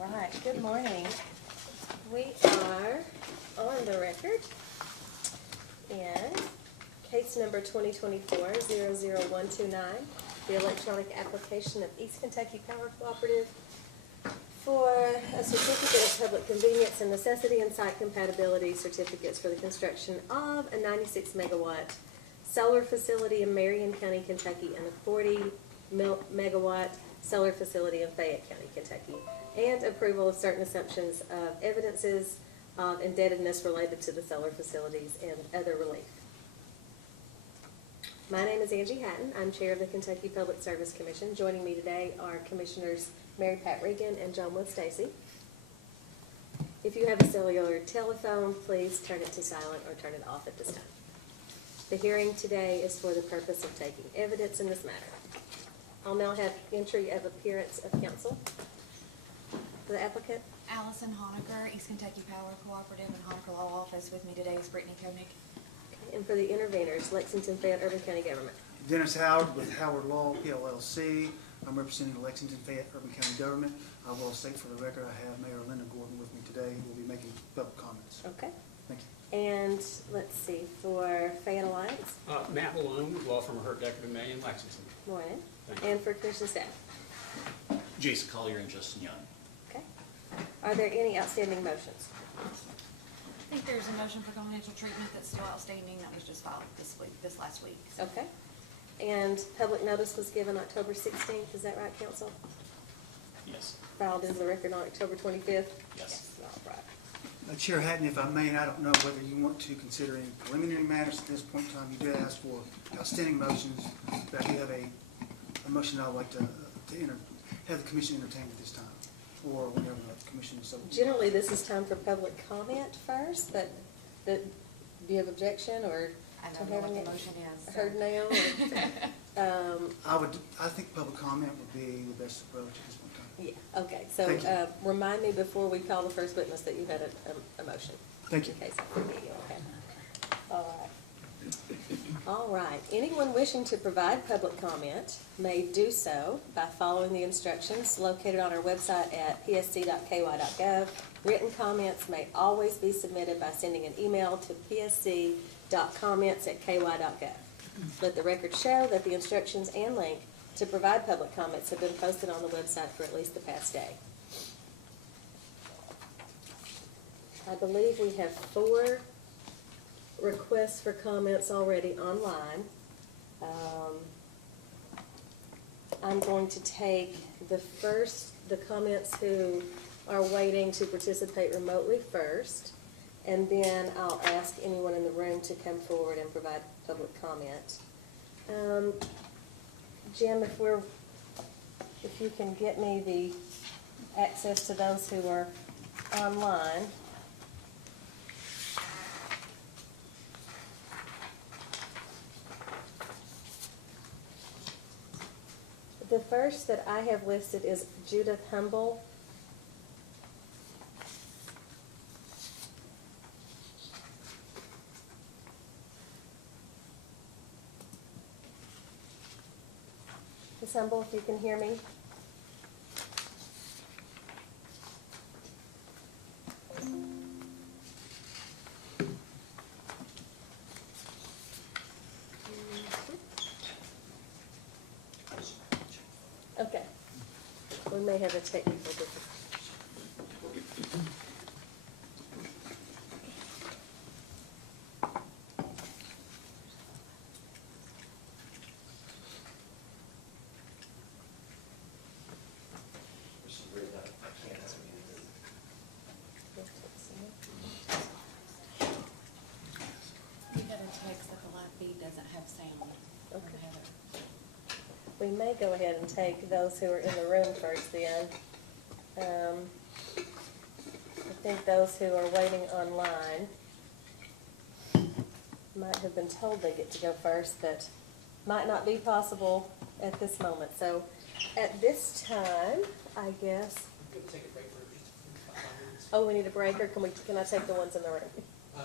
All right, good morning. We are on the record in case number 2024-00129, the electronic application of East Kentucky Power Cooperative for a certificate of public convenience and necessity and site compatibility certificates for the construction of a 96 megawatt solar facility in Marion County, Kentucky, and a 40 megawatt solar facility in Fayette County, Kentucky, and approval of certain assumptions of evidences of indebtedness related to the solar facilities and other relief. My name is Angie Hatton. I'm chair of the Kentucky Public Service Commission. Joining me today are Commissioners Mary Pat Regan and John Wood Stacy. If you have a cellular telephone, please turn it to silent or turn it off at this time. The hearing today is for the purpose of taking evidence in this matter. I'll now have entry of appearance of counsel. The applicant. Allison Honaker, East Kentucky Power Cooperative and Honaker Law Office. With me today is Brittany Koenig. Okay. And for the interveners, Lexington Fayette Urban County Government. Dennis Howard with Howard Law, PLLC. I'm representing the Lexington Fayette Urban County Government. I will state for the record I have Mayor Linda Gorton with me today who will be making public comments. Okay. Thank you. And let's see, for Fayette Alliance. Matt Malone with law firm Hurt Decker May in Lexington. Morning. Thank you. And for Commission staff. Jason Collier and Justin Young. Okay. Are there any outstanding motions? I think there's a motion for confidential treatment that's still outstanding that was just filed this last week. Okay. And public notice was given October 16th, is that right, counsel? Yes. Filed in the record on October 25th? Yes. All right. Chair Hatton, if I may, and I don't know whether you want to consider any preliminary matters at this point in time. You did ask for outstanding motions, but I do have a motion I would like to have the commission entertain at this time, or whenever the commission is so. Generally, this is time for public comment first, but do you have objection or I to don't know what having the it motion is. heard now? Or, I think public comment would be the best approach at this point in time. yeah, okay. So Thank you. remind me before we call the first witness that you had a motion. Thank you. In case I forget you, okay. All right. All right. Anyone wishing to provide public comment may do so by following the instructions located on our website at psc.ky.gov. Written comments may always be submitted by sending an email to psc.comments@ky.gov. Let the record show that the instructions and link to provide public comments have been posted on the website for at least the past day. I believe we have 4 requests for comments already online. I'm going to take the comments who are waiting to participate remotely first, and then I'll ask anyone in the room to come forward and provide public comment. Jim, if you can get me the access to those who are online. The first that I have listed is Judith Humble. Ms. Humble, if you can hear me. Okay. We may have a technical difficulty. You got a text that the live feed doesn't have sound. Okay. We may go ahead and take those who are in the room first then. I think those who are waiting online might have been told they get to go first, but might not be possible at this moment. So at this time, I guess. Take a break for just 5 minutes. Oh, we need a break, or can I take the ones in the room? If the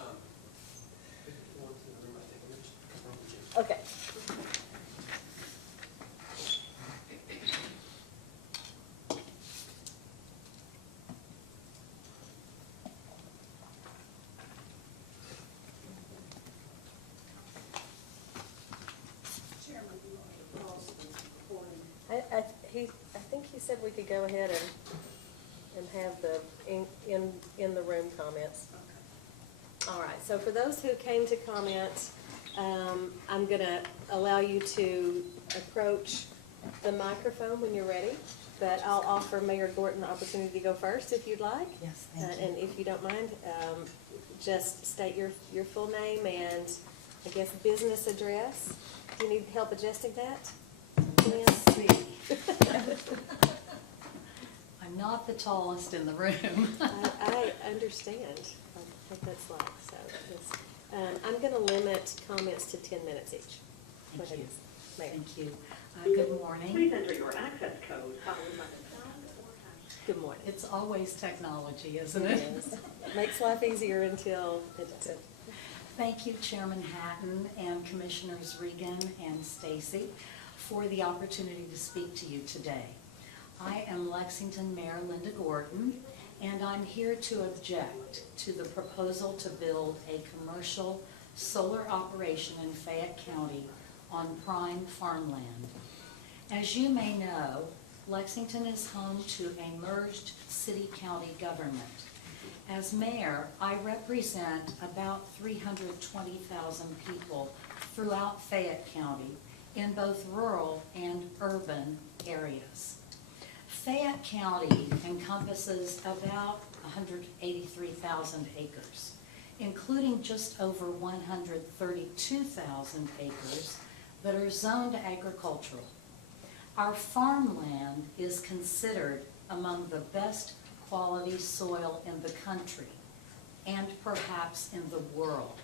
ones in the room, I think we're just confirming. Okay. said we could go ahead and have the in the room comments. All right, so for those who came to comment, I'm gonna allow you to approach the microphone when you're ready, but I'll offer Mayor Gorton the opportunity to go first if you'd like. Yes, thank you. And if you don't mind, just state your full name and, I guess, business address. Do you need help adjusting that? Let's see. I'm not the tallest in the room. I understand. I think that's like, so, yes. I'm gonna limit comments to 10 minutes each. Go Thank ahead, you. Mayor. Thank you. Good morning. Please enter your access code followed by the pound or hash. Good morning. It's always technology, isn't It it? is. Makes life easier until it doesn't. Thank you, Chairman Hatton and Commissioners Regan and Stacy, for the opportunity to speak to you today. I am Lexington Mayor Linda Gorton, and I'm here to object to the proposal to build a commercial solar operation in Fayette County on prime farmland. As you may know, Lexington is home to a merged city-county government. As mayor, I represent about 320,000 people throughout Fayette County in both rural and urban areas. Fayette County encompasses about 183,000 acres, including just over 132,000 acres that are zoned agricultural. Our farmland is considered among the best quality soil in the country and perhaps in the world.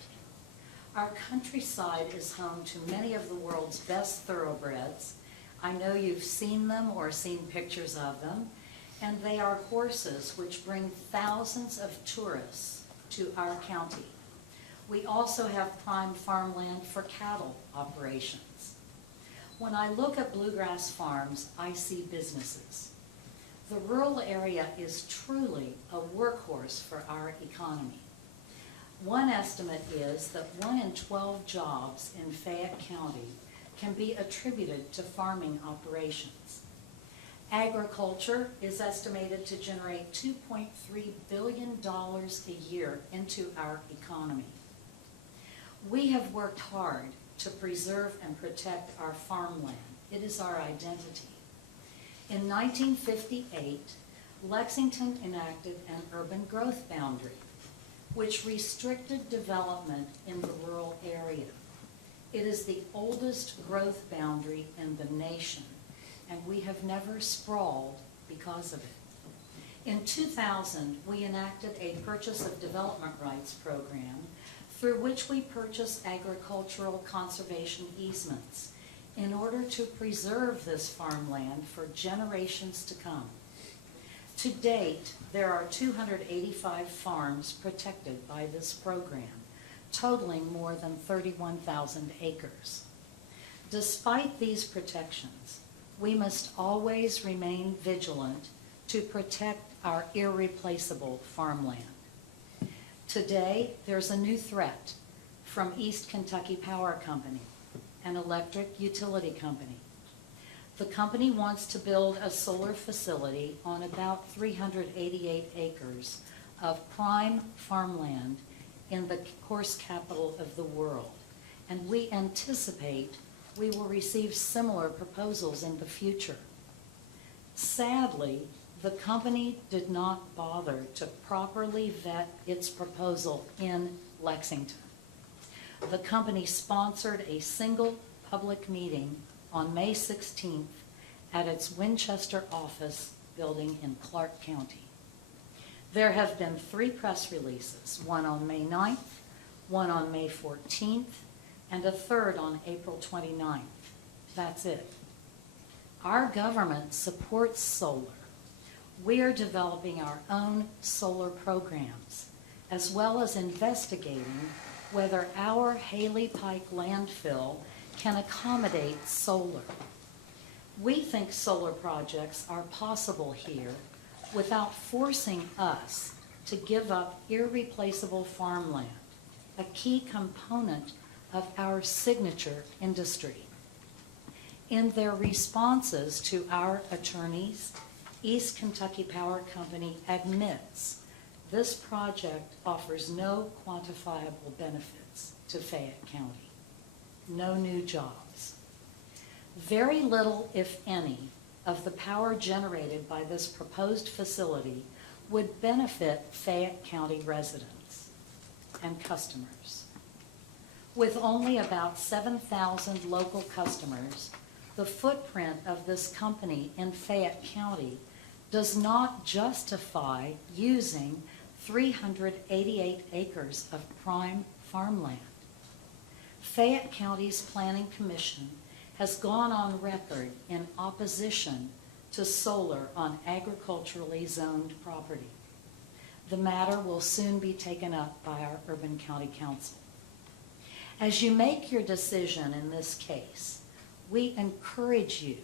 Our countryside is home to many of the world's best thoroughbreds. I know you've seen them or seen pictures of them, and they are horses which bring thousands of tourists to our county. We also have prime farmland for cattle operations. When I look at Bluegrass farms, I see businesses. The rural area is truly a workhorse for our economy. One estimate is that 1 in 12 jobs in Fayette County can be attributed to farming operations. Agriculture is estimated to generate $2.3 billion a year into our economy. We have worked hard to preserve and protect our farmland. It is our identity. In 1958, Lexington enacted an urban growth boundary, which restricted development in the rural area. It is the oldest growth boundary in the nation, and we have never sprawled because of it. In 2000, we enacted a purchase of development rights program through which we purchased agricultural conservation easements in order to preserve this farmland for generations to come. To date, there are 285 farms protected by this program, totaling more than 31,000 acres. Despite these protections, we must always remain vigilant to protect our irreplaceable farmland. Today, there's a new threat from East Kentucky Power Company, an electric utility company. The company wants to build a solar facility on about 388 acres of prime farmland in the horse capital of the world, and we anticipate we will receive similar proposals in the future. Sadly, the company did not bother to properly vet its proposal in Lexington. The company sponsored a single public meeting on May 16th at its Winchester office building in Clark County. There have been 3 press releases, one on May 9th, one on May 14th, and a third on April 29th. That's it. Our government supports solar. We are developing our own solar programs, as well as investigating whether our Haley Pike landfill can accommodate solar. We think solar projects are possible here without forcing us to give up irreplaceable farmland, a key component of our signature industry. In their responses to our attorneys East Kentucky Power Company admits this project offers no quantifiable benefits to Fayette County. No new jobs. Very little, if any, of the power generated by this proposed facility would benefit Fayette County residents and customers. With only about 7,000 local customers, the footprint of this company in Fayette County does not justify using 388 acres of prime farmland. Fayette County's Planning Commission has gone on record in opposition to solar on agriculturally zoned property. The matter will soon be taken up by our Urban County Council. As you make your decision in this case, we encourage you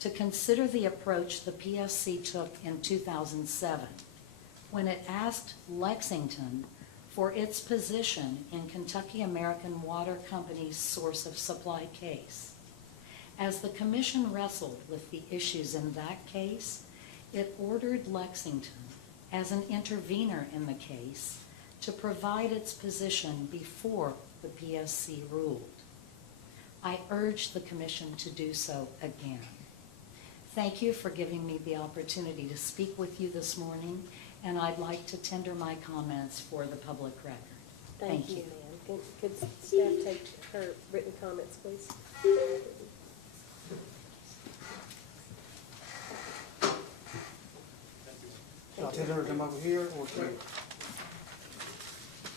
to consider the approach the PSC took in 2007 when it asked Lexington for its position in Kentucky American Water Company's source of supply case. As the commission wrestled with the issues in that case, it ordered Lexington, as an intervener in the case, to provide its position before the PSC ruled. I urge the commission to do so again. Thank you for giving me the opportunity to speak with you this morning, and I'd like to tender my comments for the public record. Thank you, ma'am. Could staff take her written comments, please? So I'll tell her to come over here or to...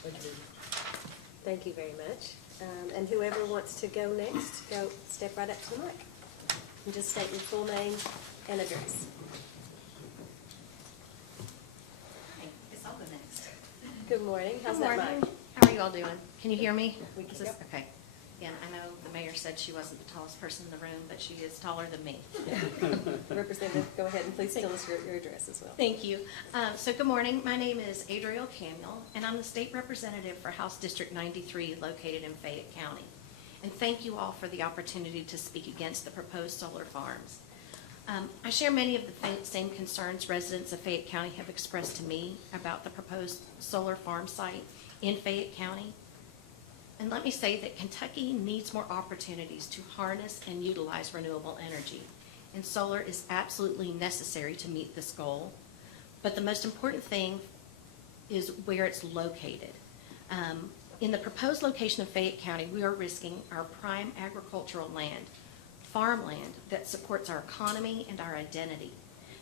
Thank you. Thank you very much. And whoever wants to go next, step right up to the mic. And just state your full name and address. Hi, guess I'll go next. Good morning. How's Good that morning. mic? How are you all doing? Can you hear me? We can. Is this- Okay. Again, I know the mayor said she wasn't the tallest person in the room, but she is taller than me. Representative, go ahead and please tell us your address as well. Thank you. So good morning. My name is Adriel Campbell, and I'm the state representative for House District 93 located in Fayette County. And thank you all for the opportunity to speak against the proposed solar farms. I share many of the same concerns residents of Fayette County have expressed to me about the proposed solar farm site in Fayette County. And let me say that Kentucky needs more opportunities to harness and utilize renewable energy. And solar is absolutely necessary to meet this goal. But the most important thing is where it's located. In the proposed location of Fayette County, we are risking our prime agricultural land, farmland that supports our economy and our identity.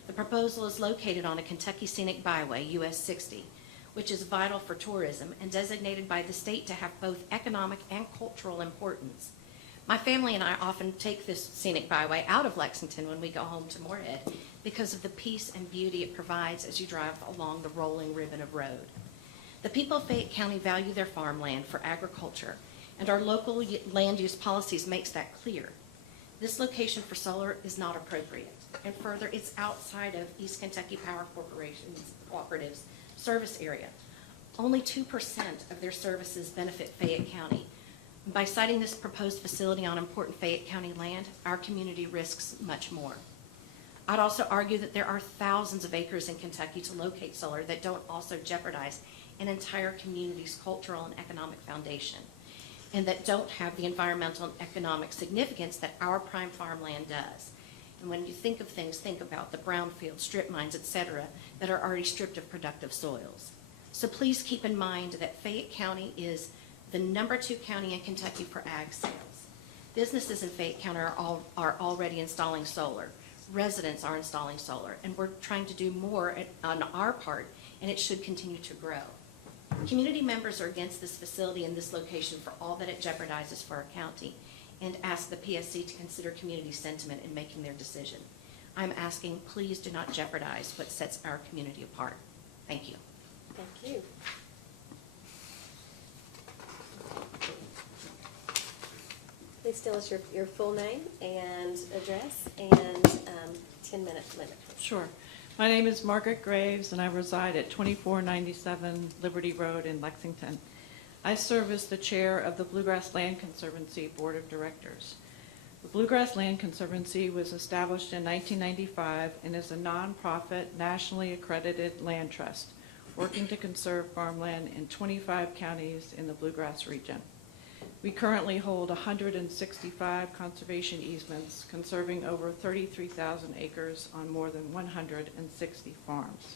The proposal is located on a Kentucky Scenic Byway, US 60, which is vital for tourism and designated by the state to have both economic and cultural importance. My family and I often take this scenic byway out of Lexington when we go home to Moorhead because of the peace and beauty it provides as you drive along the rolling ribbon of road. The people of Fayette County value their farmland for agriculture, and our local land use policies makes that clear. This location for solar is not appropriate, and further, it's outside of East Kentucky Power Cooperative's service area. Only 2% of their services benefit Fayette County. By siting this proposed facility on important Fayette County land, our community risks much more. I'd also argue that there are thousands of acres in Kentucky to locate solar that don't also jeopardize an entire community's cultural and economic foundation, and that don't have the environmental and economic significance that our prime farmland does. And when you think of things, think about the brownfield, strip mines, etc., that are already stripped of productive soils. So please keep in mind that Fayette County is the #2 county in Kentucky for ag sales. Businesses in Fayette County are already installing solar. Residents are installing solar, and we're trying to do more on our part, and it should continue to grow. Community members are against this facility and this location for all that it jeopardizes for our county, and ask the PSC to consider community sentiment in making their decision. I'm asking, please do not jeopardize what sets our community apart. Thank you. Thank you. Please tell us your full name and address and 10-minute limit. Sure. My name is Margaret Graves, and I reside at 2497 Liberty Road in Lexington. I serve as the chair of the Bluegrass Land Conservancy Board of Directors. The Bluegrass Land Conservancy was established in 1995 and is a nonprofit, nationally accredited land trust working to conserve farmland in 25 counties in the Bluegrass region. We currently hold 165 conservation easements conserving over 33,000 acres on more than 160 farms.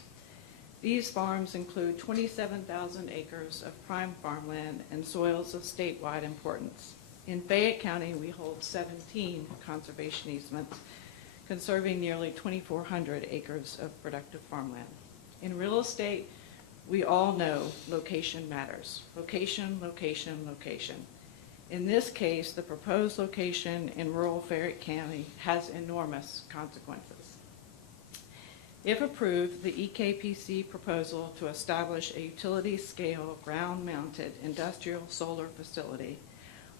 These farms include 27,000 acres of prime farmland and soils of statewide importance. In Fayette County, we hold 17 conservation easements conserving nearly 2,400 acres of productive farmland. In real estate, we all know location matters. Location, location, location. In this case, the proposed location in rural Fayette County has enormous consequences. If approved, the EKPC proposal to establish a utility-scale ground-mounted industrial solar facility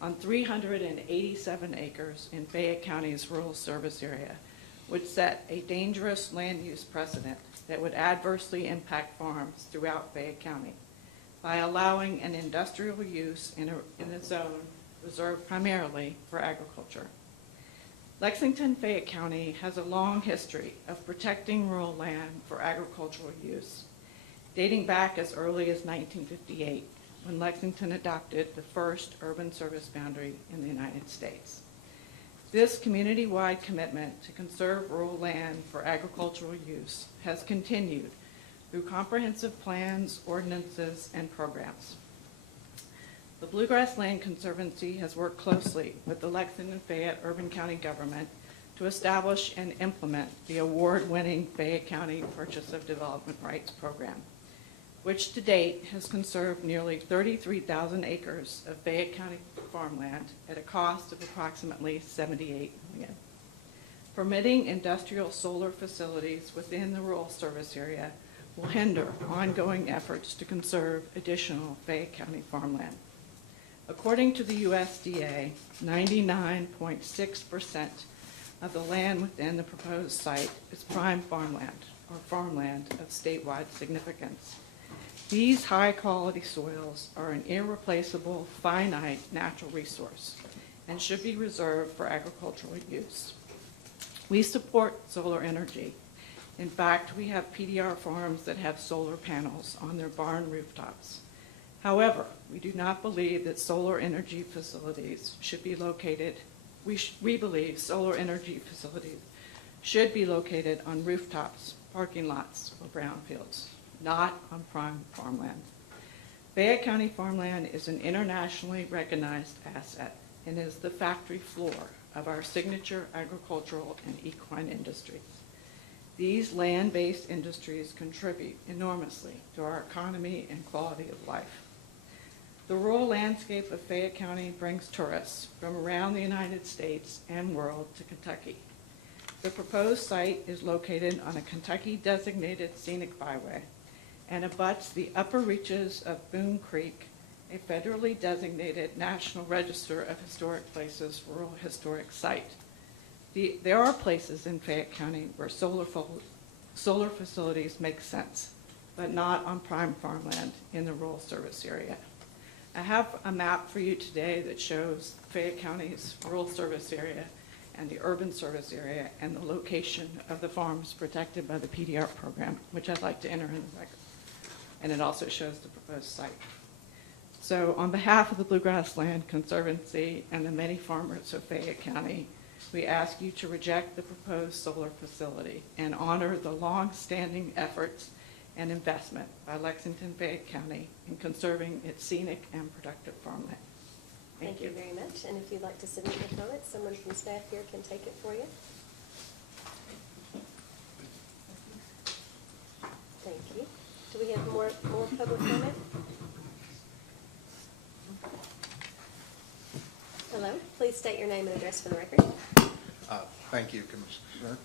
on 387 acres in Fayette County's rural service area would set a dangerous land use precedent that would adversely impact farms throughout Fayette County by allowing an industrial use in a zone reserved primarily for agriculture. Lexington-Fayette County has a long history of protecting rural land for agricultural use, dating back as early as 1958, when Lexington adopted the first urban service boundary in the United States. This community-wide commitment to conserve rural land for agricultural use has continued through comprehensive plans, ordinances, and programs. The Bluegrass Land Conservancy has worked closely with the Lexington-Fayette Urban County government to establish and implement the award-winning Fayette County Purchase of Development Rights program, which to date has conserved nearly 33,000 acres of Fayette County farmland at a cost of approximately $78 million. Permitting industrial solar facilities within the rural service area will hinder ongoing efforts to conserve additional Fayette County farmland. According to the USDA, 99.6% of the land within the proposed site is prime farmland, or farmland of statewide significance. These high-quality soils are an irreplaceable, finite natural resource and should be reserved for agricultural use. We support solar energy. In fact, we have PDR farms that have solar panels on their barn rooftops. However, we do not believe that solar energy facilities should be located, we believe solar energy facilities should be located on rooftops, parking lots, or brownfields, not on prime farmland. Fayette County farmland is an internationally recognized asset and is the factory floor of our signature agricultural and equine industries. These land-based industries contribute enormously to our economy and quality of life. The rural landscape of Fayette County brings tourists from around the United States and world to Kentucky. The proposed site is located on a Kentucky-designated scenic byway and abuts the upper reaches of Boone Creek, a federally designated National Register of Historic Places rural historic site. There are places in Fayette County where solar facilities make sense, but not on prime farmland in the rural service area. I have a map for you today that shows Fayette County's rural service area and the urban service area and the location of the farms protected by the PDR program, which I'd like to enter in the record. And it also shows the proposed site. So on behalf of the Bluegrass Land Conservancy and the many farmers of Fayette County, we ask you to reject the proposed solar facility and honor the long-standing efforts and investment by Lexington-Fayette County in conserving its scenic and productive farmland. Thank you very much. And if you'd like to submit your comments, someone from staff here can take it for you. Thank you. Do we have more public comment? Hello, please state your name and address for the record. Thank you, Commissioner.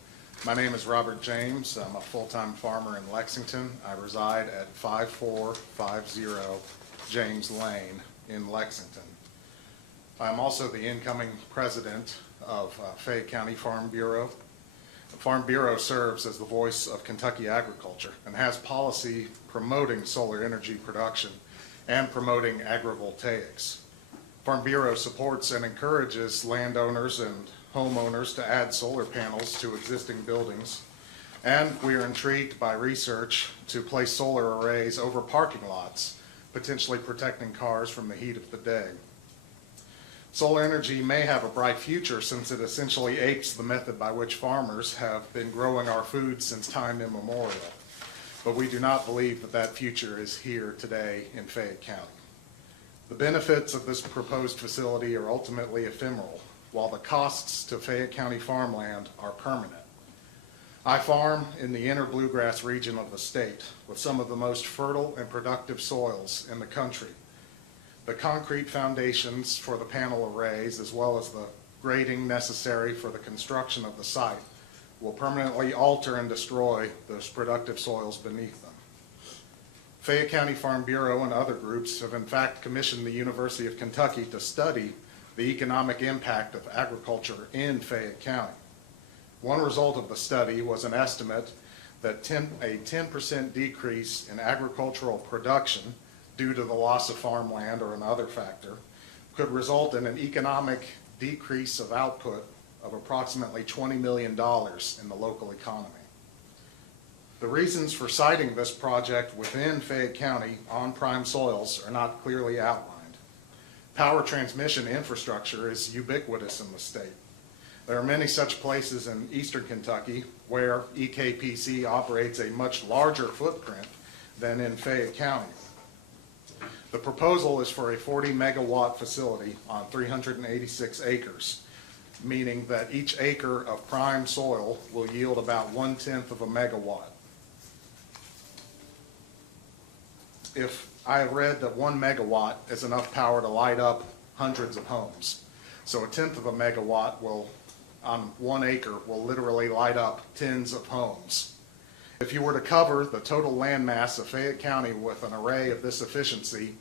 My name is Robert James. I'm a full-time farmer in Lexington. I reside at 5450 James Lane in Lexington. I'm also the incoming president of Fayette County Farm Bureau. The Farm Bureau serves as the voice of Kentucky agriculture and has policy promoting solar energy production and promoting agrivoltaics. Farm Bureau supports and encourages landowners and homeowners to add solar panels to existing buildings, and we are intrigued by research to place solar arrays over parking lots, potentially protecting cars from the heat of the day. Solar energy may have a bright future since it essentially apes the method by which farmers have been growing our food since time immemorial. But we do not believe that that future is here today in Fayette County. The benefits of this proposed facility are ultimately ephemeral, while the costs to Fayette County farmland are permanent. I farm in the inner Bluegrass region of the state with some of the most fertile and productive soils in the country. The concrete foundations for the panel arrays, as well as the grading necessary for the construction of the site, will permanently alter and destroy those productive soils beneath them. Fayette County Farm Bureau and other groups have in fact commissioned the University of Kentucky to study the economic impact of agriculture in Fayette County. One result of the study was an estimate that a 10% decrease in agricultural production due to the loss of farmland or another factor could result in an economic decrease of output of approximately $20 million in the local economy. The reasons for siting this project within Fayette County on prime soils are not clearly outlined. Power transmission infrastructure is ubiquitous in the state. There are many such places in eastern Kentucky where EKPC operates a much larger footprint than in Fayette County. The proposal is for a 40 megawatt facility on 386 acres, meaning that each acre of prime soil will yield about 1/10 of a megawatt. If I have read that 1 megawatt is enough power to light up hundreds of homes. So 1/10 of a megawatt will, on 1 acre, will literally light up tens of homes. If you were to cover the total land mass of Fayette County with an array of this efficiency,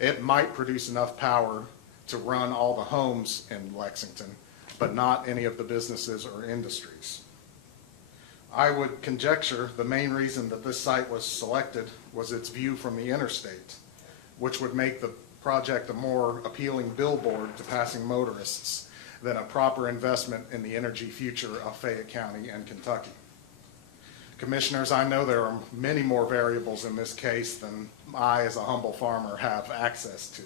it might produce enough power to run all the homes in Lexington, but not any of the businesses or industries. I would conjecture the main reason that this site was selected was its view from the interstate, which would make the project a more appealing billboard to passing motorists than a proper investment in the energy future of Fayette County and Kentucky. Commissioners, I know there are many more variables in this case than I, as a humble farmer, have access to.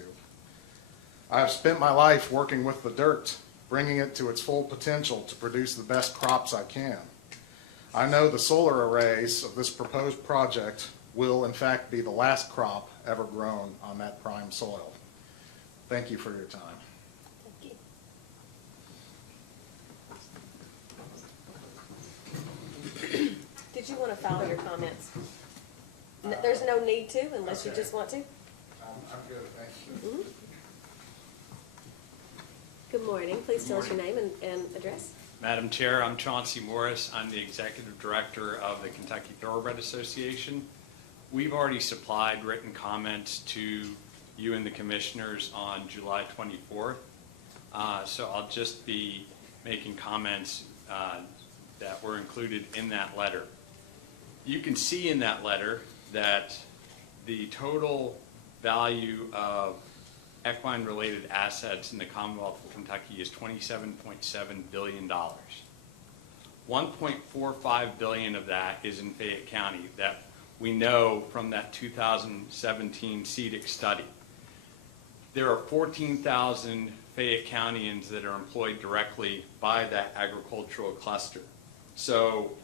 I've spent my life working with the dirt, bringing it to its full potential to produce the best crops I can. I know the solar arrays of this proposed project will in fact be the last crop ever grown on that prime soil. Thank you for your time. Thank you. Did you want to file your comments? There's no need to unless you just want to. I'm good, thank you. Mhm. Good morning. Please tell us your name and address. Madam Chair, I'm Chauncey Morris. I'm the Executive Director of the Kentucky Thoroughbred Association. We've already supplied written comments to you and the commissioners on July 24th. So I'll just be making comments that were included in that letter. You can see in that letter that the total value of equine-related assets in the Commonwealth of Kentucky is $27.7 billion. $1.45 billion of that is in Fayette County that we know from that 2017 CEDIC study. There are 14,000 Fayette Countyans that are employed directly by that agricultural cluster. So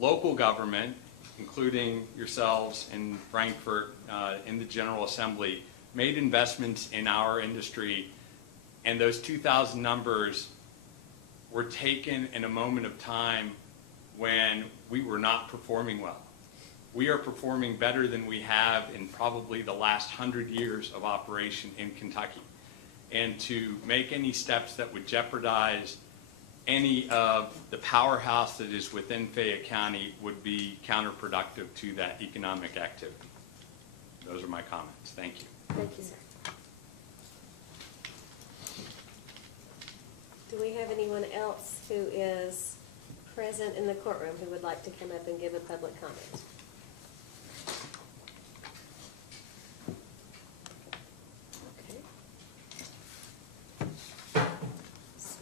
local government, including yourselves in Frankfort, in the General Assembly, made investments in our industry, and those 2,000 numbers were taken in a moment of time when we were not performing well. We are performing better than we have in probably the last 100 years of operation in Kentucky. And to make any steps that would jeopardize any of the powerhouse that is within Fayette County would be counterproductive to that economic activity. Those are my comments. Thank you. Thank you, sir. Do we have anyone else who is present in the courtroom who would like to come up and give a public comment? Okay.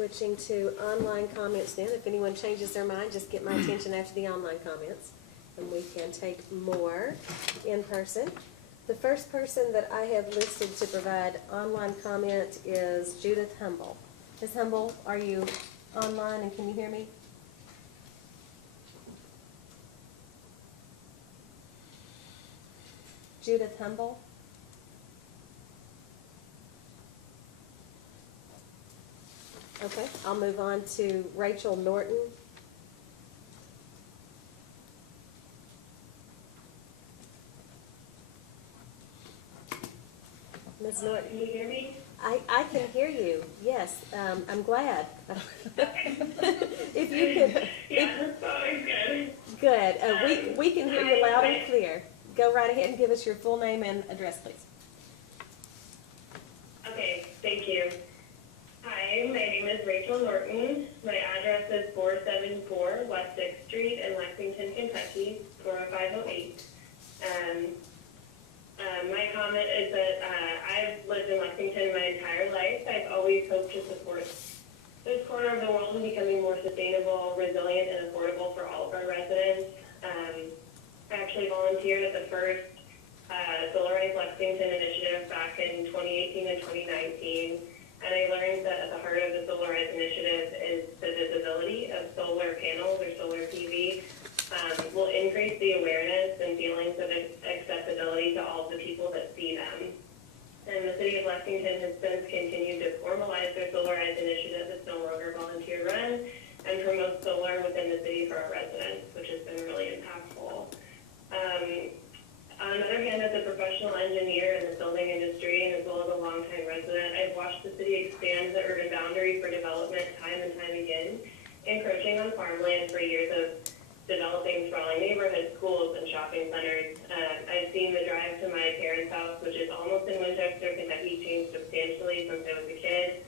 switching to online comments then. If anyone changes their mind, just get my attention after the online comments, and we can take more in person. The first person that I have listed to provide online comment is Judith Humble. Ms. Humble, are you online and can you hear me? Judith Humble? Okay, I'll move on to Rachel Norton. Ms. Norton? Can you hear me? I can hear you, yes, I'm glad. If you could. Yeah, that's fine, good. Good, we can hear you loud and clear. Go right ahead and give us your full name and address, please. Okay, thank you. Hi, my name is Rachel Norton. My address is 474 West 6th Street in Lexington, Kentucky, 40508. My comment is that I've lived in Lexington my entire life. I've always hoped to support this corner of the world in becoming more sustainable, resilient, and affordable for all of our residents. I actually volunteered at the first Solarize Lexington initiative back in 2018 and 2019, and I learned that at the heart of the Solarize initiative is the visibility of solar panels or solar PV. Will increase the awareness and feelings of accessibility to all the people that see them. And the City of Lexington has since continued to formalize their Solarize initiative. It's no longer volunteer run and promotes solar within the city for our residents, which has been really impactful. On the other hand, as a professional engineer in the building industry and as well as a longtime resident, I've watched the city expand the urban boundary for development time and time again, encroaching on farmland for years of developing sprawling neighborhoods, schools, and shopping centers. I've seen the drive to my parents' house, which is almost in Winchester, Kentucky, change substantially since I was a kid.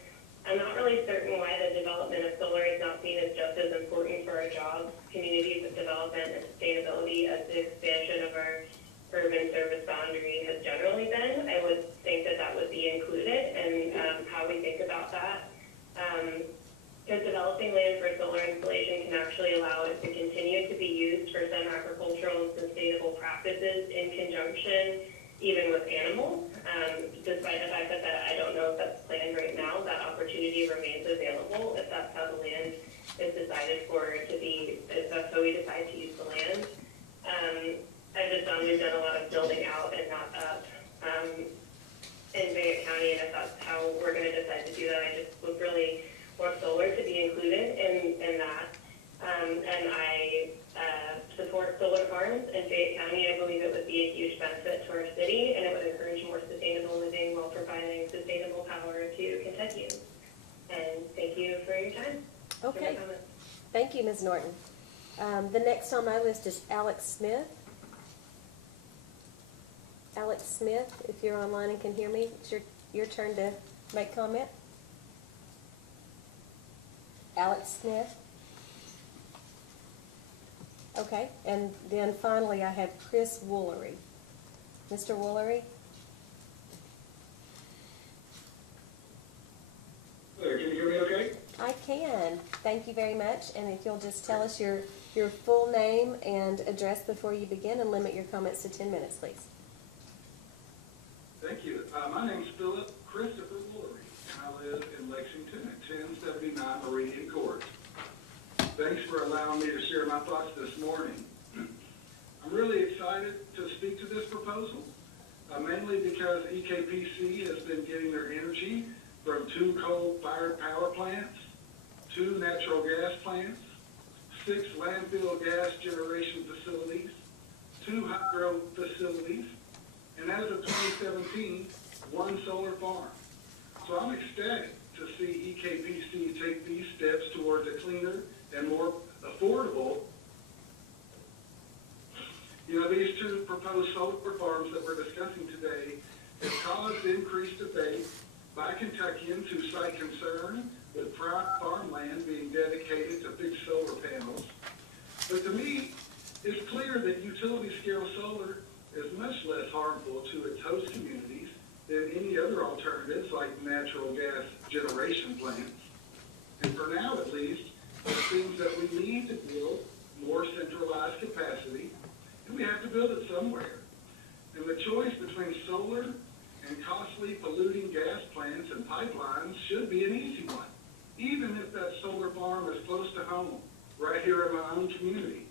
I'm not really certain why the development of solar is not seen as just as important for our jobs, communities of development, and sustainability as the expansion of our urban service boundary has generally been. I would think that that would be included in how we think about that. Because developing land for solar installation can actually allow it to continue to be used for some agricultural and sustainable practices in conjunction even with animals. Despite the fact that I don't know if that's planned right now, that opportunity remains available if that's how the land is decided for it to be, if that's how we decide to use the land. I've just found we've done a lot of building out and not up in Fayette County, and if that's how we're going to decide to do that, I just would really want solar to be included in that. And I support solar farms in Fayette County. I believe it would be a huge benefit to our city, and it would encourage more sustainable living while providing sustainable power to Kentuckians. And thank you for your time. Okay. Thank you, Ms. Norton. The next on my list is Alex Smith. Alex Smith, if you're online and can hear me, it's your turn to make comment. Alex Smith. Okay, and then finally I have Chris Woolery. Mr. Woolery? Can you hear me okay? I can. Thank you very much. And if you'll just tell us your full name and address before you begin and limit your comments to 10 minutes, please. Thank you. My name's Philip Christopher Woolery, and I live in Lexington at 1079 Meridian Court. Thanks for allowing me to share my thoughts this morning. I'm really excited to speak to this proposal, mainly because EKPC has been getting their energy from 2 coal-fired power plants, 2 natural gas plants, 6 landfill gas generation facilities, 2 hydro facilities, and as of 2017, 1 solar farm. So I'm ecstatic to see EKPC take these steps towards a cleaner and more affordable. These 2 proposed solar farms that we're discussing today have caused increased debate by Kentuckians who cite concern with private farmland being dedicated to fixed solar panels. But to me, it's clear that utility-scale solar is much less harmful to its host communities than any other alternatives like natural gas generation plants. And for now, at least, it seems that we need to build more centralized capacity, and we have to build it somewhere. And the choice between solar and costly polluting gas plants and pipelines should be an easy one, even if that solar farm is close to home, right here in my own community.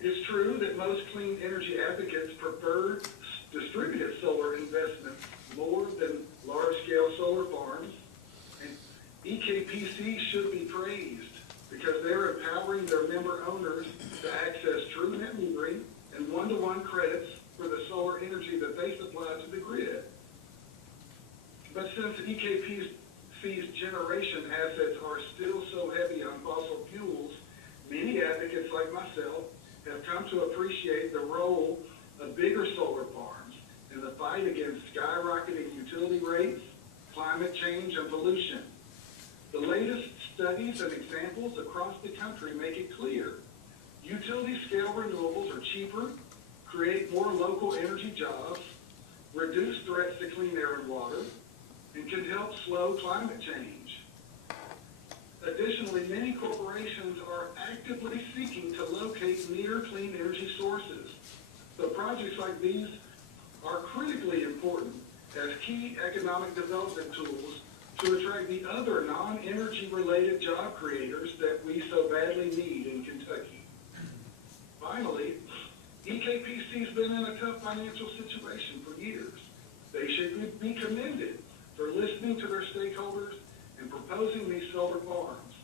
It's true that most clean energy advocates prefer distributed solar investments more than large-scale solar farms. And EKPC should be praised because they're empowering their member owners to access true net metering and one-to-one credits for the solar energy that they supply to the grid. But since EKPC's generation assets are still so heavy on fossil fuels, many advocates like myself have come to appreciate the role of bigger solar farms in the fight against skyrocketing utility rates, climate change, and pollution. The latest studies and examples across the country make it clear. Utility-scale renewables are cheaper, create more local energy jobs, reduce threats to clean air and water, and can help slow climate change. Additionally, many corporations are actively seeking to locate near clean energy sources. So projects like these are critically important as key economic development tools to attract the other non-energy related job creators that we so badly need in Kentucky. Finally, EKPC's been in a tough financial situation for years. They should be commended for listening to their stakeholders and proposing these solar farms.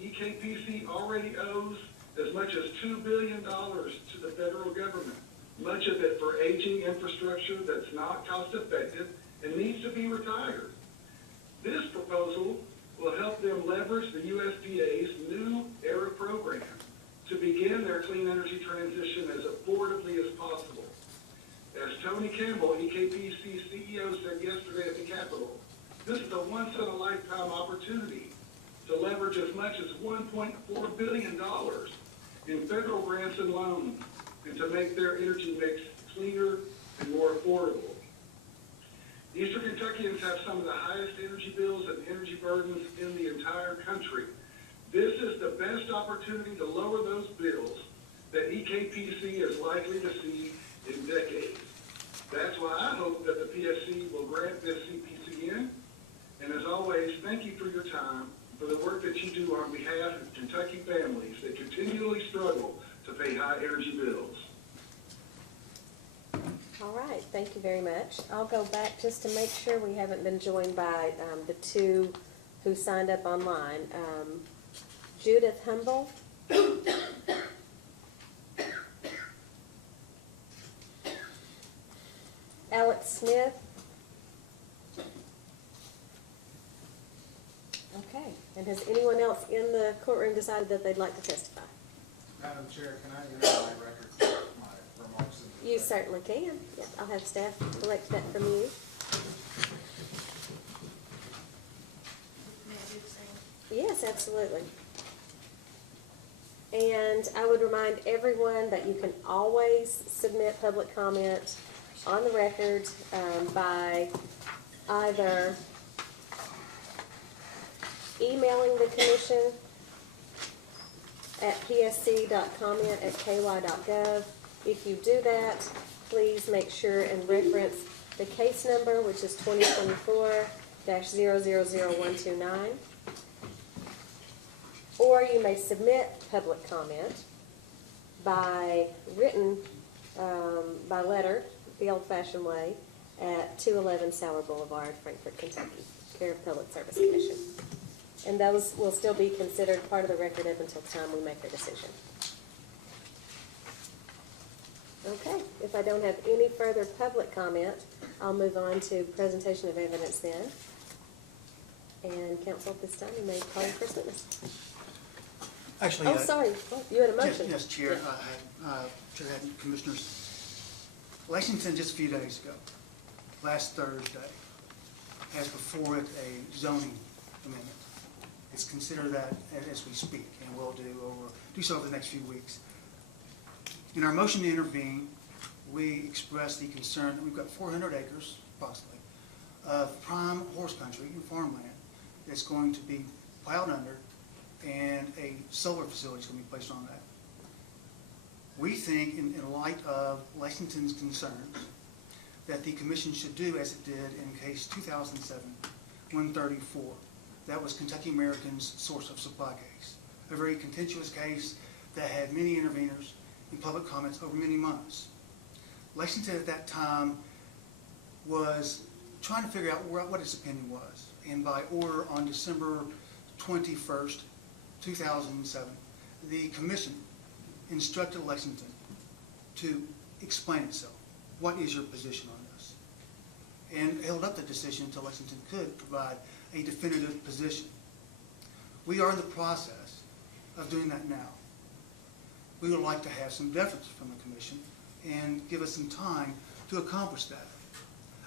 EKPC already owes as much as $2 billion to the federal government, much of it for aging infrastructure that's not cost effective and needs to be retired. This proposal will help them leverage the USDA's New Era program to begin their clean energy transition as affordably as possible. As Tony Campbell, EKPC CEO, said yesterday at the Capitol, this is a once-in-a-lifetime opportunity to leverage as much as $1.4 billion in federal grants and loans and to make their energy mix cleaner and more affordable. Eastern Kentuckians have some of the highest energy bills and energy burdens in the entire country. This is the best opportunity to lower those bills that EKPC is likely to see in decades. That's why I hope that the PSC will grant this CPCN. And as always, thank you for your time, for the work that you do on behalf of Kentucky families that continually struggle to pay high energy bills. All right, thank you very much. I'll go back just to make sure we haven't been joined by the two who signed up online. Judith Humble. Alex Smith. Okay, and has anyone else in the courtroom decided that they'd like to testify? Madam Chair, can I enter my record, my remarks? You certainly can. Yep, I'll have staff collect that from you. May I do the same? Yes, absolutely. And I would remind everyone that you can always submit public comment on the record by either emailing the commission at psc.comment@ky.gov. If you do that, please make sure and reference the case number, which is 2024-000129. Or you may submit public comment by written, by letter, the old-fashioned way, at 211 Sour Boulevard, Frankfort, Kentucky, care of Public Service Commission. And those will still be considered part of the record up until the time we make a decision. Okay, if I don't have any further public comment, I'll move on to presentation of evidence then. And counsel, at this time, you may call your first witness. Actually, Oh, sorry, oh, you had a motion. Yes, Chair, Yeah. Chair and Commissioners. Lexington, just a few days ago, last Thursday, has before it a zoning amendment. It's considered that as we speak, and we'll do so over the next few weeks. In our motion to intervene, we expressed the concern that we've got 400 acres, possibly, of prime horse country and farmland that's going to be plowed under, and a solar facility is going to be placed on that. We think, in light of Lexington's concerns, that the commission should do as it did in case 2007-134. That was Kentucky American's source of supply case, a very contentious case that had many interveners and public comments over many months. Lexington at that time was trying to figure out what its opinion was, and by order on December 21st, 2007, the commission instructed Lexington to explain itself. What is your position on this? And held up the decision until Lexington could provide a definitive position. We are in the process of doing that now. We would like to have some deference from the commission and give us some time to accomplish that.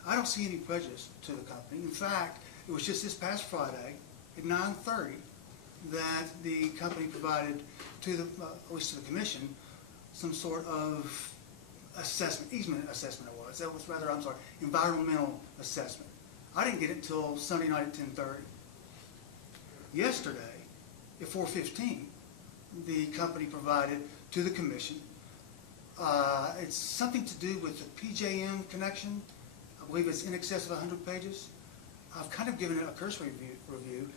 I don't see any prejudice to the company. In fact, it was just this past Friday at 9:30 that the company provided to the, at least to the commission, some sort of assessment, easement assessment it was. That was rather, I'm sorry, environmental assessment. I didn't get it until Sunday night at 10:30. Yesterday, at 4:15, the company provided to the commission, it's something to do with the PJM connection. I believe it's in excess of 100 pages. I've kind of given it a cursory review,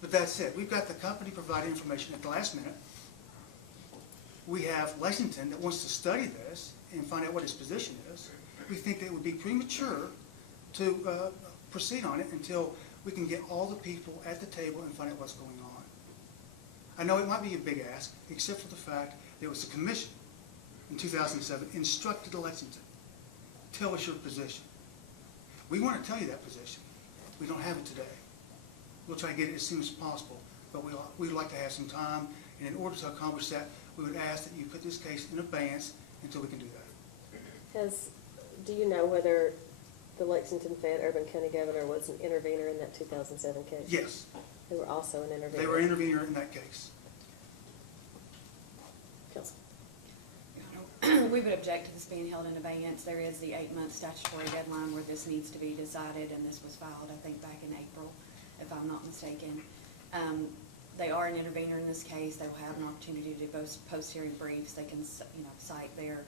but that's it. We've got the company providing information at the last minute. We have Lexington that wants to study this and find out what its position is. We think that it would be premature to proceed on it until we can get all the people at the table and find out what's going on. I know it might be a big ask, except for the fact that it was the commission in 2007 instructed Lexington, tell us your position. We want to tell you that position. We don't have it today. We'll try to get it as soon as possible, but we'd like to have some time, and in order to accomplish that, we would ask that you put this case in abeyance until we can do that. Do you know whether the Lexington Fed Urban County Governor was an intervener in that 2007 case? Yes. They were also an intervener? They were an intervener in that case. Counsel. We would object to this being held in abeyance. There is the 8-month statutory deadline where this needs to be decided, and this was filed, I think, back in April, if I'm not mistaken. They are an intervener in this case. They will have an opportunity to do both post-hearing briefs. They can, cite their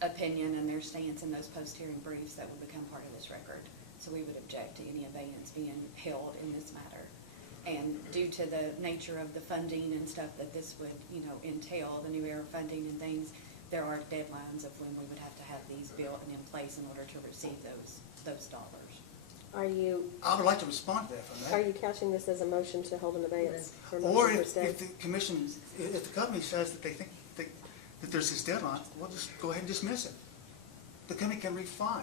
opinion and their stance in those post-hearing briefs that will become part of this record. So we would object to any abeyance being held in this matter. And due to the nature of the funding and stuff that this would, entail, the new era funding and things, there are deadlines of when we would have to have these built and in place in order to receive those dollars. I would like to respond to that from that. Are you couching this as a motion to hold an abeyance? Or if the commission, if the company says that they think that there's this deadline, we'll just go ahead and dismiss it. The company can refile.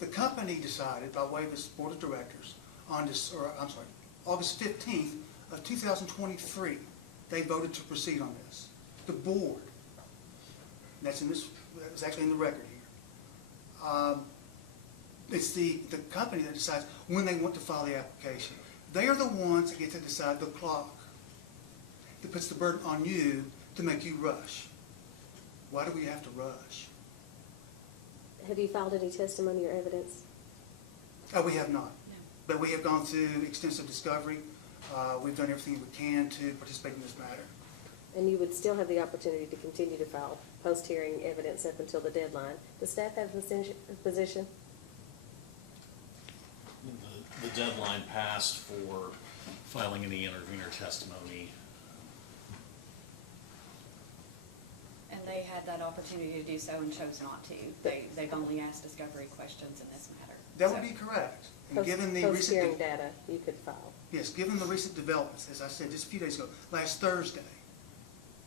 The company decided by way of its board of directors on this, August 15th of 2023, they voted to proceed on this. The board, that's actually in the record here. It's the company that decides when they want to file the application. They are the ones that get to decide the clock. That puts the burden on you to make you rush. Why do we have to rush? Have you filed any testimony or evidence? We have not. No. But we have gone through extensive discovery. We've done everything we can to participate in this matter. And you would still have the opportunity to continue to file post-hearing evidence up until the deadline. Does staff have a position? The deadline passed for filing any intervener testimony. And they had that opportunity to do so and chose not to. They've only asked discovery questions in this matter. That would be correct. And given the Post-hearing recent data, you could file. Yes, given the recent developments, as I said just a few days ago, last Thursday,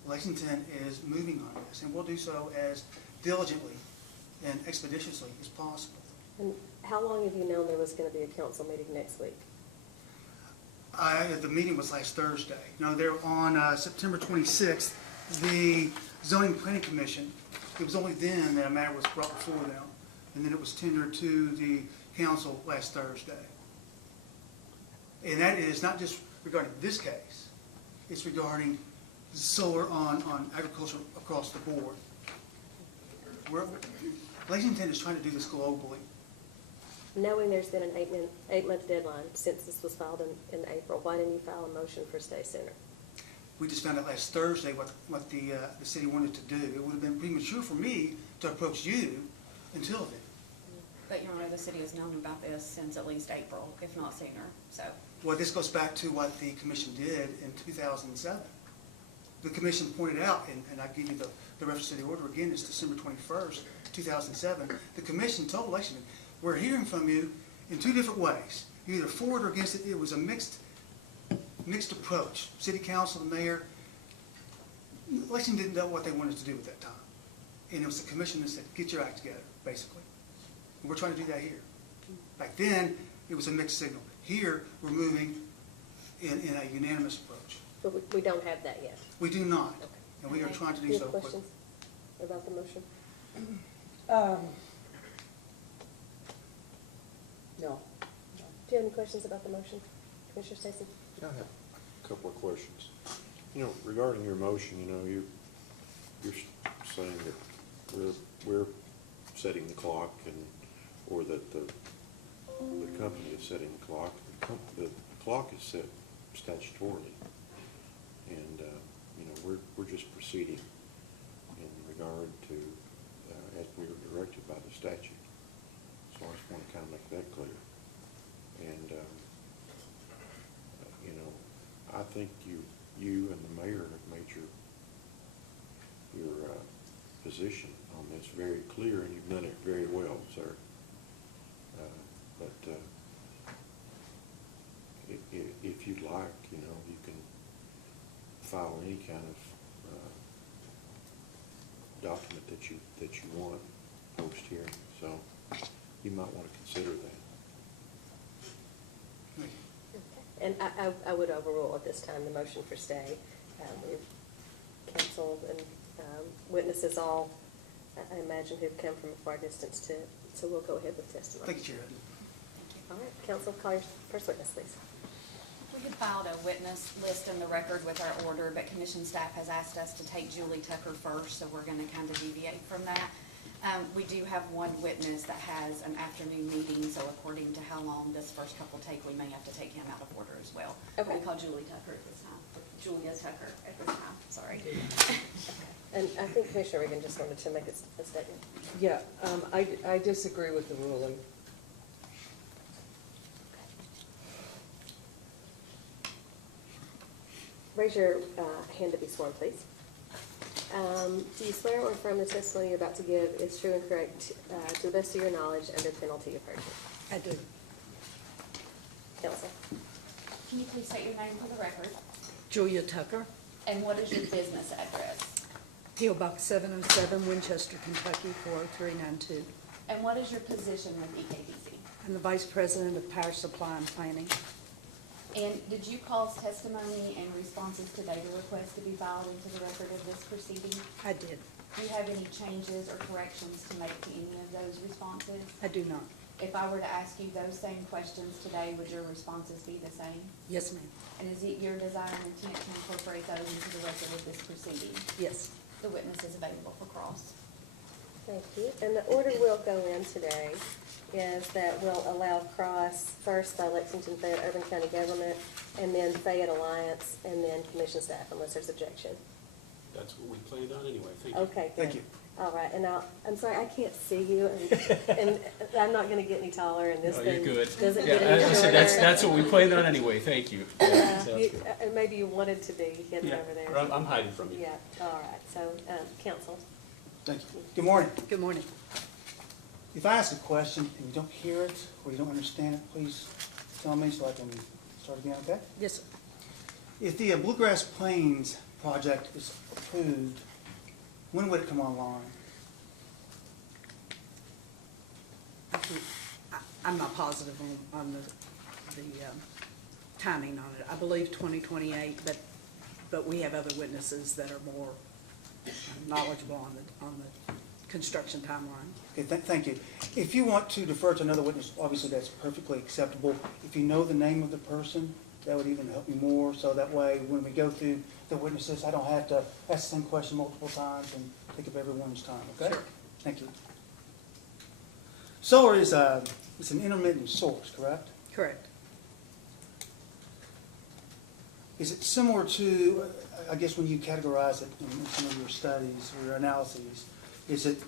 Lexington is moving on this, and we'll do so as diligently and expeditiously as possible. And how long have you known there was going to be a council meeting next week? The meeting was last Thursday. No, they're on September 26th, the Zoning Planning Commission, it was only then that a matter was brought before them, and then it was tendered to the council last Thursday. And that is not just regarding this case, it's regarding solar on agriculture across the board. Lexington is trying to do this globally. knowing there's been an eight-month deadline since this was filed in April, why didn't you file a motion for stay sooner? We just found out last Thursday what the city wanted to do. It would have been premature for me to approach you until then. But Your Honor, the city has known about this since at least April, if not sooner, so. Well, this goes back to what the commission did in 2007. The commission pointed out, and I give you the reference to the order again, it's December 21st, 2007. The commission told Lexington, we're hearing from you in two different ways. You're either for it or against it. It was a mixed approach. City council, the mayor, Lexington didn't know what they wanted to do at that time. And it was the commission that said, get your act together, basically. And we're trying to do that here. Back then, it was a mixed signal. Here, we're moving in a unanimous approach. But we don't have that yet. We do not, Okay. and we are trying to Do do you so have quickly. questions about the motion? No. Do you have any questions about the motion, Commissioner Stacy? I have a couple of questions. You know, regarding your motion, you know, you're saying that we're setting the clock or that the company is setting the clock. The clock is set statutorily. And, you know, we're just proceeding in regard to, as we were directed by the statute. So I just want to kind of make that clear. And, you know, I think you and the mayor have made your position on this very clear, and you've done it very well, sir. But if you'd like, you know, you can file any kind of document that you want post hearing. So you might want to consider that. And I would overrule at this time the motion for stay. We've counsel and witnesses all, I imagine, who've come from a far distance so we'll go ahead with testimony. Thank you, Chair. All right, counsel, call your first witness, please. We had filed a witness list in the record with our order, but commission staff has asked us to take Julie Tucker first, so we're gonna kind of deviate from that. We do have one witness that has an afternoon meeting, so according to how long this first couple take, we may have to take him out of order as well. Okay. We call Julie Tucker at this time, Julia Tucker at this time, sorry. And I think Commissioner Reagan just wanted to make a statement. Yeah, I disagree with the ruling. Raise your hand to be sworn, please. Do you swear or affirm the testimony you're about to give is true and correct to the best of your knowledge under penalty of perjury? I do. Counsel. Can you please state your name for the record? Julia Tucker, And what is your business address? P.O. Box 707, Winchester, Kentucky, 40392. And what is your position with EKBC? I'm the Vice President of Power Supply and Planning. And did you cause testimony and responses to data requests to be filed into the record of this proceeding? I did. Do you have any changes or corrections to make to any of those responses? I do not. If I were to ask you those same questions today, would your responses be the same? Yes, ma'am. And is it your desire and intent to incorporate those into the record of this proceeding? Yes. The witness is available for cross. Thank you. And the order we'll go in today is that we'll allow cross first by Lexington Fayette Urban County Government, and then Fayette Alliance, and then commission staff, unless there's objection. That's what we planned on anyway, thank you. Okay, good. Thank you. All right, and I'm sorry, I can't see you, and I'm not gonna get any taller, and this Oh, thing you're good. doesn't Yeah, get any as I shorter. said, that's what we planned on anyway, thank you. Yeah, sounds good. And maybe you wanted to be hidden Yeah, over there. or I'm hiding from you. Yeah, all right, so, counsel. Thank you. Good morning. Good morning. If I ask a question and you don't hear it or you don't understand it, please tell me so I can start again, okay? Yes, sir. If the Bluegrass Plains project is approved, when would it come online? I'm not positive on the timing on it. I believe 2028, but we have other witnesses that are more knowledgeable on the construction timeline. Okay, thank you. If you want to defer to another witness, obviously that's perfectly acceptable. If you know the name of the person, that would even help me more, so that way when we go through the witnesses, I don't have to ask the same question multiple times and take up everyone's time, okay? Sure. Thank you. Solar is it's an intermittent source, correct? Correct. Is it similar to, I guess when you categorize it in some of your studies or your analyses, is it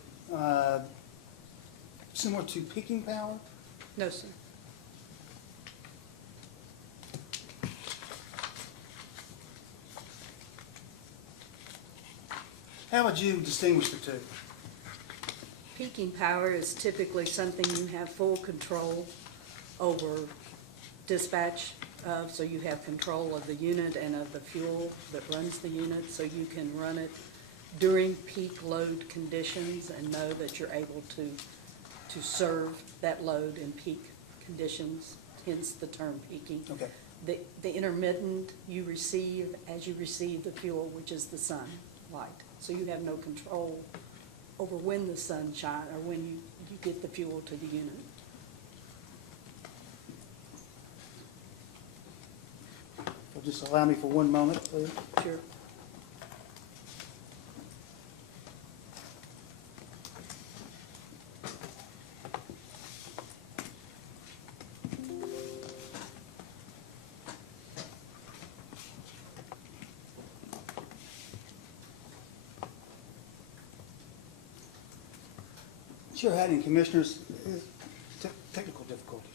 similar to peaking power? No, sir. How would you distinguish the two? Peaking power is typically something you have full control over dispatch of, so you have control of the unit and of the fuel that runs the unit, so you can run it during peak load conditions and know that you're able to serve that load in peak conditions, hence the term peaking. Okay. The intermittent you receive as you receive the fuel, which is the sunlight. So you have no control over when the sun shines or when you get the fuel to the unit. So just allow me for one moment, please. Sure. Chair Haddon, Commissioners, technical difficulties.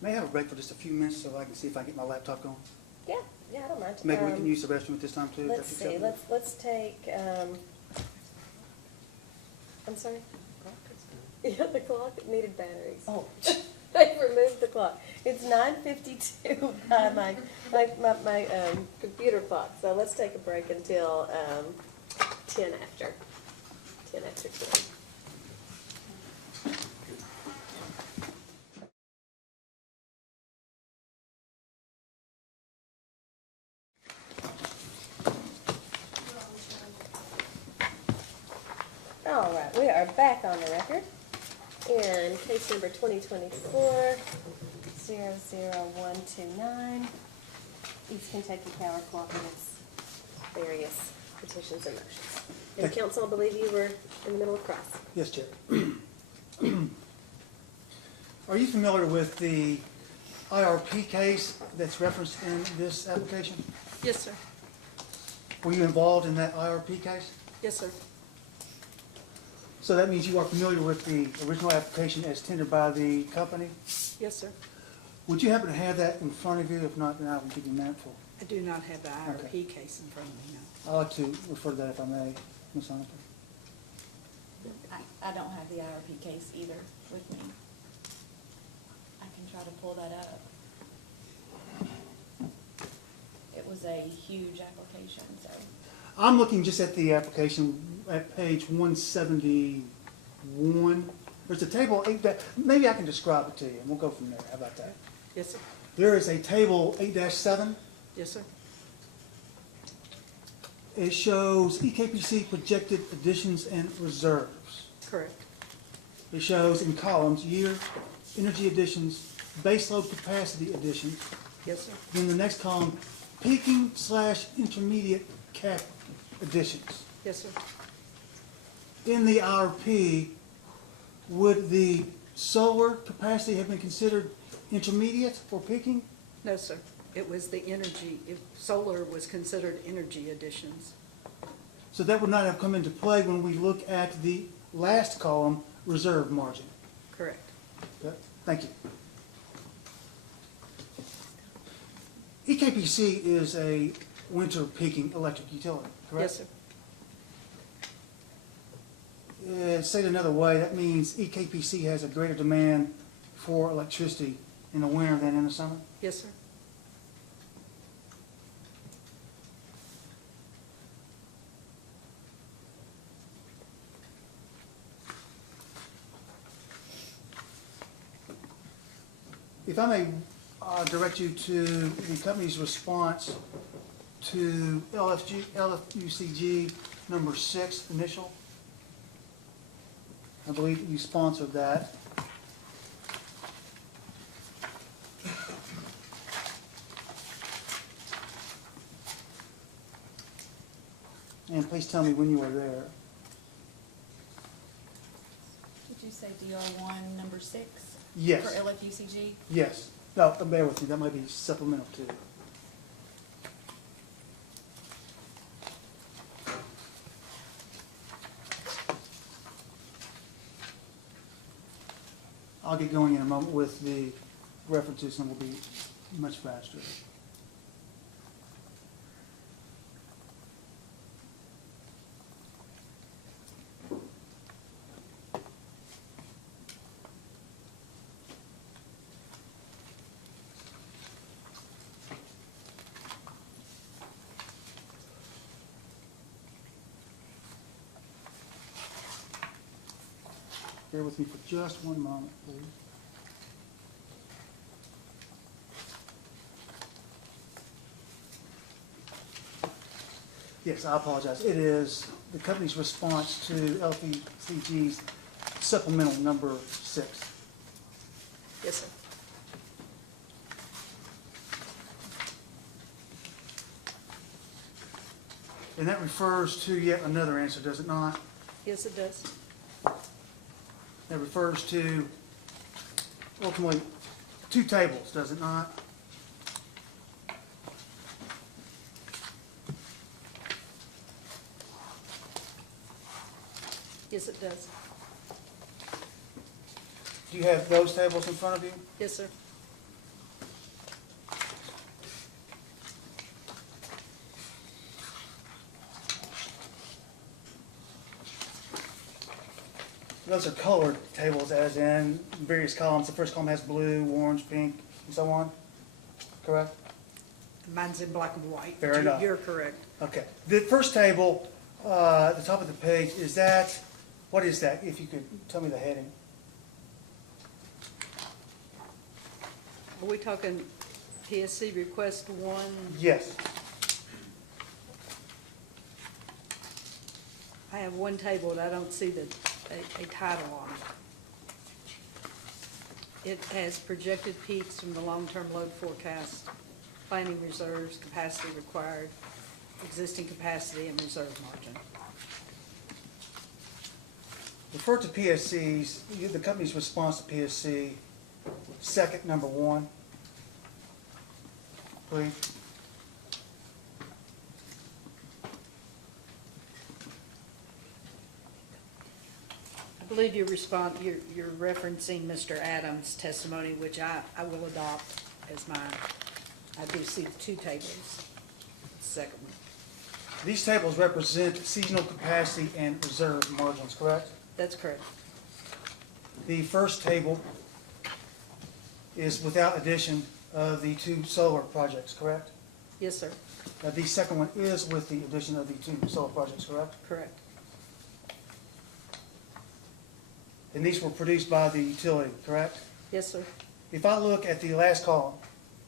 May I have a break for just a few minutes so I can see if I can get my laptop going? Yeah, I don't mind. Maybe we can use the restroom at this time too? if Let's that's see, acceptable? let's take, I'm sorry? Yeah, the clock needed batteries. Oh. They removed the clock. It's 9:52 by my computer clock, so let's take a break until 10 after 10. All right, we are back on the record in case number 2024-00129, East Kentucky Power Cooperative's various petitions and motions. And Thank you. council, I believe you were in the middle of cross. Yes, Chair. Are you familiar with the IRP case that's referenced in this application? Yes, sir. Were you involved in that IRP case? Yes, sir. So that means you are familiar with the original application as tendered by the company? Yes, sir. Would you happen to have that in front of you? If not, then I will give you a minute for. I do not have the IRP Okay. case in front of me, no. I'd like to refer to that if I may, Ms. Hunter. I don't have the IRP case either with me. I can try to pull that up. It was a huge application, so. I'm looking just at the application at page 171. There's a table 8, maybe I can describe it to you, and we'll go from there. How about that? Yes, sir. There is a table 8-7. Yes, sir. It shows EKPC projected additions and reserves. Correct. It shows in columns year, energy additions, baseload capacity additions. Yes, sir. Then the next column, peaking/intermediate cap additions. Yes, sir. In the IRP, would the solar capacity have been considered intermediate or peaking? No, sir. It was the energy, if solar was considered energy additions. So that would not have come into play when we look at the last column, reserve margin. Correct. Okay, thank you. EKPC is a winter peaking electric utility, correct? Yes, sir. Said another way, that means EKPC has a greater demand for electricity in the winter than in the summer? Yes, sir. If I may direct you to the company's response to LFUCG number 6 initial. I believe you sponsored that. And please tell me when you were there. Did you say DR1 number 6? Yes. For LFUCG? Yes. No, bear with me, that might be supplemental too. I'll get going in a moment with the references and we'll be much faster. Bear with me for just one moment, please. Yes, I apologize. It is the company's response to LPCG's supplemental number 6. Yes, sir. And that refers to yet another answer, does it not? Yes, it does. That refers to ultimately 2 tables, does it not? Yes, it does. Do you have those tables in front of you? Yes, sir. Those are colored tables, as in various columns. The first column has blue, orange, pink, and so on. Correct? Mine's in black and white. Fair but enough. You're correct. Okay. The first table, at the top of the page, is that, what is that? If you could tell me the heading. Are we talking PSC request 1? Yes. I have one table and I don't see a title on it. It has projected peaks from the long-term load forecast, planning reserves, capacity required, existing capacity, and reserve margin. Refer to PSC's, the company's response to PSC, second number 1, please. I believe you're referencing Mr. Adams' testimony, which I will adopt as mine. I do see 2 tables. Second one. These tables represent seasonal capacity and reserve margins, correct? That's correct. The first table is without addition of the 2 solar projects, correct? Yes, sir. The second one is with the addition of the 2 solar projects, correct? Correct. And these were produced by the utility, correct? Yes, sir. If I look at the last column,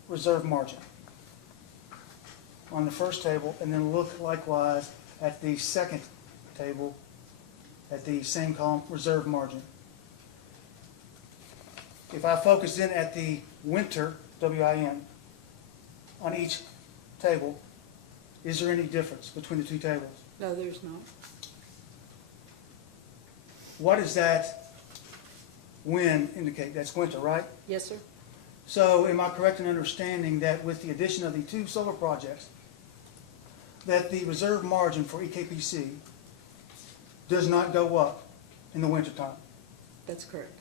reserve margin, on the first table, and then look likewise at the second table, at the same column, reserve margin. If I focus in at the winter, WIN, on each table, is there any difference between the 2 tables? No, there's not. What does that win indicate? That's winter, right? Yes, sir. So am I correct in understanding that with the addition of the 2 solar projects, that the reserve margin for EKPC does not go up in the wintertime? That's correct.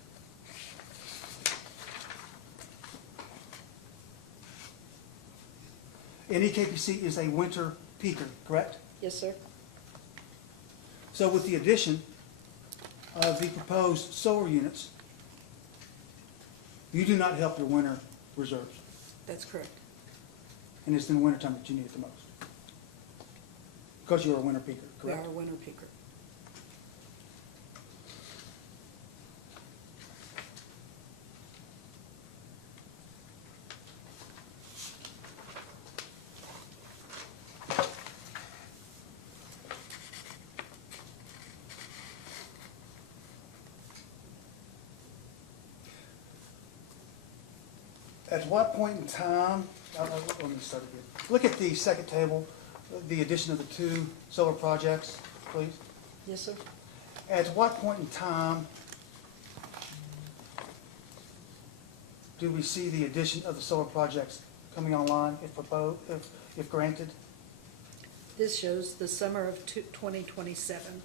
And EKPC is a winter peaker, correct? Yes, sir. So with the addition of the proposed solar units, you do not help your winter reserves. That's correct. And it's in the wintertime that you need it the most. Because you're a winter peaker, We correct? are a winter peaker. At what point in time, let me start again. Look at the second table, the addition of the 2 solar projects, please. Yes, sir. At what point in time do we see the addition of the solar projects coming online if proposed, if granted? This shows the summer of 2027.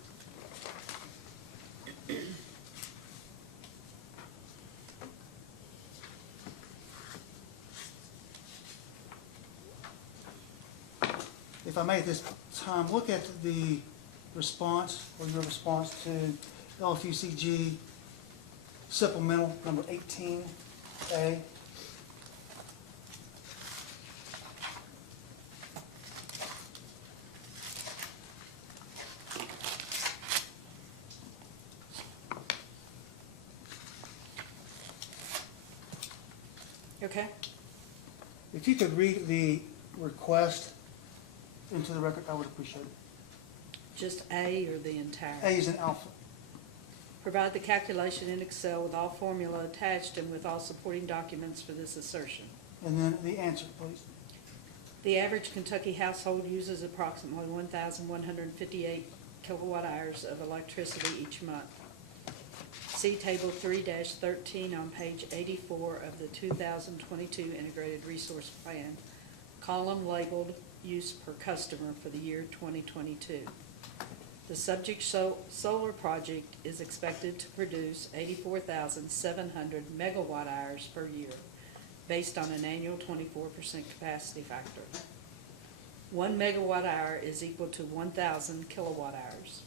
If I may at this time, look at the response, or your response to LFUCG supplemental number 18A. Okay? If you could read the request into the record, I would appreciate it. Just A or the entire? A is in alpha. Provide the calculation in Excel with all formula attached and with all supporting documents for this assertion. And then the answer, please. The average Kentucky household uses approximately 1,158 kilowatt hours of electricity each month. See Table 3-13 on page 84 of the 2022 Integrated Resource Plan, column labeled Use per Customer for the year 2022. The subject solar project is expected to produce 84,700 megawatt hours per year, based on an annual 24% capacity factor. 1 megawatt hour is equal to 1,000 kilowatt hours.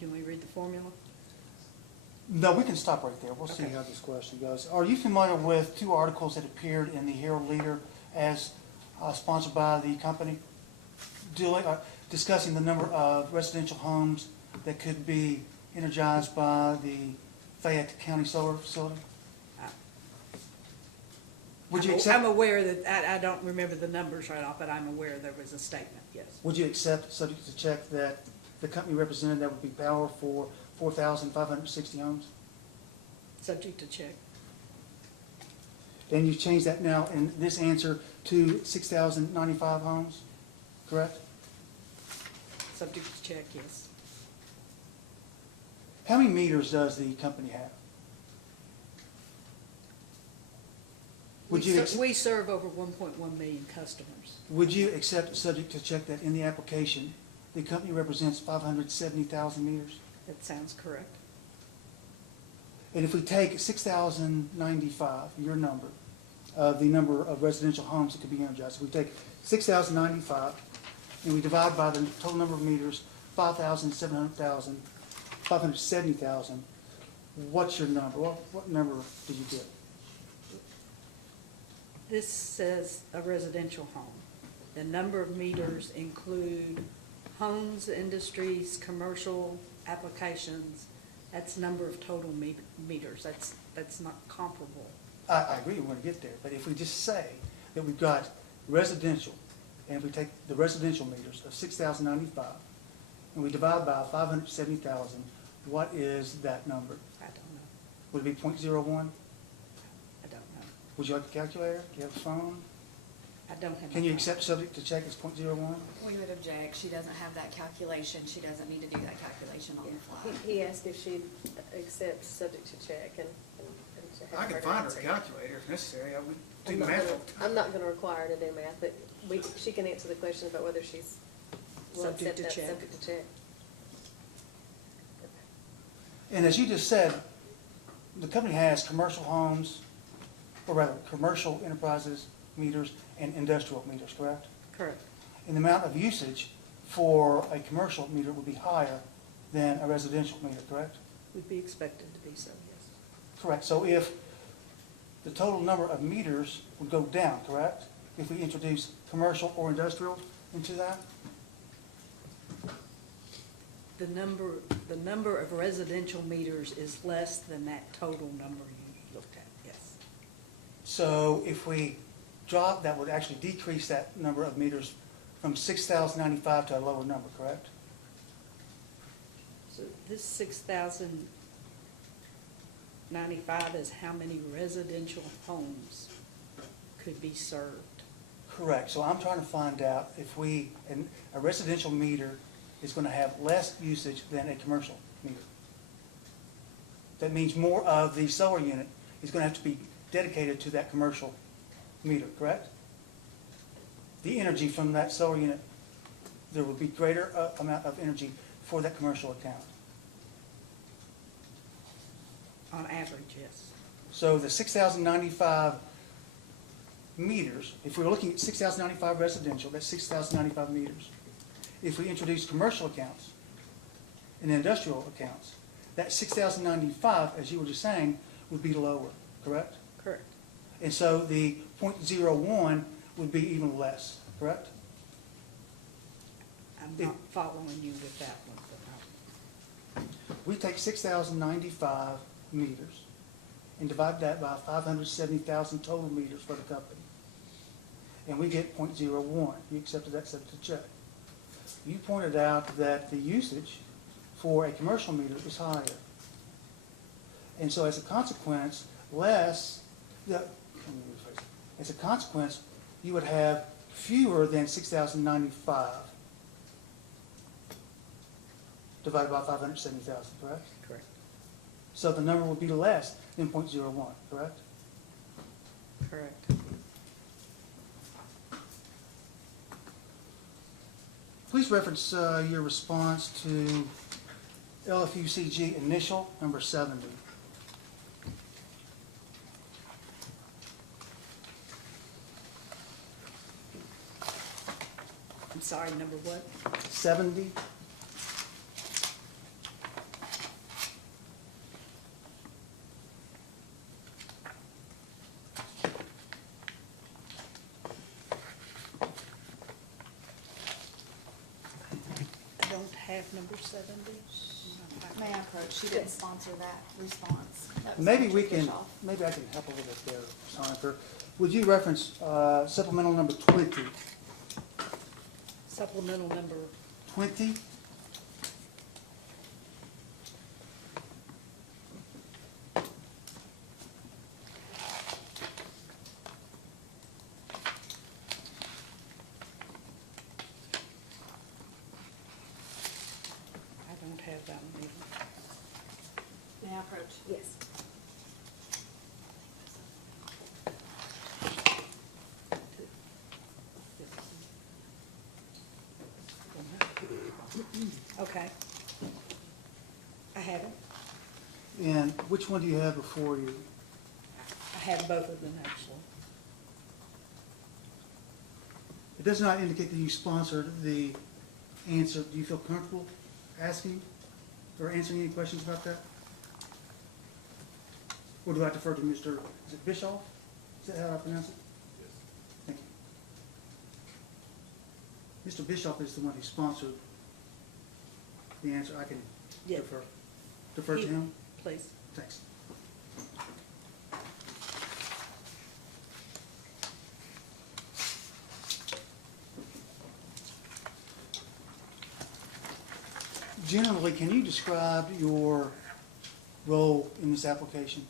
Can we read the formula? No, we can stop right there. We'll see how this question goes. Are you familiar with two articles that appeared in the Herald Leader as sponsored by the company, discussing the number of residential homes that could be energized by the Fayette County Solar Facility? Would you accept? I'm aware that, I don't remember the numbers right off, but I'm aware there was a statement, yes. Would you accept, subject to check, that the company represented that would be power for 4,560 homes? Subject to check. And you changed that now in this answer to 6,095 homes, correct? Subject to check, yes. How many meters does the company have? We serve over 1.1 million customers. Would you accept, subject to check, that in the application, the company represents 570,000 meters? That sounds correct. And if we take 6,095, your number, the number of residential homes that could be energized, if we take 6,095 and we divide by the total number of meters, 570,000, what's your number? What number did you get? This says a residential home. The number of meters include homes, industries, commercial applications. That's number of total meters. That's not comparable. I agree, we're going to get there, but if we just say that we've got residential, and if we take the residential meters of 6,095, and we divide by 570,000, what is that number? I don't know. Would it be 0.01? I don't know. Would you like a calculator? Do you have a phone? I don't have. Can you accept, subject to check, as 0.01? We would object. She doesn't have that calculation. She doesn't need to do that calculation on the fly. He asked if she'd accept subject to check and to have I can her find her a answer. calculator if necessary. I would do I'm the not math gonna- all the time. I'm not gonna require her to do math, but she can answer the question about whether she's will Subject accept to that check. subject to check. And as you just said, the company has commercial homes, or rather, commercial enterprises meters and industrial meters, correct? Correct. And the amount of usage for a commercial meter would be higher than a residential meter, correct? Would be expected to be so, yes. Correct. So if the total number of meters would go down, correct? If we introduce commercial or industrial into that? The number of residential meters is less than that total number you looked at, yes. So if we drop, that would actually decrease that number of meters from 6,095 to a lower number, correct? So this 6,095 is how many residential homes could be served? Correct. So I'm trying to find out if a residential meter is going to have less usage than a commercial meter. That means more of the solar unit is going to have to be dedicated to that commercial meter, correct? The energy from that solar unit, there would be greater amount of energy for that commercial account. On average, yes. So the 6,095 meters, if we were looking at 6,095 residential, that's 6,095 meters. If we introduce commercial accounts and industrial accounts, that 6,095, as you were just saying, would be lower, correct? Correct. And so the 0.01 would be even less, correct? I'm not following you with that one, but We take 6,095 meters and divide that by 570,000 total meters for the company. And we get 0.01. You accepted that subject to check. You pointed out that the usage for a commercial meter is higher. And so as a consequence, as a consequence, you would have fewer than 6,095 divided by 570,000, correct? correct. So the number would be less than 0.01, correct? Correct. Please reference your response to LFUCG initial number 70. I'm sorry, number what? 70. I don't have number 70. May I approach? She didn't sponsor that response. That was Maybe Dr. we can, Bischoff. maybe I can help a little bit there, Senator. Would you reference supplemental number 20? Supplemental number, 20? I don't have that one either. May I approach? Yes. Okay. I have it. And which one do you have before you? I have both of them, actually. It does not indicate that you sponsored the answer. Do you feel comfortable asking or answering any questions about that? Or do I defer to Mr. Is it Bischoff? Is that how I pronounce it? Yes. Thank you. Mr. Bischoff is the one who sponsored the answer. I can Yeah. defer to him? Please. Thanks. Generally, can you describe your role in this application?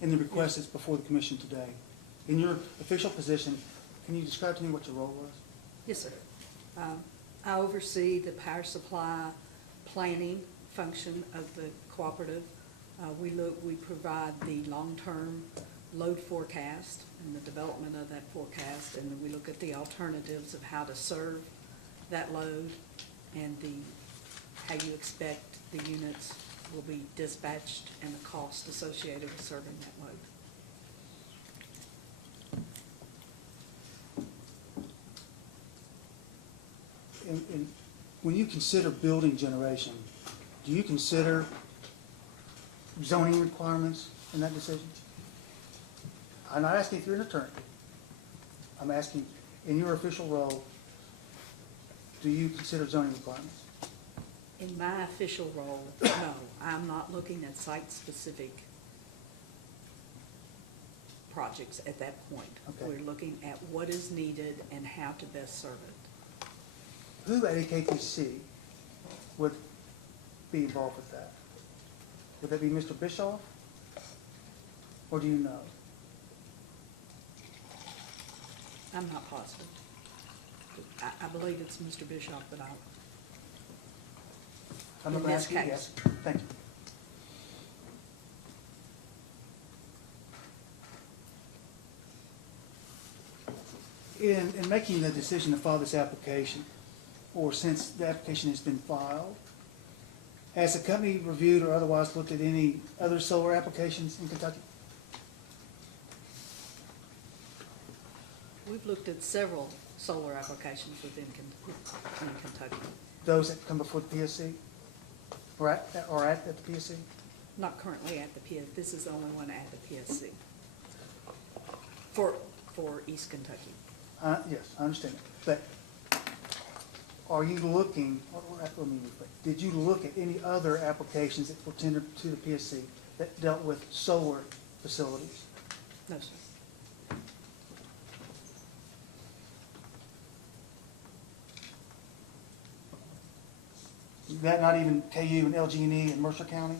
In the request that's before the commission today? In your official position, can you describe to me what your role was? Yes, sir. I oversee the power supply planning function of the cooperative. We provide the long-term load forecast and the development of that forecast, and then we look at the alternatives of how to serve that load and how you expect the units will be dispatched and the cost associated with serving that load. And when you consider building generation, do you consider zoning requirements in that decision? I'm not asking if you're an attorney. I'm asking, in your official role, do you consider zoning requirements? In my official role, no, I'm not looking at site-specific projects at that point. Okay. We're looking at what is needed and how to best serve it. Who at AKTC would be involved with that? Would that be Mr. Bischoff? Or do you know? I'm not positive. I believe it's Mr. Bischoff, but I'm not In going to this ask you, case. yes. Thank you. in making the decision to file this application, or since the application has been filed, has the company reviewed or otherwise looked at any other solar applications in Kentucky? We've looked at several solar applications in Kentucky. Those that come before the PSC? Or at the PSC? Not currently at the PSC. This is the only one at the PSC. For East Kentucky. Yes, I understand. But are you looking, let me rephrase. Did you look at any other applications that were tendered to the PSC that dealt with solar facilities? No, sir. Is that not even KU and LG&E in Mercer County?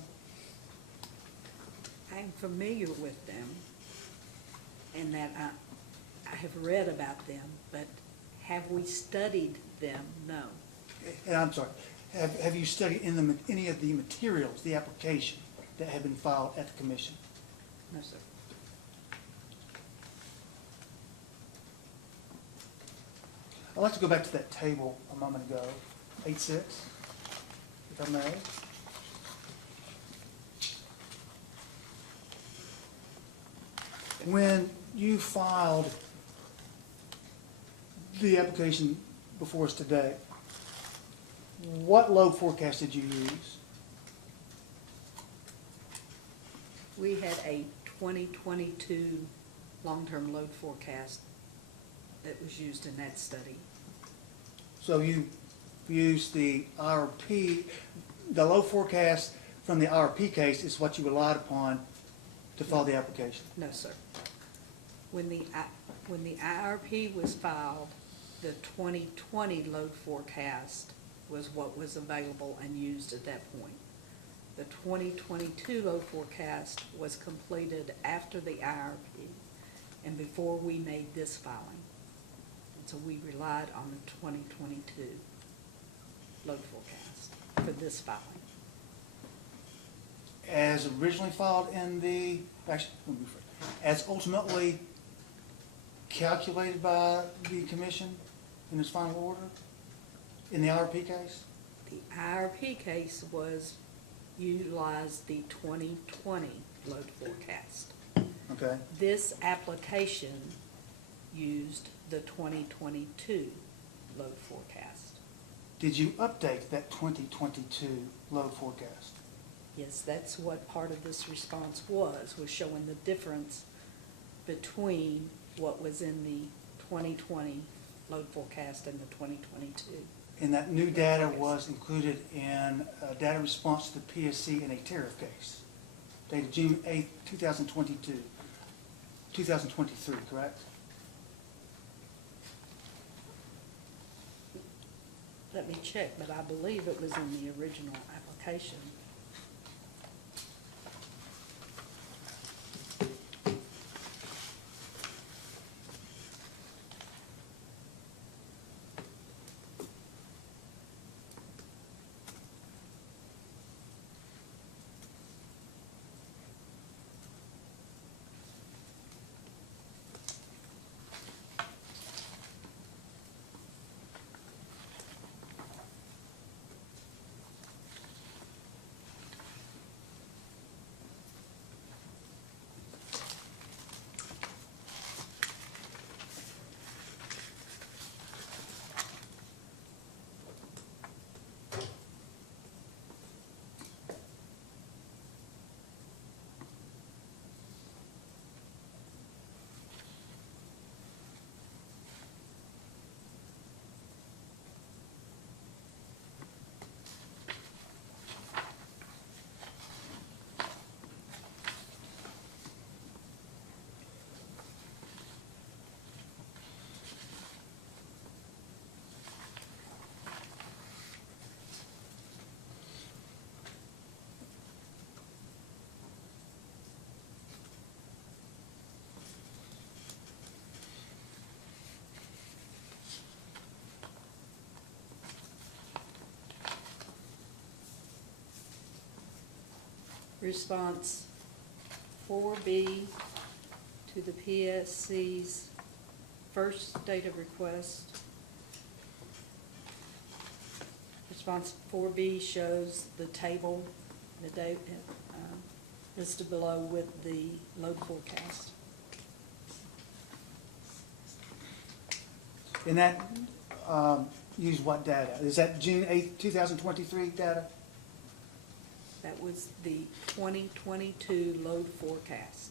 I am familiar with them, and that I have read about them, but have we studied them? No. And I'm sorry, have you studied any of the materials, the application that have been filed at the commission? No, sir. I'd like to go back to that table a moment ago, 8-6, if I may. When you filed the application before us today, what load forecast did you use? We had a 2022 long-term load forecast that was used in that study. So you used the IRP, the load forecast from the IRP case is what you relied upon to file the application? No, sir. When the IRP was filed, the 2020 load forecast was what was available and used at that point. The 2022 load forecast was completed after the IRP and before we made this filing. And so we relied on the 2022 load forecast for this filing. As originally filed in the, actually, let me rephrase, as ultimately calculated by the commission in its final order in the IRP case? The IRP case utilized the 2020 load forecast. Okay. This application used the 2022 load forecast. Did you update that 2022 load forecast? Yes, that's what part of this response was showing the difference between what was in the 2020 load forecast and the 2022. And that new data was included in a data response to the PSC in a tariff case dated June 8, 2023, correct? Let me check, but I believe it was in the original application. Response 4B to the PSC's first date of request. Response 4B shows the table, the date listed below with the load forecast. And that, use what data? Is that June 8th, 2023 data? That was the 2022 load forecast.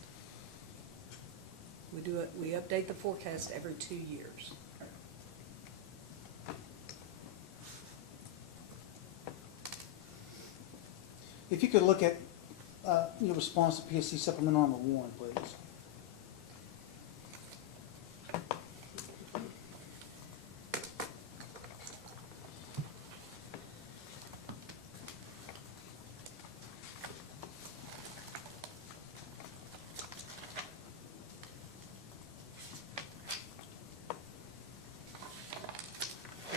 We update the forecast every 2 years. If you could look at your response to PSC Supplemental Number 1, please.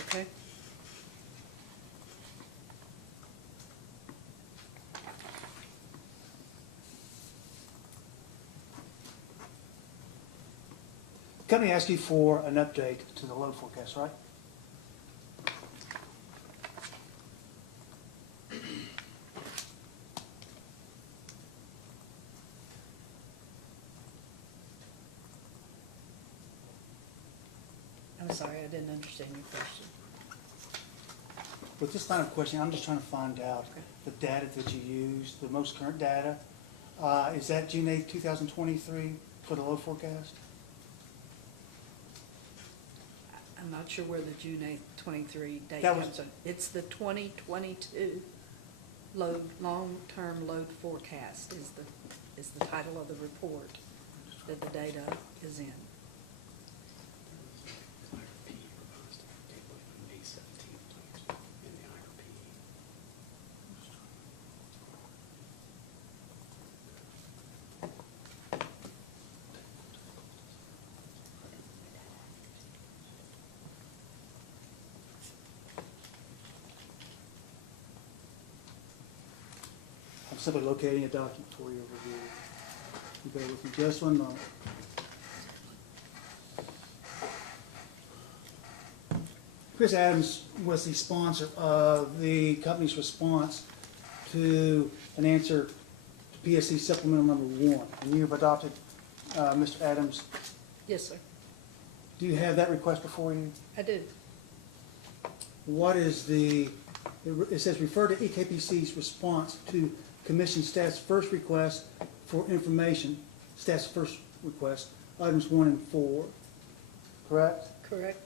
Okay? The company asked you for an update to the load forecast, right? I'm sorry, I didn't understand your question. With this line of questioning, I'm just trying to find out the data that you use, the most current data. Is that June 8th, 2023 for the load forecast? I'm not sure where the June 8th, 23 date That was- comes from. It's the 2022 long-term load forecast is the title of the report that the data is in. IRP proposed on May 17th, please, in the IRP. I'm simply locating a document for your review. You bear with me just one moment. Chris Adams was the sponsor of the company's response to an answer to PSC Supplemental Number 1. And you have adopted, Mr. Adams. Yes, sir. Do you have that request before you? I do. What is the, it says refer to EKPC's response to Commission staff's first request for information, staff's first request, items 1 and 4, correct? Correct.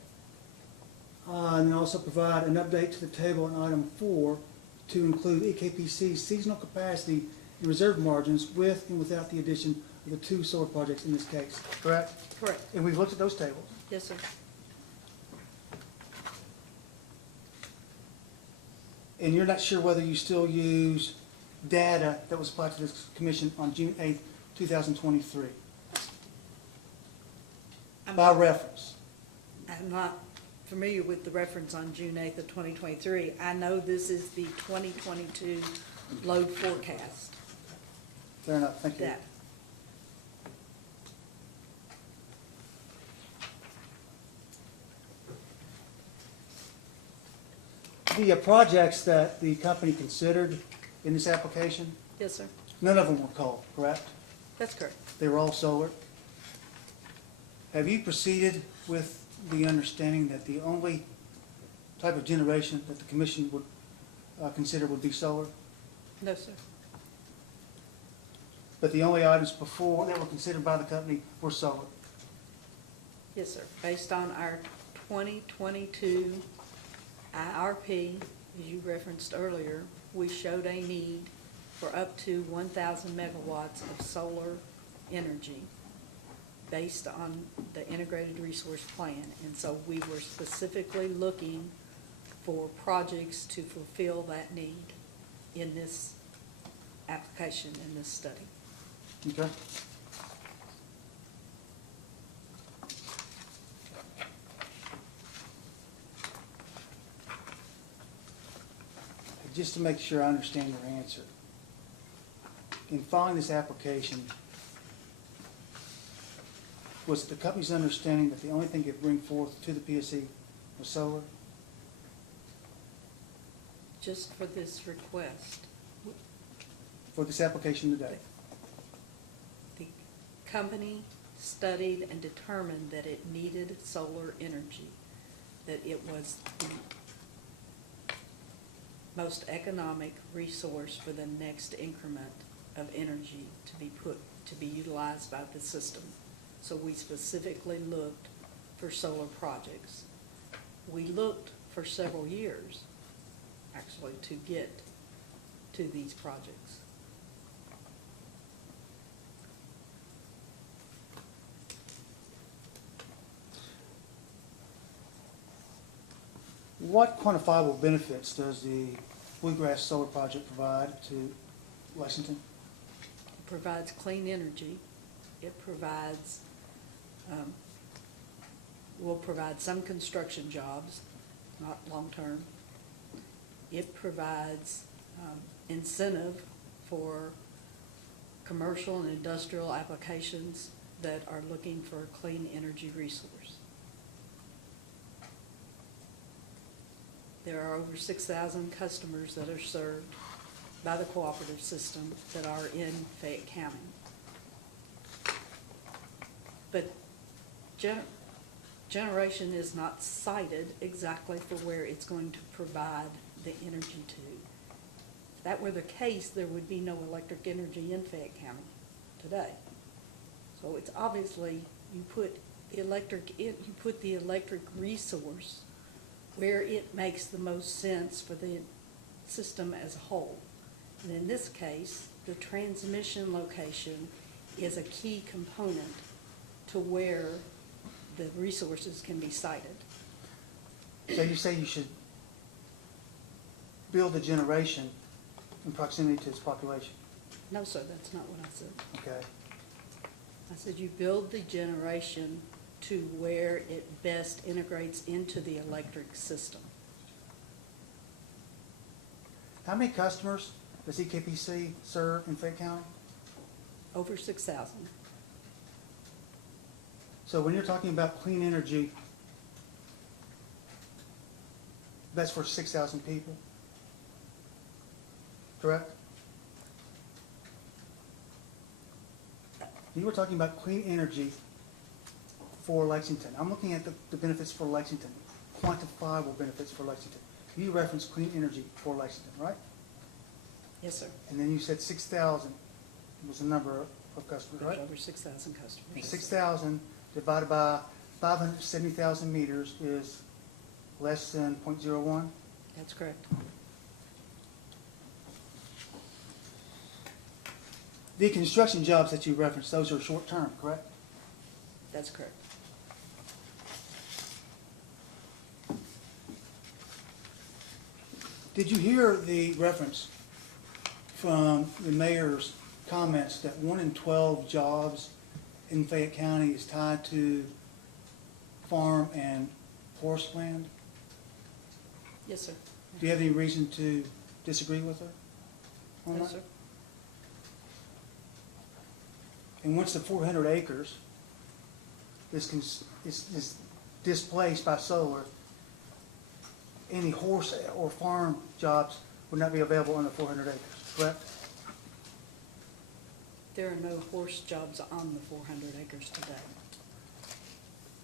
And then also provide an update to the table on item 4 to include EKPC's seasonal capacity and reserve margins with and without the addition of the 2 solar projects in this case, correct? Correct. And we've looked at those tables. Yes, sir. And you're not sure whether you still use data that was applied to this commission on June 8th, 2023, by reference. I'm not familiar with the reference on June 8th of 2023. I know this is the 2022 load forecast. Fair enough, thank you. That. The projects that the company considered in this application, Yes, sir. none of them were coal, correct? That's correct. They were all solar. Have you proceeded with the understanding that the only type of generation that the commission would consider would be solar? No, sir. But the only items before that were considered by the company were solar? Yes, sir. Based on our 2022 IRP, as you referenced earlier, we showed a need for up to 1,000 megawatts of solar energy based on the integrated resource plan. And so we were specifically looking for projects to fulfill that need in this application, in this study. Okay. Just to make sure I understand your answer, in filing this application, was the company's understanding that the only thing it bring forth to the PSC was solar? Just for this request, For this application today? the company studied and determined that it needed solar energy, that it was the most economic resource for the next increment of energy to be utilized by the system. So we specifically looked for solar projects. We looked for several years, actually, to get to these projects. What quantifiable benefits does the Bluegrass Solar Project provide to Lexington? It provides clean energy. It provides, will provide some construction jobs, not long-term. It provides incentive for commercial and industrial applications that are looking for a clean energy resource. There are over 6,000 customers that are served by the cooperative system that are in Fayette County. But generation is not cited exactly for where it's going to provide the energy to. If that were the case, there would be no electric energy in Fayette County today. So it's obviously, you put the electric resource where it makes the most sense for the system as a whole. And in this case, the transmission location is a key component to where the resources can be sited. So you say you should build the generation in proximity to its population? No, sir, that's not what I said. Okay. I said you build the generation to where it best integrates into the electric system. How many customers does EKPC serve in Fayette County? Over 6,000. So when you're talking about clean energy, that's for 6,000 people, correct? You were talking about clean energy for Lexington. I'm looking at the benefits for Lexington, quantifiable benefits for Lexington. You referenced clean energy for Lexington, right? Yes, sir. And then you said 6,000 was the number of customers, right? There's over 6,000 customers. 6,000 divided by 570,000 meters is less than 0.01? That's correct. The construction jobs that you referenced, those are short-term, correct? That's correct. Did you hear the reference from the mayor's comments that 1 in 12 jobs in Fayette County is tied to farm and forest land? Yes, sir. Do you have any reason to disagree with her on No, that? sir. And once the 400 acres is displaced by solar, any horse or farm jobs would not be available on the 400 acres, correct? There are no horse jobs on the 400 acres today.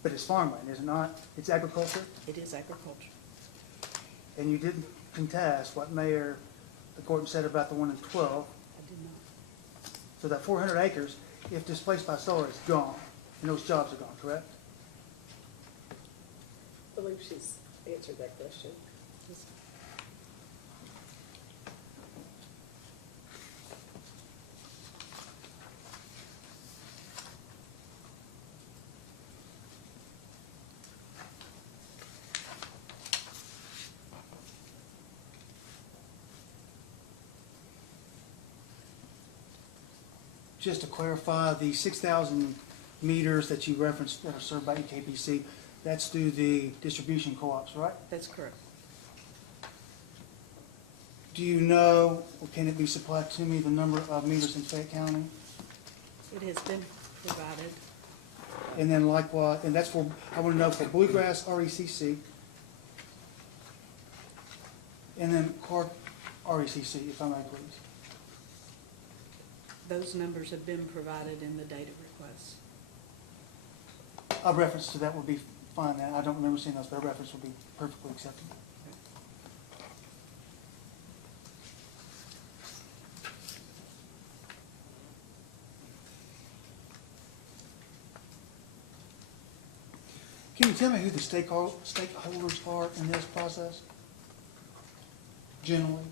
But it's farmland, is it not? It's agriculture? It is agriculture. And you didn't contest what Mayor Gorton said about the 1 in 12. I did not. So that 400 acres, if displaced by solar, is gone, and those jobs are gone, correct? I believe she's answered that question. Yes, sir. Just to clarify, the 6,000 meters that you referenced that are served by EKPC, that's through the distribution co-ops, right? That's correct. Do you know, or can it be supplied to me, the number of meters in Fayette County? It has been provided. And then likewise, and that's for, I want to know for Bluegrass, RECC. And then RECC, if I may please. Those numbers have been provided in the data request. A reference to that would be fine. I don't remember seeing those, but a reference would be perfectly acceptable. Can you tell me who the stakeholders are in this process? Generally?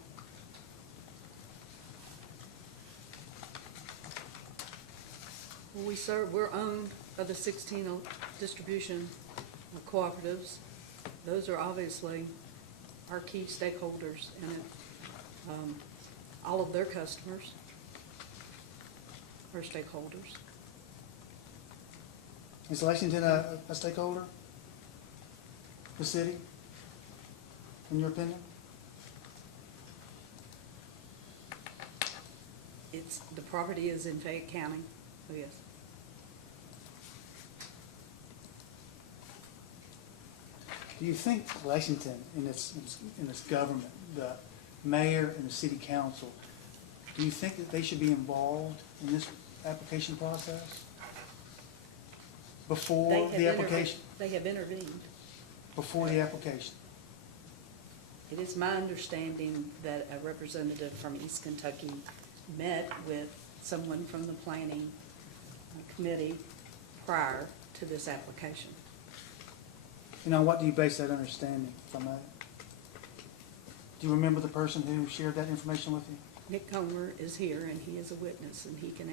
Well, we're owned by the 16 distribution cooperatives. Those are obviously our key stakeholders in it. All of their customers are stakeholders. Is Lexington a stakeholder? The city? In your opinion? The property is in Fayette County, so yes. Do you think Lexington, in its government, the mayor and the city council, do you think that they should be involved in this application process? Before the application? They have intervened. Before the application? It is my understanding that a representative from East Kentucky met with someone from the planning committee prior to this application. And on what do you base that understanding from that? Do you remember the person who shared that information with you? Nick Comer is here, and he is a witness, and he can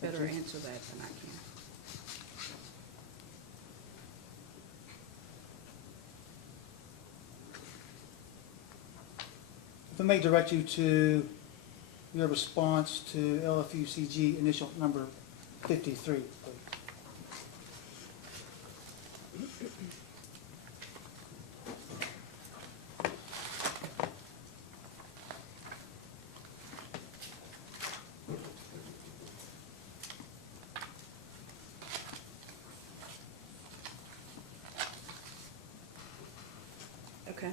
better Okay. answer that than I can. If I may direct you to your response to LFUCG initial number 53, please. Okay.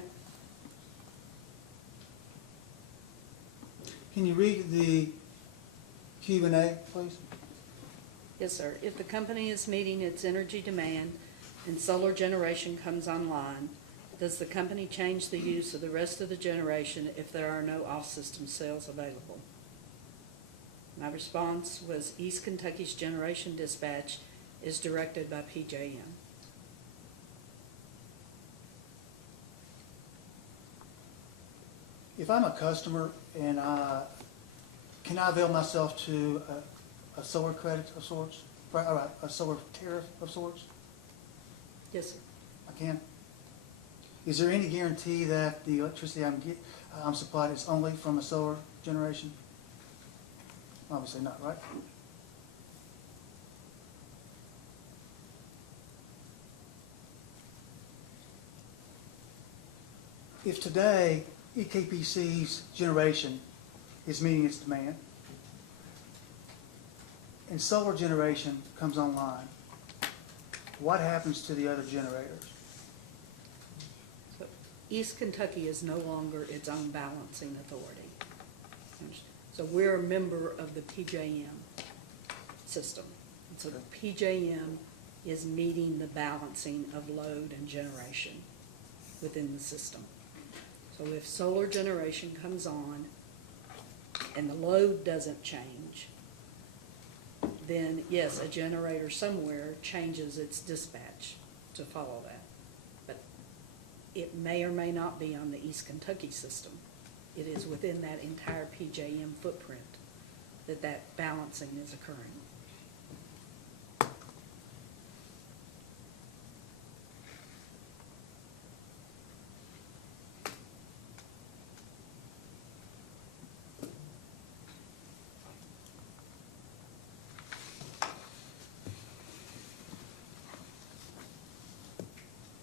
Can you read the Q&A, please? Yes, sir. If the company is meeting its energy demand and solar generation comes online, does the company change the use of the rest of the generation if there are no off-system sales available? My response was East Kentucky's generation dispatch is directed by PJM. If I'm a customer and can I avail myself to a solar credit of sorts, or a solar tariff of sorts? Yes, sir. I can. Is there any guarantee that the electricity I'm supplied is only from a solar generation? Obviously not, right? If today EKPC's generation is meeting its demand, and solar generation comes online, what happens to the other generators? So East Kentucky is no longer its own balancing authority. So we're a member of the PJM system. And so the PJM is meeting the balancing of load and generation within the system. So if solar generation comes on and the load doesn't change, then yes, a generator somewhere changes its dispatch to follow that. But it may or may not be on the East Kentucky system. It is within that entire PJM footprint that balancing is occurring.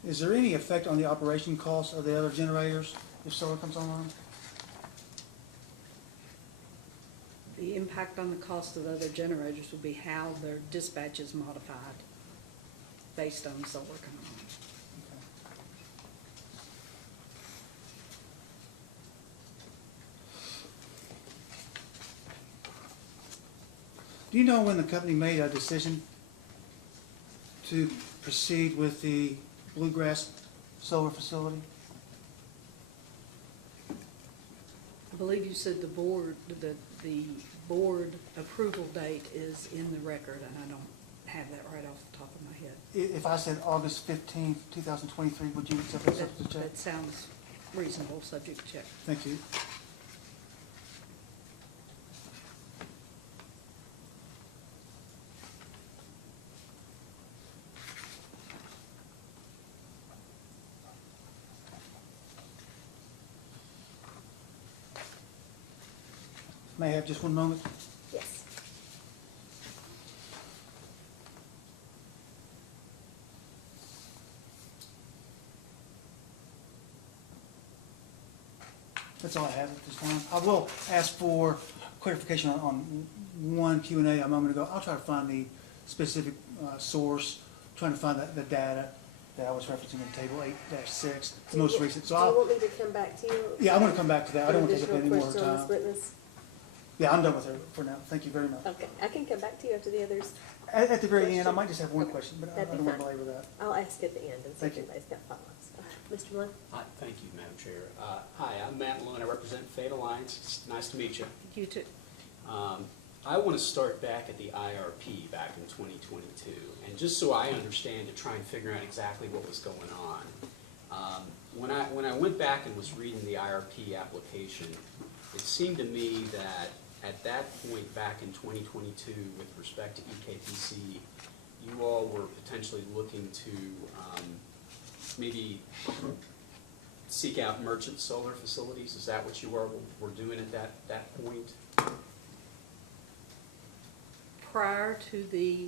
Is there any effect on the operation costs of the other generators if solar comes online? The impact on the cost of other generators will be how their dispatch is modified based on solar coming on. Do you know when the company made a decision to proceed with the Bluegrass solar facility? I believe you said the board approval date is in the record, and I don't have that right off the top of my head. If I said August 15th, 2023, would you accept that subject to check? That sounds reasonable, subject to check. Thank you. May I have just one moment? Yes. That's all I have at this time. I will ask for clarification on one Q&A a moment ago. I'll try to find the specific source, trying to find the data that I was referencing in table 8-6, the most recent. So Do you I'll, want me to come back to you? yeah, I want to come back to that. I don't want to take up any more Additional question on time. this witness? Yeah, I'm done with her for now. Thank you very much. Okay, I can come back to you after the others. At the very end, I might just have one question, but I That'd be don't want to fine. belabor that. I'll ask at the end and see Thank if you. anybody's got follow-ups. Mr. Malone? Hi, thank you, Madam Chair. Hi, I'm Matt Malone. I represent Fate Alliance. It's nice to meet you. You too. I want to start back at the IRP back in 2022, and just so I understand to try and figure out exactly what was going on. When I went back and was reading the IRP application, it seemed to me that at that point back in 2022, with respect to EKPC, you all were potentially looking to maybe seek out merchant solar facilities. Is that what you were doing at that point? Prior to the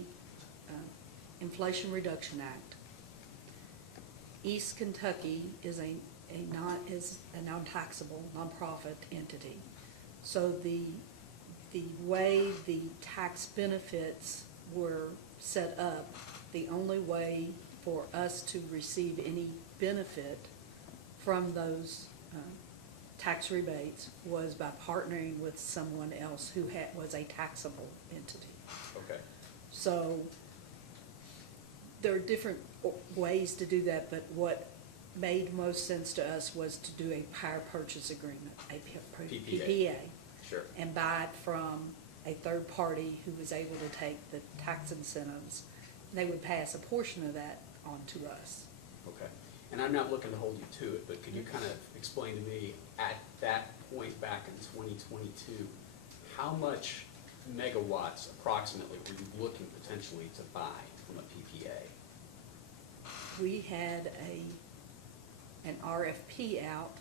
Inflation Reduction Act, East Kentucky is a non-taxable, nonprofit entity. So the way the tax benefits were set up, the only way for us to receive any benefit from those tax rebates was by partnering with someone else who was a taxable entity. Okay. So there are different ways to do that, but what made most sense to us was to do a power purchase agreement, a PPA. Sure. And buy it from a third party who was able to take the tax incentives. They would pass a portion of that on to us. Okay. And I'm not looking to hold you to it, but can you kind of explain to me, at that point back in 2022, how much megawatts approximately were you looking potentially to buy from a PPA? We had an RFP out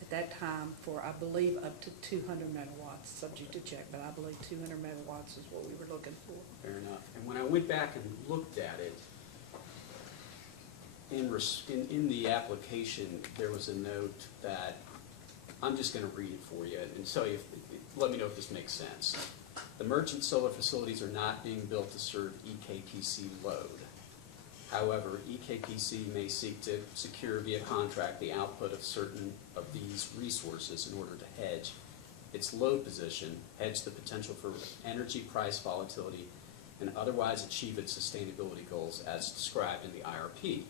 at that time for, I believe, up to 200 megawatts, subject to check, but I believe 200 megawatts is what we were looking for. Fair enough. And when I went back and looked at it, in the application, there was a note that, I'm just going to read it for you, and so let me know if this makes sense. The merchant solar facilities are not being built to serve EKPC load. However, EKPC may seek to secure via contract the output of certain of these resources in order to hedge its load position, hedge the potential for energy price volatility, and otherwise achieve its sustainability goals as described in the IRP.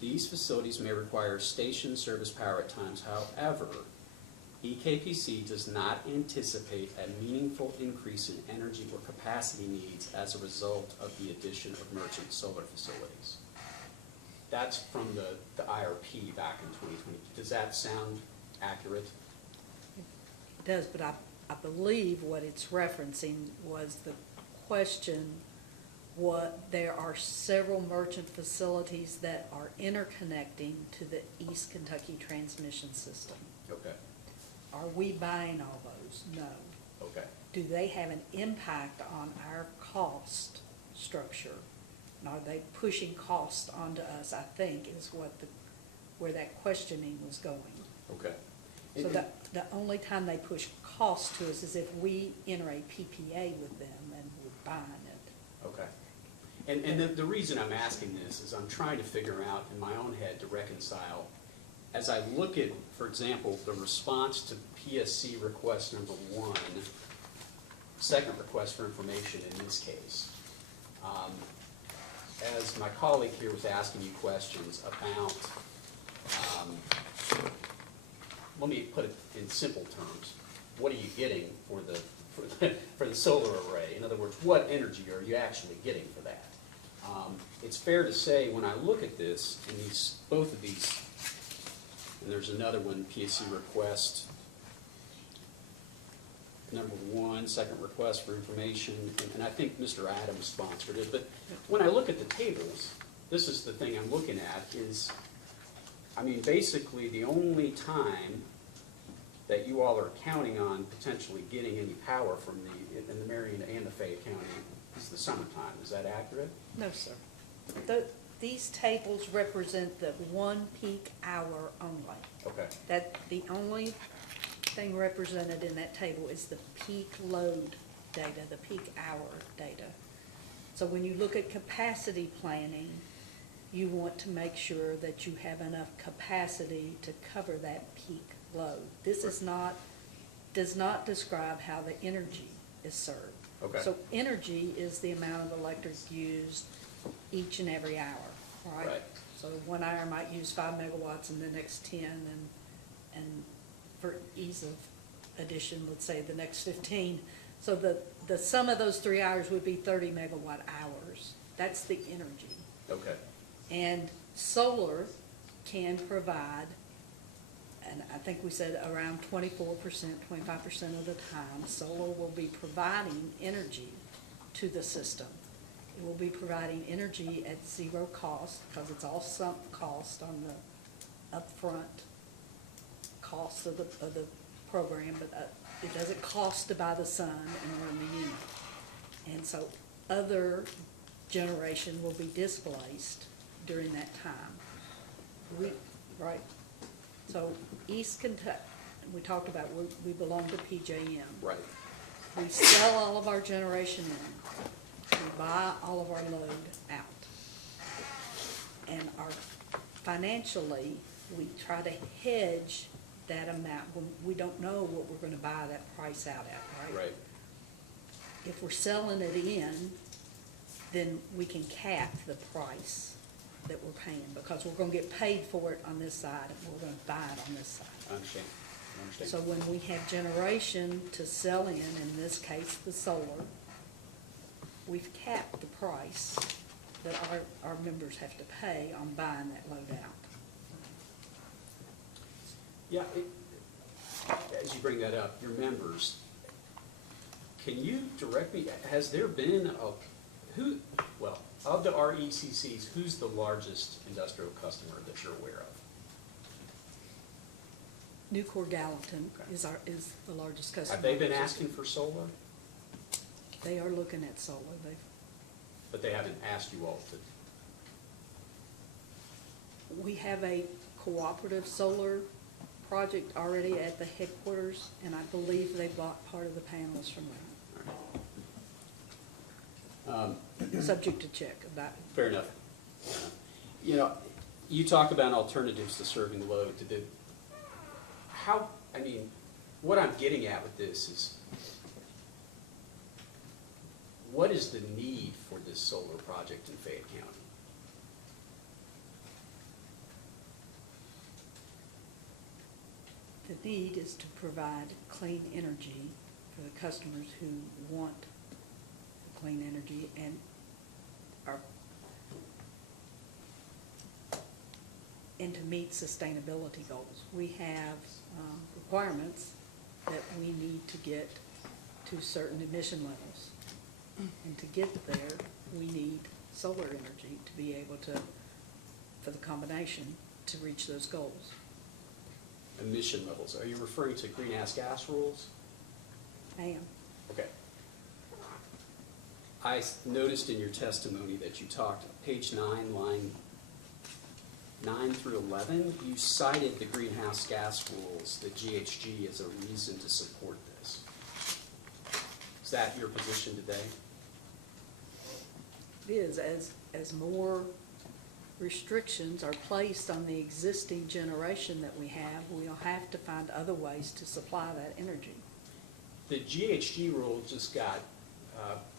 These facilities may require station service power at times. However, EKPC does not anticipate a meaningful increase in energy or capacity needs as a result of the addition of merchant solar facilities. That's from the IRP back in 2020. Does that sound accurate? It does, but I believe what it's referencing was the question, there are several merchant facilities that are interconnecting to the East Kentucky transmission system. Okay. Are we buying all those? No. Okay. Do they have an impact on our cost structure? And are they pushing cost onto us, I think, is where that questioning was going. Okay. So the only time they push cost to us is if we enter a PPA with them and we're buying it. Okay. And the reason I'm asking this is I'm trying to figure out in my own head to reconcile, as I look at, for example, the response to PSC request number 1, second request for information in this case. As my colleague here was asking you questions about, let me put it in simple terms, what are you getting for the solar array? In other words, what energy are you actually getting for that? It's fair to say when I look at this, and both of these, and there's another one, PSC request number 1, second request for information, and I think Mr. Adams sponsored it, but when I look at the tables, this is the thing I'm looking at is, I mean, basically the only time that you all are counting on potentially getting any power from in the Marion and the Fayette County is the summertime. Is that accurate? No, sir. These tables represent the 1 peak hour only. Okay. That the only thing represented in that table is the peak load data, the peak hour data. So when you look at capacity planning, you want to make sure that you have enough capacity to cover that peak load. This does not describe how the energy is served. Okay. So energy is the amount of electric used each and every hour, right? Right. So 1 hour might use 5 megawatts and the next 10, and for ease of addition, let's say the next 15. So the sum of those 3 hours would be 30 megawatt hours. That's the energy. Okay. And solar can provide, and I think we said around 24%, 25% of the time, solar will be providing energy to the system. It will be providing energy at 0 cost, because it's all sunk cost on the upfront cost of the program, but it doesn't cost to buy the sun and run the unit. And so other generation will be displaced during that time. Right. So East Kentucky, we talked about, we belong to PJM. Right. We sell all of our generation in. We buy all of our load out. And financially, we try to hedge that amount when we don't know what we're gonna buy that price out at, right? Right. If we're selling it in, then we can cap the price that we're paying, because we're gonna get paid for it on this side, and we're gonna buy it on this side. I understand. So when we have generation to sell in this case, the solar, we've capped the price that our members have to pay on buying that load out. Yeah, as you bring that up, your members, can you direct me, has there been of the RECCs, who's the largest industrial customer that you're aware of? Nucor Gallatin is the largest customer. Have they been asking for solar? They are looking at solar. But they haven't asked you all to? We have a cooperative solar project already at the headquarters, and I believe they bought part of the panels from that. Subject to check about. Fair enough. You know, you talk about alternatives to serving load. What I'm getting at with this is, what is the need for this solar project in Fayette County? The need is to provide clean energy for the customers who want clean energy and to meet sustainability goals. We have requirements that we need to get to certain emission levels. And to get there, we need solar energy to be able to, for the combination, to reach those goals. Emission levels, are you referring to greenhouse gas rules? I am. Okay. I noticed in your testimony that you talked, page 9, line 9 through 11, you cited the greenhouse gas rules, the GHG, as a reason to support this. Is that your position today? It is, as more restrictions are placed on the existing generation that we have, we'll have to find other ways to supply that energy. The GHG rule just got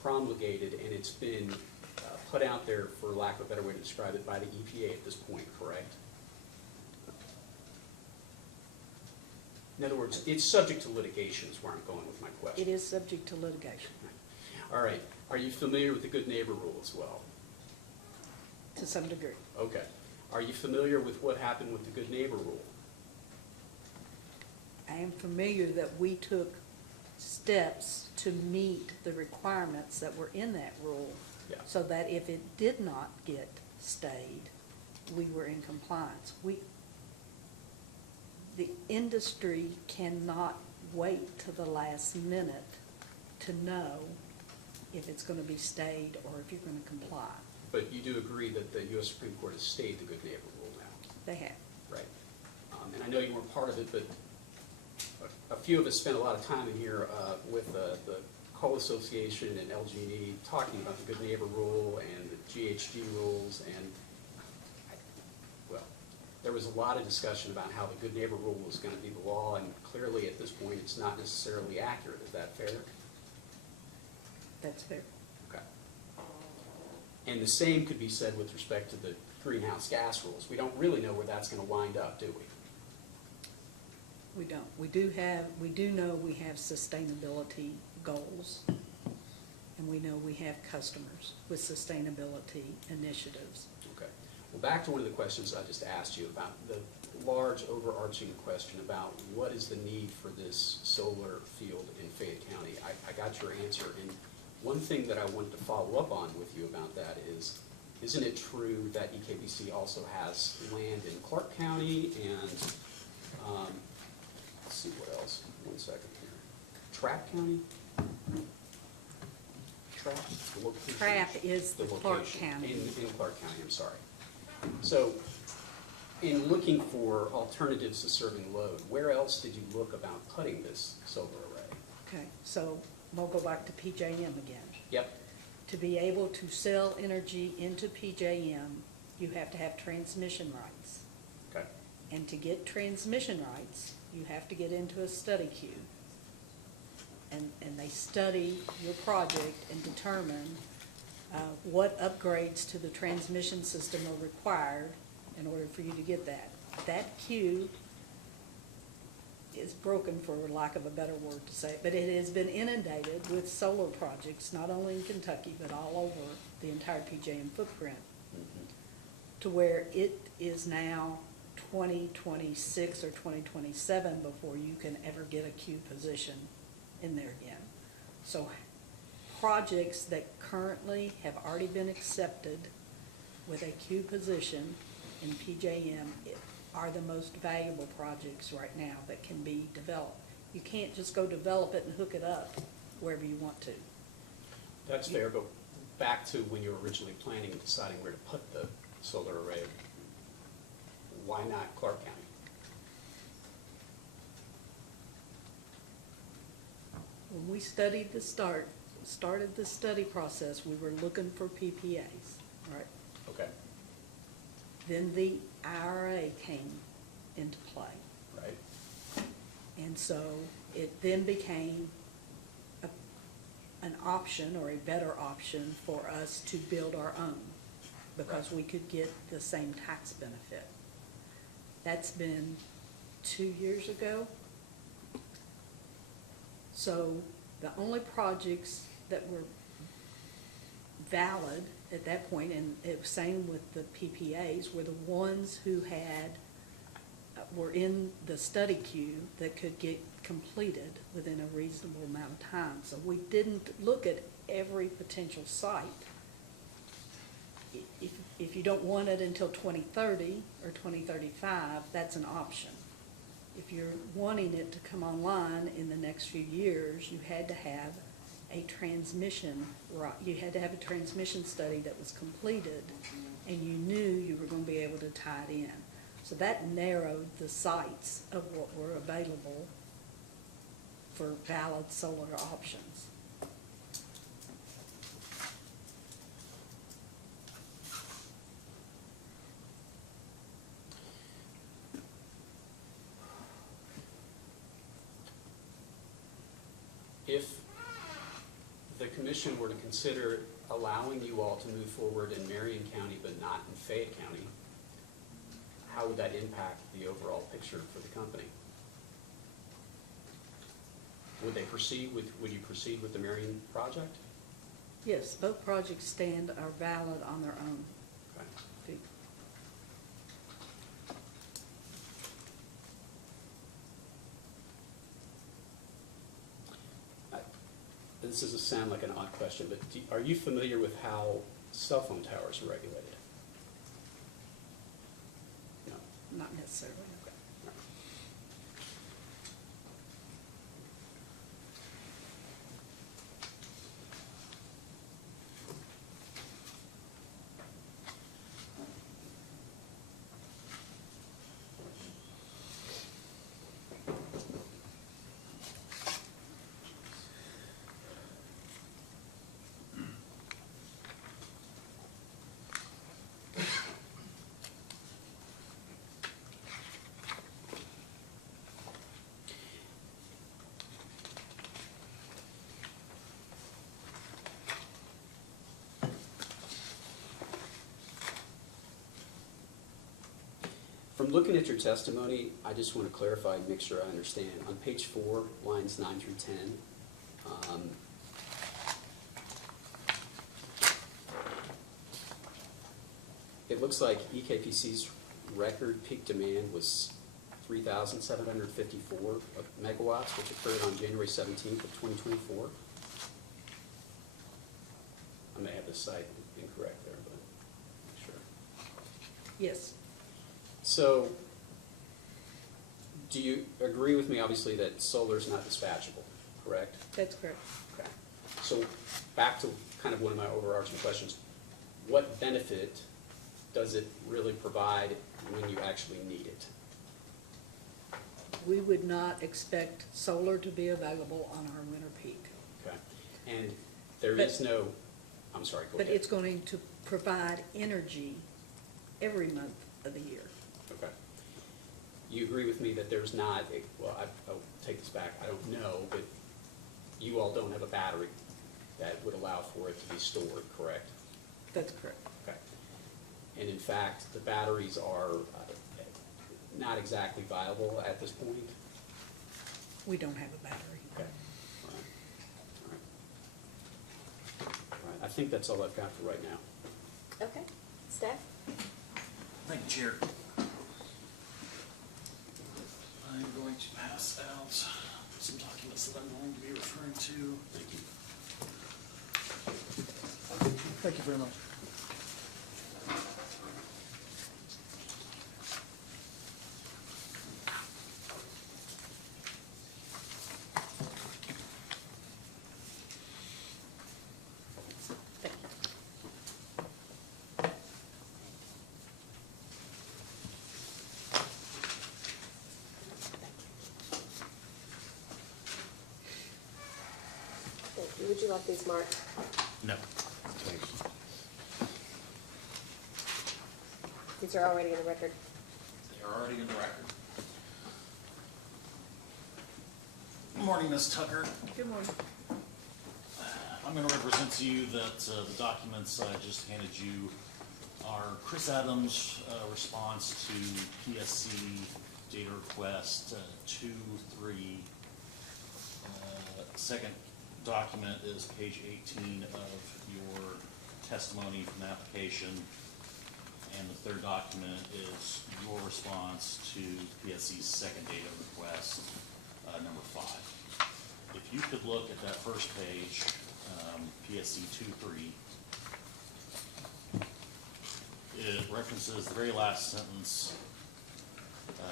promulgated, and it's been put out there, for lack of a better way to describe it, by the EPA at this point, correct? In other words, it's subject to litigation is where I'm going with my question. It is subject to litigation, All right. Are you familiar with the good neighbor rule as well? to some degree. Okay. Are you familiar with what happened with the good neighbor rule? I am familiar that we took steps to meet the requirements that were in that rule, Yeah. so that if it did not get stayed, we were in compliance. The industry cannot wait to the last minute to know if it's gonna be stayed or if you're gonna comply. But you do agree that the U.S. Supreme Court has stayed the good neighbor rule now, They have. right? And I know you weren't part of it, but a few of us spent a lot of time in here with the Coal Association and LG&E talking about the good neighbor rule and the GHG rules, and well, there was a lot of discussion about how the good neighbor rule was going to be the law, and clearly at this point it's not necessarily accurate. Is that fair? That's fair. Okay. And the same could be said with respect to the greenhouse gas rules. We don't really know where that's going to wind up, do we? We don't. We do know we have sustainability goals, and we know we have customers with sustainability initiatives. Okay. Well, back to one of the questions I just asked you about, the large overarching question about what is the need for this solar field in Fayette County. I got your answer, and one thing that I wanted to follow up on with you about that is, isn't it true that EKBC also has land in Clark County and, let's see what else, one second here, Trapp County? Trapp? The location? Trapp is the Clark location. County. In Clark County, I'm sorry. So, in looking for alternatives to serving load, where else did you look about putting this solar array? Okay, so we'll go back to PJM again. Yep. To be able to sell energy into PJM, you have to have transmission rights. Okay. And to get transmission rights, you have to get into a study queue. And they study your project and determine what upgrades to the transmission system are required in order for you to get that. That queue is broken, for lack of a better word to say, but it has been inundated with solar projects, not only in Kentucky, but all over the entire PJM footprint, to where it is now 2026 or 2027 before you can ever get a queue position in there again. So projects that currently have already been accepted with a queue position in PJM are the most valuable projects right now that can be developed. You can't just go develop it and hook it up wherever you want to. That's fair, but back to when you were originally planning and deciding where to put the solar array, why not Clark County? When we started the study process, we were looking for PPAs, right? Okay, Then the IRA came into play. right. And so it then became an option, or a better option, for us to build our own, because we could get the same tax benefit. That's been 2 years ago. So the only projects that were valid at that point, and it was same with the PPAs, were the ones who were in the study queue that could get completed within a reasonable amount of time. So we didn't look at every potential site. If you don't want it until 2030 or 2035, that's an option. If you're wanting it to come online in the next few years, you had to have a transmission study that was completed, and you knew you were going to be able to tie it in. So that narrowed the sites of what were available for valid solar options. if the commission were to consider allowing you all to move forward in Marion County but not in Fayette County, how would that impact the overall picture for the company? Would you proceed with the Marion project? Yes, both projects are valid on their own. Okay. This doesn't sound like an odd question, but are you familiar with how cell phone towers are regulated? No. Not necessarily. From looking at your testimony, I just want to clarify and make sure I understand. On page 4, lines 9 through 10, it looks like EKPC's record peak demand was 3,754 megawatts, which occurred on January 17th of 2024. I may have this site incorrect there, but I'm sure. Yes. So, do you agree with me, obviously, that solar is not dispatchable, correct? That's correct. Okay. So, back to kind of one of my overarching questions. What benefit does it really provide when you actually need it? We would not expect solar to be available on our winter peak. Okay. And there is no, I'm sorry, go ahead. But it's going to provide energy every month of the year. Okay. You agree with me that there's not, I'll take this back, I don't know, but you all don't have a battery that would allow for it to be stored, correct? That's correct. Okay. And in fact, the batteries are not exactly viable at this point? We don't have a battery. Okay. All right. All right. All right. I think that's all I've got for right now. Okay. Staff? Thank you, Chair. I'm going to pass out some documents that I'm going to be referring to. Thank you. Thank you very much. Thank you. Would you like these marked? No. These are already in the record. They are already in the record. Good morning, Ms. Tucker. Good morning. I'm going to represent to you that the documents I just handed you are Chris Adams' response to PSC data request 2-3. Second document is page 18 of your testimony from the application. And the third document is your response to PSC's second data request, number 5. If you could look at that first page, PSC 2-3, it references the very last sentence.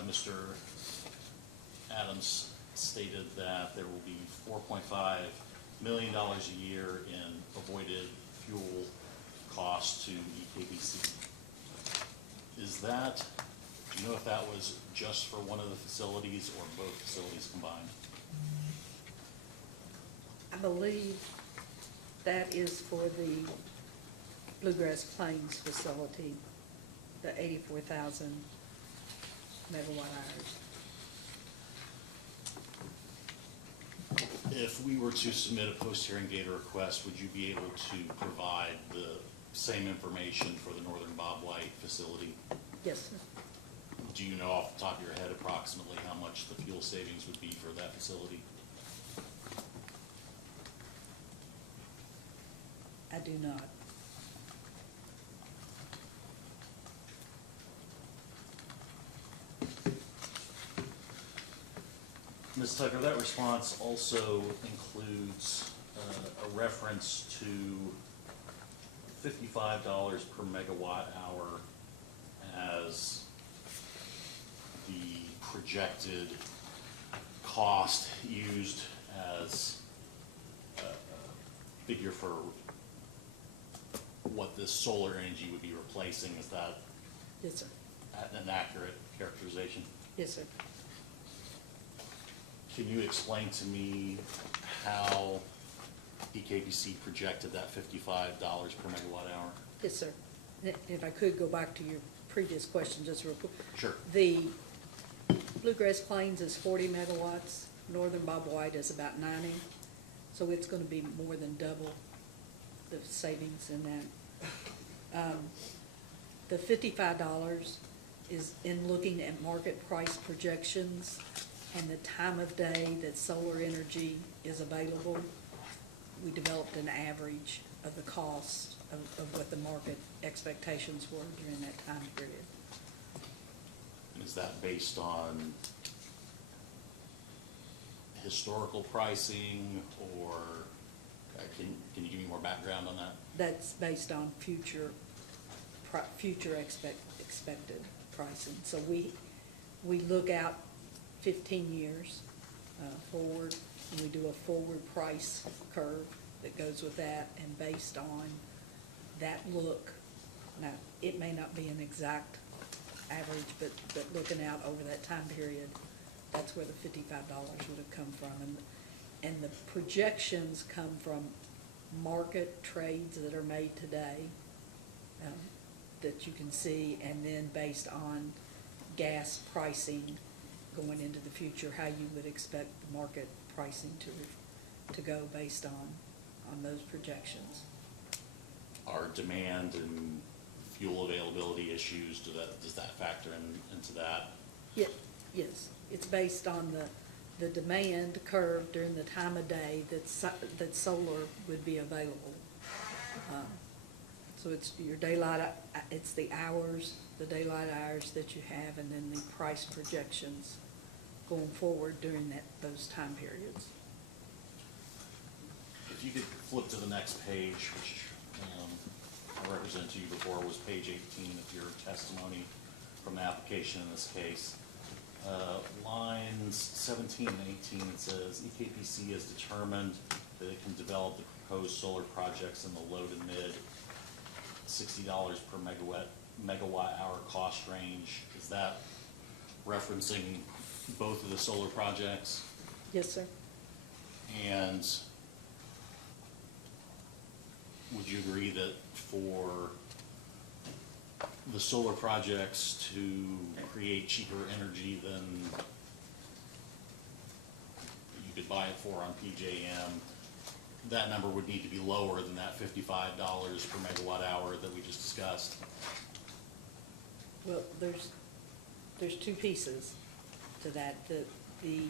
Mr. Adams stated that there will be $4.5 million a year in avoided fuel costs to EKBC. Is that, do you know if that was just for one of the facilities or both facilities combined? I believe that is for the Bluegrass Plains facility, the 84,000 megawatt hours. If we were to submit a post-hearing data request, would you be able to provide the same information for the Northern Bob White facility? Yes, sir. Do you know off the top of your head approximately how much the fuel savings would be for that facility? I do not. Ms. Tucker, that response also includes a reference to $55 per megawatt hour as the projected cost used as a figure for what this solar energy would be replacing. Is that Yes, sir. an accurate characterization? Yes, sir. Can you explain to me how DKBC projected that $55 per megawatt hour? Yes, sir. If I could go back to your previous question just real quick. Sure. The Bluegrass Plains is 40 megawatts, Northern Bob White is about 90, so it's gonna be more than double the savings in that. The $55 is in looking at market price projections and the time of day that solar energy is available. We developed an average of the cost of what the market expectations were during that time period. Is that based on historical pricing, or can you give me more background on that? That's based on future expected pricing. So we look out 15 years forward, and we do a forward price curve that goes with that, and based on that look, now, it may not be an exact average, but looking out over that time period, that's where the $55 would have come from. And the projections come from market trades that are made today, that you can see, and then based on gas pricing going into the future, how you would expect the market pricing to go based on those projections. Are demand and fuel availability issues, does that factor into that? Yes, it's based on the demand curve during the time of day that solar would be available. So it's your daylight, it's the hours, the daylight hours that you have, and then the price projections going forward during those time periods. If you could flip to the next page, which I represented to you before, was page 18 of your testimony from the application in this case. Lines 17 and 18, it says EKPC has determined that it can develop the proposed solar projects in the low to mid $60 per megawatt hour cost range. Is that referencing both of the solar projects? Yes, sir. And would you agree that for the solar projects to create cheaper energy than you could buy it for on PJM, that number would need to be lower than that $55 per megawatt hour that we just discussed? Well, there's two pieces to that. The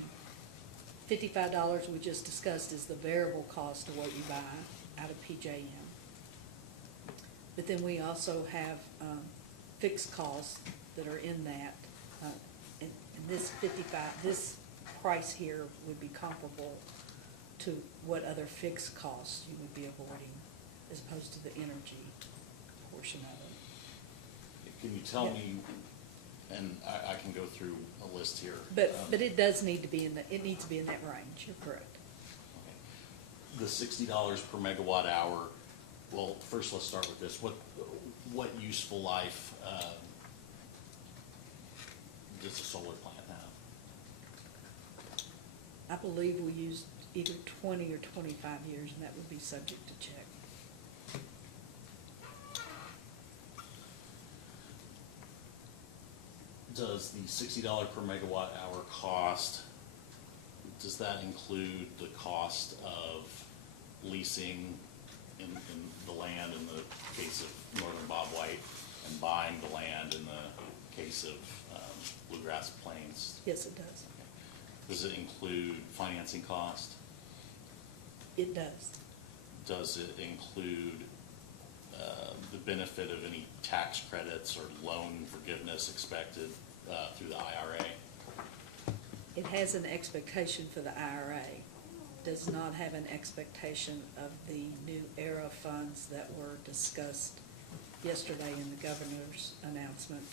$55 we just discussed is the variable cost of what you buy out of PJM. But then we also have fixed costs that are in that. And this this price here would be comparable to what other fixed costs you would be avoiding as opposed to the energy portion of it. Can you tell me, and I can go through a list here. But it does need to be it needs to be in that range, you're correct. Okay. The $60 per megawatt hour, well, first let's start with this. What useful life does a solar plant have? I believe we used either 20 or 25 years, and that would be subject to check. Does the $60 per megawatt hour cost does that include the cost of leasing in the land in the case of Northern Bob White and buying the land in the case of Bluegrass Plains? Yes, it does. Does it include financing cost? It does. Does it include the benefit of any tax credits or loan forgiveness expected through the IRA? It has an expectation for the IRA, does not have an expectation of the new ERA funds that were discussed yesterday in the governor's announcement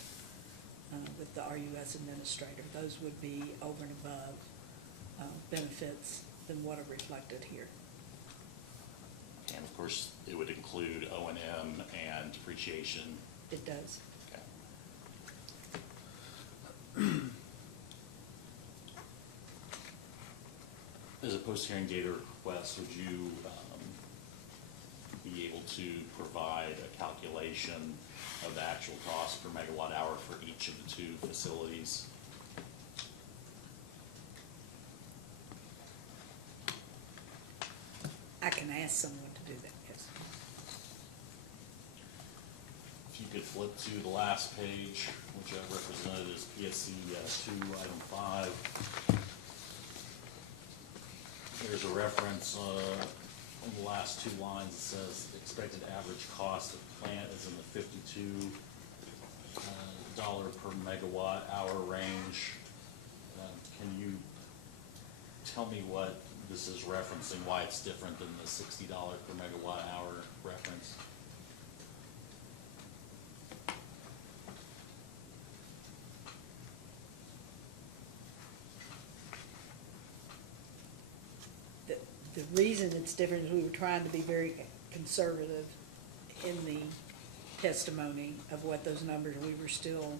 with the RUS administrator. Those would be over and above benefits than what are reflected here. And of course, it would include O&M and depreciation. It does. Okay. As a post-hearing data request, would you be able to provide a calculation of the actual cost per megawatt hour for each of the two facilities? I can ask someone to do that, yes. If you could flip to the last page, which I represented as PSC 2, item 5. There's a reference on the last two lines. It says expected average cost of plant is in the $52 per megawatt hour range. Can you tell me what this is referencing, why it's different than the $60 per megawatt hour reference? The reason it's different is we were trying to be very conservative in the testimony of what those numbers, we were still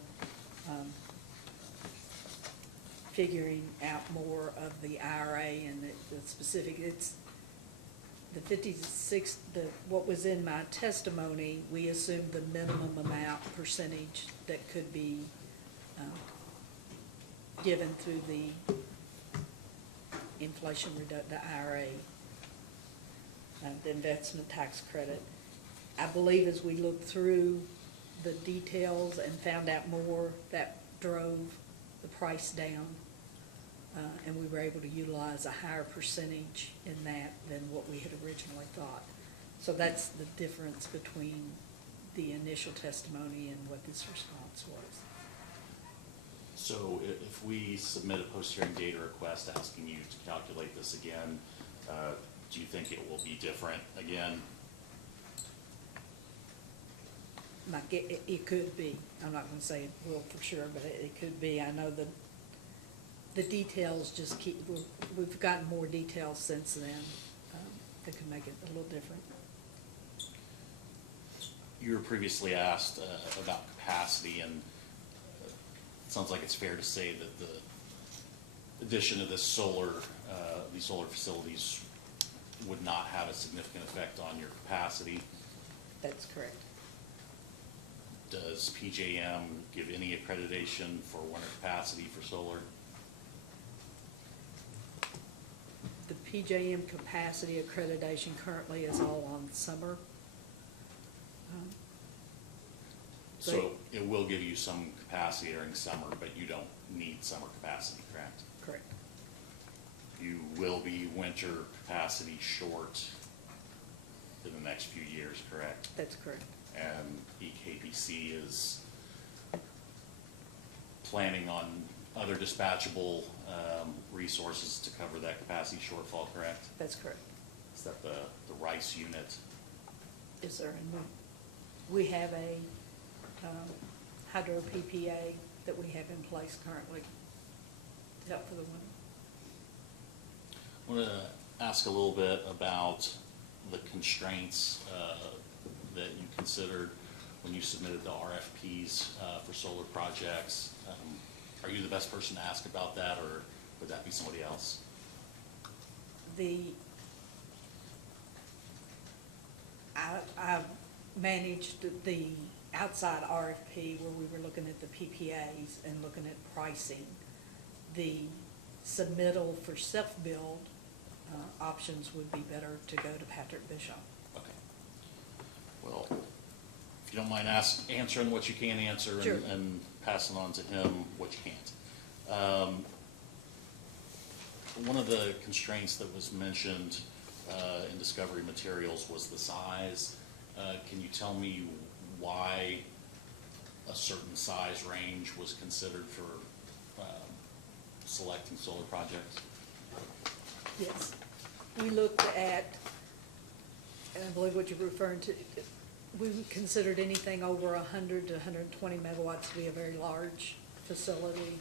figuring out more of the IRA and the specific, it's the 56, what was in my testimony, we assumed the minimum amount percentage that could be given through the inflation the IRA, the investment tax credit. I believe as we looked through the details and found out more, that drove the price down, and we were able to utilize a higher percentage in that than what we had originally thought. So that's the difference between the initial testimony and what this response was. So if we submit a post-hearing data request asking you to calculate this again, do you think it will be different again? It could be. I'm not going to say it will for sure, but it could be. I know the details just keep, we've gotten more details since then that could make it a little different. You were previously asked about capacity, and it sounds like it's fair to say that the addition of this these solar facilities would not have a significant effect on your capacity. That's correct. Does PJM give any accreditation for winter capacity for solar? The PJM capacity accreditation currently is all on summer. So it will give you some capacity during summer, but you don't need summer capacity, correct? Correct. You will be winter capacity short in the next few years, correct? That's correct. And EKPC is planning on other dispatchable resources to cover that capacity shortfall, correct? That's correct. Is that the RICE unit? Yes, sir. And we have a hydro PPA that we have in place currently to help for the winter. I want to ask a little bit about the constraints that you considered when you submitted the RFPs for solar projects. Are you the best person to ask about that, or would that be somebody else? I managed the outside RFP where we were looking at the PPAs and looking at pricing. The submittal for self-build, options would be better to go to Patrick Bishop. Okay. Well, if you don't mind answering what you can answer Sure. and passing on to him what you can't. One of the constraints that was mentioned in discovery materials was the size. Can you tell me why a certain size range was considered for selecting solar projects? Yes. We looked at, and I believe what you're referring to, we considered anything over 100 to 120 megawatts to be a very large facility,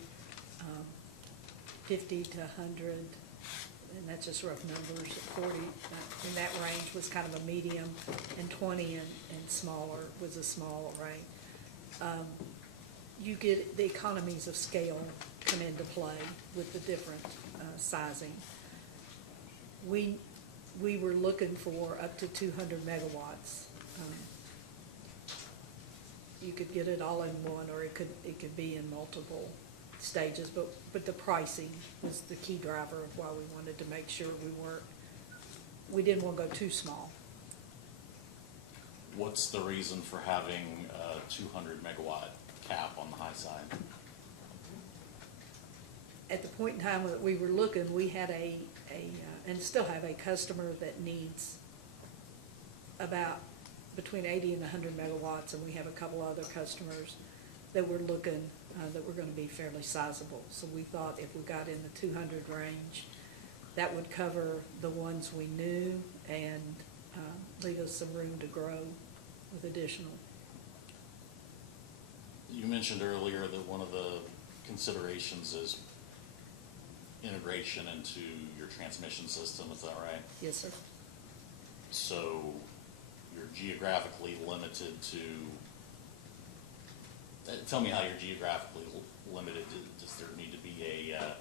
50 to 100, and that's just rough numbers, 40, in that range was kind of a medium, and 20 and smaller was a small range. You get the economies of scale come into play with the different sizing. We were looking for up to 200 megawatts. You could get it all in one, or it could be in multiple stages, but the pricing was the key driver of why we wanted to make sure we didn't want to go too small. What's the reason for having a 200 megawatt cap on the high side? At the point in time that we were looking, we had and still have a customer that needs about between 80 and 100 megawatts, and we have a couple other customers that we're looking, that were going to be fairly sizable. So we thought if we got in the 200 range, that would cover the ones we knew and leave us some room to grow with additional. You mentioned earlier that one of the considerations is integration into your transmission system, is that right? Yes, sir. So you're geographically limited to, tell me how you're geographically limited. Does there need to be a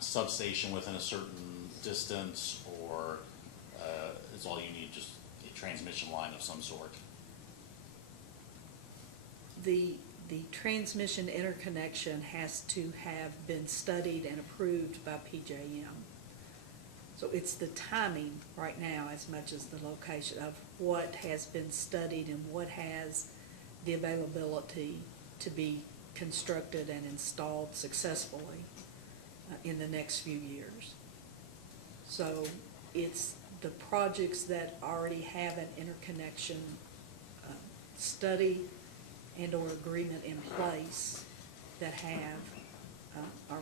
substation within a certain distance, or is all you need just a transmission line of some sort? The transmission interconnection has to have been studied and approved by PJM. So it's the timing right now as much as the location of what has been studied and what has the availability to be constructed and installed successfully in the next few years. So it's the projects that already have an interconnection study and or agreement in place that have are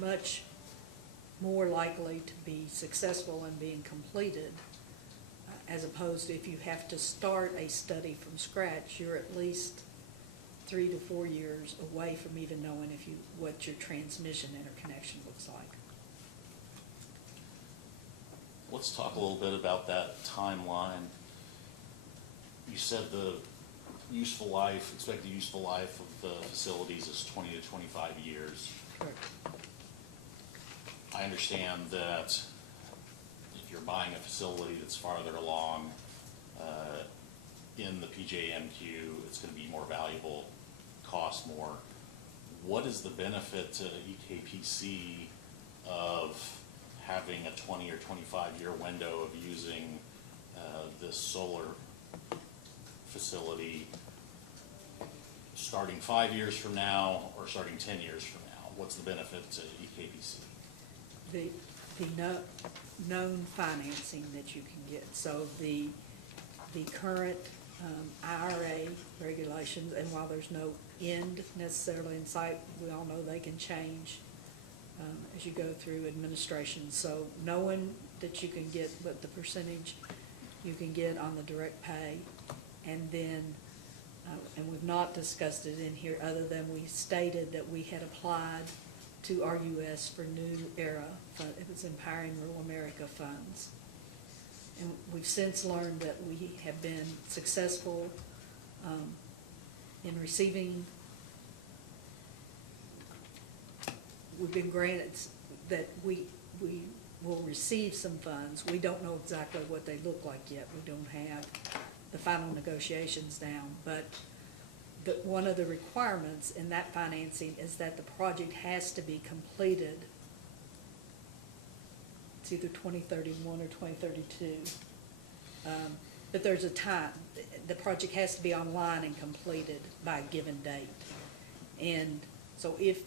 much more likely to be successful in being completed, as opposed to if you have to start a study from scratch, you're at least 3 to 4 years away from even knowing what your transmission interconnection looks like. Let's talk a little bit about that timeline. You said the expected useful life of the facilities is 20 to 25 years. Correct. I understand that if you're buying a facility that's farther along in the PJMQ, it's going to be more valuable, cost more. What is the benefit to EKPC of having a 20 or 25-year window of using this solar facility starting 5 years from now or starting 10 years from now? What's the benefit to EKPC? The known financing that you can get. So the current IRA regulations, and while there's no end necessarily in sight, we all know they can change as you go through administration. So knowing that you can get what the percentage you can get on the direct pay, and then, and we've not discussed it in here other than we stated that we had applied to RUS for New Era, it was Empowering Rural America funds. And we've since learned that we have been successful in receiving, we've been granted that we will receive some funds. We don't know exactly what they look like yet. We don't have the final negotiations down, but one of the requirements in that financing is that the project has to be completed it's either 2031 or 2032. But there's a time, the project has to be online and completed by a given date. And so if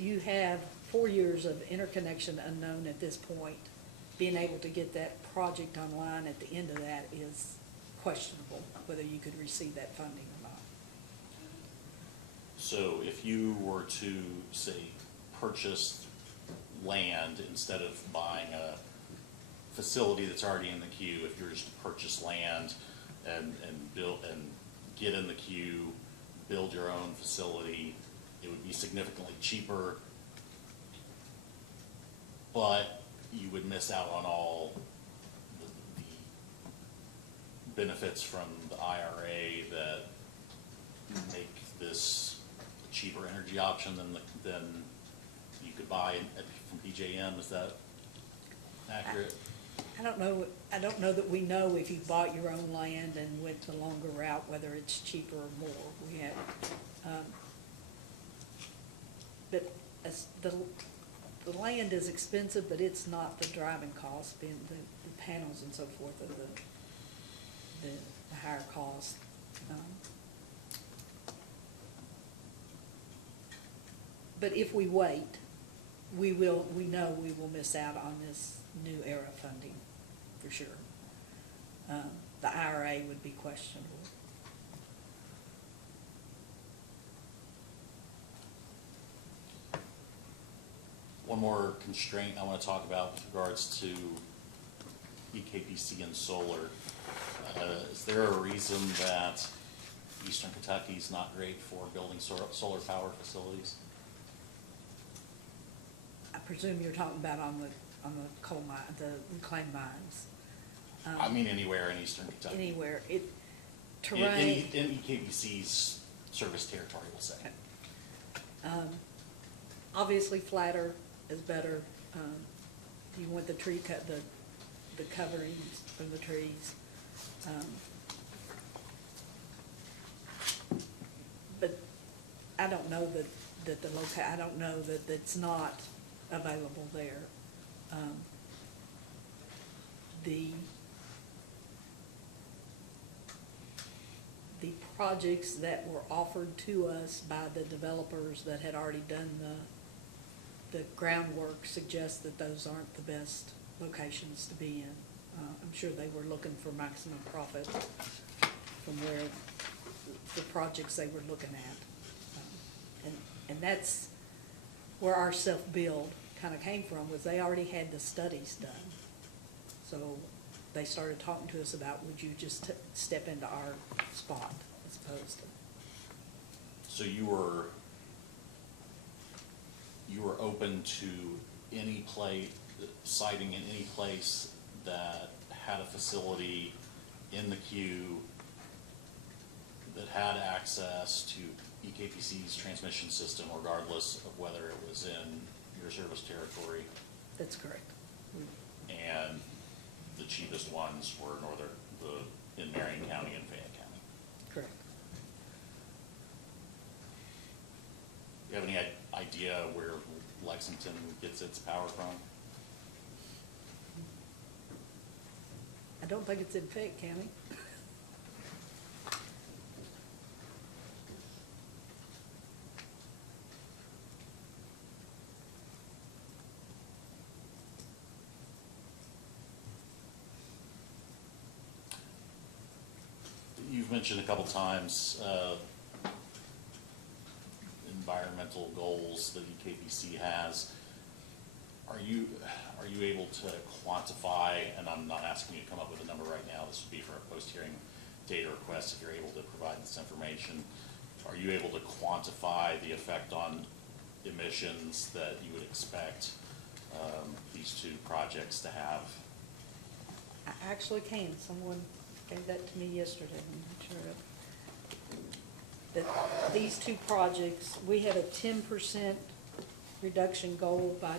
you have 4 years of interconnection unknown at this point, being able to get that project online at the end of that is questionable, whether you could receive that funding or not. So if you were to, say, purchase land instead of buying a facility that's already in the queue, if you were just to purchase land and build and get in the queue, build your own facility, it would be significantly cheaper, but you would miss out on all the benefits from the IRA that make this a cheaper energy option than you could buy from PJM. Is that accurate? I don't know that we know if you bought your own land and went the longer route, whether it's cheaper or more. We have, but as the land is expensive, but it's not the driving cost, being the panels and so forth of the higher cost. But if we wait, we know we will miss out on this new era funding, for sure. The IRA would be questionable. One more constraint I want to talk about with regards to EKPC and solar. Is there a reason that Eastern Kentucky is not great for building solar power facilities? I presume you're talking about on the coal mine, the reclaimed mines. I mean anywhere in Eastern Kentucky. Anywhere. In Terrain. EKPC's service territory, we'll say. Obviously flatter is better. You want the tree cut, the coverings from the trees. But I don't know that I don't know that it's not available there. The projects that were offered to us by the developers that had already done the groundwork suggest that those aren't the best locations to be in. I'm sure they were looking for maximum profit from where the projects they were looking at. And that's where our self-build kind of came from, was they already had the studies done. So they started talking to us about, would you just step into our spot as opposed to. So you were open to any siting in any place that had a facility in the queue that had access to EKPC's transmission system, regardless of whether it was in your service territory. That's correct. And the cheapest ones were in Marion County and Fayette County. Correct. Do you have any idea where Lexington gets its power from? I don't think it's in Fayette County. You've mentioned a couple times environmental goals that EKPC has. Are you able to quantify, and I'm not asking you to come up with a number right now, this would be for a post-hearing data request if you're able to provide this information. Are you able to quantify the effect on emissions that you would expect these two projects to have? I actually can. Someone gave that to me yesterday. I'm not sure that these two projects, we had a 10% reduction goal by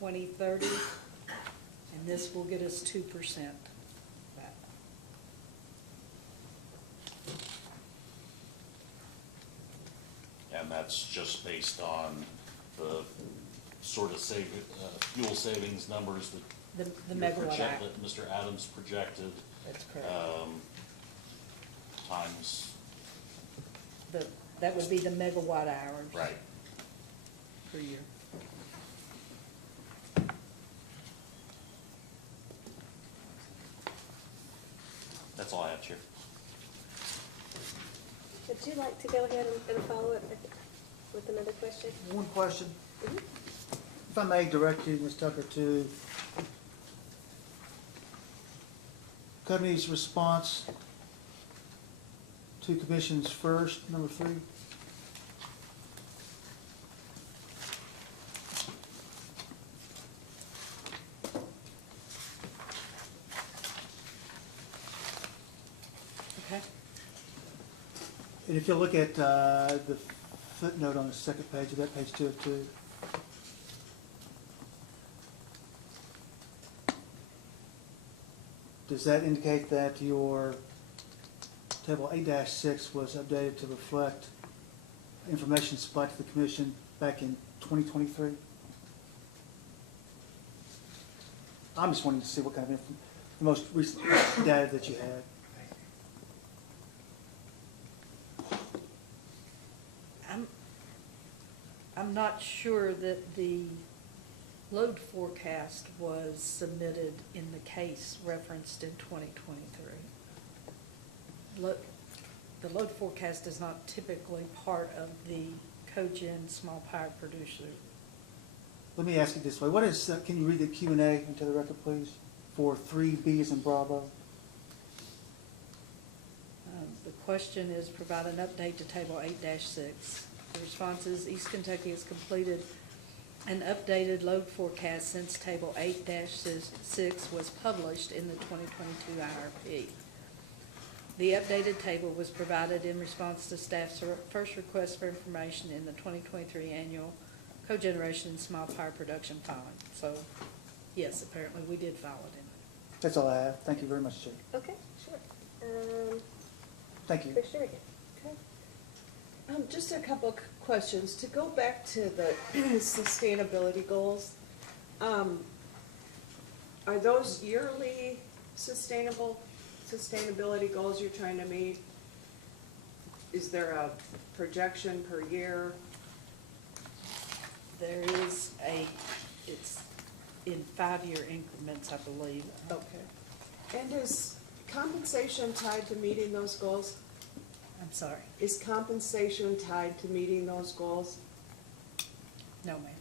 2030, and this will get us 2% back. And that's just based on the sort of fuel savings numbers that The your megawatt project- hour. that Mr. Adams projected, That's correct. times, That would be the megawatt hours. right. Per year. That's all I have, Chair. Would you like to go ahead and follow up with another question? One question. Mhm. If I may direct you, Ms. Tucker, to company's response to commission's first, number 3. Okay. And if you look at the footnote on the second page of that, page 2 of 2. Does that indicate that your table 8-6 was updated to reflect information supplied to the commission back in 2023? I'm just wanting to see what kind of the most recent data that you had. I'm not sure that the load forecast was submitted in the case referenced in 2023. The load forecast is not typically part of the cogen small power producer. Let me ask it this way. What is, can you read the Q&A into the record, please, for 3B as in Bravo? The question is, provide an update to table 8-6. The response is, East Kentucky has completed an updated load forecast since table 8-6 was published in the 2022 IRP. The updated table was provided in response to staff's first request for information in the 2023 annual cogeneration and small power production filing. So, yes, apparently we did file it in. That's all I have. Thank you very much, Chair. Okay, sure. Thank you. Commissioner Reagan. Just a couple of questions. To go back to the sustainability goals, are those yearly sustainability goals you're trying to meet? Is there a projection per year? There is it's in 5-year increments, I believe. Okay. And is compensation tied to meeting those goals? I'm sorry. Is compensation tied to meeting those goals? No, ma'am.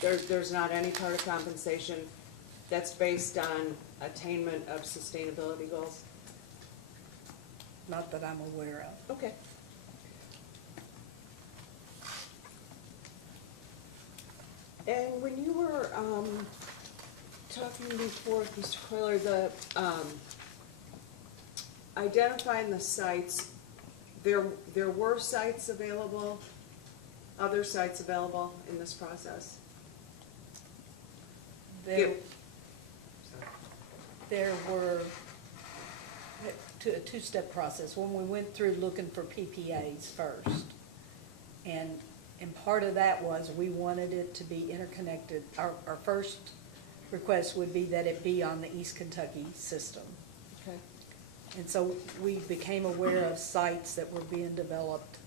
There's not any part of compensation that's based on attainment of sustainability goals? Not that I'm aware of. Okay. And when you were talking before, Mr. Coiler, the identifying the sites, there were sites available, other sites available in this process? There were a two-step process. When we went through looking for PPAs first, and part of that was we wanted it to be interconnected. Our first request would be that it be on the East Kentucky system. Okay. And so we became aware of sites that were being developed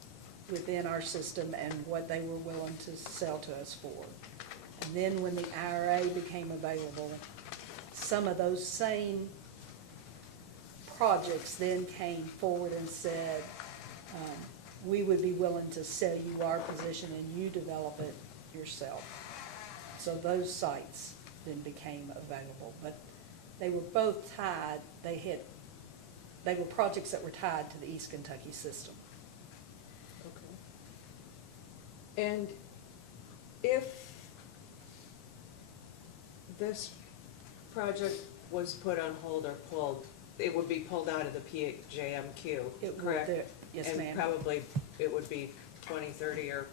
within our system and what they were willing to sell to us for. And then when the IRA became available, some of those same projects then came forward and said, we would be willing to sell you our position and you develop it yourself. So those sites then became available, but they were both tied, they were projects that were tied to the East Kentucky system. Okay. And if this project was put on hold or pulled, it would be pulled out of the PJMQ, correct? Yes, And ma'am. probably it would be 2030 or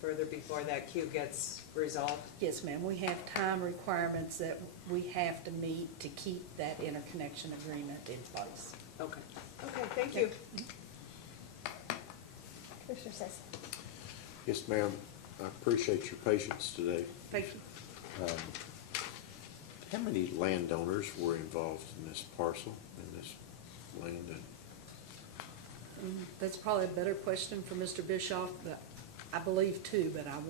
further before that queue gets resolved? Yes, ma'am. We have time requirements that we have to meet to keep that interconnection agreement in place. Okay. Okay, thank you. Commissioner Sassen. Yes, ma'am. I appreciate your patience today. Thank you. How many landowners were involved in this parcel, in this land? That's probably a better question for Mr. Bischoff, but I believe two, but I'm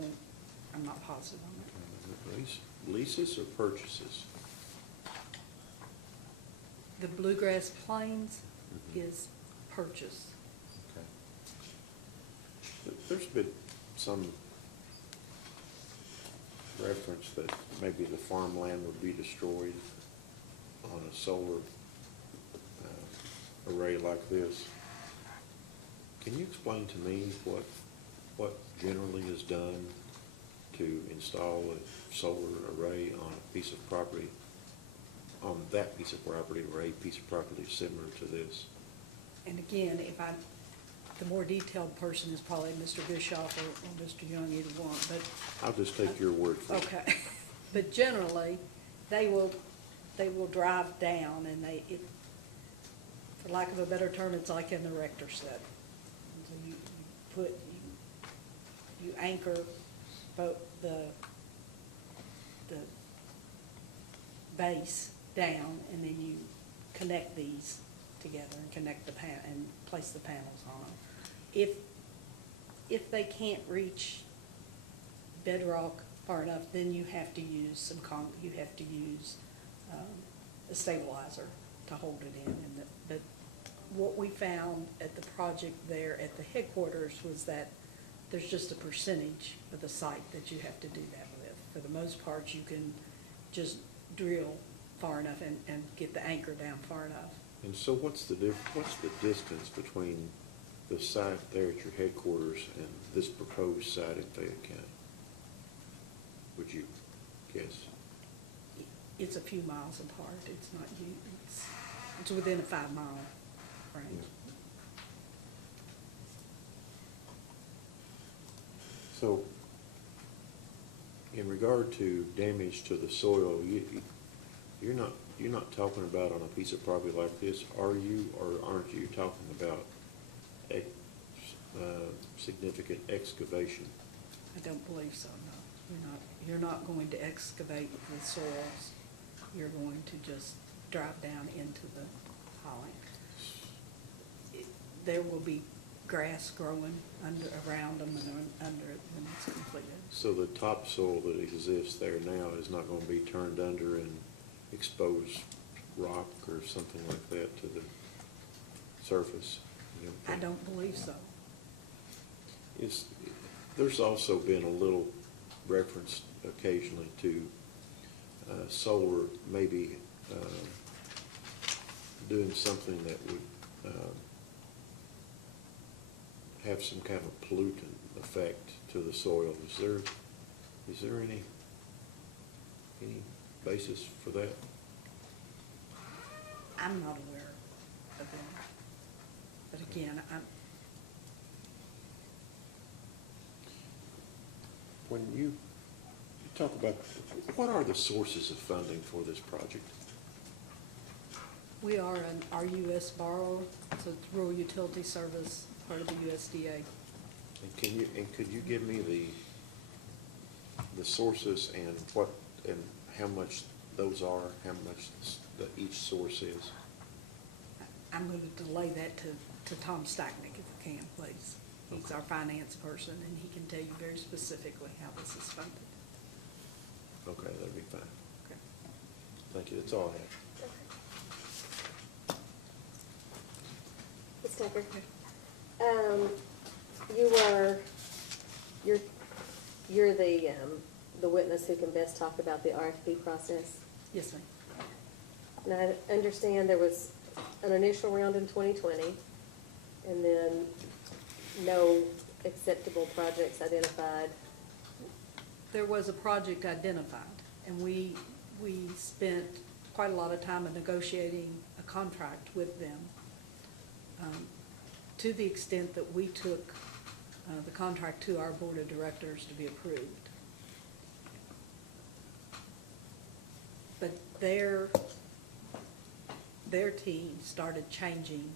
not positive on it. Leases or purchases? The Bluegrass Plains Mhm. is purchase. Okay. There's been some reference that maybe the farmland would be destroyed on a solar array like this. Can you explain to me what generally is done to install a solar array on a piece of property, on that piece of property, or a piece of property similar to this? And again, the more detailed person is probably Mr. Bischoff or Mr. Young, either one, but. I'll just take your word for it. Okay, but generally, they will drive down and for lack of a better term, it's like an erector set. So you anchor both the base down, and then you connect these together and connect and place the panels on them. If they can't reach bedrock far enough, then you have to use a stabilizer to hold it in. But what we found at the project there at the headquarters was that there's just a percentage of the site that you have to do that with. For the most part, you can just drill far enough and get the anchor down far enough. And so what's the distance between the site there at your headquarters and this proposed site in Fayette County? Would you guess? It's a few miles apart. It's not huge. It's within a 5-mile range. Yeah. So, in regard to damage to the soil, you're not talking about on a piece of property like this, are you, or aren't you talking about significant excavation? I don't believe so, no. You're not going to excavate the soils. You're going to just drive down into the holland. There will be grass growing around them and under it when it's completed. So the topsoil that exists there now is not going to be turned under and expose rock or something like that to the surface? You don't I think? don't believe so. There's also been a little reference occasionally to solar maybe doing something that would have some kind of pollutant effect to the soil. Is there any basis for that? I'm not aware of that. But again, When you talk about, what are the sources of funding for this project? we are an RUS borrower, so it's Rural Utility Service, part of the USDA. And could you give me the sources and how much those are, how much each source is? I'm going to delay that to Tom Stachnik if we can, please. He's our finance person, and he can tell you very specifically how this is funded. Okay, that'd be fine. Okay. Thank you, that's all I have. Ms. Tucker, you're the witness who can best talk about the RFP process. Yes, ma'am. And I understand there was an initial round in 2020, and then no acceptable projects identified. There was a project identified, and we spent quite a lot of time in negotiating a contract with them, to the extent that we took the contract to our board of directors to be approved. But their team started changing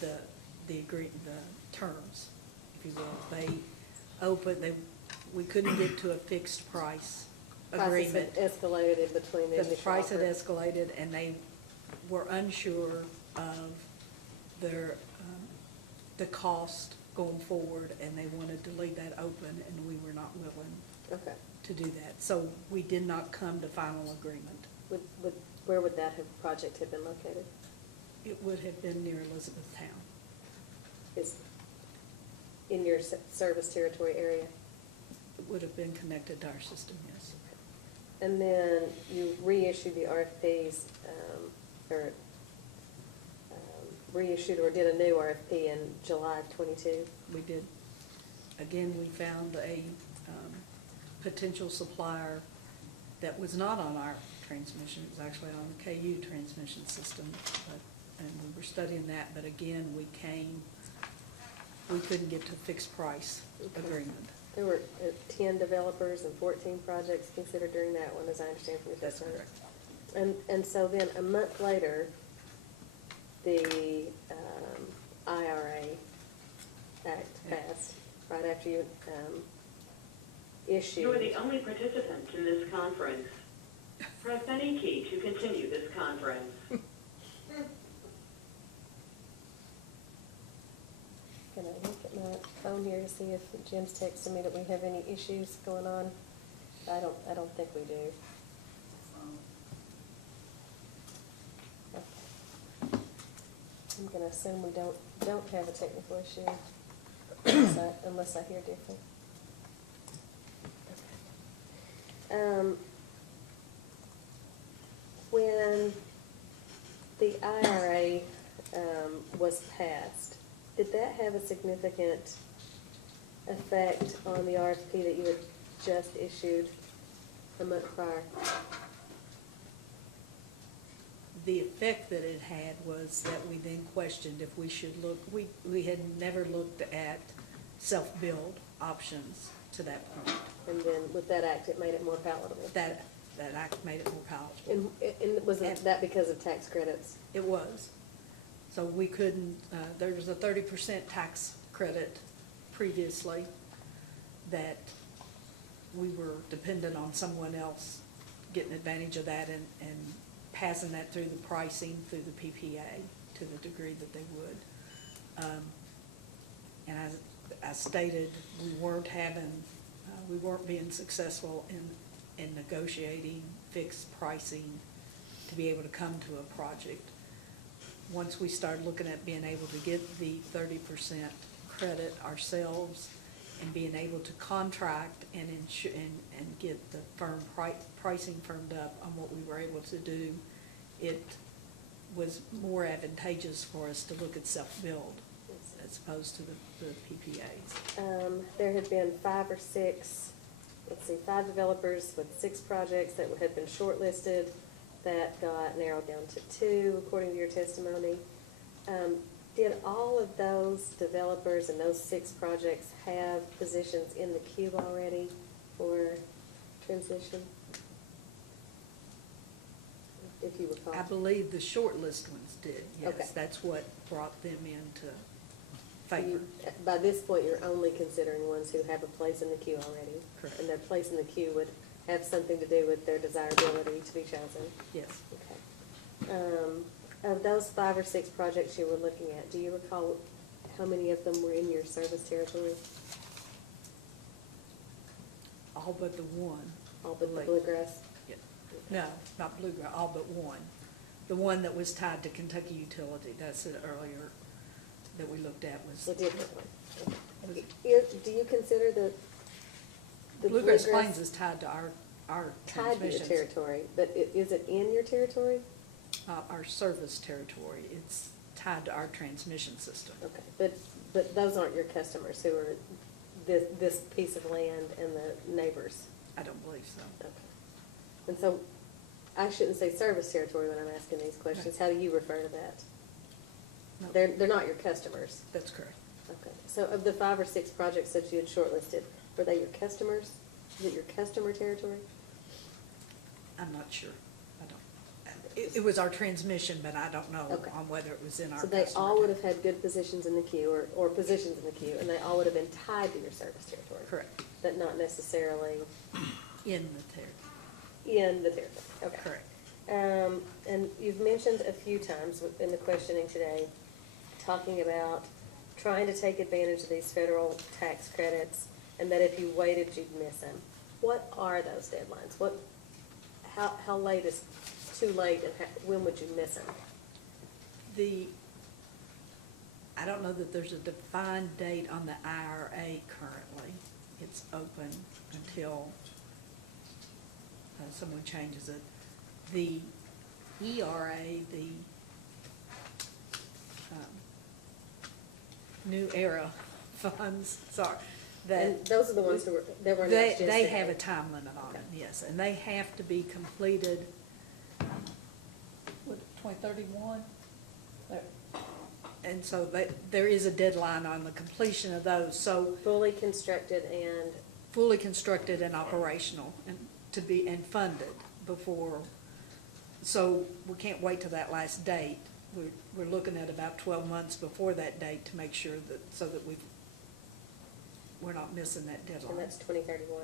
the terms, if you will. We couldn't get to a fixed price prices agreement. had escalated between the The initial price had offer. escalated, and they were unsure of their, the cost going forward, and they wanted to leave that open, and we were not willing Okay. to do that. So we did not come to final agreement. Where would that project have been located? It would have been near Elizabethtown. Is in your service territory area? It would have been connected to our system, yes. And then you reissued the RFPs, or reissued or did a new RFP in July of '22? We did. Again, we found a potential supplier that was not on our transmission. It was actually on the KU transmission system, and we were studying that, but again, we couldn't get to a fixed price agreement. There were 10 developers and 14 projects considered during that one, as I understand from your That's testimony. correct. And so then a month later, the IRA Act passed, right after you issued. You are the only participant in this conference. Press any key to continue this conference. Can I look at my phone here to see if Jim's texting me that we have any issues going on? I don't think we do. Okay. I'm gonna assume we don't have a technical issue, unless I hear different. Okay. When the IRA was passed, did that have a significant effect on the RFP that you had just issued a month prior? The effect that it had was that we then questioned if we should look, we had never looked at self-build options to that point. And then with that act, it made it more palatable? That act made it more palatable. And was that because of tax credits? It was. So we couldn't, there was a 30% tax credit previously that we were dependent on someone else getting advantage of that and passing that through the pricing, through the PPA to the degree that they would. And as I stated, we weren't being successful in negotiating fixed pricing to be able to come to a project. Once we started looking at being able to get the 30% credit ourselves and being able to contract and get the pricing firmed up on what we were able to do, it was more advantageous for us to look at self-build as opposed to the PPAs. There had been 5 or 6, 5 developers with 6 projects that had been shortlisted. That got narrowed down to 2, according to your testimony. Did all of those developers and those 6 projects have positions in the queue already for transition? If you recall. I believe the shortlist ones did, yes. Okay. That's what brought them into So favor. by this point, you're only considering ones who have a place in the queue already? Correct. And their place in the queue would have something to do with their desirability to be chosen? Yes. Okay. Of those 5 or 6 projects you were looking at, do you recall how many of them were in your service territory? All but the one. All but the Bluegrass? Yeah. No, not Bluegrass, all but one. The one that was tied to Kentucky Utility, that's it earlier that we looked at was. A different one. Okay. Do you consider the Bluegrass Plains is tied to our tied to your transmissions. territory, but is it in your territory? Our service territory, it's tied to our transmission system. Okay, but those aren't your customers who are this piece of land and the neighbors? I don't believe so. Okay. And so, I shouldn't say service territory when I'm asking these questions. How do you refer to that? No. They're not your customers? That's correct. Okay. So of the 5 or 6 projects that you had shortlisted, were they your customers? Is it your customer territory? I'm not sure. I don't. It was our transmission, but I don't know Okay. on whether it was in our So customer. they all would have had good positions in the queue or positions in the queue, and they all would have been tied to your service territory? Correct. But not necessarily, In the territory. in the territory, okay. Correct. And you've mentioned a few times in the questioning today, talking about trying to take advantage of these federal tax credits, and that if you waited, you'd miss them. What are those deadlines? How late is too late, and when would you miss them? I don't know that there's a defined date on the IRA currently. It's open until someone changes it. The ERA, the New Era funds, sorry. And those are the ones that were announced yesterday. They have a time limit on it, yes, and they have to be completed, 2031? And so there is a deadline on the completion of those, so. Fully constructed and. Fully constructed and operational and funded before, so we can't wait till that last date. We're looking at about 12 months before that date to make sure that, so that we're not missing that deadline. And that's 2031.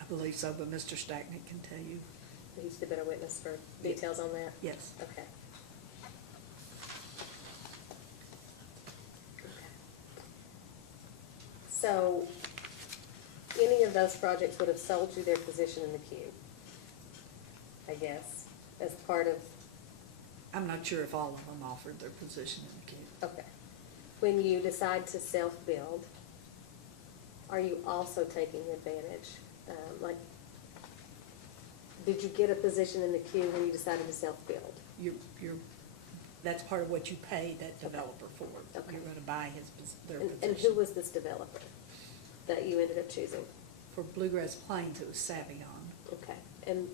I believe so, but Mr. Stachnik can tell you. He's the better witness for details on that? Yes. Okay. So, any of those projects would have sold you their position in the queue, I guess, as part of, I'm not sure if all of them offered their position in the queue. okay. When you decide to self-build, are you also taking advantage? Like, did you get a position in the queue when you decided to self-build? That's part of what you pay that developer for. Okay. You're gonna buy their And position. who was this developer that you ended up choosing? For Bluegrass Plains, it was Savion. Okay, and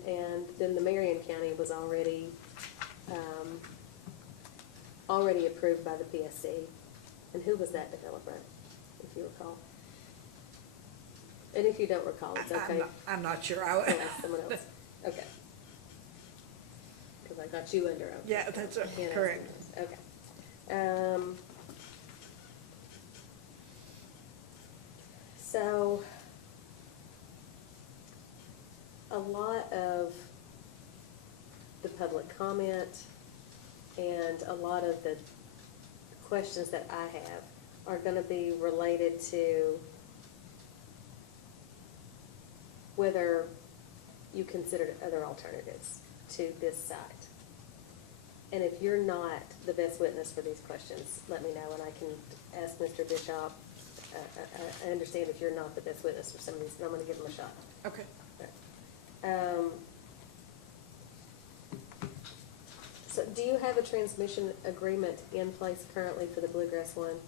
then the Marion County was already approved by the PSC. And who was that developer, if you recall? And if you don't recall, it's okay. I'm not sure. I'll ask someone else. Okay. Because I got you under oath. Yeah, that's I can't ask correct. someone else. Okay. So, a lot of the public comment and a lot of the questions that I have are going to be related to whether you considered other alternatives to this site. And if you're not the best witness for these questions, let me know and I can ask Mr. Bishop. I understand if you're not the best witness for some of these, and I'm going to give them a shot. Okay. So do you have a transmission agreement in place currently for the Bluegrass one?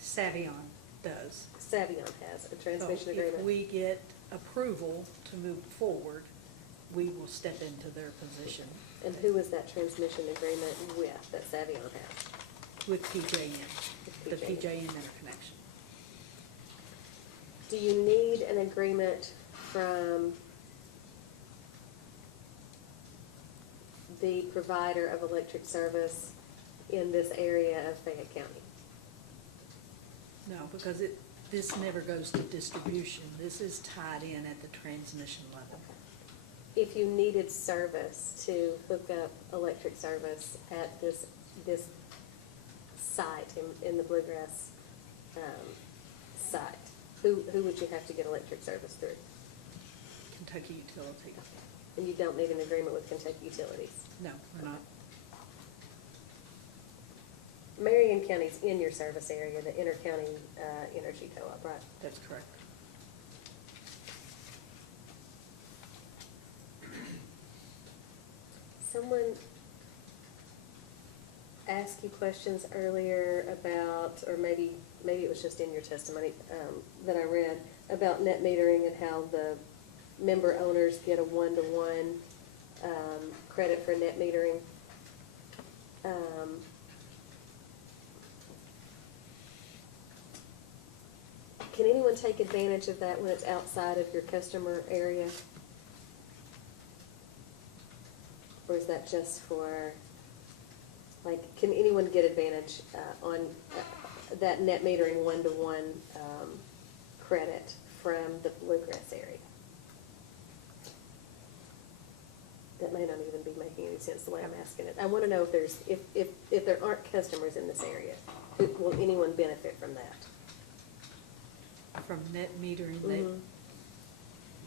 Savion does. Savion has a transmission So agreement. if we get approval to move forward, we will step into their position And who is that transmission agreement with that Savion has? with PJM, the PJM. PJM interconnection. Do you need an agreement from the provider of electric service in this area of Fayette County? No, because this never goes to distribution. This is tied in at the transmission level. If you needed service to hook up electric service at this site in the Bluegrass site, who would you have to get electric service through? Kentucky Utility. And you don't need an agreement with Kentucky Utilities? No, we're not. Marion County's in your service area, the Inter-County Energy Co-op, right? That's correct. Someone asked you questions earlier about, or maybe it was just in your testimony that I read, about net metering and how the member owners get a one-to-one credit for net metering. Can anyone take advantage of that when it's outside of your customer area? Or is that just for, like, can anyone get advantage on that net metering one-to-one credit from the Bluegrass area? that may not even be making any sense the way I'm asking it. I want to know if there aren't customers in this area, will anyone benefit from that? From net metering, Mhm.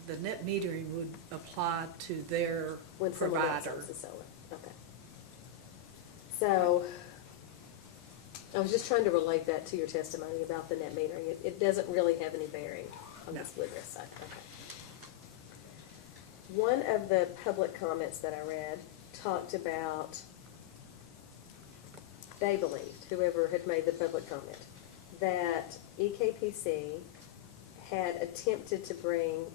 the net metering would apply to their When someone else provider. owns the solar, okay. So, I was just trying to relate that to your testimony about the net metering. It doesn't really have any bearing on No. this Bluegrass side, okay. One of the public comments that I read talked about, they believed, whoever had made the public comment, that EKPC had attempted to bring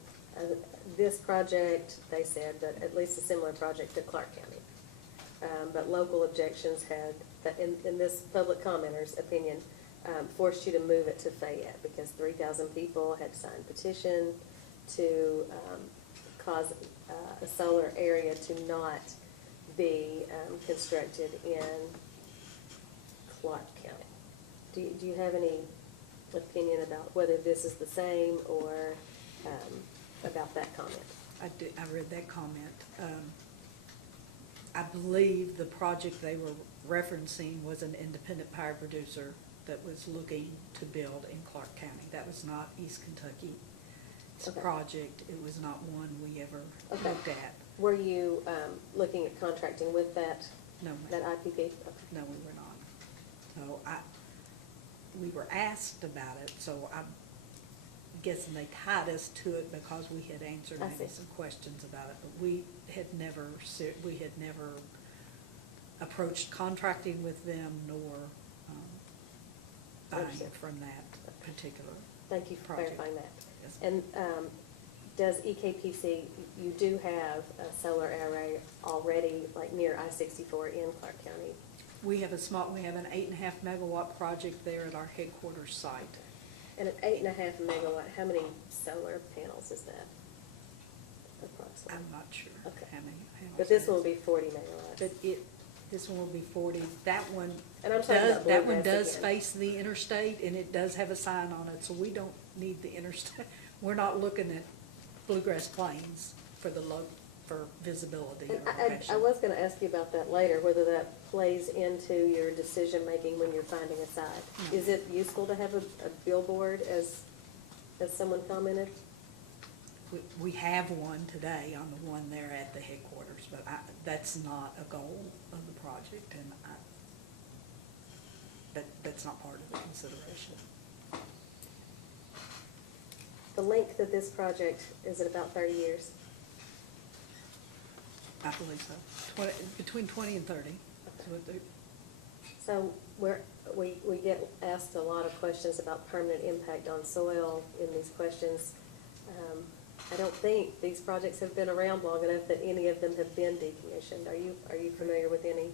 this project, they said, but at least a similar project to Clark County. But local objections had, that in this public commenter's opinion, forced you to move it to Fayette because 3,000 people had signed a petition to cause a solar area to not be constructed in Clark County. Do you have any opinion about whether this is the same or about that comment? I read that comment. I believe the project they were referencing was an independent power producer that was looking to build in Clark County. That was not East Kentucky. It's a Okay. project, it was not one we ever Okay. looked at. Were you looking at contracting with that No, that ma'am. IPP? Okay. No, we were not. So we were asked about it, so I'm guessing they tied us to it because we had answered I maybe see. some questions about it. But we had never approached contracting with them nor buying Understood. from that particular. Thank you for project. clarifying that. Yes. And does EKPC, you do have a solar array already, like near I-64 in Clark County? We have an 8.5 megawatt project there at our headquarters site. And at 8.5 megawatt, how many solar panels is that approximately? I'm not sure Okay. how many. But this one will be 40 megawatts. But this one will be 40. That one And I'm talking about that one Bluegrass does again. face the interstate, and it does have a sign on it, so we don't need the interstate. We're not looking at Bluegrass Plains for visibility or And I location. was gonna ask you about that later, whether that plays into your decision-making when you're finding a site. No. Is it useful to have a billboard, as someone commented? We have one today on the one there at the headquarters, but that's not a goal of the project, and that's not part of the consideration. The length of this project, is it about 30 years? I believe so. Between 20 and 30. is what they- So we get asked a lot of questions about permanent impact on soil in these questions. I don't think these projects have been around long enough that any of them have been decommissioned. Are you familiar with any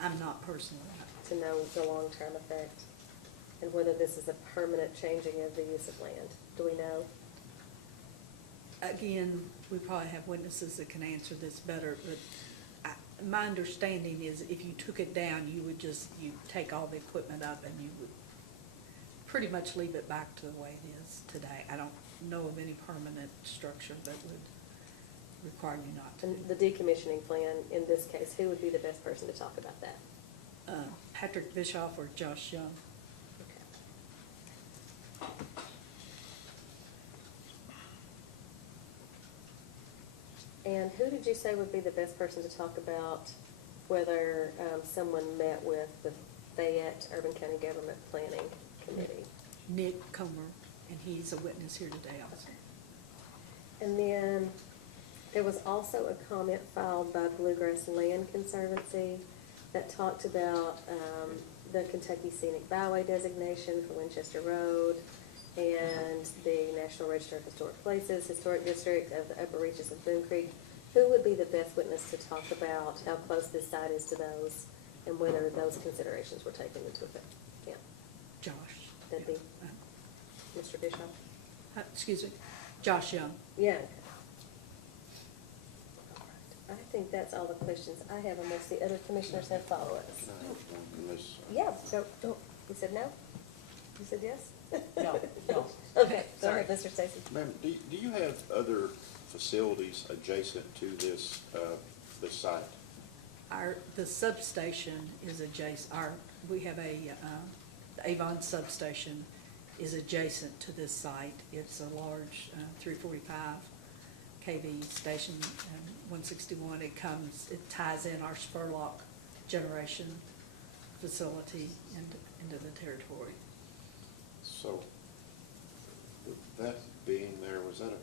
I'm not personally. to know the long-term effect? And whether this is a permanent changing of the use of land? Do we know? Again, we probably have witnesses that can answer this better, but my understanding is if you took it down, you'd take all the equipment up and you would pretty much leave it back to the way it is today. I don't know of any permanent structure that would require you not to. And the decommissioning plan, in this case, who would be the best person to talk about that? Patrick Bischoff or Josh Young. Okay. And who did you say would be the best person to talk about whether someone met with the Fayette Urban County Government Planning Committee? Nick Comer, and he's a witness here today also. And then there was also a comment filed by Bluegrass Land Conservancy that talked about the Kentucky Scenic Byway designation for Winchester Road and the National Register of Historic Places, Historic District of the Upper Reaches of Boone Creek. Who would be the best witness to talk about how close this site is to those and whether those considerations were taken into account? Yeah, Josh. that'd be Mr. Bishop. Excuse me, Josh Young. Yeah. Okay. All right. I think that's all the questions I have unless the other commissioners have follow-ups. Yeah, go. You said no? You said yes? No, no. Okay, go Sorry. ahead, Mr. Stacy. Ma'am, do you have other facilities adjacent to this, this site? The substation is adjacent, we have the Avon substation is adjacent to this site. It's a large 345 kV station, 161. It ties in our Spurlock generation facility into the territory. So, with that being there, was that a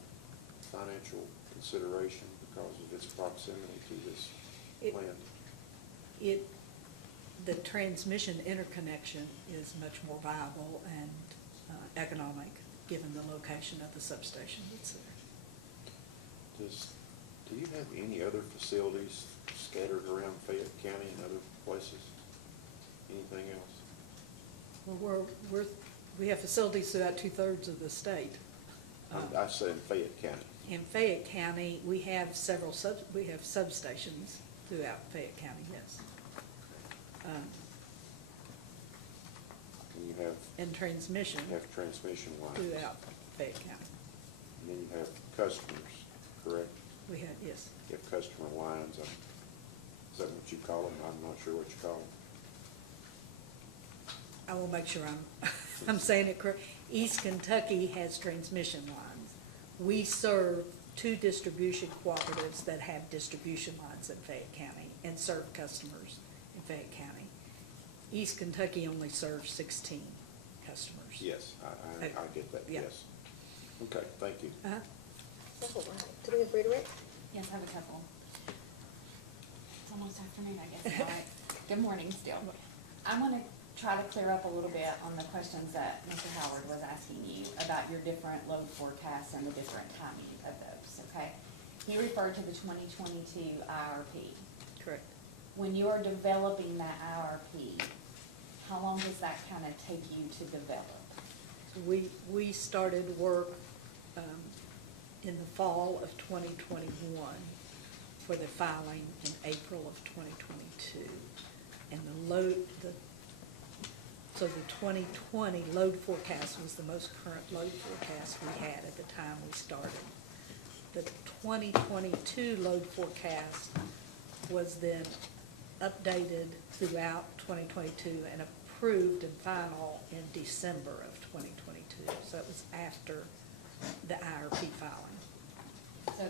financial consideration because of its proximity to this plant? The transmission interconnection is much more viable and economic, given the location of the substation that's there. Do you have any other facilities scattered around Fayette County and other places? Anything else? Well, we have facilities throughout 2/3 of the state. I say in Fayette County. In Fayette County, we have we have substations throughout Fayette County, yes. And you have, And transmission you have transmission lines. throughout Fayette County. And then you have customers, correct? We have, yes. You have customer lines. Is that what you call them? I'm not sure what you call them. I will make sure I'm saying it correct. East Kentucky has transmission lines. We serve 2 distribution cooperatives that have distribution lines in Fayette County and serve customers in Fayette County. East Kentucky only serves 16 customers. Yes, I get that, Yeah. yes. Okay, thank you. Oh, wow. Do we have Rita? Yes, I have a couple. It's almost afternoon, I guess, all right. Good morning still. I want to try to clear up a little bit on the questions that Mr. Howard was asking you about your different load forecasts and the different timing of those, okay? He referred to the 2022 IRP. Correct. When you're developing that IRP, how long does that kind of take you to develop? We started work in the fall of 2021 for the filing in April of 2022. And so the 2020 load forecast was the most current load forecast we had at the time we started. The 2022 load forecast was then updated throughout 2022 and approved and final in December of 2022. So it was after the IRP filing. So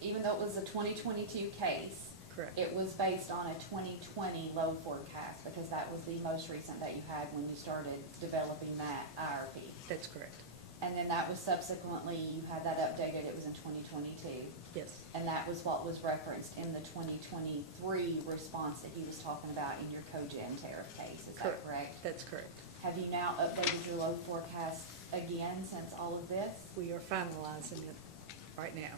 even though it was a 2022 case, Correct. it was based on a 2020 load forecast because that was the most recent that you had when you started developing that IRP. That's correct. And then that was subsequently, you had that updated, it was in 2022. Yes. And that was what was referenced in the 2023 response that he was talking about in your cogen tariff case, is that correct? That's correct. Have you now updated your load forecast again since all of this? We are finalizing it right now.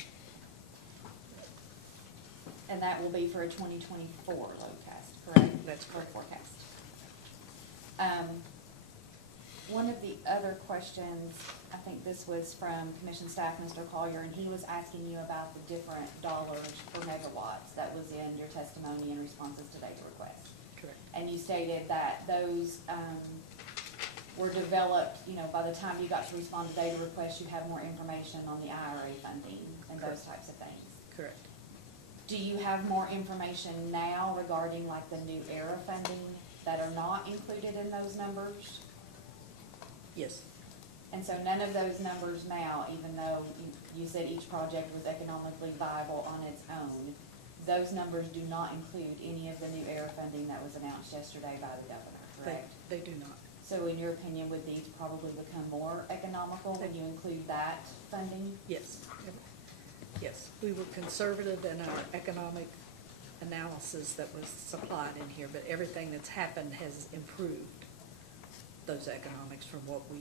And that will be for a 2024 load cast, correct? That's correct. Load forecast. One of the other questions, I think this was from Commission Staff, Mr. Collier, and he was asking you about the different dollars per megawatts that was in your testimony in responses to data requests. Correct. And you stated that those were developed, by the time you got to respond to data requests, you have more information on the IRA funding and those types of things. Correct. Do you have more information now regarding like the new era funding that are not included in those numbers? Yes. And so none of those numbers now, even though you said each project was economically viable on its own, those numbers do not include any of the new era funding that was announced yesterday by the governor, correct? They do not. So in your opinion, would these probably become more economical when you include that funding? Yes. Yes. We were conservative in our economic analysis that was supplied in here, but everything that's happened has improved those economics from what we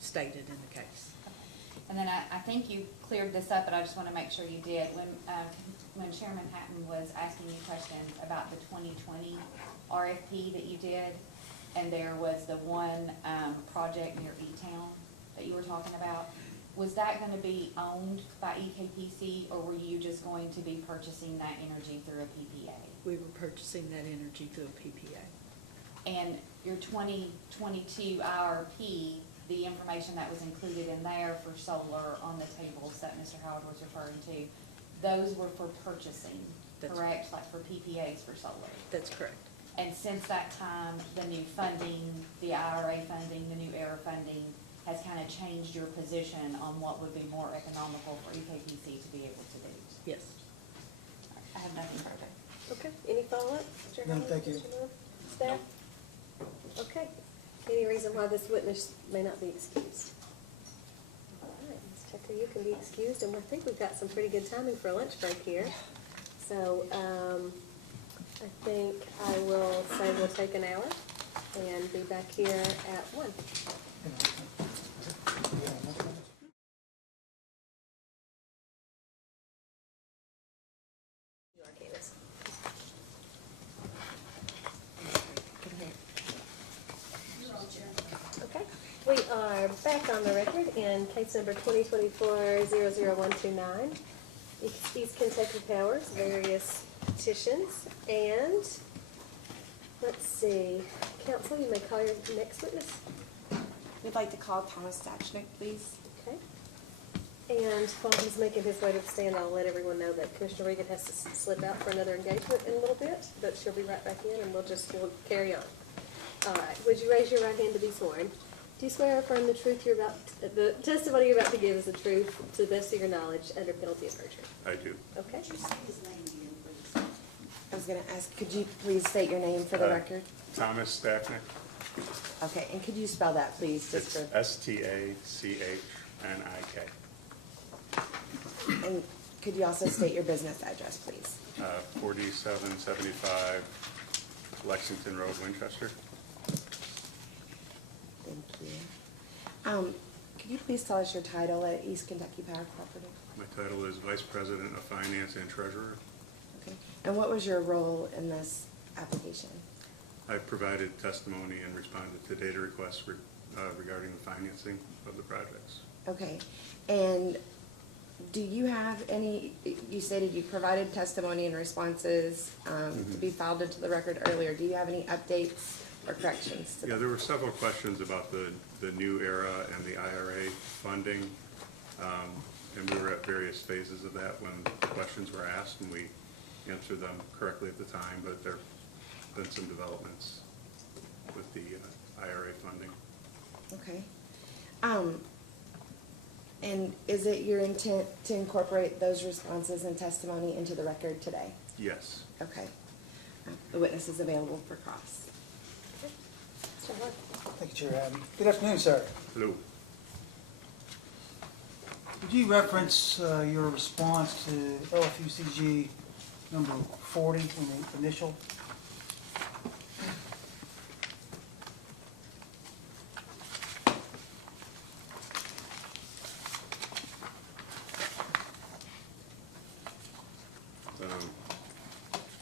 stated in the case. And then I think you cleared this up, but I just want to make sure you did. When Chairman Hatton was asking you questions about the 2020 RFP that you did, and there was the one project near E-Town that you were talking about, was that going to be owned by EKPC, or were you just going to be purchasing that energy through a PPA? We were purchasing that energy through a PPA. And your 2022 IRP, the information that was included in there for solar on the tables that Mr. Howard was referring to, those were for purchasing, That's correct? Like for PPAs for solar. That's correct. And since that time, the new funding, the IRA funding, the new ERA funding has kind of changed your position on what would be more economical for EKPC to be able to do. Yes. I have nothing further. Okay, any follow-up? Mr. No, Howard, thank you. Mr. Miller? Staff? Okay, any reason why this witness may not be excused? All right, Ms. Tucker, you can be excused, and I think we've got some pretty good timing for a lunch break here. So, I think I will say we'll take an hour and be back here at 1. You are, Candace. Okay, we are back on the record in case number 2024-00129, East Kentucky Powers, various petitions, and let's see, counsel, you may call your next witness. We'd like to call Thomas Stachnik, please. Okay. And while he's making his way to the stand, I'll let everyone know that Commissioner Regan has to slip out for another engagement in a little bit, but she'll be right back in, and we'll carry on. All right, would you raise your right hand to be sworn? Do you swear or affirm the testimony you're about to give is the truth to the best of your knowledge under penalty of perjury? I do. Okay. I was going to ask, could you please state your name for the record? Thomas Stachnik. Okay, and could you spell that, please, just It's for, S-T-A-C-H-N-I-K. and could you also state your business address, please? 4775 Lexington Road, Winchester. Thank you. Could you please tell us your title at East Kentucky Power Cooperative? My title is Vice President of Finance and Treasurer. Okay, and what was your role in this application? I provided testimony and responded to data requests regarding the financing of the projects. Okay, and do you have any, you stated you provided testimony and responses to be filed into the record earlier. Do you have any updates or corrections to Yeah, that? there were several questions about the new ERA and the IRA funding. And we were at various phases of that when questions were asked, and we answered them correctly at the time, but there have been some developments with the IRA funding. Okay. And is it your intent to incorporate those responses and testimony into the record today? Yes. Okay. The witness is available for cross. Mr. Hart. Thank you, Chair Abby. Good afternoon, sir. Hello. Would you reference your response to LFUCG number 40 in the initial?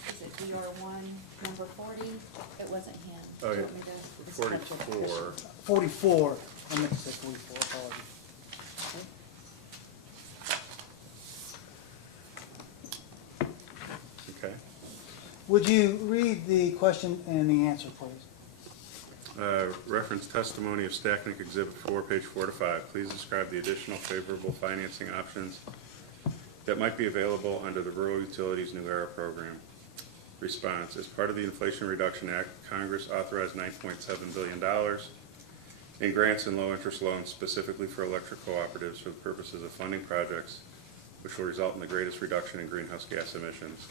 Is it DR1, number 40? It wasn't him. Oh, Do you yeah. want me to- 44. 44. I meant to say 44, apologies. Okay. Would you read the question and the answer, please? Reference testimony of Stachnik Exhibit 4, page 4 to 5. Please describe the additional favorable financing options that might be available under the Rural Utilities New Era program. Response: as part of the Inflation Reduction Act, Congress authorized $9.7 billion in grants and low-interest loans specifically for electric cooperatives for the purposes of funding projects which will result in the greatest reduction in greenhouse gas emissions.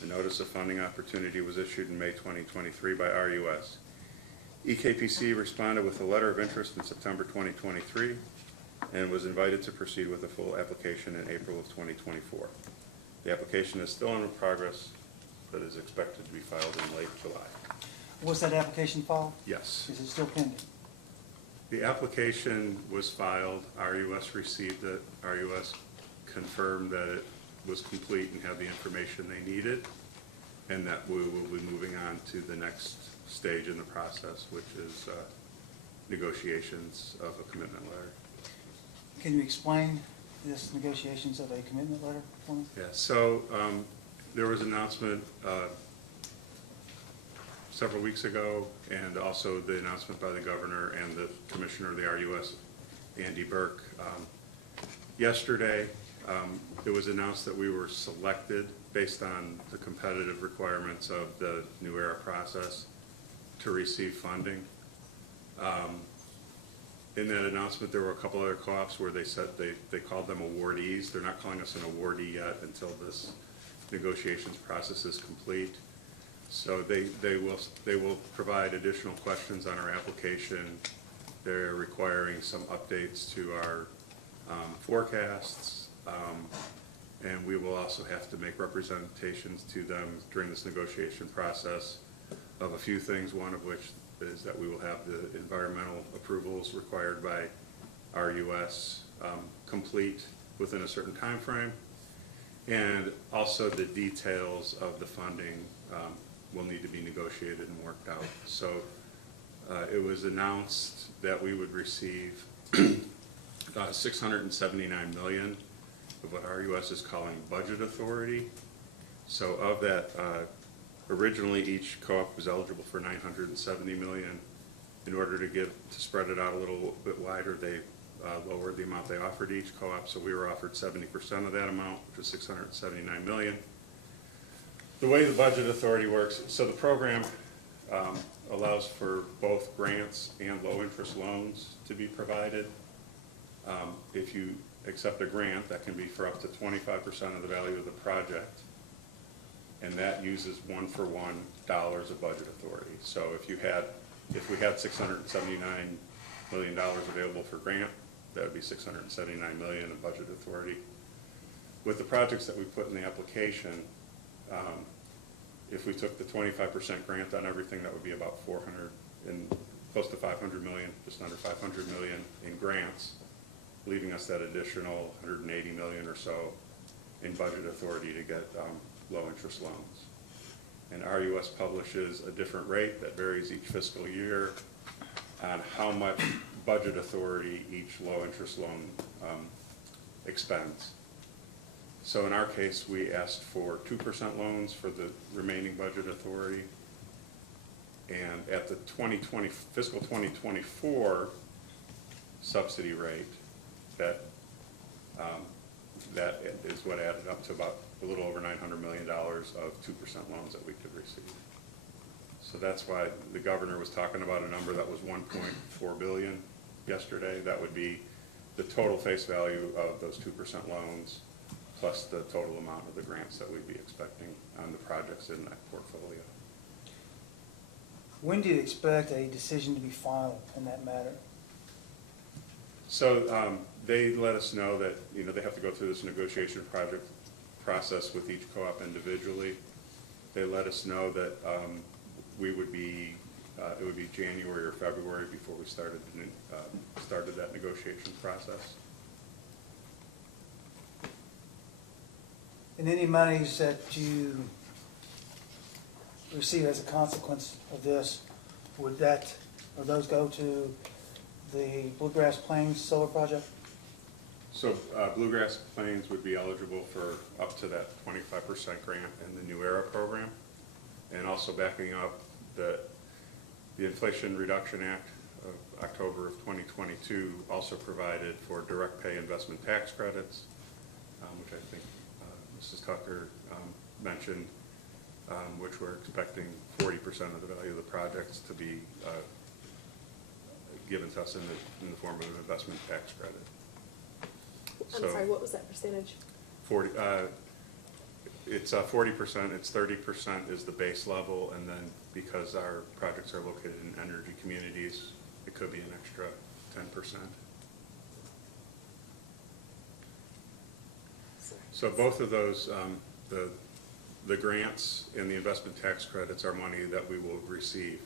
The notice of funding opportunity was issued in May 2023 by RUS. EKPC responded with a letter of interest in September 2023 and was invited to proceed with a full application in April of 2024. The application is still in progress, but is expected to be filed in late July. Was that application filed? Yes. Is it still pending? The application was filed, RUS received it, RUS confirmed that it was complete and had the information they needed, and that we will be moving on to the next stage in the process, which is negotiations of a commitment letter. Can you explain this negotiations of a commitment letter for me? Yeah, so there was an announcement several weeks ago, and also the announcement by the governor and the commissioner of the RUS, Andy Burke. Yesterday, it was announced that we were selected based on the competitive requirements of the New Era process to receive funding. In that announcement, there were a couple other co-ops where they said they called them awardees. They're not calling us an awardee yet until this negotiations process is complete. So they will provide additional questions on our application. They're requiring some updates to our forecasts, and we will also have to make representations to them during this negotiation process of a few things, one of which is that we will have the environmental approvals required by RUS complete within a certain time frame, and also the details of the funding will need to be negotiated and worked out. So it was announced that we would receive $679 million of what RUS is calling budget authority. So of that, originally each co-op was eligible for $970 million. In order to spread it out a little bit wider, they lowered the amount they offered each co-op, so we were offered 70% of that amount, which was $679 million. The way the budget authority works, so the program allows for both grants and low-interest loans to be provided. If you accept a grant, that can be for up to 25% of the value of the project, and that uses one-for-one dollars of budget authority. So if we had $679 million available for grant, that would be $679 million of budget authority. With the projects that we put in the application, if we took the 25% grant on everything, that would be about close to $500 million, just under $500 million in grants, leaving us that additional $180 million or so in budget authority to get low interest loans. And RUS publishes a different rate that varies each fiscal year on how much budget authority each low interest loan expends. So in our case, we asked for 2% loans for the remaining budget authority. And at the fiscal 2024 subsidy rate, that is what added up to about a little over $900 million of 2% loans that we could receive. So that's why the governor was talking about a number that was $1.4 billion yesterday. That would be the total face value of those 2% loans plus the total amount of the grants that we'd be expecting on the projects in that portfolio. When do you expect a decision to be final in that matter? So they let us know that they have to go through this negotiation process with each co-op individually. They let us know that it would be January or February before we started that negotiation process. And any monies that you receive as a consequence of this, or those go to the Bluegrass Plains solar project? So Bluegrass Plains would be eligible for up to that 25% grant in the New Era program. And also backing up, the Inflation Reduction Act of October of 2022 also provided for direct pay investment tax credits, which I think Mrs. Tucker mentioned, which we're expecting 40% of the value of the projects to be given to us in the form of an investment tax credit. I'm sorry, what was that percentage? 40. It's 40%. It's 30% is the base level, and then because our projects are located in energy communities, it could be an extra 10%. So both of those, the grants and the investment tax credits are money that we will receive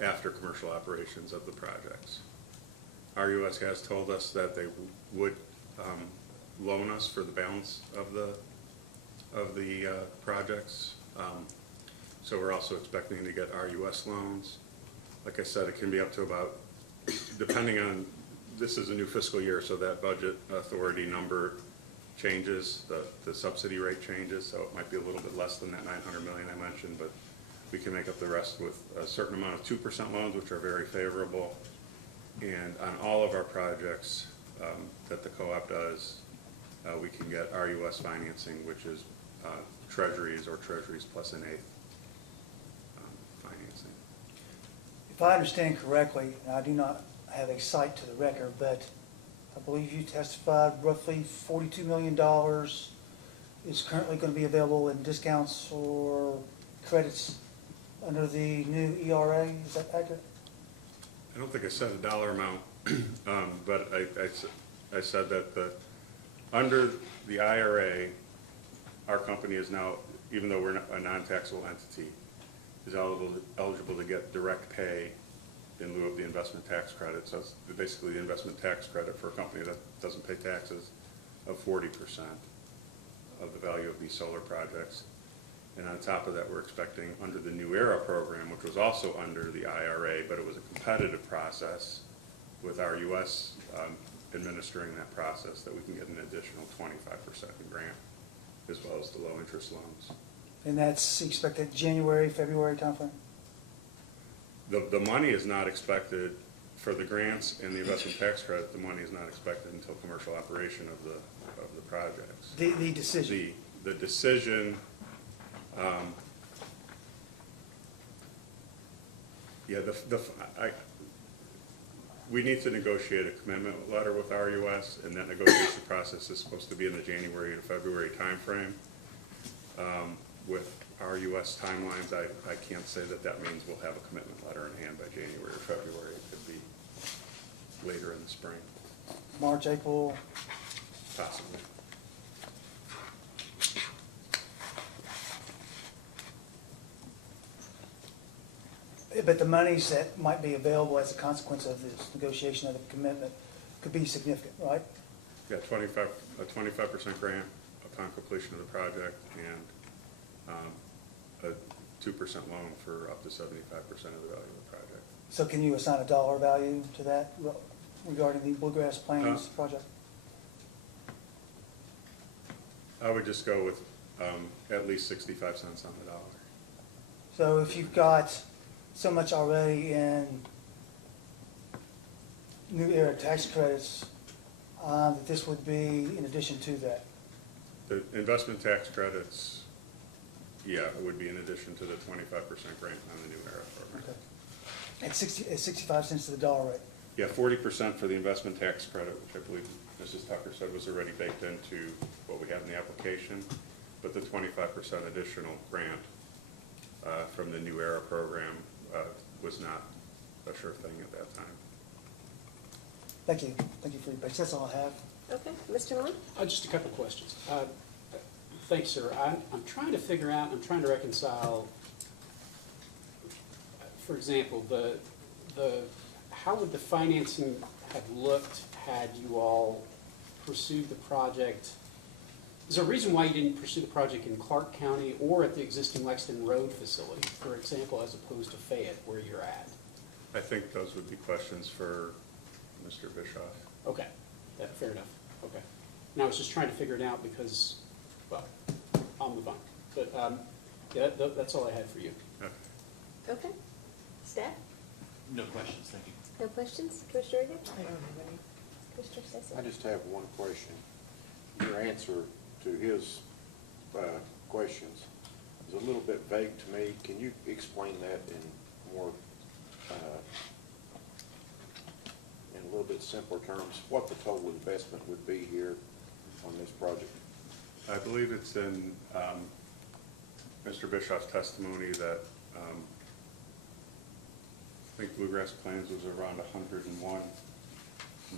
after commercial operations of the projects. RUS has told us that they would loan us for the balance of the projects. So we're also expecting to get RUS loans. Like I said, it can be up to about, depending on, this is a new fiscal year, so that budget authority number changes, the subsidy rate changes, so it might be a little bit less than that $900 million I mentioned, but We can make up the rest with a certain amount of 2% loans, which are very favorable. And on all of our projects that the co-op does, we can get RUS financing, which is treasuries or treasuries plus an eighth financing. If I understand correctly, and I do not have a cite to the record, but I believe you testified roughly $42 million is currently going to be available in discounts or credits under the new ERA. Is that accurate? I don't think I said a dollar amount, but I said that under the IRA, our company is now, even though we're a non-taxable entity, is eligible to get direct pay in lieu of the investment tax credit. So it's basically the investment tax credit for a company that doesn't pay taxes of 40% of the value of these solar projects. And on top of that, we're expecting under the New Era program, which was also under the IRA, but it was a competitive process with our U.S. Administering that process, that we can get an additional 25% in grant, as well as the low interest loans. And that's expected January, February timeframe? The money is not expected for the grants and the investment tax credit. The money is not expected until commercial operation of the projects. The decision? The decision, we need to negotiate a commitment letter with RUS, and that negotiation process is supposed to be in the January and February timeframe. With RUS timelines, I can't say that means we'll have a commitment letter in hand by January or February. It could be later in the spring, March, April? possibly. But the monies that might be available as a consequence of this negotiation of the commitment could be significant, right? Yeah, a 25% grant upon completion of the project, and a 2% loan for up to 75% of the value of the project. So can you assign a dollar value to that regarding the Bluegrass Plains project? I would just go with at least 65 cents on the dollar. So if you've got so much already in New Era tax credits, that this would be in addition to that? The investment tax credits, yeah, it would be in addition to the 25% grant on the New Era program. Okay. At 65 cents to the dollar rate? Yeah, 40% for the investment tax credit, which I believe Mrs. Tucker said was already baked into what we have in the application, but the 25% additional grant from the New Era program was not a sure thing at that time. Thank you. Thank you for your patience. That's all I have. Okay, Mr. Long? Just a couple questions. Thanks, sir. I'm trying to figure out, I'm trying to reconcile, for example, how would the financing have looked had you all pursued the project? Is there a reason why you didn't pursue the project in Clark County or at the existing Lexington Road facility, for example, as opposed to Fayette, where you're at? I think those would be questions for Mr. Bischoff. Okay, fair enough. Okay. And I was just trying to figure it out because, well, I'll move on. But yeah, that's all I had for you. Okay. Okay. Staff? No questions, thank you. No questions? Commissioner Reagan? I don't have any. Commissioner Stacy? Uh, I just have one question. Your answer to his questions is a little bit vague to me. Can you explain that in more, in a little bit simpler terms, what the total investment would be here on this project? I believe it's in Mr. Bischoff's testimony that I think Bluegrass Plains was around 101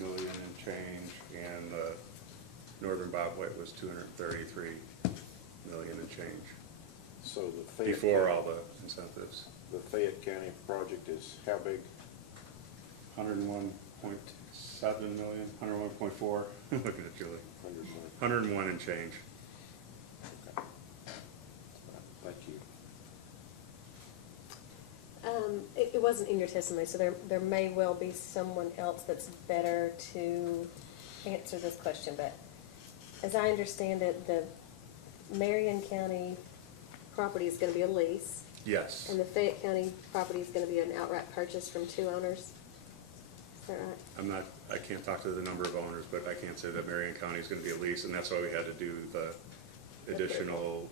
million and change, and Northern Bobwhite was 233 million and change. So the Fayette before County, all the incentives. The Fayette County project is how big? 101.7 million, 101.4. Looking at Julie. 101 and change. Okay. Thank you. It wasn't in your testimony, so there may well be someone else that's better to answer this question, but as I understand it, the Marion County property is going to be a lease. Yes. And the Fayette County property is gonna be an outright purchase from 2 owners? Is that right? I can't talk to the number of owners, but I can say that Marion County is gonna be a lease, and that's why we had to do the additional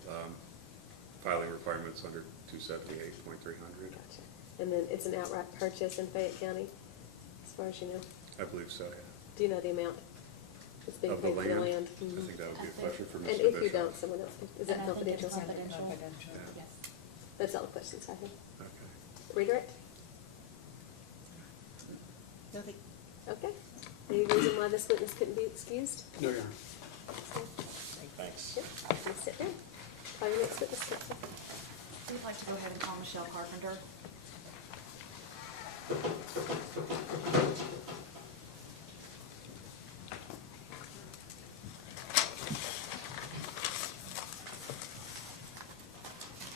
filing requirements under 278.300. Gotcha. And then it's an outright purchase in Fayette County, as far as you know? I believe so, yeah. Do you know the amount that's being Of the paid for the land? land? I think that would be a question for Mr. And Bishop. if you don't, someone else can. Is And that I think it's confidential? confidential. Yeah. Yes. That's all the questions I have. Okay. Redirect? Nothing. Okay. Any reason why this witness couldn't be excused? No, Your Honor. Thanks. Yep. Please sit down. Call your next witness, counsel. We'd like to go ahead and call Michelle Carpenter.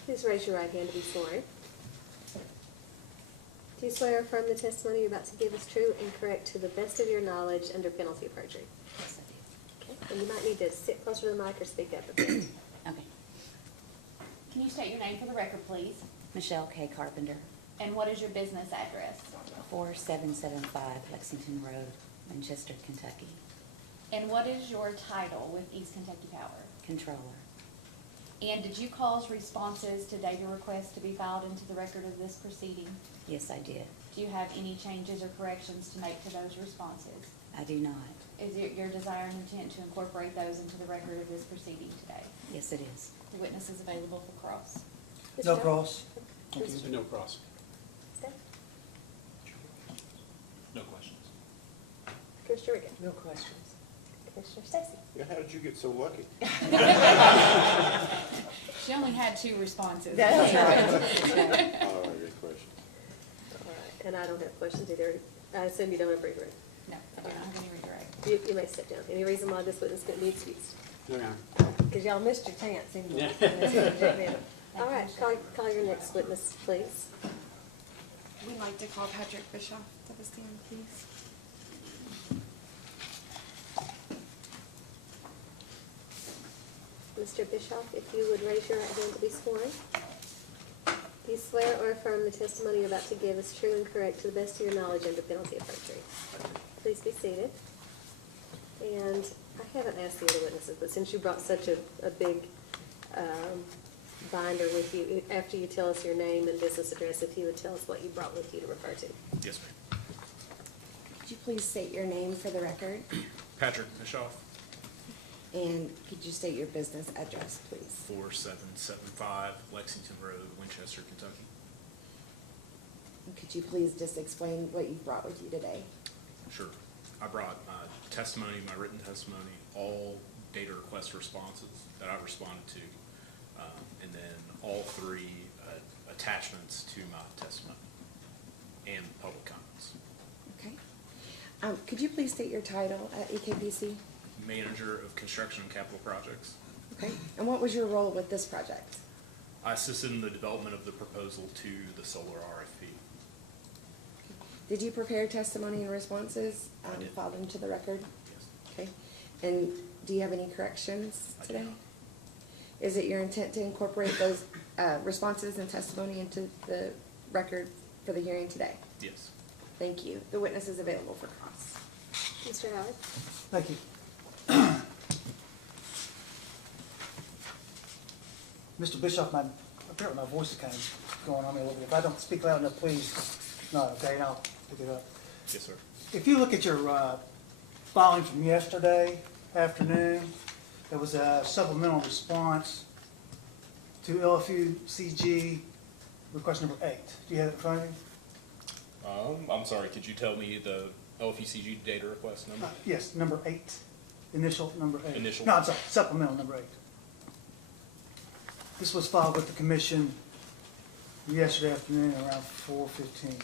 Please raise your right hand to be sworn. Do you swear or affirm the testimony you're about to give is true and correct to the best of your knowledge under penalty of perjury? Yes, I Okay. And you might need to sit closer to the mic or speak up a bit. do. Okay. Can you state your name for the record, please? Michelle K. Carpenter, And what is your business address? 4775 Lexington Road, Winchester, Kentucky. And what is your title with East Kentucky Power? Controller. And did you cause responses to data requests to be filed into the record of this proceeding? Yes, I did. Do you have any changes or corrections to make to those responses? I do not. Is it your desire and intent to incorporate those into the record of this proceeding today? Yes, it is. The witness is available for cross. No cross. No cross. Steph? No questions. Commissioner Reagan? No questions. Commissioner Stacy? Yeah, how did you get so lucky? She only had 2 responses. That's right. Oh, good question. All right. And I don't have questions either. I assume you don't have redirect. No, I do not have any redirect. You may sit down. Any reason why this witness couldn't be excused? No, Your Honor. Because y'all missed your chance anyway. All right, call your next witness, please. We'd like to call Patrick Bischoff to the stand, please. Mr. Bischoff, if you would raise your right hand to be sworn. Do you swear or affirm the testimony you're about to give is true and correct to the best of your knowledge under penalty of perjury? Please be seated. And I haven't asked the other witnesses, but since you brought such a big binder with you, after you tell us your name and business address, if you would tell us what you brought with you to refer to. Yes, ma'am. Could you please state your name for the record? Patrick Bischoff, And could you state your business address, please? 4775 Lexington Road, Winchester, Kentucky. And could you please just explain what you brought with you today? Sure. I brought my testimony, my written testimony, all data request responses that I responded to, and then all 3 attachments to my testimony and public comments. Okay. Could you please state your title at EKPC? Manager of Construction and Capital Projects. Okay. And what was your role with this project? I assisted in the development of the proposal to the solar RFP. Did you prepare testimony and responses I did. filed into the record? Yes. Okay. And do you have any corrections I do today? not. Is it your intent to incorporate those responses and testimony into the record for the hearing today? Yes. Thank you. The witness is available for cross. Mr. Howard? Thank you. Mr. Bischoff, apparently my voice is kind of going on me a little bit. If I don't speak loud enough, please, no, okay, and I'll pick it up. Yes, sir. If you look at your filing from yesterday afternoon, there was a supplemental response to LFU CG request number 8. Do you have it in front of you? I'm sorry, could you tell me the LFECG data request number? Yes, number 8. Initial number 8. Initial. No, I'm sorry, supplemental number 8. This was filed with the commission yesterday afternoon around 4:15.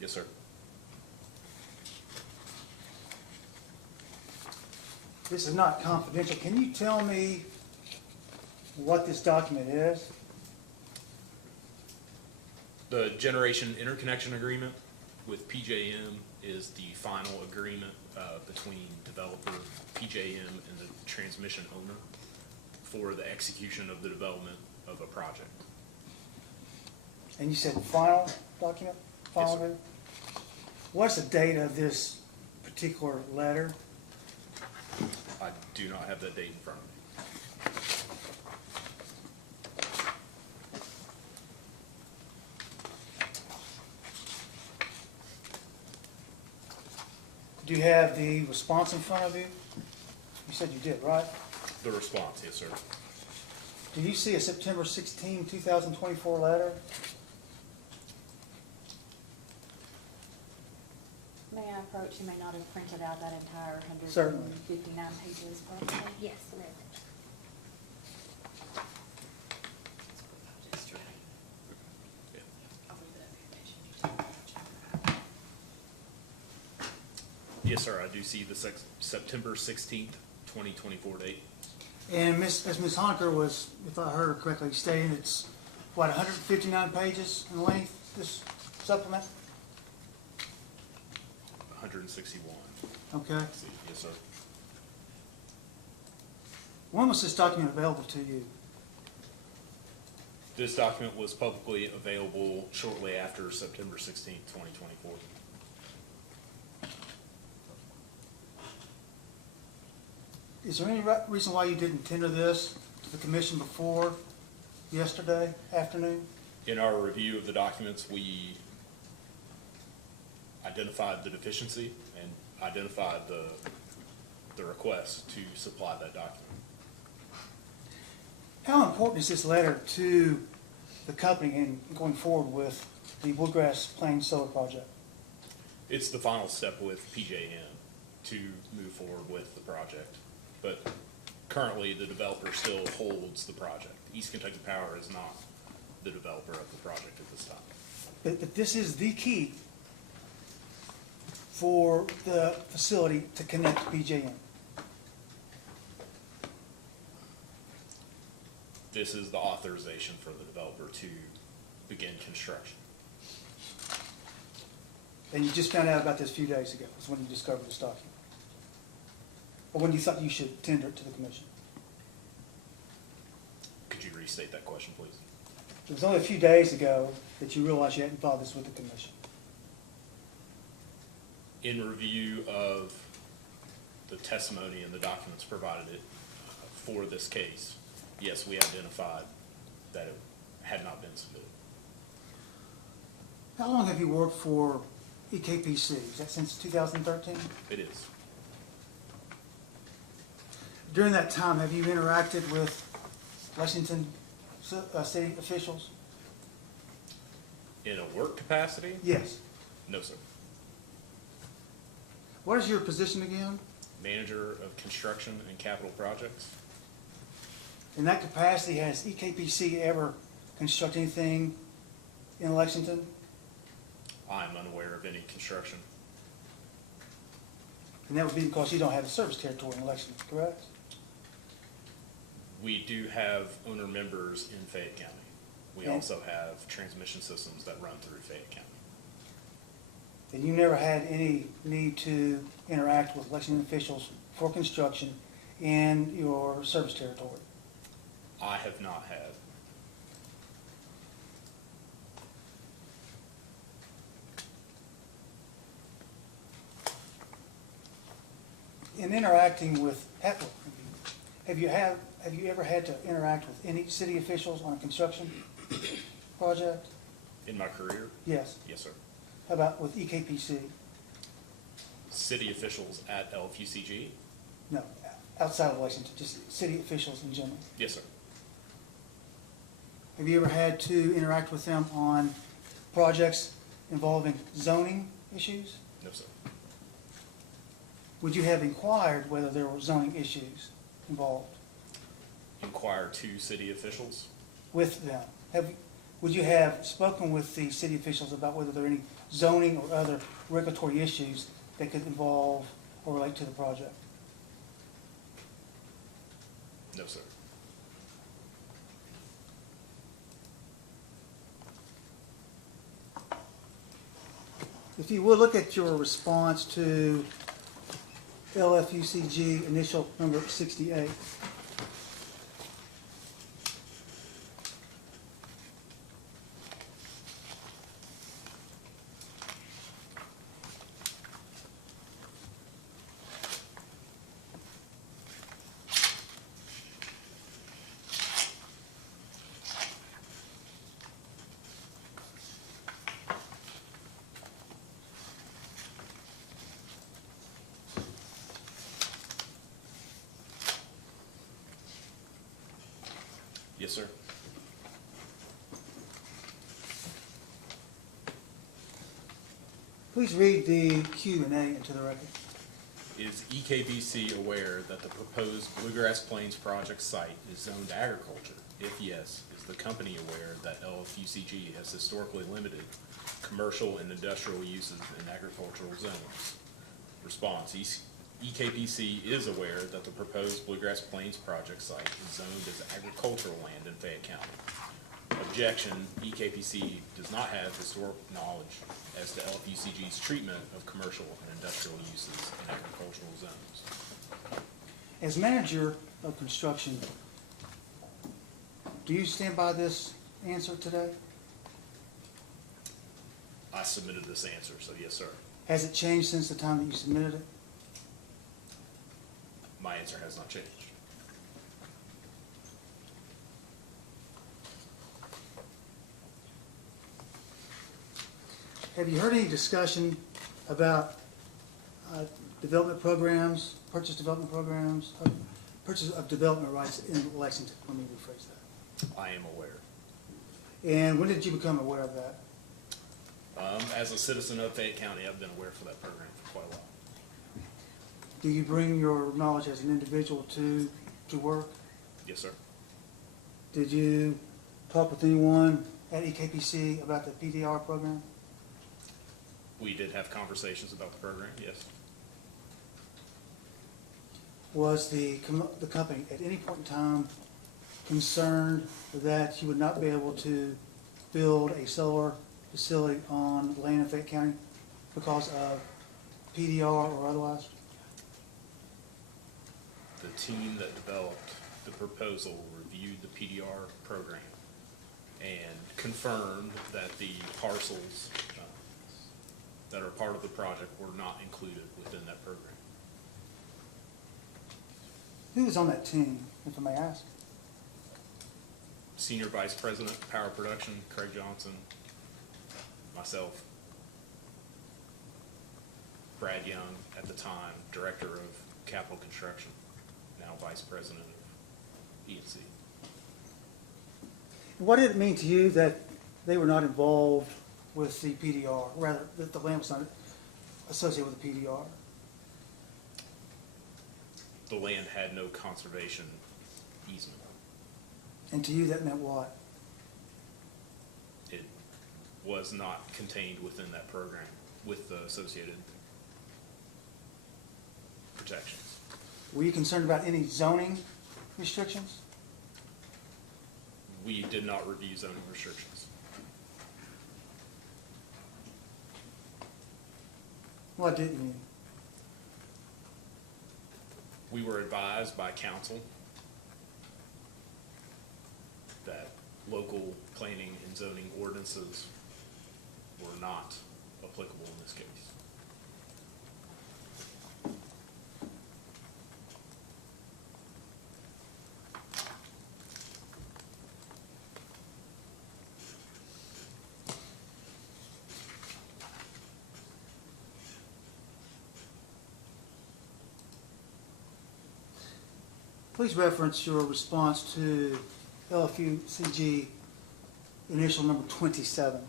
Yes, sir. This is not confidential. Can you tell me what this document is? The generation interconnection agreement with PJM is the final agreement between developer, PJM, and the transmission owner for the execution of the development of a project. And you said final document? Final Yes, sir. agreement? What's the date of this particular letter? I do not have that date in front of me. Do you have the response in front of you? You said you did, right? The response, yes, sir. Do you see a September 16, 2024 letter? May I approach? You may not have printed out that entire Certainly. 159 pages probably. Yes, ma'am. Yes, sir, I do see the September 16th, 2024 date. And as Ms. Honaker was, if I heard her correctly, stating it's, what, 159 pages in length, this supplement? 161. Okay. Yes, sir. When was this document available to you? This document was publicly available shortly after September 16th, 2024. Is there any reason why you didn't tender this to the commission before yesterday afternoon? In our review of the documents, we identified the deficiency and identified the request to supply that document. How important is this letter to the company in going forward with the Bluegrass Plains Solar Project? It's the final step with PJM to move forward with the project. But currently, the developer still holds the project. East Kentucky Power is not the developer of the project at this time. But this is the key for the facility to connect to PJM. This is the authorization for the developer to begin construction. And you just found out about this a few days ago, is when you discovered this document. Or when you thought you should tender it to the commission. Could you restate that question, please? It was only a few days ago that you realized you hadn't filed this with the commission. In review of the testimony and the documents provided for this case, yes, we identified that it had not been submitted. How long have you worked for EKPC? Is that since 2013? It is. During that time, have you interacted with Lexington city officials? In a work capacity? Yes. No, sir. What is your position again? Manager of Construction and Capital Projects. In that capacity, has EKPC ever constructed anything in Lexington? I'm unaware of any construction. And that would be because you don't have a service territory in Lexington, correct? We do have owner members in Fayette County. We Yeah. also have transmission systems that run through Fayette County. And you never had any need to interact with Lexington officials for construction in your service territory? I have not had. In interacting with, have you ever had to interact with any city officials on a construction project? In my career? Yes. Yes, sir. How about with EKPC? City officials at LFUCG? No, outside of Lexington, just city officials in general. Yes, sir. Have you ever had to interact with them on projects involving zoning issues? No, sir. Would you have inquired whether there were zoning issues involved Inquire to city officials? with them? Would you have spoken with the city officials about whether there are any zoning or other regulatory issues that could involve or relate to the project? No, sir. If you would look at your response to LFUCG initial number 68. Yes, sir. Please read the Q&A into the record. Is EKBC aware that the proposed Bluegrass Plains project site is zoned agriculture? If yes, is the company aware that LFUCG has historically limited commercial and industrial uses in agricultural zones? Response, EKBC is aware that the proposed Bluegrass Plains project site is zoned as agricultural land in Fayette County. Objection, EKBC does not have historic knowledge as to LFUCG's treatment of commercial and industrial uses in agricultural zones. As manager of construction, do you stand by this answer today? I submitted this answer, so yes, sir. Has it changed since the time that you submitted it? My answer has not changed. Have you heard any discussion about development programs, purchase development programs, purchase of development rights in Lexington? Let me rephrase that. I am aware. And when did you become aware of that? As a citizen of Fayette County, I've been aware for that program for quite a while. Do you bring your knowledge as an individual to work? Yes, sir. Did you talk with anyone at EKPC about the PDR program? We did have conversations about the program, yes. Was the company at any point in time concerned that you would not be able to build a solar facility on land in Fayette County because of PDR or otherwise? The team that developed the proposal reviewed the PDR program and confirmed that the parcels that are part of the project were not included within that program. Who was on that team, if I may ask? Senior Vice President, Power Production, Craig Johnson, myself, Brad Young, at the time, Director of Capital Construction, now Vice President of E&C. What did it mean to you that they were not involved with the PDR, rather that the land was not associated with the PDR? The land had no conservation easement. And to you that meant what? It was not contained within that program with the associated protections. Were you concerned about any zoning restrictions? We did not review zoning restrictions. What didn't you? We were advised by council that local planning and zoning ordinances were not applicable in this case. Please reference your response to LFUCG initial number 27.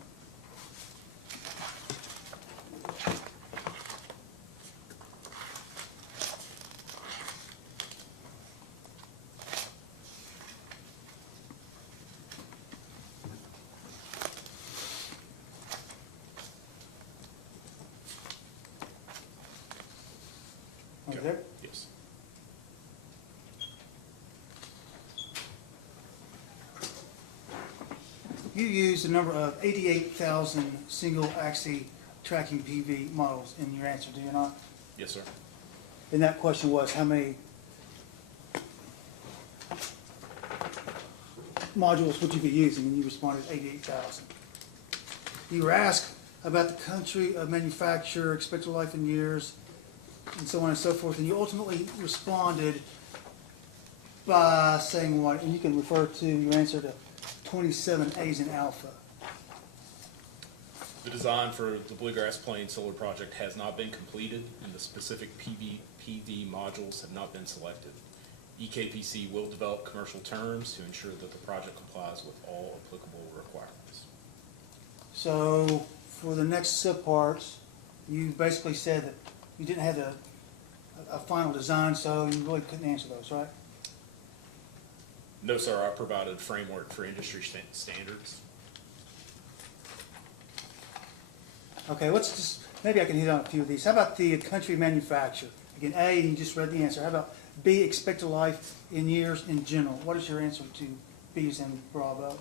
Are you there? Yes. You used a number of 88,000 single-axis tracking PV models in your answer, do you not? Yes, sir. And that question was, how many modules would you be using? And you responded 88,000. You were asked about the country of manufacture, expected life in years, and so on and so forth, and you ultimately responded by saying what? And you can refer to your answer to 27 A's in alpha. The design for the Bluegrass Plain Solar Project has not been completed, and the specific PV modules have not been selected. EKPC will develop commercial terms to ensure that the project complies with all applicable requirements. So for the next subparts, you basically said that you didn't have a final design, so you really couldn't answer those, right? No, sir, I provided a framework for industry standards. Okay, let's just, maybe I can hit on a few of these. How about the country manufacture? Again, A, you just read the answer. How about B, expected life in years in general? What is your answer to B's in Bravo?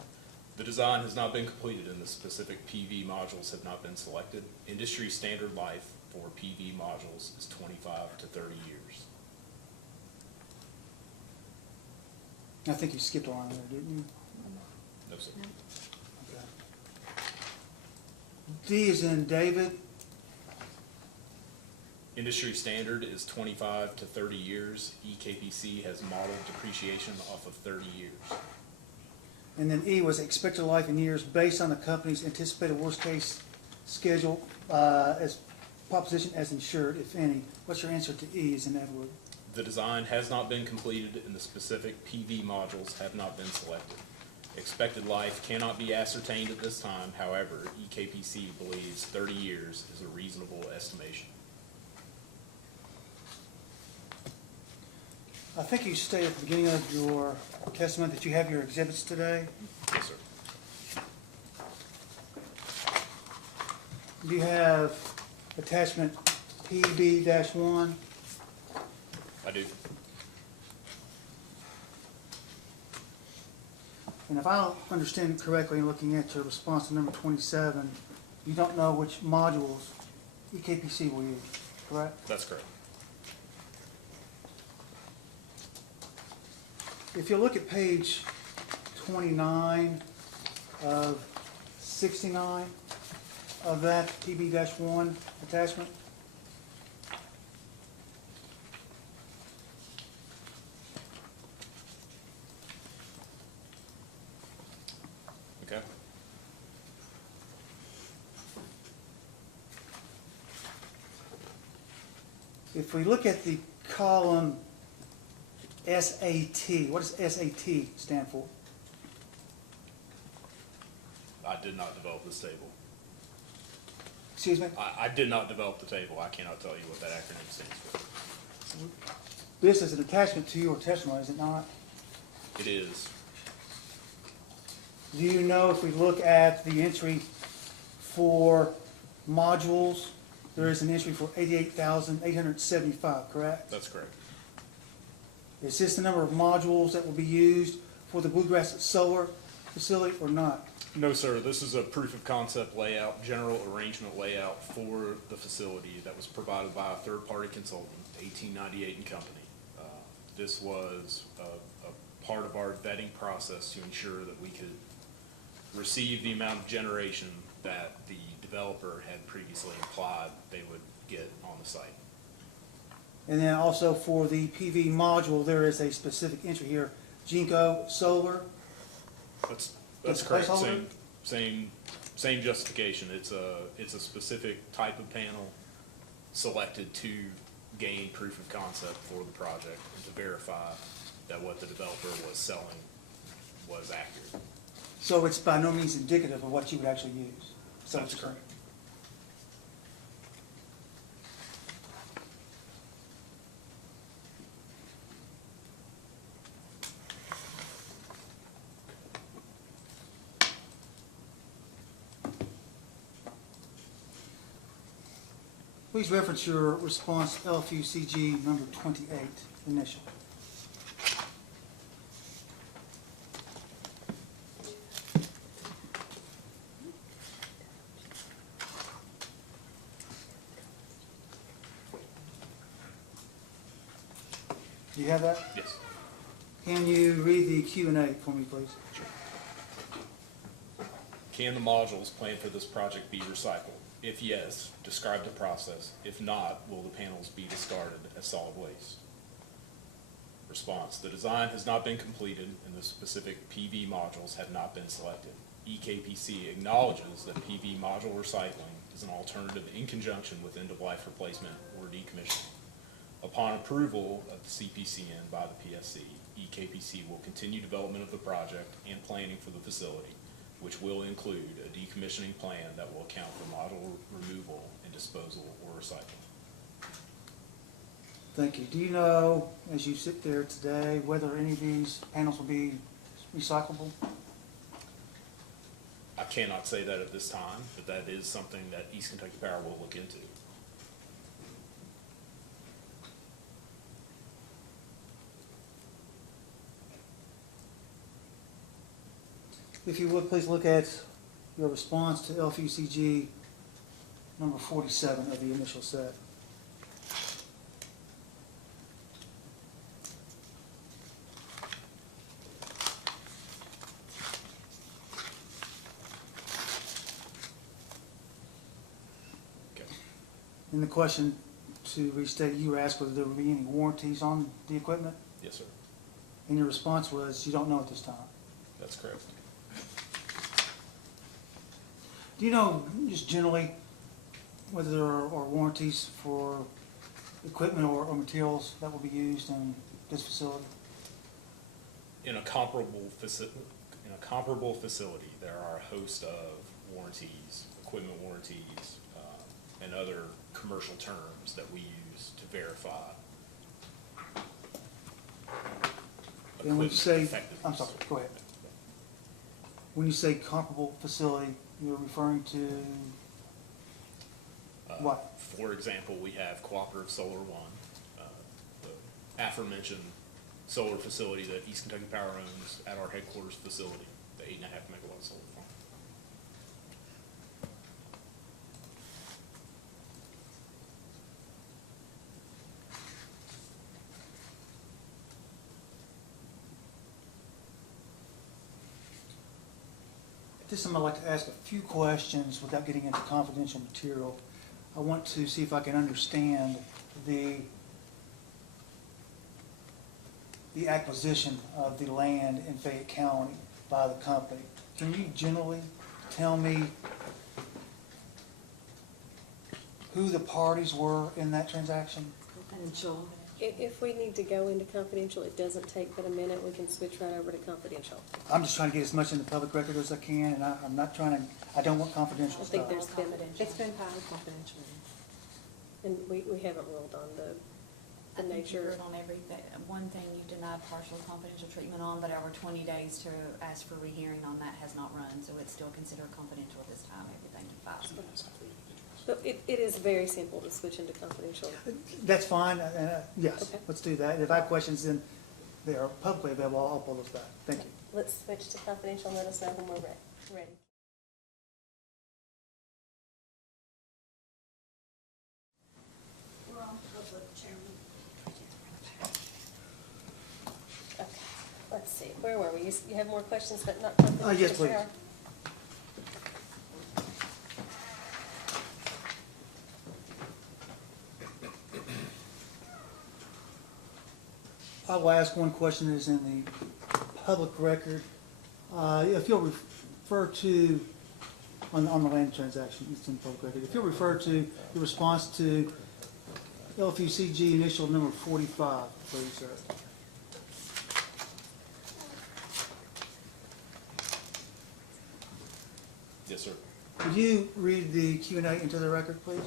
The design has not been completed and the specific PV modules have not been selected. Industry standard life for PV modules is 25 to 30 years. I think you skipped a line there, didn't you? No, sir. Okay. D is in David. Industry standard is 25 to 30 years. EKPC has modeled depreciation off of 30 years. And then E was expected life in years based on the company's anticipated worst-case schedule as proposition as insured, if any. What's your answer to E is in Edward? The design has not been completed and the specific PV modules have not been selected. Expected life cannot be ascertained at this time. However, EKPC believes 30 years is a reasonable estimation. I think you stated at the beginning of your testimony that you have your exhibits today. Yes, sir. You have attachment PB-1. I do. And if I don't understand it correctly, looking at your response to number 27, you don't know which modules EKPC will use, correct? That's correct. If you look at page 29 of 69 of that PB-1 attachment, Okay. if we look at the column SAT, what does SAT stand for? I did not develop this table. Excuse me? I did not develop the table. I cannot tell you what that acronym stands for. This is an attachment to your testimony, is it not? It is. Do you know if we look at the entry for modules, there is an entry for 88,875, correct? That's correct. Is this the number of modules that will be used for the Bluegrass solar facility or not? No, sir. This is a proof of concept layout, general arrangement layout for the facility that was provided by a third-party consultant, 1898 and Company. This was a part of our vetting process to ensure that we could receive the amount of generation that the developer had previously implied they would get on the site. And then also for the PV module, there is a specific entry here, Jinko Solar. That's correct. Same justification. It's a specific type of panel selected to gain proof of concept for the project and to verify that what the developer was selling was accurate. So it's by no means indicative of what you would actually use. So That's it's correct. Please reference your response LFUCG number 28, initial. Do you have that? Yes. Can you read the Q&A for me, please? Can the modules planned for this project be recycled? If yes, describe the process. If not, will the panels be discarded as solid waste? Response, the design has not been completed and the specific PV modules have not been selected. EKPC acknowledges that PV module recycling is an alternative in conjunction with end-of-life replacement or decommissioning. Upon approval of the CPCN by the PSC, EKPC will continue development of the project and planning for the facility, which will include a decommissioning plan that will account for module removal and disposal or recycling. Thank you. Do you know, as you sit there today, whether any of these panels will be recyclable? I cannot say that at this time, but that is something that East Kentucky Power will look into. If you would, please look at your response to LFUCG number 47 of the initial set. Okay. In the question to restate, you were asked whether there would be any warranties on the equipment, Yes, sir. and your response was you don't know at this time. That's correct. Do you know, just generally, whether there are warranties for equipment or materials that will be used in this facility? In a comparable facility, there are a host of warranties, equipment warranties, and other commercial terms that we use to verify And when you say, effectiveness. I'm sorry, go ahead. When you say comparable facility, you're referring to what? For example, we have Cooperative Solar One, the aforementioned solar facility that East Kentucky Power owns at our headquarters facility, the 8.5 megawatt solar farm. At this time, I'd like to ask a few questions without getting into confidential material. I want to see if I can understand the acquisition of the land in Fayette County by the company. Can you generally tell me who the parties were in that transaction? Confidential. If we need to go into confidential, it doesn't take but a minute, we can switch right over to confidential. I'm just trying to get as much in the public record as I can, and I'm not trying to, I don't want confidential I stuff. think there's been, It's been filed confidentially. and we haven't ruled on the I think you nature. heard on everything. One thing you denied partial confidential treatment on, but our 20 days to ask for rehearing on that has not run, so it's still considered confidential at this time, everything you filed. But it is very simple to switch into confidential. That's fine, yes, Okay. let's do that. If I have questions, then they are publicly available, I'll pull those back. Thank you. Let's switch to confidential and let us know when we're ready. We're on public, Chairman. Okay, let's see, where were we? You have more questions, but not confidential? Yes, please. Sarah? I will ask one question that is in the public record. If you'll refer to, on the land transaction, it's in the public record. If you'll refer to the response to LFUCG initial number 45, please, sir. Yes, sir. Would you read the Q&A into the record, please?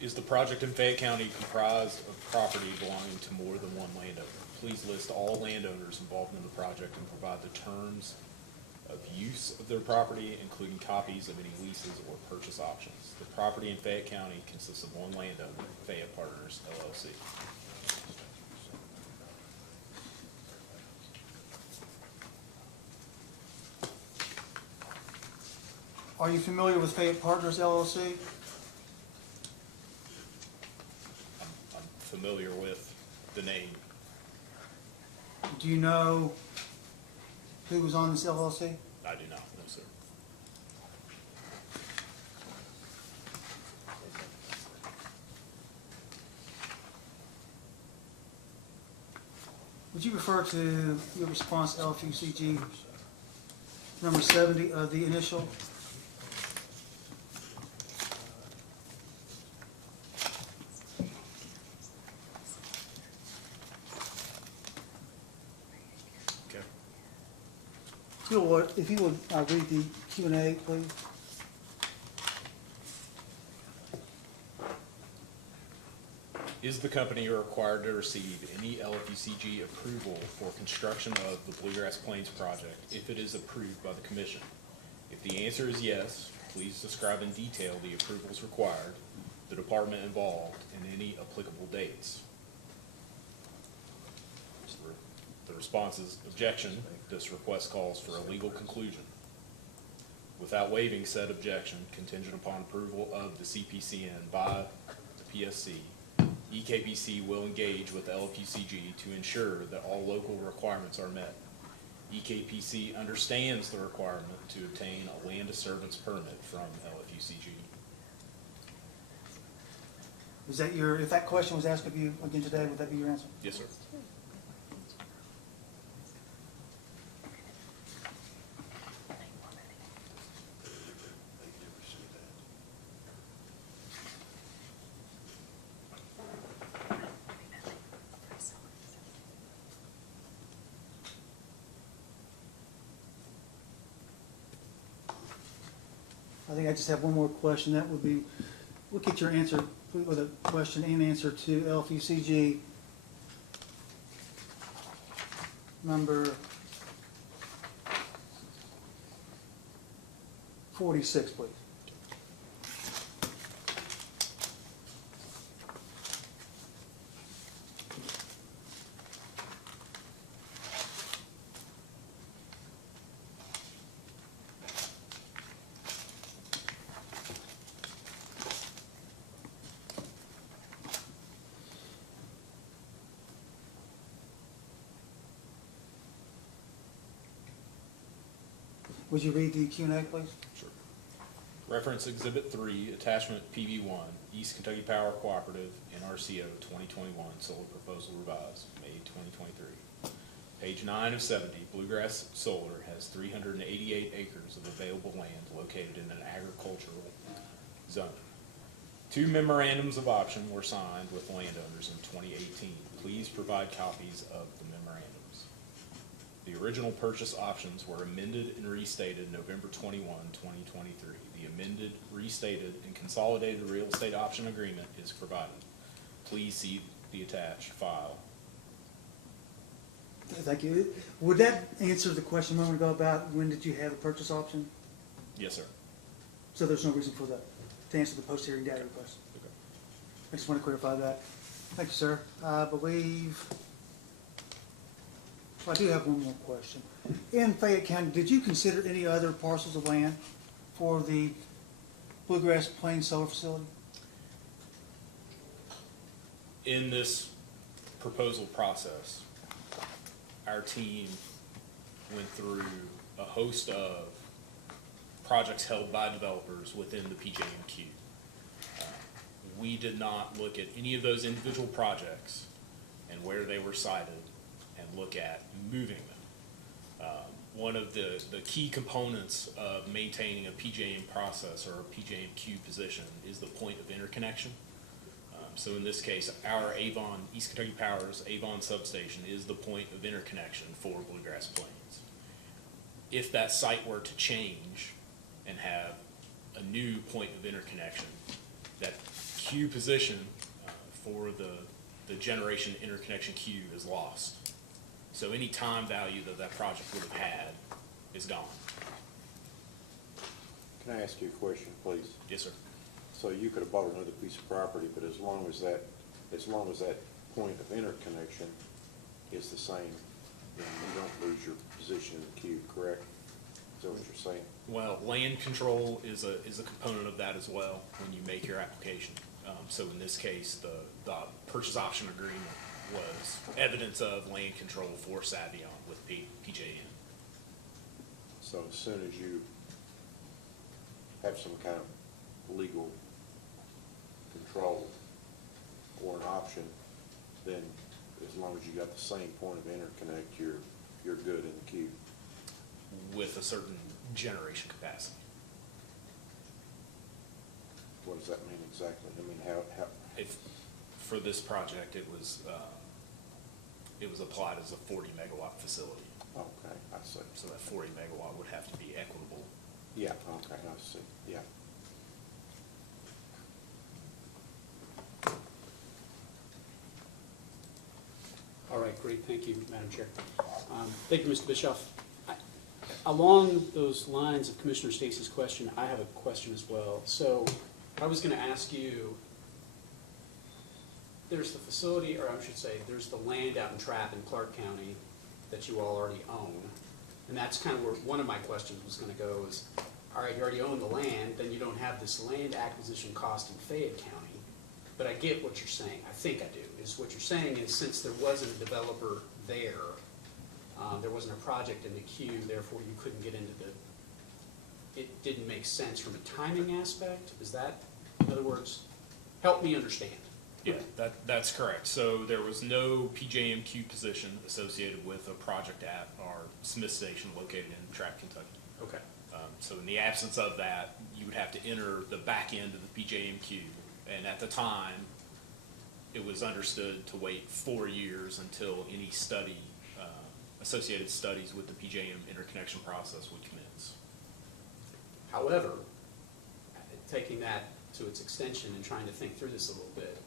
Is the project in Fayette County comprised of property belonging to more than one landowner? Please list all landowners involved in the project and provide the terms of use of their property, including copies of any leases or purchase options. The property in Fayette County consists of one landowner, Fayette Partners, LLC. Are you familiar with Fayette Partners, LLC? I'm familiar with the name. Do you know who was on this LLC? I do not, no, sir. Would you refer to your response LFUCG number 70 of the initial? Okay. If you would read the Q&A, please. Is the company required to receive any LFUCG approval for construction of the Bluegrass Plains project if it is approved by the commission? If the answer is yes, please describe in detail the approvals required, the department involved, and any applicable dates. The response is objection. This request calls for a legal conclusion. Without waiving said objection, contingent upon approval of the CPCN by the PSC, EKPC will engage with LFUCG to ensure that all local requirements are met. EKPC understands the requirement to obtain a land disturbance permit from LFUCG. Is that if that question was asked of you again today, would that be your answer? Yes, sir. I think I just have one more question. That would be, we'll get your answer with a question and answer to LFUCG number 46, please. Would you read the Q&A, please? Sure. Reference Exhibit 3, Attachment PV1, East Kentucky Power Cooperative, NRCO 2021, Solar Proposal Revised, May 2023. Page 9 of 70, Bluegrass Solar has 388 acres of available land located in an agricultural zone. 2 memorandums of option were signed with landowners in 2018. Please provide copies of the memorandums. The original purchase options were amended and restated November 21, 2023. The amended, restated, and consolidated real estate option agreement is provided. Please see the attached file. Thank you. Would that answer the question a moment ago about when did you have a purchase option? Yes, sir. So there's no reason for that, to answer the post-hearing data request? Okay. I just want to clarify that. Thank you, sir. I believe, well, I do have one more question. In Fayette County, did you consider any other parcels of land for the Bluegrass Plains Solar Facility? In this proposal process, our team went through a host of projects held by developers within the PJMQ. We did not look at any of those individual projects and where they were sited and look at moving them. One of the key components of maintaining a PJM process or a PJMQ position is the point of interconnection. So in this case, our Avon, East Kentucky Power's Avon substation is the point of interconnection for Bluegrass Plains. If that site were to change and have a new point of interconnection, that queue position for the generation interconnection queue is lost. So any time value that project would have had is gone. Can I ask you a question, please? Yes, sir. So you could have bought another piece of property, but as long as that point of interconnection is the same, then you don't lose your position in the queue, correct? Is that what you're saying? Well, land control is a component of that as well when you make your application. So in this case, the purchase option agreement was evidence of land control for Savion with PJM. So as soon as you have some kind of legal control or an option, then as long as you got the same point of interconnect, you're good in the queue. With a certain generation capacity. What does that mean exactly? I mean, how, If, for this project, it was applied as a 40 megawatt facility. okay, I see. So that 40 megawatt would have to be equitable. Yeah, okay, I see, yeah. All right, great, thank you, Madam Chair. Thank you, Mr. Bischoff. Along those lines of Commissioner Stacy's question, I have a question as well. So I was going to ask you, there's the facility, or I should say, there's the land out in Trapp in Clark County that you all already own. And that's kind of where one of my questions was going to go is, all right, you already own the land, then you don't have this land acquisition cost in Fayette County. But I get what you're saying, I think I do, is what you're saying is since there wasn't a developer there, there wasn't a project in the queue, therefore you couldn't get into it didn't make sense from a timing aspect? Is that, in other words, help me understand. Yeah, that's correct. So there was no PJM queue position associated with a project at our Smith Station located in Trapp, Kentucky. Okay. So in the absence of that, you would have to enter the back end of the PJM queue. And at the time, it was understood to wait 4 years until any study, associated studies with the PJM interconnection process would commence. However, taking that to its extension and trying to think through this a little bit,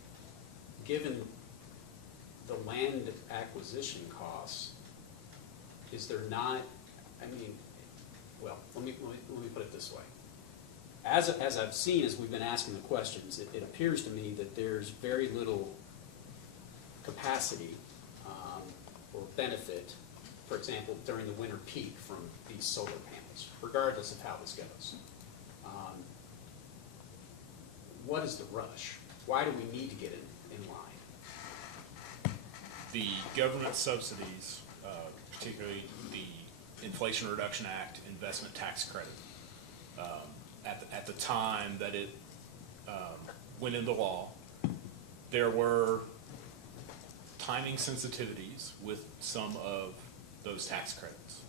given the land acquisition costs, is there not, I mean, well, let me put it this way. As I've seen, as we've been asking the questions, it appears to me that there's very little capacity or benefit, for example, during the winter peak from these solar panels, regardless of how this goes. What is the rush? Why do we need to get in line? The government subsidies, particularly the Inflation Reduction Act investment tax credit, at the time that it went into law, there were timing sensitivities with some of those tax credits.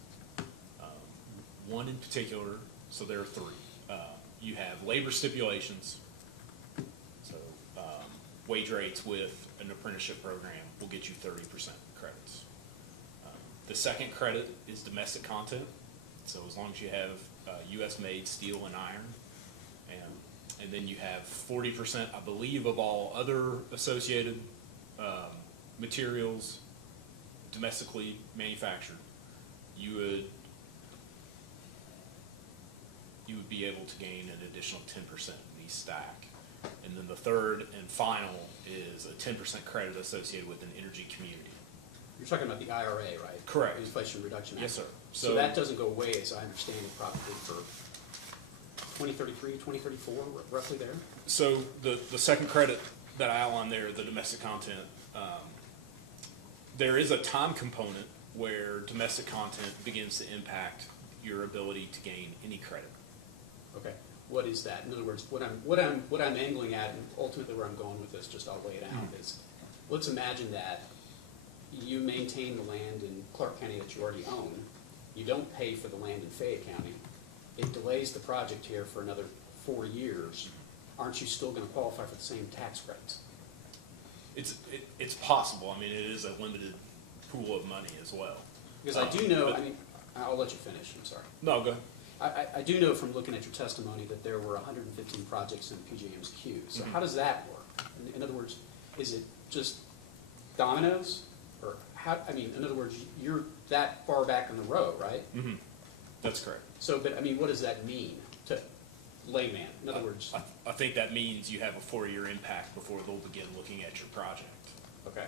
One in particular, so there are three. You have labor stipulations, so wage rates with an apprenticeship program will get you 30% credits. The second credit is domestic content, so as long as you have U.S.-made steel and iron, and then you have 40%, I believe, of all other associated materials domestically manufactured, you would be able to gain an additional 10% in these stack. And then the third and final is a 10% credit associated with an energy community. You're talking about the IRA, right? Correct. The Inflation Reduction Act. Yes, sir. So that doesn't go away, as I understand it, probably for 2033, 2034, roughly there? So the second credit that I outlined there, the domestic content, there is a time component where domestic content begins to impact your ability to gain any credit. Okay. What is that? In other words, what I'm angling at, and ultimately where I'm going with this, just I'll lay it out, is let's imagine that you maintain the land in Clark County that you already own. You don't pay for the land in Fayette County. It delays the project here for another 4 years. Aren't you still going to qualify for the same tax credits? It's possible. I mean, it is a limited pool of money as well. Because I do know, I mean, I'll let you finish, I'm sorry. No, go ahead. I do know from looking at your testimony that there were 115 projects in PJM's queue. So how does that work? In other words, is it just dominoes? Or how, I mean, in other words, you're that far back in the row, right? Mm-hmm. That's correct. So, but I mean, what does that mean to layman? In other words, I think that means you have a 4-year impact before they'll begin looking at your project. okay.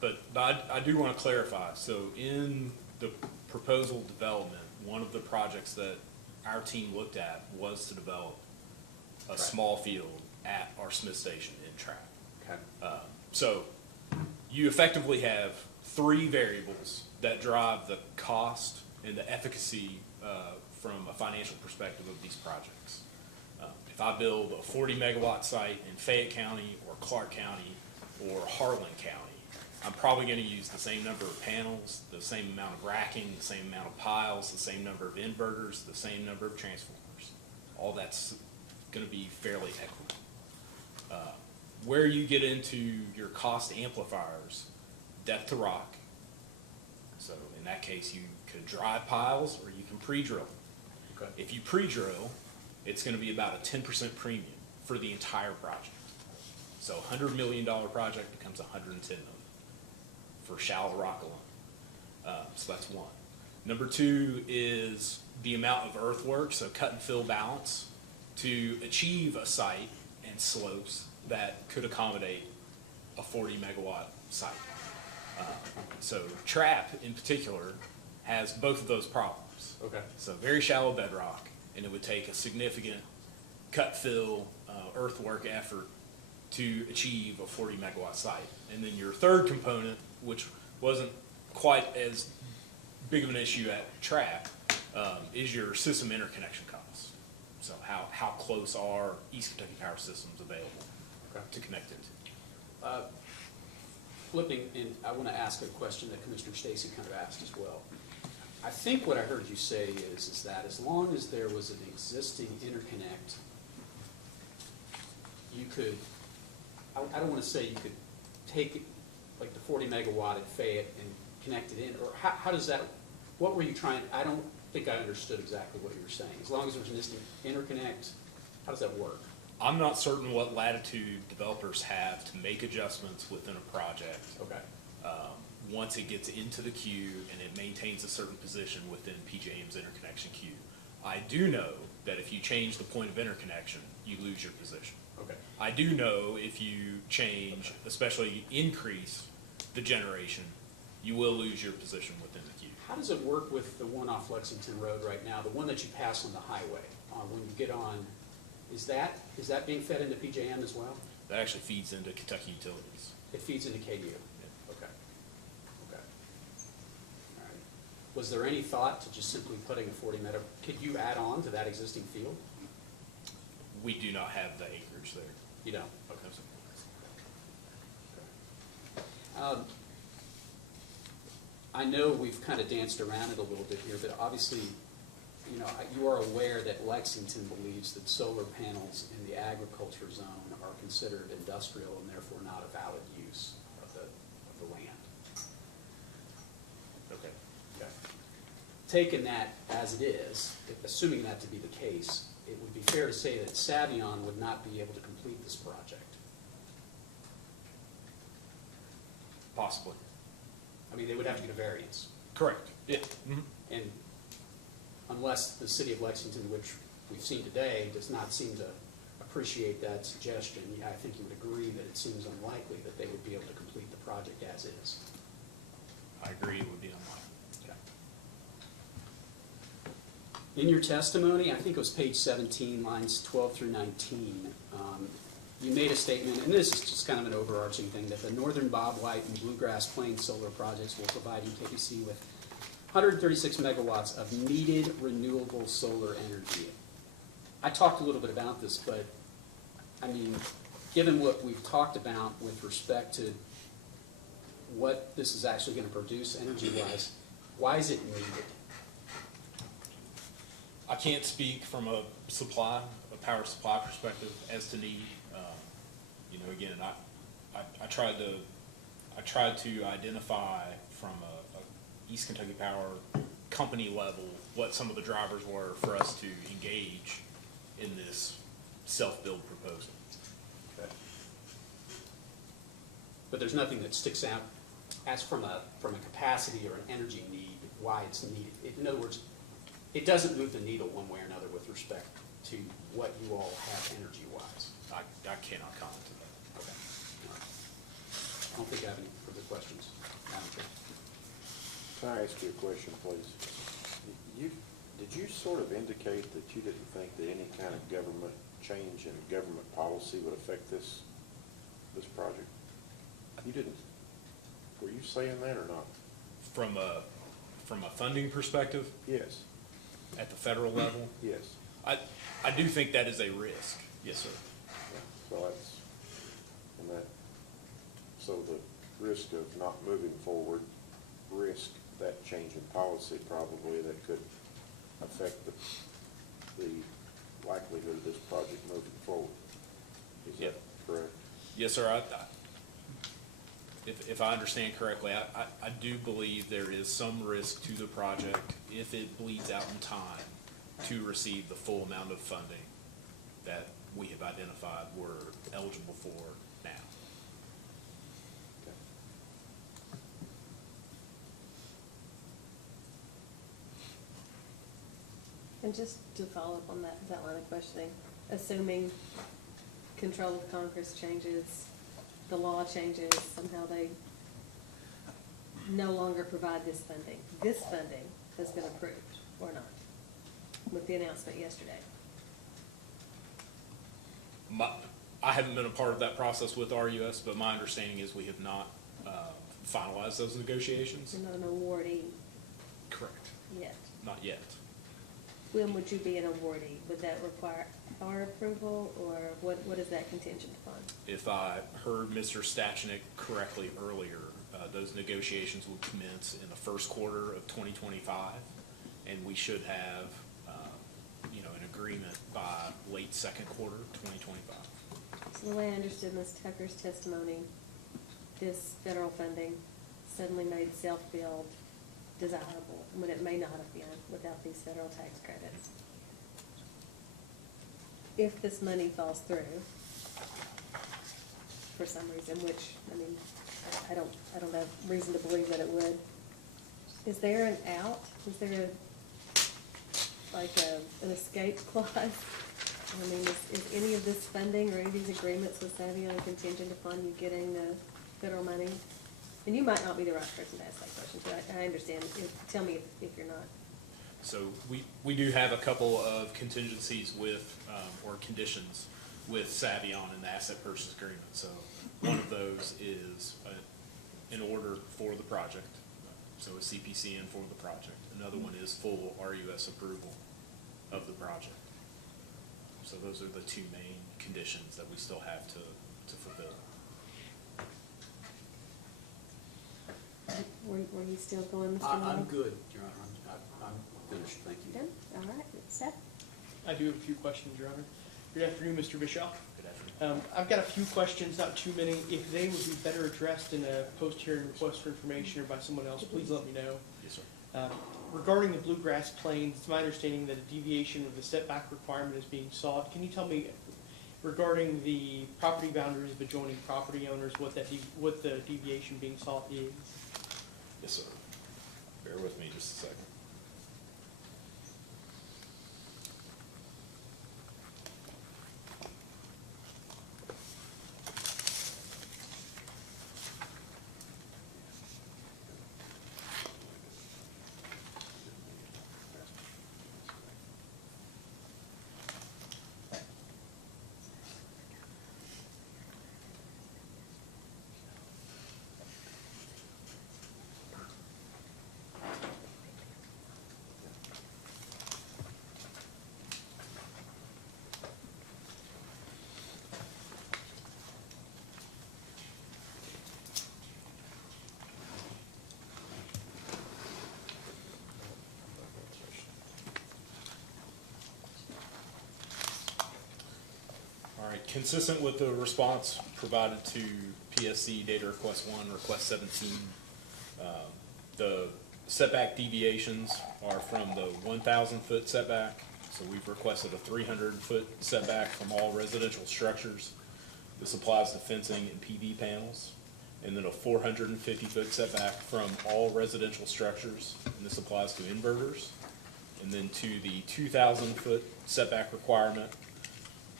But I do want to clarify. So in the proposal development, one of the projects that our team looked at was to develop a small field at our Smith Station in Trapp. Okay. So you effectively have three variables that drive the cost and the efficacy from a financial perspective of these projects. If I build a 40 megawatt site in Fayette County or Clark County or Harlan County, I'm probably going to use the same number of panels, the same amount of racking, the same amount of piles, the same number of inverters, the same number of transformers. All that's going to be fairly equitable. Where you get into your cost amplifiers, depth to rock. So in that case, you could drive piles or you can pre-drill. Okay. If you pre-drill, it's going to be about a 10% premium for the entire project. So a $100 million project becomes $110 million for shallow rock alone. So that's one. Number two is the amount of earthwork, so cut and fill balance, to achieve a site and slopes that could accommodate a 40 megawatt site. So Trap in particular has both of those problems. Okay. So very shallow bedrock, and it would take a significant cut fill earthwork effort to achieve a 40 megawatt site. And then your third component, which wasn't quite as big of an issue at Trap, is your system interconnection costs. So how close are East Kentucky Power Systems available to connect into? Flipping, and I want to ask a question that Commissioner Stacy kind of asked as well. I think what I heard you say is that as long as there was an existing interconnect, you could, I don't want to say you could take like the 40 megawatt at Fayette and connect it in, or how does that, what were you trying, I don't think I understood exactly what you were saying. As long as there's an existing interconnect, how does that work? I'm not certain what latitude developers have to make adjustments within a project. Okay. Once it gets into the queue and it maintains a certain position within PJM's interconnection queue. I do know that if you change the point of interconnection, you lose your position. Okay. I do know if you change, especially increase the generation, you will lose your position within the queue. How does it work with the one off Lexington Road right now, the one that you pass on the highway? When you get on, is that being fed into PJM as well? That actually feeds into Kentucky Utilities. It feeds into KU? Yeah. Okay. Okay. All right. Was there any thought to just simply putting a 40 meter, could you add on to that existing field? We do not have the acreage there. You don't? Okay. I know we've kind of danced around it a little bit here, but obviously, you know, you are aware that Lexington believes that solar panels in the agriculture zone are considered industrial and therefore not a valid use of the land. Okay. Okay. Taking that as it is, assuming that to be the case, it would be fair to say that Savion would not be able to complete this project. Possibly. I mean, they would have to get a variance. Correct. Yeah. Mm-hmm. And unless the city of Lexington, which we've seen today, does not seem to appreciate that suggestion, I think you would agree that it seems unlikely that they would be able to complete the project as is. I agree it would be unlikely. Okay. In your testimony, I think it was page 17, lines 12 through 19, you made a statement, and this is just kind of an overarching thing, that the Northern Bob White and Bluegrass Plains solar projects will provide UKPC with 136 megawatts of needed renewable solar energy. I talked a little bit about this, but I mean, given what we've talked about with respect to what this is actually going to produce energy-wise, why is it needed? I can't speak from a power supply perspective as to need. You know, again, I tried to identify from a East Kentucky Power company level what some of the drivers were for us to engage in this self-build proposal. Okay. But there's nothing that sticks out as from a capacity or an energy need, why it's needed. In other words, it doesn't move the needle one way or another with respect to what you all have energy-wise. I cannot comment to that. Okay. All right. I don't think I have any further questions. Madam Chair. Can I ask you a question, please? Did you sort of indicate that you didn't think that any kind of government change in government policy would affect this project? You didn't. saying that or not? From a funding perspective, Yes, at the federal level, yes. I do think that is a risk. Yes, sir. Yeah, so that's, and that, so the risk of not moving forward, risk that change in policy probably that could affect the likelihood of this project moving forward. Is that correct? Yes, sir. If I understand correctly, I do believe there is some risk to the project if it bleeds out in time to receive the full amount of funding that we have identified we're eligible for now. And just to follow up on that line of questioning, assuming control of Congress changes, the law changes, somehow they no longer provide this funding has been approved or not, with the announcement yesterday. I haven't been a part of that process with RUS, but my understanding is we have not finalized those negotiations. You're not an awardee Correct. yet. Not yet. When would you be an awardee? Would that require our approval, or what is that contingent upon? If I heard Mr. Stachnik correctly earlier, those negotiations would commence in the first quarter of 2025, and we should have, an agreement by late second quarter of 2025. So the way I understood Ms. Tucker's testimony, this federal funding suddenly made self-build desirable, when it may not have been without these federal tax credits. If this money falls through, for some reason, which, I don't have reason to believe that it would, is there an out? Is there an escape clause? Is any of this funding or any of these agreements with Savion contingent upon you getting the federal money? And you might not be the right person to ask that question, so I understand. Tell me if you're not. So we do have a couple of contingencies with, or conditions with Savion in the asset purchase agreement. So one of those is an order for the project, so a CPCN for the project. Another one is full RUS approval of the project. So those are the two main conditions that we still have to fulfill. Were you still going, Mr. Miller? I'm good, Your Honor. I'm finished, thank you. Good, all right, Seth? I do have a few questions, Your Honor. Good afternoon, Mr. Bischoff. Good afternoon. I've got a few questions, not too many. If they would be better addressed in a post-hearing request for information or by someone else, please let me know. Yes, sir. Regarding the Bluegrass plains, it's my understanding that a deviation of the setback requirement is being sought. Can you tell me, regarding the property boundaries of adjoining property owners, what the deviation being sought is? Yes, sir. Bear with me just a second. All right, consistent with the response provided to PSC Data Request 1, Request 17, the setback deviations are from the 1,000-foot setback. So we've requested a 300-foot setback from all residential structures. This applies to fencing and PV panels. And then a 450-foot setback from all residential structures, and this applies to inverters. And then to the 2,000-foot setback requirement,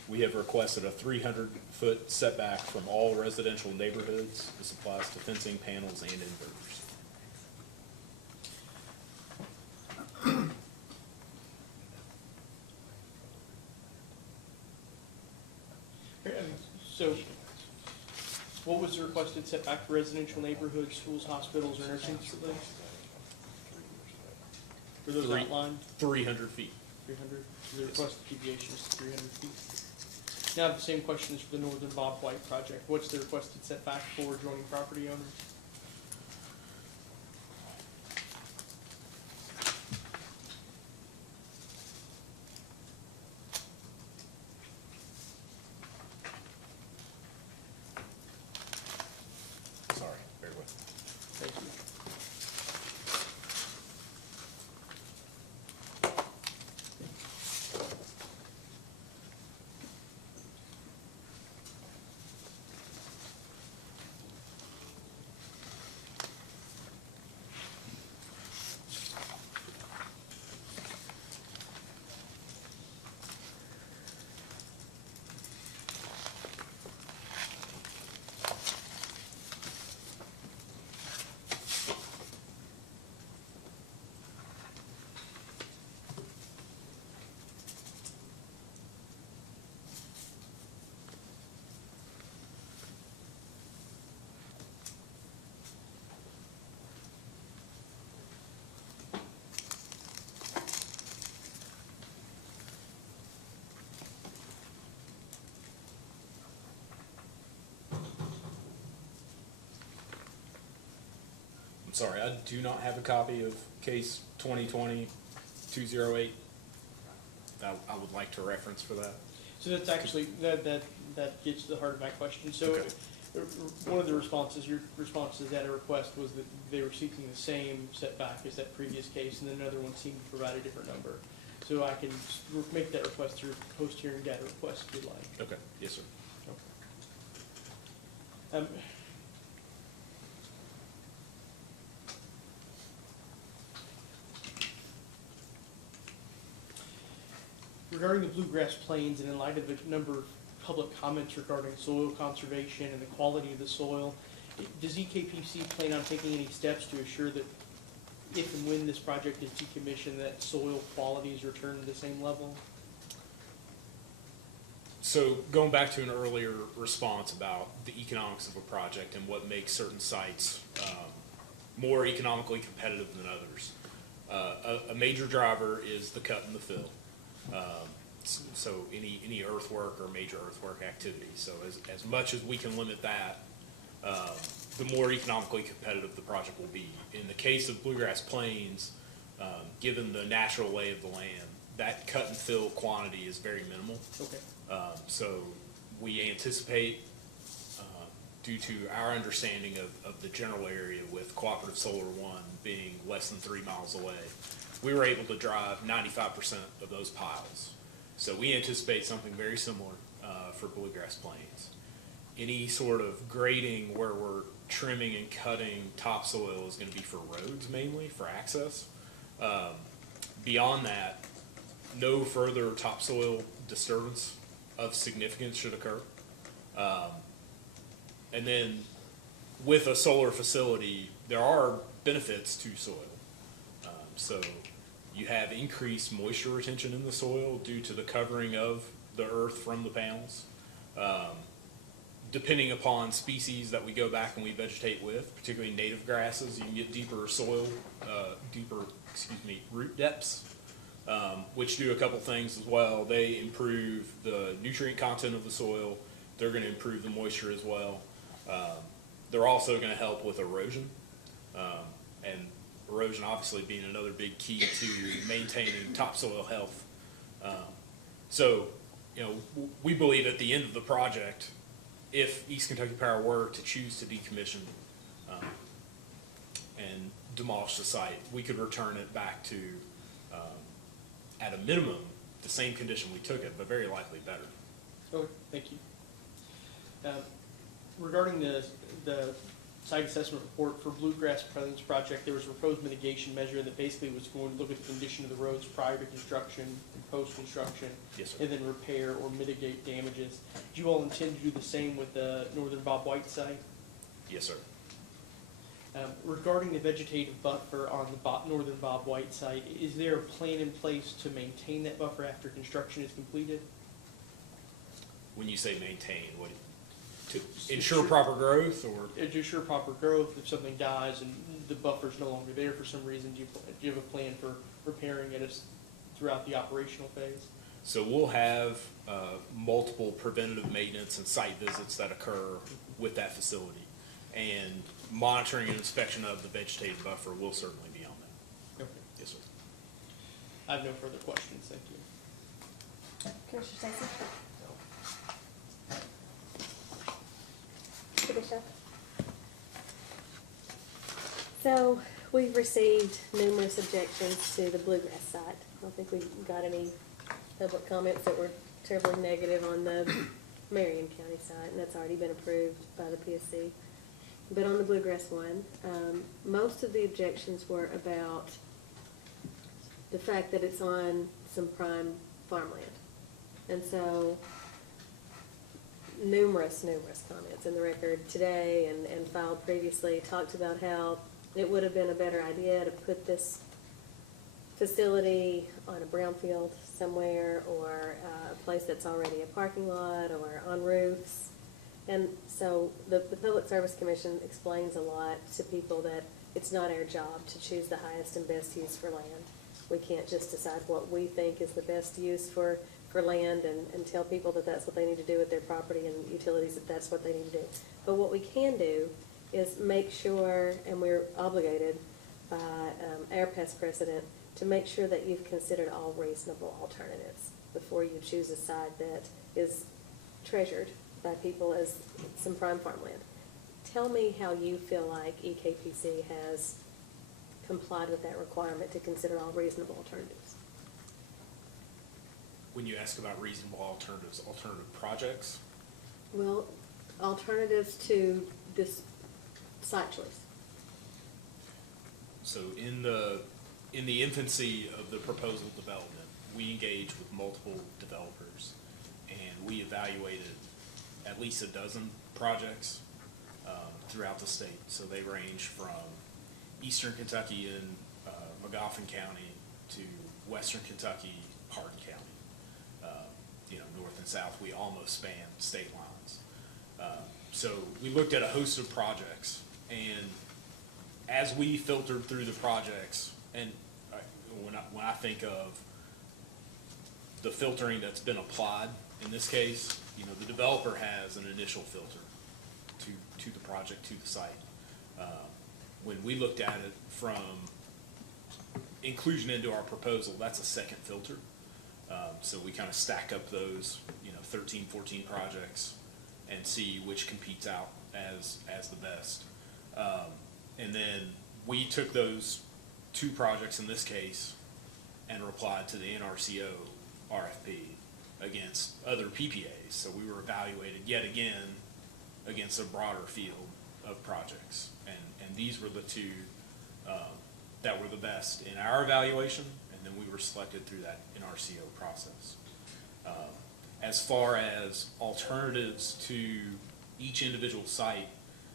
we have requested a 300-foot setback from all residential neighborhoods. This applies to fencing, panels, and inverters. So, What was the requested setback for residential neighborhoods, schools, hospitals, or nursing facilities? Were those outlined? 300 feet. 300, so the requested deviation is 300 feet. Now, the same questions for the Northern Bob White project. What's the requested setback for adjoining property owners? Sorry, bear with me. Thank you. I'm sorry, I do not have a copy of case 2020-208. I would like to reference for that. So that's actually, that gets to the heart of my question. So Okay. one of the responses, your response to that request was that they were seeking the same setback as that previous case, and then another one seemed to provide a different number. So I can make that request through post-hearing data request if you'd like. Okay, yes, sir. Okay. Regarding the Bluegrass Plains, and in light of the number of public comments regarding soil conservation and the quality of the soil, does EKPC plan on taking any steps to assure that if and when this project is decommissioned, that soil quality is returned to the same level? So going back to an earlier response about the economics of a project and what makes certain sites more economically competitive than others, a major driver is the cut and the fill. So any earthwork or major earthwork activity. So as much as we can limit that, the more economically competitive the project will be. In the case of Bluegrass Plains, given the natural lay of the land, that cut and fill quantity is very minimal. Okay. So we anticipate, due to our understanding of the general area with Cooperative Solar 1 being less than 3 miles away, we were able to drive 95% of those piles. So we anticipate something very similar for Bluegrass Plains. Any sort of grading where we're trimming and cutting topsoil is going to be for roads mainly, for access. Beyond that, no further topsoil disturbance of significance should occur. And then with a solar facility, there are benefits to soil. So you have increased moisture retention in the soil due to the covering of the earth from the panels. Depending upon species that we go back and we vegetate with, particularly native grasses, you can get deeper soil, root depths, which do a couple things as well. They improve the nutrient content of the soil. They're going to improve the moisture as well. They're also going to help with erosion, and erosion obviously being another big key to maintaining topsoil health. So, we believe at the end of the project, if East Kentucky Power were to choose to decommission and demolish the site, we could return it back to, at a minimum, the same condition we took it, but very likely better. Okay, thank you. Regarding the site assessment report for Bluegrass Plains project, there was a proposed mitigation measure that basically was going to look at the condition of the roads prior to construction and post-construction. Yes, sir. And then repair or mitigate damages. Do you all intend to do the same with the Northern Bob White site? Yes, sir. Regarding the vegetative buffer on the Northern Bob White site, is there a plan in place to maintain that buffer after construction is completed? When you say maintain, what, To ensure proper growth, or? To ensure proper growth, if something dies and the buffer's no longer there for some reason, do you have a plan for repairing it throughout the operational phase? So we'll have multiple preventative maintenance and site visits that occur with that facility. And monitoring and inspection of the vegetative buffer will certainly be on that. Okay. Yes, sir. I have no further questions, thank you. Commissioner Stacy? Mr. Bishop? So, we've received numerous objections to the Bluegrass site. I don't think we got any public comments that were terribly negative on the Marion County site, and that's already been approved by the PSC. But on the Bluegrass one, most of the objections were about the fact that it's on some prime farmland. And so, numerous comments in the record today and filed previously talked about how it would have been a better idea to put this facility on a brownfield somewhere, or a place that's already a parking lot, or on roofs. And so the Public Service Commission explains a lot to people that it's not our job to choose the highest and best use for land. We can't just decide what we think is the best use for land and tell people that that's what they need to do with their property and utilities, that that's what they need to do. But what we can do is make sure, and we're obligated by our past precedent, to make sure that you've considered all reasonable alternatives before you choose a site that is treasured by people as some prime farmland. Tell me how you feel like EKPC has complied with that requirement to consider all reasonable alternatives. When you ask about reasonable alternatives, alternative projects? Well, alternatives to this site choice. So in the infancy of the proposal development, we engaged with multiple developers, and we evaluated at least a dozen projects throughout the state. So they range from eastern Kentucky and Magoffin County to western Kentucky, Hardin County. North and south, we almost span state lines. So we looked at a host of projects, and as we filtered through the projects, and when I think of the filtering that's been applied in this case, the developer has an initial filter to the project, to the site. When we looked at it from inclusion into our proposal, that's a second filter. So we kind of stack up those, 13, 14 projects and see which competes out as the best. And then we took those two projects in this case and replied to the NRCO RFP against other PPAs. So we were evaluated yet again against a broader field of projects. And these were the two that were the best in our evaluation, and then we were selected through that NRCO process. As far as alternatives to each individual site,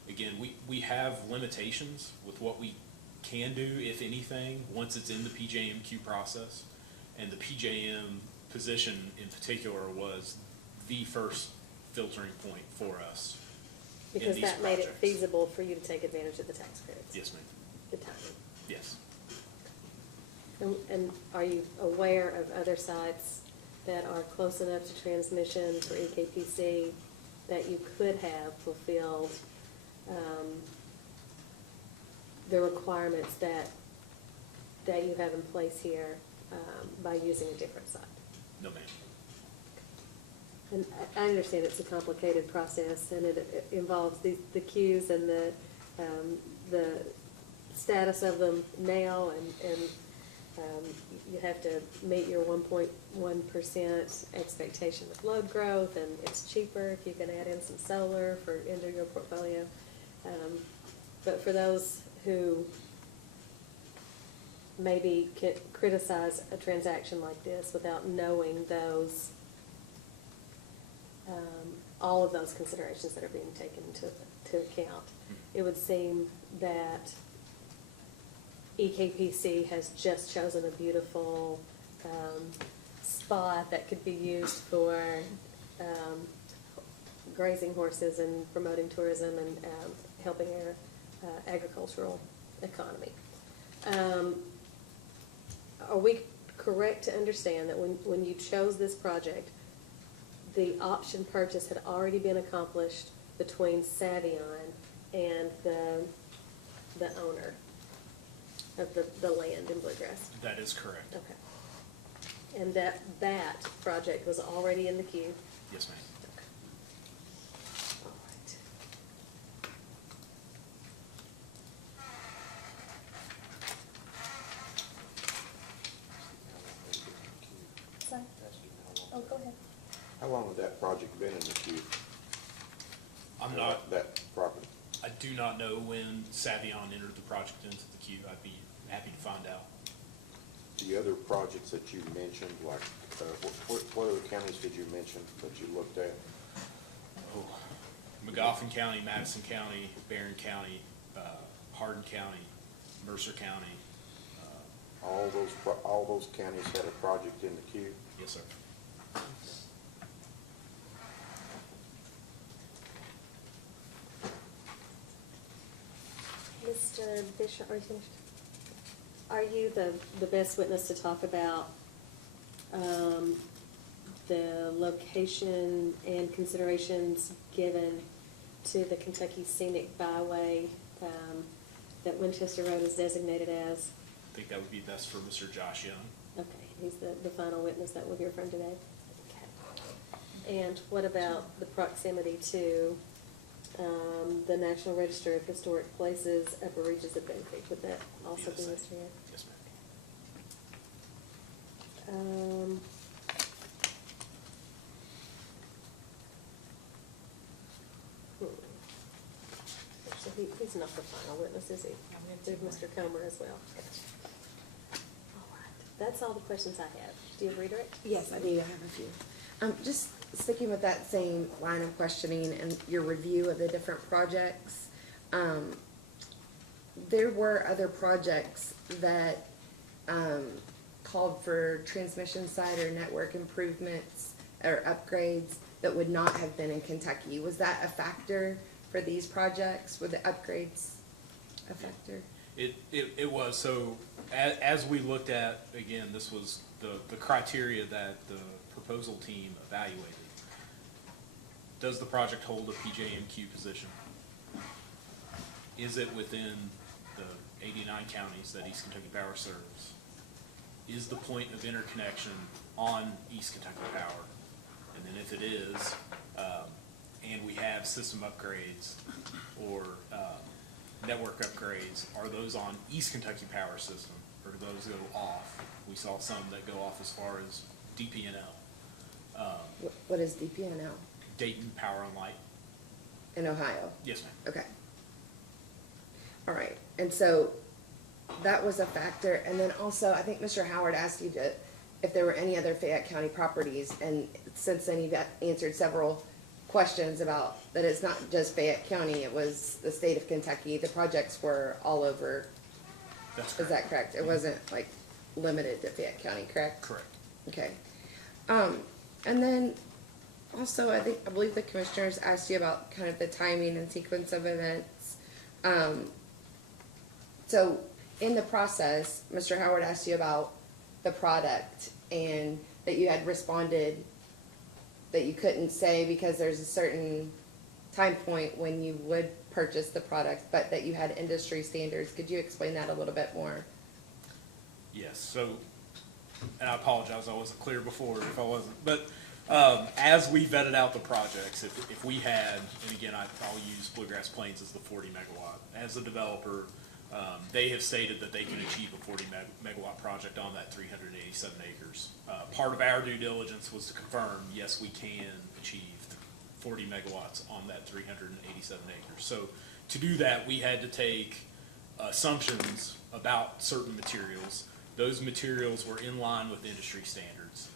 again, we have limitations with what we can do, if anything, once it's in the PJMQ process. And the PJM position in particular was the first filtering point for us in Because these that made it projects. feasible for you to take advantage of the tax credits. Yes, ma'am. The timing. Yes. And are you aware of other sites that are close enough to transmission for EKPC that you could have fulfilled the requirements that you have in place here by using a different site? No, ma'am. And I understand it's a complicated process, and it involves the queues and the status of them now, and you have to meet your 1.1% expectation with load growth, and it's cheaper if you can add in some solar into your portfolio. But for those who maybe can criticize a transaction like this without knowing those, all of those considerations that are being taken into account, it would seem that EKPC has just chosen a beautiful spot that could be used for grazing horses and promoting tourism and helping our agricultural economy. Are we correct to understand that when you chose this project, the option purchase had already been accomplished between Savion and the owner of the land in Bluegrass? That is correct. Okay. And that project was already in the queue? Yes, ma'am. Okay. All right. Sorry? Oh, go ahead. How long had that project been in the queue? I'm not, That property? I do not know when Savion entered the project into the queue. I'd be happy to find out. The other projects that you mentioned, like, what other counties did you mention that you looked at? Oh, McGoffin County, Madison County, Barron County, Hardin County, Mercer County. All those counties had a project in the queue? Yes, sir. Mr. Bishop, are you finished? Are you the best witness to talk about the location and considerations given to the Kentucky Scenic Byway that Winchester Road is designated as? I think that would be best for Mr. Josh Young. Okay, he's the final witness that we'll hear from today. Okay. And what about the proximity to the National Register of Historic Places, Upper Reaches of Bone Creek? Would that also be Mr. Young? Yes, ma'am. So he's not the final witness, is he? There's Mr. Comer as well. All right. That's all the questions I have. Do you have redirect? Yes, I do. I have a few. Just sticking with that same line of questioning and your review of the different projects, there were other projects that called for transmission site or network improvements or upgrades that would not have been in Kentucky. Was that a factor for these projects? Were the upgrades a factor? It was. So as we looked at, again, this was the criteria that the proposal team evaluated. Does the project hold a PJMQ position? Is it within the 89 counties that East Kentucky Power serves? Is the point of interconnection on East Kentucky Power? And then if it is, and we have system upgrades or network upgrades, are those on East Kentucky Power system, or do those go off? We saw some that go off as far as DP&L. What is DP&L? Dayton Power and Light. In Ohio? Yes, ma'am. Okay. All right. And so that was a factor. And then also, I think Mr. Howard asked you if there were any other Fayette County properties. And since then, you've answered several questions about that it's not just Fayette County, it was the state of Kentucky. The projects were all over. That's correct. Is that correct? It wasn't like limited to Fayette County, correct? Correct. Okay. And then also, I believe the commissioners asked you about kind of the timing and sequence of events. So in the process, Mr. Howard asked you about the product and that you had responded that you couldn't say because there's a certain time point when you would purchase the product, but that you had industry standards. Could you explain that a little bit more? Yes, so, and I apologize, I wasn't clear before if I wasn't, but as we vetted out the projects, if we had, and again, I'll use Bluegrass Plains as the 40 megawatt. As a developer, they have stated that they can achieve a 40 megawatt project on that 387 acres. Part of our due diligence was to confirm, yes, we can achieve 40 megawatts on that 387 acres. So to do that, we had to take assumptions about certain materials. Those materials were in line with industry standards.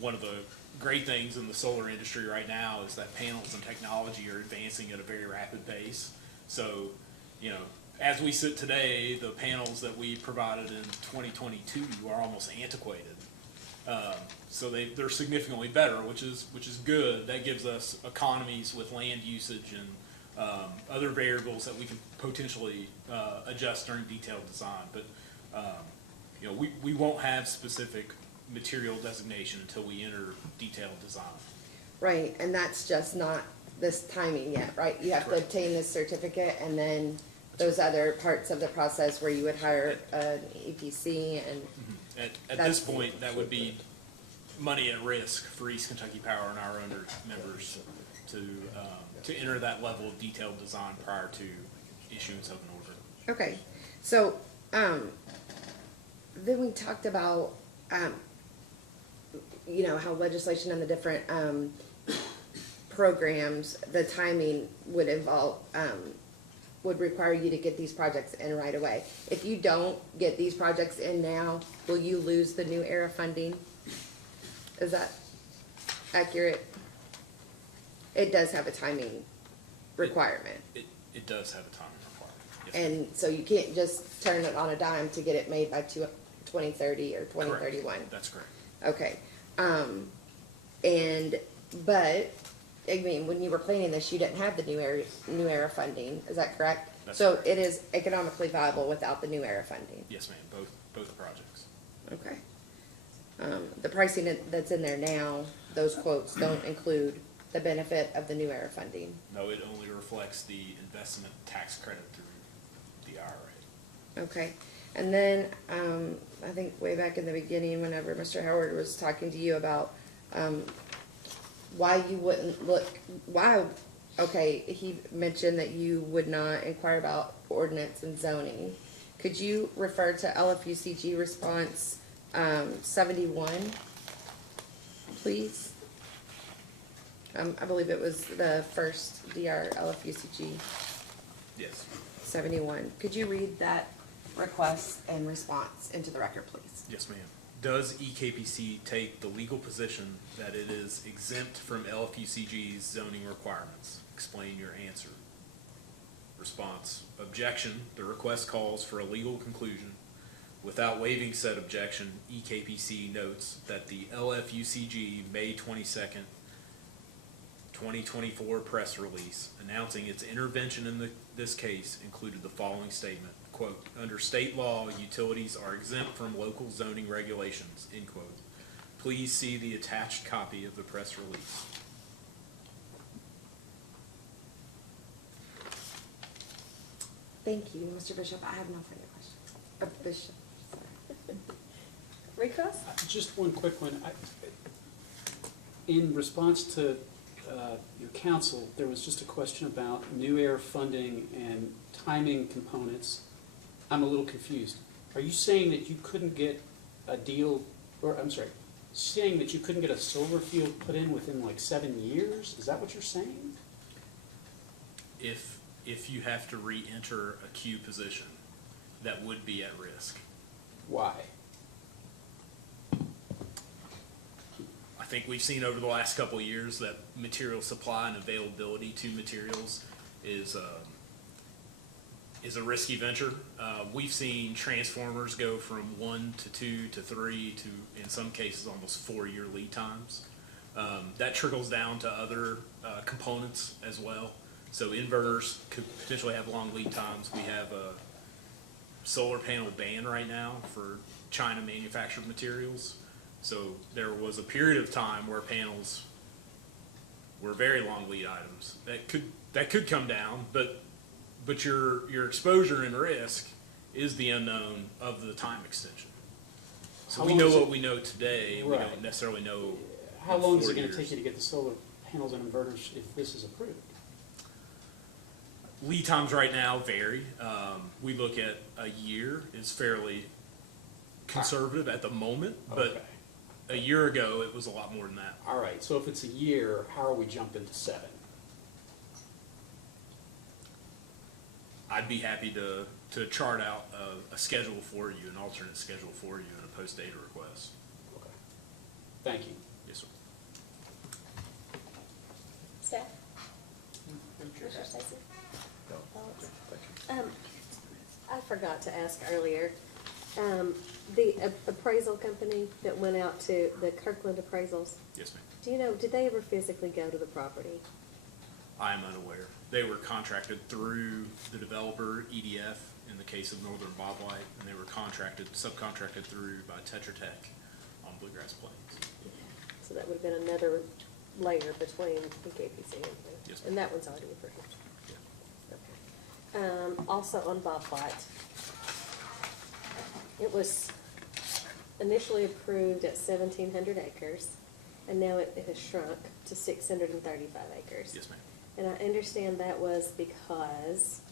One of the great things in the solar industry right now is that panels and technology are advancing at a very rapid pace. So, you know, as we sit today, the panels that we provided in 2022 are almost antiquated. So they're significantly better, which is good. That gives us economies with land usage and other variables that we can potentially adjust during detailed design. But you know, we won't have specific material designation until we enter detailed design. Right, and that's just not this timing yet, right? You have to Correct. obtain this certificate and then those other parts of the process where you would hire an EPC and. At this point, that would be money at risk for East Kentucky Power and our owner members to enter that level of detailed design prior to issuance of an order. Okay, so, then we talked about, you know, how legislation and the different, programs, the timing would involve, would require you to get these projects in right away. If you don't get these projects in now, will you lose the new era funding? Is that accurate? It does have a timing requirement. It does have a timing requirement. Yes. And so you can't just turn it on a dime to get it made by 2030 or 2031. Correct. That's correct. Okay. But, I mean, when you were planning this, you didn't have the new era funding, is that correct? That's So correct. it is economically viable without the new era funding? Yes, ma'am, both projects. Okay. The pricing that's in there now, those quotes don't include the benefit of the new era funding? No, it only reflects the investment tax credit through the IRA. Okay, and then, I think way back in the beginning, whenever Mr. Howard was talking to you about, why you wouldn't he mentioned that you would not inquire about ordinance and zoning. Could you refer to LFUCG response, 71, please? I believe it was the first DR LFUCG. Yes. 71. Could you read that request and response into the record, please? Yes, ma'am. Does EKPC take the legal position that it is exempt from LFUCG's zoning requirements? Explain your answer. Response: objection. The request calls for a legal conclusion. Without waiving said objection, EKPC notes that the LFUCG May 22nd, 2024 press release announcing its intervention in this case included the following statement, quote, under state law, utilities are exempt from local zoning regulations, end quote. Please see the attached copy of the press release. Thank you, Mr. Bishop. I have no further questions. Bishop, sorry. Recross? Just one quick one. In response to your counsel, there was just a question about new air funding and timing components. I'm a little confused. Are you saying that you couldn't get a deal, or I'm sorry, saying that you couldn't get a solar field put in within like 7 years? Is that what you're saying? If you have to re-enter a queue position, that would be at risk. Why? I think we've seen over the last couple of years that material supply and availability to materials is a risky venture. We've seen transformers go from 1 to 2 to 3 to, in some cases, almost 4-year lead times. That trickles down to other components as well. So inverters could potentially have long lead times. We have a solar panel ban right now for China manufactured materials. So there was a period of time where panels were very long lead items. That could come down, but your exposure and risk is the unknown of the time extension. So we know what we know today. We don't necessarily know. How long is it going to take you to get the solar panels and inverters if this is approved? Lead times right now vary. We look at a year is fairly conservative at the moment, but a year ago it was a lot more than that. All right, so if it's a year, how are we jumping to 7? I'd be happy to chart out a schedule for you, an alternate schedule for you in a post-data request. Okay. Thank you. Yes, sir. Staff? Commissioner Stacy? I forgot to ask earlier, The appraisal company that went out to the Kirkland appraisals, Yes, ma'am. do you know, did they ever physically go to the property? I am unaware. They were contracted through the developer, EDF, in the case of Northern Bobwhite, and they were subcontracted through by Tetra Tech on Bluegrass Plains. So that would have been another layer between the KPC and Yes, and that one's already approved. Okay. Also on Bobwhite, it was initially approved at 1,700 acres, and now it has shrunk to 635 acres. Yes, ma'am. And I understand that was because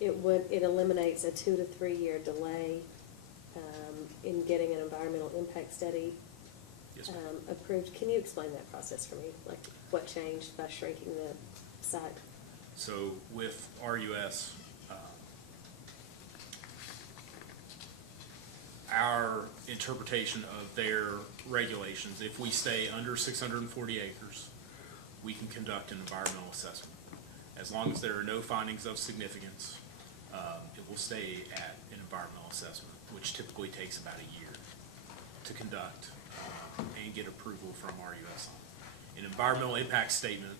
it eliminates a 2 to 3 year delay in getting an environmental impact study Yes, ma'am. approved. Can you explain that process for me? Like what changed by shrinking the site? So with RUS, our interpretation of their regulations, if we stay under 640 acres, we can conduct an environmental assessment. As long as there are no findings of significance, it will stay at an environmental assessment, which typically takes about a year to conduct and get approval from RUS on. An environmental impact statement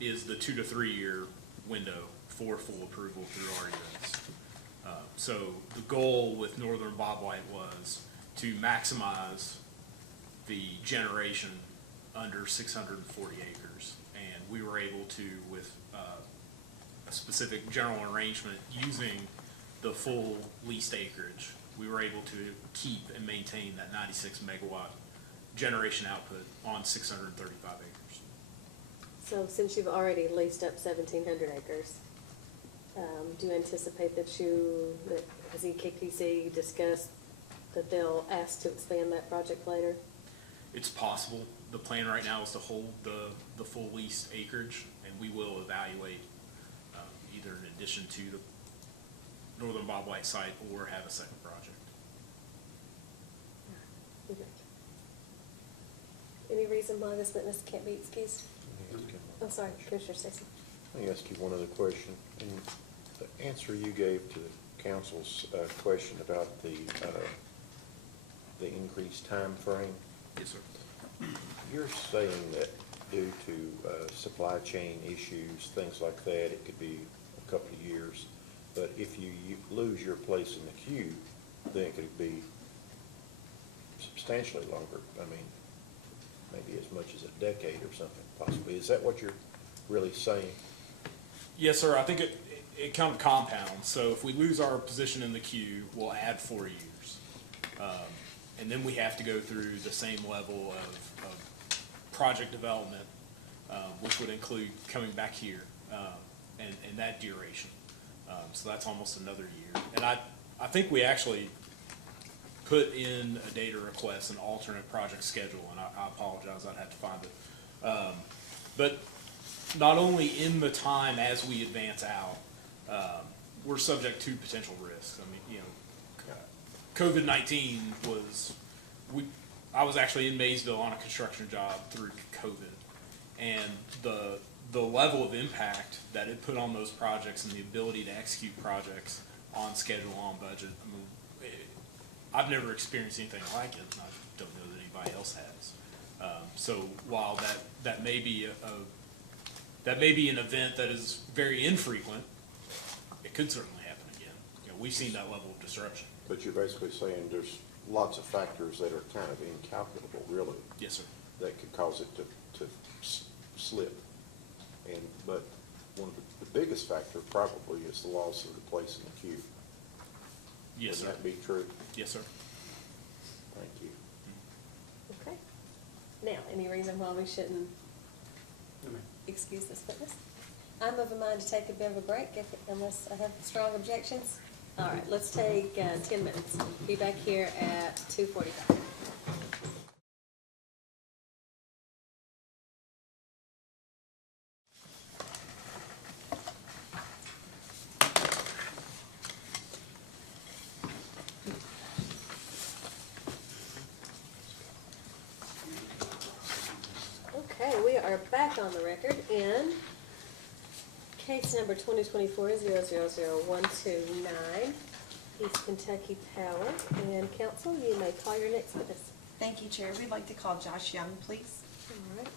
is the 2 to 3 year window for full approval through RUS. So the goal with Northern Bobwhite was to maximize the generation under 640 acres. And we were able to, with a specific general arrangement using the full leased acreage, we were able to keep and maintain that 96 megawatt generation output on 635 acres. So since you've already leased up 1,700 acres, do you anticipate that has EKPC discussed that they'll ask to expand that project later? It's possible. The plan right now is to hold the full leased acreage, and we will evaluate either in addition to the Northern Bobwhite site or have a second project. Okay. Any reason why this witness can't be excused? I'm sorry, Commissioner Stacy. Let me ask you one other question. In the answer you gave to the council's question about the increased time frame, Yes, sir. you're saying that due to supply chain issues, things like that, it could be a couple of years. But if you lose your place in the queue, then it could be substantially longer. I mean, maybe as much as a decade or something, possibly. Is that what you're really saying? Yes, sir. I think it kind of compounds. So if we lose our position in the queue, we'll add 4 years. And then we have to go through the same level of project development, which would include coming back here, and that duration. So that's almost another year. And I think we actually put in a data request, an alternate project schedule, and I apologize, I'd have to find it. But not only in the time as we advance out, we're subject to potential risks. I mean, you know, COVID-19 was, I was actually in Maysville on a construction job through COVID, and the level of impact that it put on those projects and the ability to execute projects on schedule, on budget, I mean, I've never experienced anything like it, and I don't know that anybody else has. So while that may be an event that is very infrequent, it could certainly happen again. You know, we've seen that level of disruption. But you're basically saying there's lots of factors that are kind of incalculable, really. Yes, sir. That could cause it to slip. But one of the biggest factor probably is the loss of the place in the queue. Yes, sir. Wouldn't that be true? Yes, sir. Thank you. Okay. Now, any reason why we shouldn't excuse this witness? I'm of a mind to take a bit of a break unless I have strong objections. All right, let's take 10 minutes. Be back here at 2:45. Okay, we are back on the record in case number 2024-000129. East Kentucky Power. And council, you may call your next witness. Thank you, Chair. We'd like to call Josh Young, please. All right.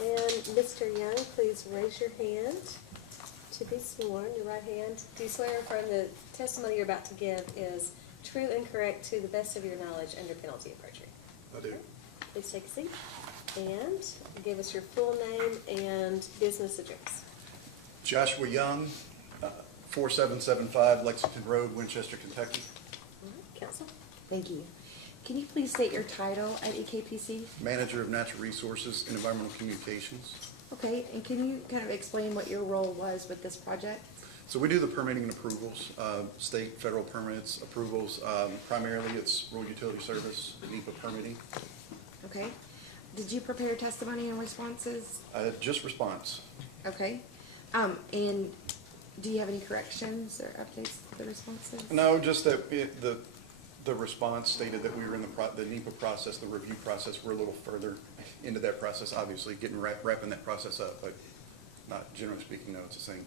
And Mr. Young, please raise your hand to be sworn, your right hand. Do you swear or affirm the testimony you're about to give is true and correct to the best of your knowledge under penalty of perjury? I do. Please take a seat and give us your full name and business address. Joshua Young, 4775 Lexington Road, Winchester, Kentucky. All right, counsel. Thank you. Can you please state your title at EKPC? Manager of Natural Resources and Environmental Communications. Okay, and can you kind of explain what your role was with this project? So we do the permitting and approvals, state, federal permits, approvals. Primarily, it's rural utility service, NEPA permitting. Okay. Did you prepare testimony and responses? Just response. Okay. And do you have any corrections or updates to the responses? No, just that the response stated that we were in the NEPA process, the review process. We're a little further into that process, obviously, wrapping that process up, but not generally speaking, no, it's the same.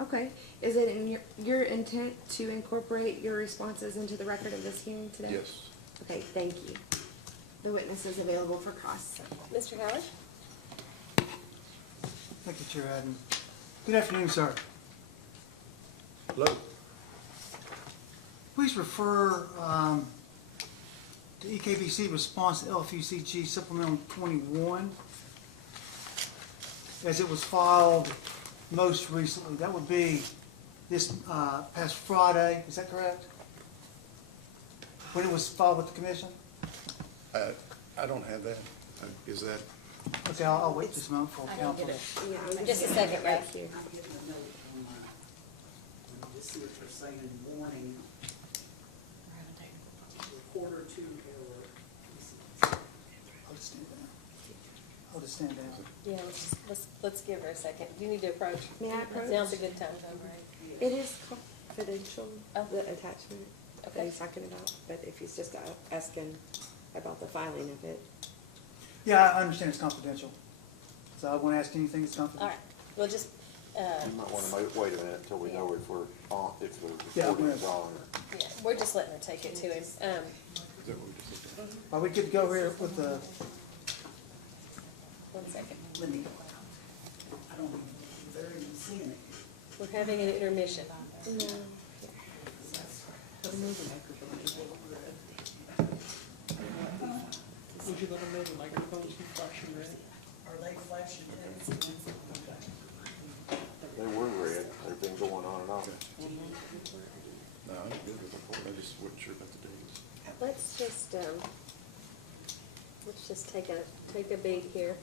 Okay. Is it in your intent to incorporate your responses into the record of this hearing today? Yes. Okay, thank you. The witness is available for cross. Mr. Howard? Thank you, Chair Adams. Good afternoon, sir. Hello. Please refer to EKBC response to LFUCG Supplemental 21 as it was filed most recently. That would be this past Friday, is that correct? When it was filed with the commission? I don't have that. Is that? Okay, I'll wait just a moment for council. Yeah, just a second, right here. I'm getting a note on my, just see what you're saying in the morning. Recorder 2 error. I'll just stand down. I'll just stand down. Yeah, let's give her a second. You need to approach. May I approach? Now's a good time, right? It is confidential, the attachment that Okay. he's talking about, but if he's just asking about the filing of it. Yeah, I understand it's confidential. So I won't ask anything that's confidential. All right, we'll just, You might want to wait a minute until we know if we're on, if the Yeah, recording is on. Or yeah, we're just letting her take it to him. Is that what we just said? Are we good to go here with the, 1 second. Let me go. I don't even, they're even seeing it. We're having an intermission. No. Would you let them know the microphones be flashing red? Are they flashing red? they were red, they've been going on and on. No, I'm good with it. I just wasn't sure about the dates. Let's just take a beat here.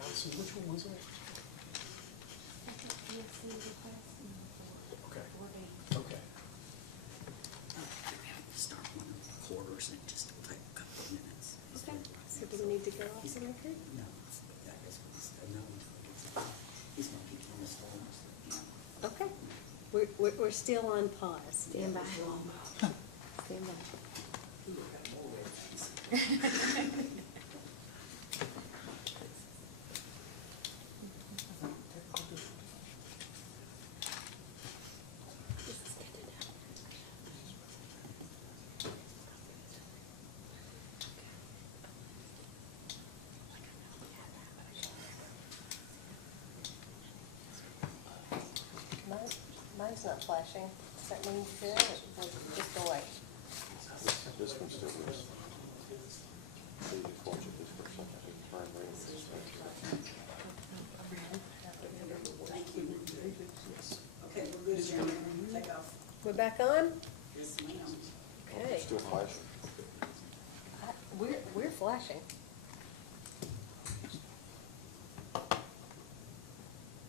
Allison, which one was it? Okay. Okay. We have to start one of the quarters and just take a couple of minutes. Okay, so do we need to go off the record? No, I guess no one, he's gonna keep on his phone. Okay, we're still on pause. Stand by. Stand by. Mine's not flashing. Does that mean good? Or just go away? This one still is. So you just watch it this for a second. Try and read this. Okay, we're good. Take off. We're back on? Yes, ma'am. Okay. Still flashing. We're flashing.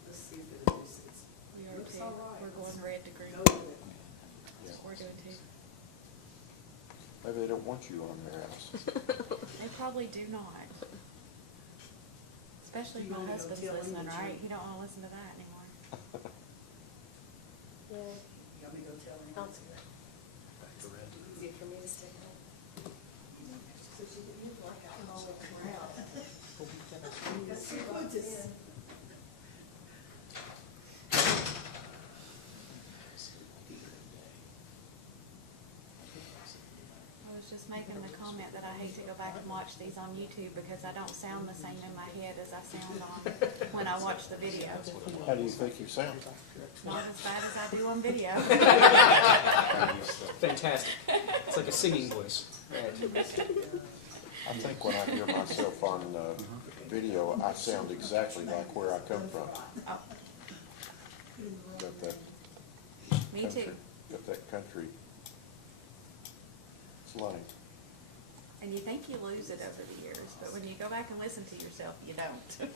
Let's see if it is. We are Looks too. all right. We're going red to green. Go with it. Yeah. We're doing too. Maybe they don't want you on their house. They probably do not. Especially if You my wanna go husband's tell him listening, that right? you- He don't wanna listen to that anymore. Yeah. You want me to go tell him? I'll do that. Easier for me to stick it. So she can move like I can all look around. Because she would just. I was just making the comment that I hate to go back and watch these on YouTube because I don't sound the same in my head as I sound on when I watch the video. How do you think you sound? Not as bad as I do on video. Fantastic. It's like a singing voice. I think when I hear myself on video, I sound exactly like where I come from. Oh, Got that me country, too. got that country slang. And you think you lose it over the years, but when you go back and listen to yourself, you don't.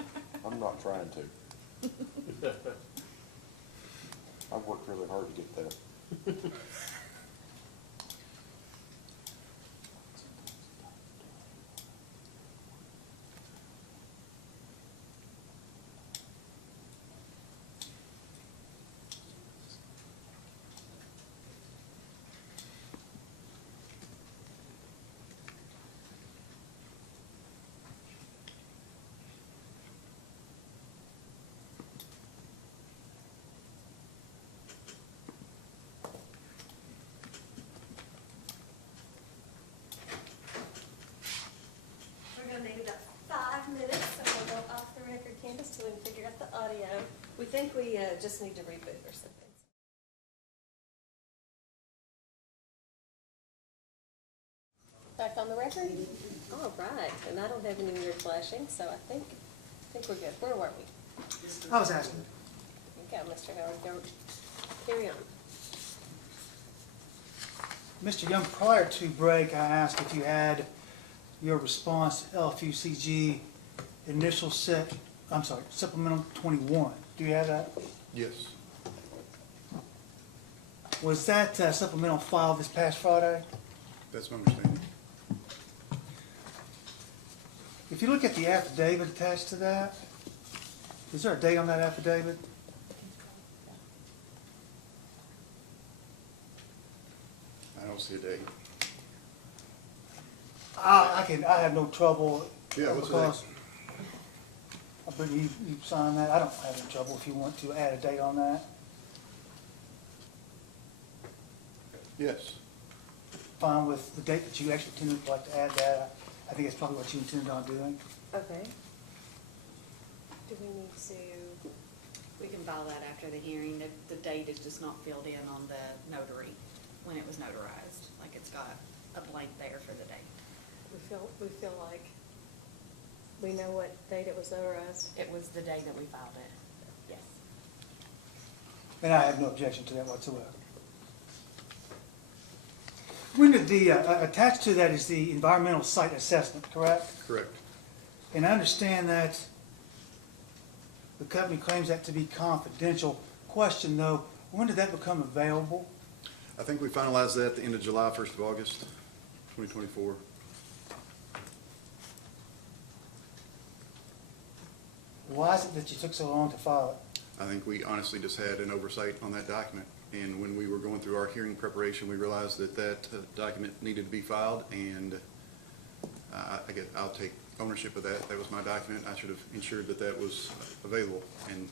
I'm not trying to. I've worked really hard to get that. We're gonna need about 5 minutes, so we'll go off the record, Candace, till we can figure out the audio. We think we just need to reboot or something. Back on the record? All right, and I don't have any weird flashing, so I think we're good. Where were we? I was asking. You go, Mr. Howard, go, carry on. Mr. Young, prior to break, I asked if you had your response to LFUCG initial supplemental 21. Do you have that? Yes. Was that supplemental filed this past Friday? That's my understanding. If you look at the affidavit attached to that, is there a date on that affidavit? I don't see a date. I have no trouble. Yeah, what's the because you sign that. I don't have any trouble if you want to add a date on that. Yes. Fine with the date that you actually intended to like to add that. I think that's probably what you intended on doing. Okay. Do we need to? We can file that after the hearing. The date is just not filled in on the notary when it was notarized. Like it's got a blank there for the date. We feel like we know what date it was notarized. It was the day that we filed it. Yes. And I have no objection to that whatsoever. When did the, attached to that is the environmental site assessment, correct? Correct. And I understand that the company claims that to be confidential. Question though, when did that become available? I think we finalized that at the end of July, 1st of August, 2024. Why is it that you took so long to file it? I think we honestly just had an oversight on that document. And when we were going through our hearing preparation, we realized that that document needed to be filed, and I'll take ownership of that. That was my document. I should have ensured that that was available, and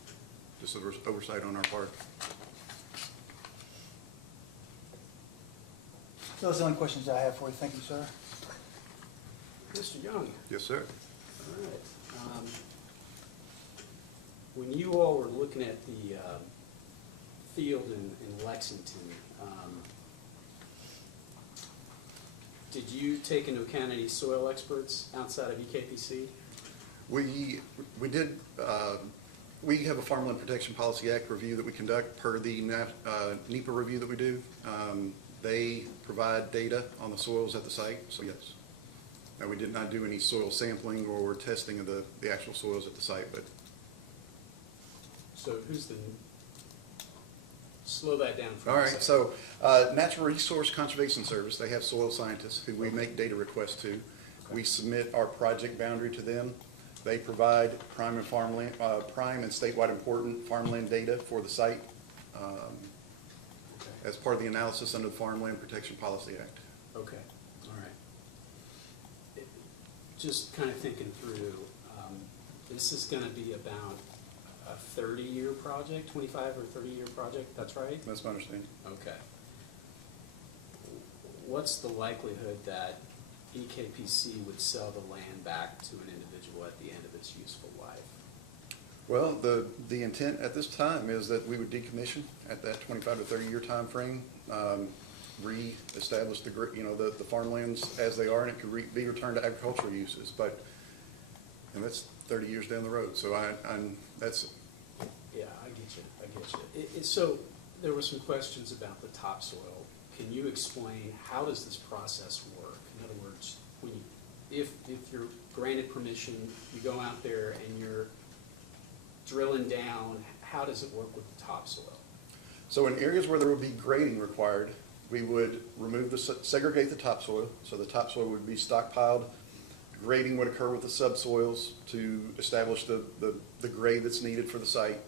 just an oversight on our part. Those are the only questions I have for you. Thank you, sir. Mr. Young. Yes, sir. All right. When you all were looking at the field in Lexington, Did you take into account any soil experts outside of EKPC? We did, we have a Farmland Protection Policy Act review that we conduct per the NEPA review that we do. They provide data on the soils at the site, so yes. Now, we did not do any soil sampling or testing of the actual soils at the site, but. So who's the, slow that down for All a right, second. so Natural Resource Conservation Service, they have soil scientists who we make data requests to. We submit our project boundary to them. They provide prime and farmland, prime and statewide important farmland data for the site as part of the analysis under the Farmland Protection Policy Act. Okay, all right. Just kind of thinking through, this is going to be about a 30-year project, 25 or 30-year project, that's right? That's my understanding. Okay. What's the likelihood that EKPC would sell the land back to an individual at the end of its useful life? Well, the intent at this time is that we would decommission at that 25 to 30-year time frame, re-establish the farmlands as they are, and it could be returned to agricultural uses. But, and that's 30 years down the road. So that's. Yeah, I get you. So there were some questions about the topsoil. Can you explain how does this process work? In other words, when if you're granted permission, you go out there and you're drilling down, how does it work with the topsoil? So in areas where there would be grading required, we would segregate the topsoil. So the topsoil would be stockpiled. Grading would occur with the subsoils to establish the grade that's needed for the site.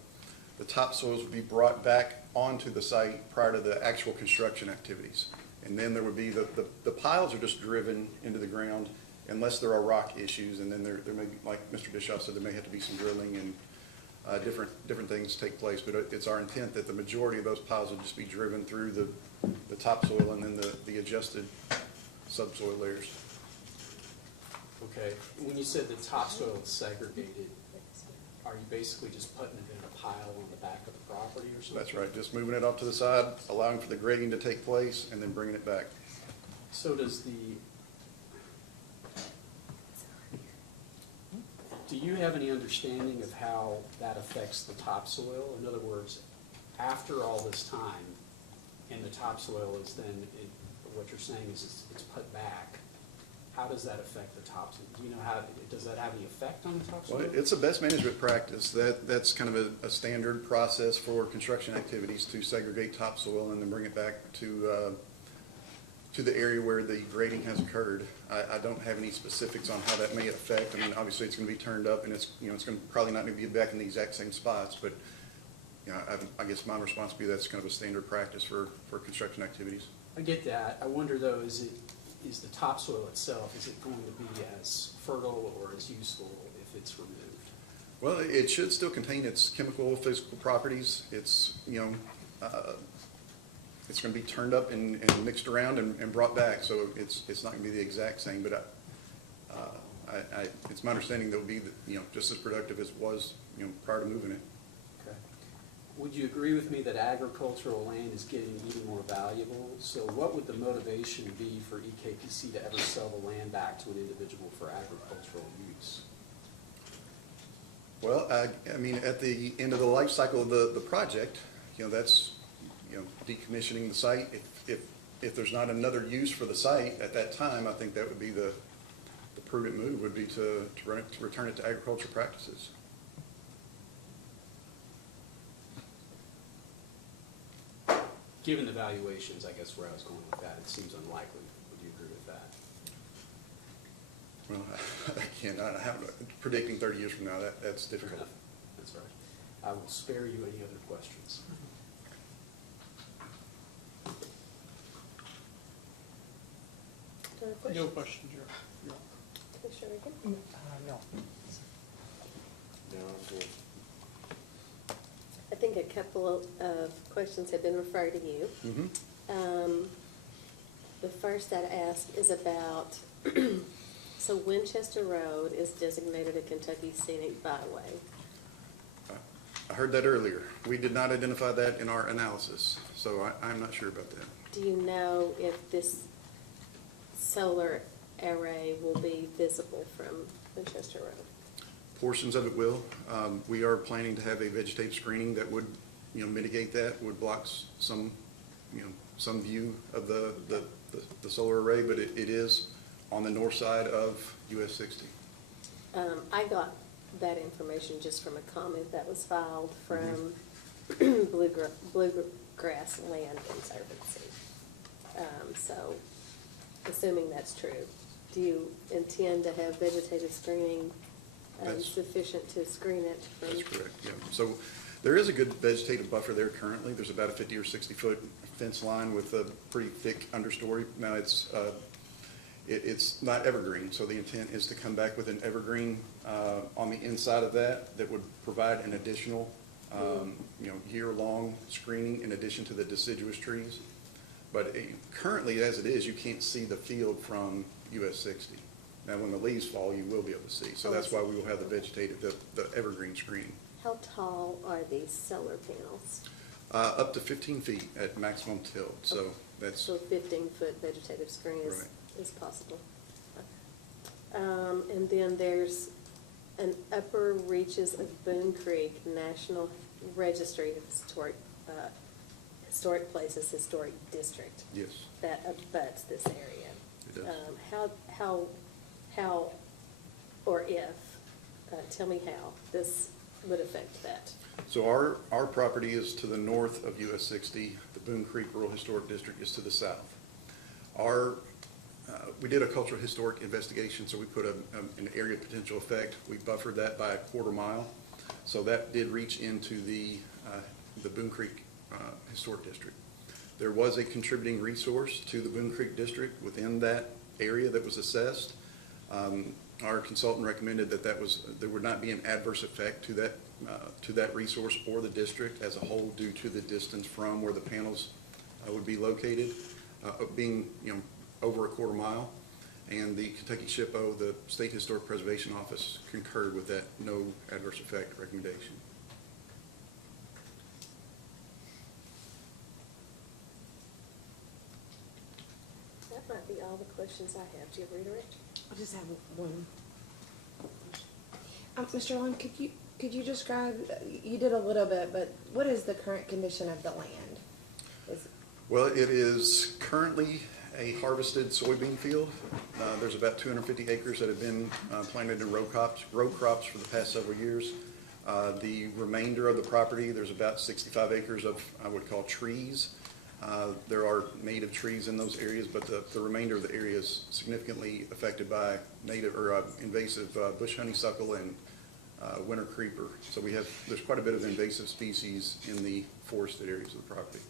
The topsoils would be brought back onto the site prior to the actual construction activities. And then there would be the piles are just driven into the ground unless there are rock issues, and then there may be, like Mr. Bischoff said, there may have to be some drilling and different things take place. But it's our intent that the majority of those piles will just be driven through the topsoil and then the adjusted subsoil layers. Okay, when you said the topsoil is segregated, are you basically just putting it in a pile on the back of the property or something? That's right, just moving it off to the side, allowing for the grading to take place, and then bringing it back. So do you have any understanding of how that affects the topsoil? In other words, after all this time, and the topsoil is then, what you're saying is it's put back, how does that affect the topsoil? Do you know how, does that have any effect on the topsoil? Well, it's a best management practice. That's kind of a standard process for construction activities to segregate topsoil and then bring it back to the area where the grading has occurred. I don't have any specifics on how that may affect. I mean, obviously it's going to be turned up, and it's going to probably not be back in the exact same spots, but I guess my response would be that's kind of a standard practice for construction activities. I get that. I wonder though, is the topsoil itself, is it going to be as fertile or as useful if it's removed? Well, it should still contain its chemical, physical properties. It's, it's going to be turned up and mixed around and brought back, so it's not going to be the exact same, but it's my understanding that it will be, just as productive as it was, prior to moving it. Okay. Would you agree with me that agricultural land is getting even more valuable? So what would the motivation be for EKPC to ever sell the land back to an individual for agricultural use? Well, I mean, at the end of the life cycle of the project, that's, decommissioning the site. If there's not another use for the site at that time, I think that would be the prudent move would be to return it to agriculture practices. Given the valuations, I guess where I was going with that, it seems unlikely. Would you agree with that? Well, again, I haven't predicting 30 years from now. That's difficult. That's right. I will spare you any other questions. No questions, Your Commissioner Reagan? No, I'm good. I think a couple of questions have been referred to you. Mm-hmm. The first I'd ask is about, so Winchester Road is designated a Kentucky Scenic Byway. I heard that earlier. We did not identify that in our analysis, so I'm not sure about that. Do you know if this solar array will be visible from Winchester Road? Portions of it will. We are planning to have a vegetative screening that would, mitigate that, would block some, some view of the solar array, but it is on the north side of US 60. I got that information just from a comment that was filed from Bluegrass Land Conservancy. So, assuming that's true, do you intend to have vegetative screening sufficient to screen it from? That's correct, yeah. So there is a good vegetative buffer there currently. There's about a 50 or 60 foot fence line with a pretty thick understory. Now it's not evergreen, so the intent is to come back with an evergreen on the inside of that would provide an additional year-long screening in addition to the deciduous trees. But currently, as it is, you can't see the field from US 60. Now, when the leaves fall, you will be able to see. So that's why we will have the vegetative, the evergreen screening. How tall are these solar panels? Up to 15 feet at maximum tilt. So that's So 15-foot vegetative screen is, Right. is possible. And then there's an upper reaches of Boone Creek National Registry of Historic Places, Historic District. Yes. That abuts this area. It does. How, or if, tell me how this would affect that. So our property is to the north of US 60. The Boone Creek Rural Historic District is to the south. We did a cultural historic investigation, so we put an area of potential effect. We buffered that by a quarter mile. So that did reach into the Boone Creek Historic District. There was a contributing resource to the Boone Creek District within that area that was assessed. Our consultant recommended that there would not be an adverse effect to that resource or the district as a whole due to the distance from where the panels would be located, being over a quarter mile. And the Kentucky SHPO, the State Historic Preservation Office, concurred with that no adverse effect recommendation. That might be all the questions I have. Do you redirect? I just have one. Mr. Long, could you describe, you did a little bit, but what is the current condition of the land? Well, it is currently a harvested soybean field. There's about 250 acres that have been planted in row crops for the past several years. The remainder of the property, there's about 65 acres of, I would call, trees. There are native trees in those areas, but the remainder of the area is significantly affected by native or invasive bush honeysuckle and winter creeper. So there's quite a bit of invasive species in the forested areas of the property.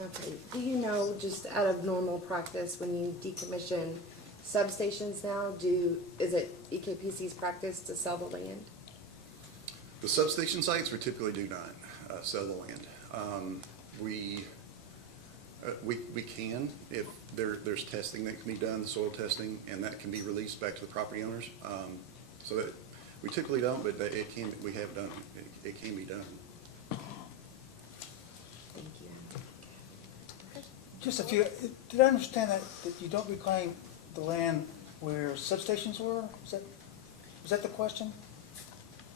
Okay, do you know, just out of normal practice, when you decommission substations now, is it EKPC's practice to sell the land? The substation sites, we typically do not sell the land. We can, if there's testing that can be done, the soil testing, and that can be released back to the property owners. So that we typically don't, but we have done, it can be done. Thank you. Just a few, did I understand that you don't reclaim the land where substations were? Was that the question?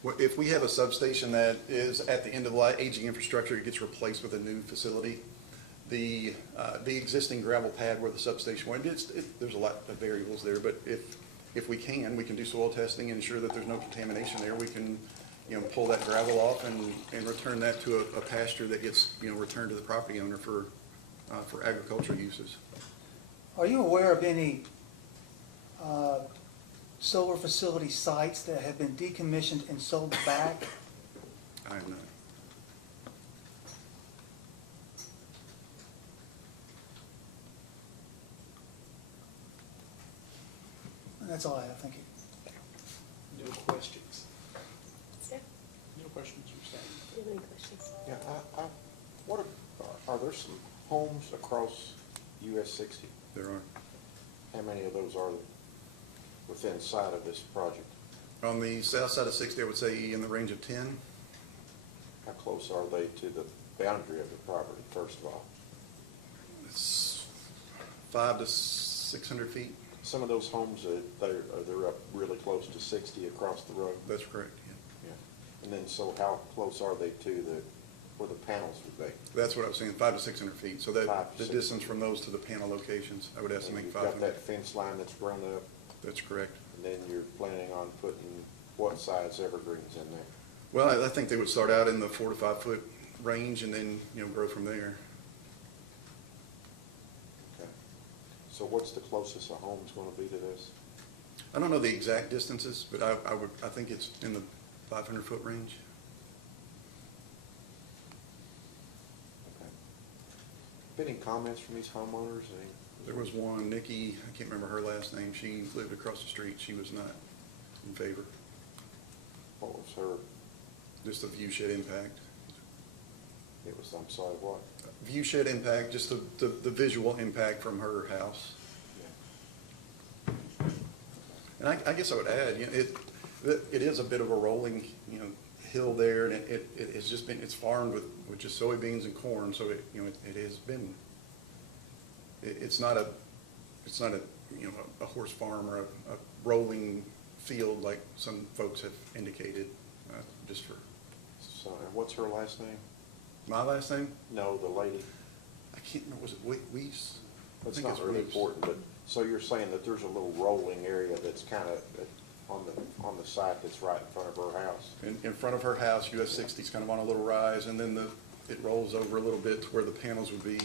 Well, if we have a substation that is at the end of the life, aging infrastructure, it gets replaced with a new facility. The existing gravel pad where the substation went, there's a lot of variables there, but if we can do soil testing and ensure that there's no contamination there, we can, pull that gravel off and return that to a pasture that gets, returned to the property owner for agricultural uses. Are you aware of any solar facility sites that have been decommissioned and sold back? I am not. That's all I have, thank you. No questions. Steph, No questions from staff. do you have any questions? Yeah, are there some homes across US 60? There are. How many of those are there within sight of this project? On the south side of 60, I would say in the range of 10. How close are they to the boundary of the property, first of all? It's 500 to 600 feet. Some of those homes, they're up really close to 60 across the road. That's correct, yeah. Yeah. And then, so how close are they to where the panels would be? That's what I was saying, 500 to 600 feet. So that 500 to the distance from those to the panel locations, I would And estimate you've 500. got that fence line that's grown up, That's correct. and then you're planning on putting what size evergreens in there? Well, I think they would start out in the 4 to 5 foot range and then, grow from there. Okay. So what's the closest a home's gonna be to this? I don't know the exact distances, but I think it's in the 500 foot range. Okay. Been any comments from these homeowners? There was one, Nikki, I can't remember her last name, she lived across the street, she was not in favor. What was her, Just the view shed impact. it was, I'm sorry, what? View shed impact, just the visual impact from her house. And I guess I would add, it is a bit of a rolling, hill there, and it's just been, it's farmed with just soybeans and corn, so it has been, it's not a horse farm or a rolling field like some folks have indicated, just for. So, and what's her last name? My last name? No, the lady. I can't remember, was it Weiss? I It's think not it's really Weiss. important, but, so you're saying that there's a little rolling area that's kind of on the site that's right in front of her house? In front of her house, US 60 is kind of on a little rise, and then it rolls over a little bit to where the panels would be.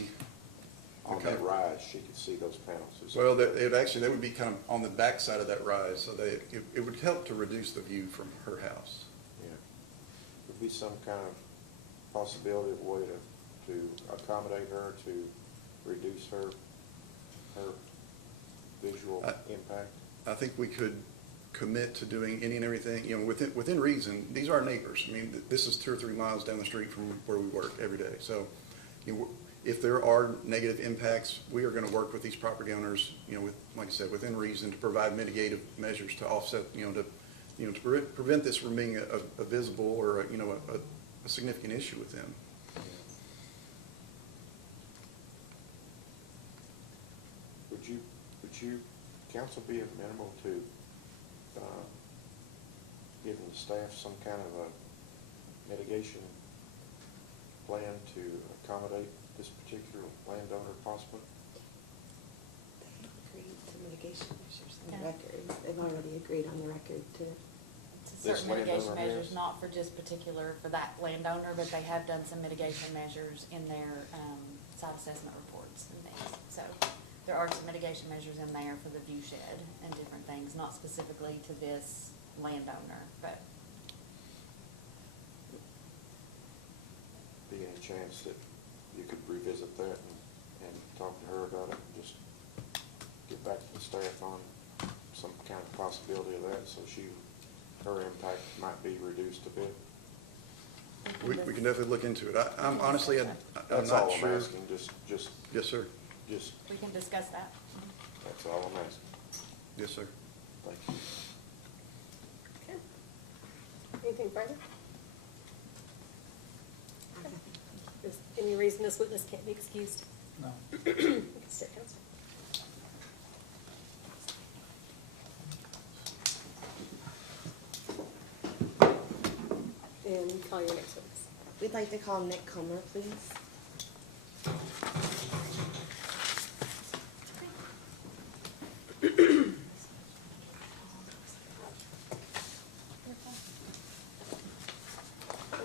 On that rise, she could see those panels. Well, they would be kind of on the back side of that rise, so it would help to reduce the view from her house. Yeah. Would be some kind of possibility of way to accommodate her, to reduce her visual impact? I think we could commit to doing any and everything, within reason. These are our neighbors. I mean, this is 2 or 3 miles down the street from where we work every day. So, if there are negative impacts, we are going to work with these property owners, like I said, within reason, to provide mitigative measures to offset, to prevent this from being a visible or a significant issue with them. Would you, council, be amenable to giving the staff some kind of a mitigation plan to accommodate this particular landowner possibly? They agreed to mitigation measures on the record. They've already agreed on the record to. This Certain mitigation landowner measures, has? not for just particular, for that landowner, but they have done some mitigation measures in their, site assessment reports and things. So there are some mitigation measures in there for the view shed and different things, not specifically to this landowner, but. Be any chance that you could revisit that and talk to her about it, and just get back to the staff on some kind of possibility of that, so her impact might be reduced a bit? We can definitely look into it. I'm honestly, I'm That's not all I'm sure. asking, just, Yes, sir. just, We can discuss that. that's all I'm asking. Yes, sir. Thank you. Okay. Anything further? Is any reason this witness can't be excused? No. Okay, State Counsel. And call your next witness. We'd like to call Nick Comer, please.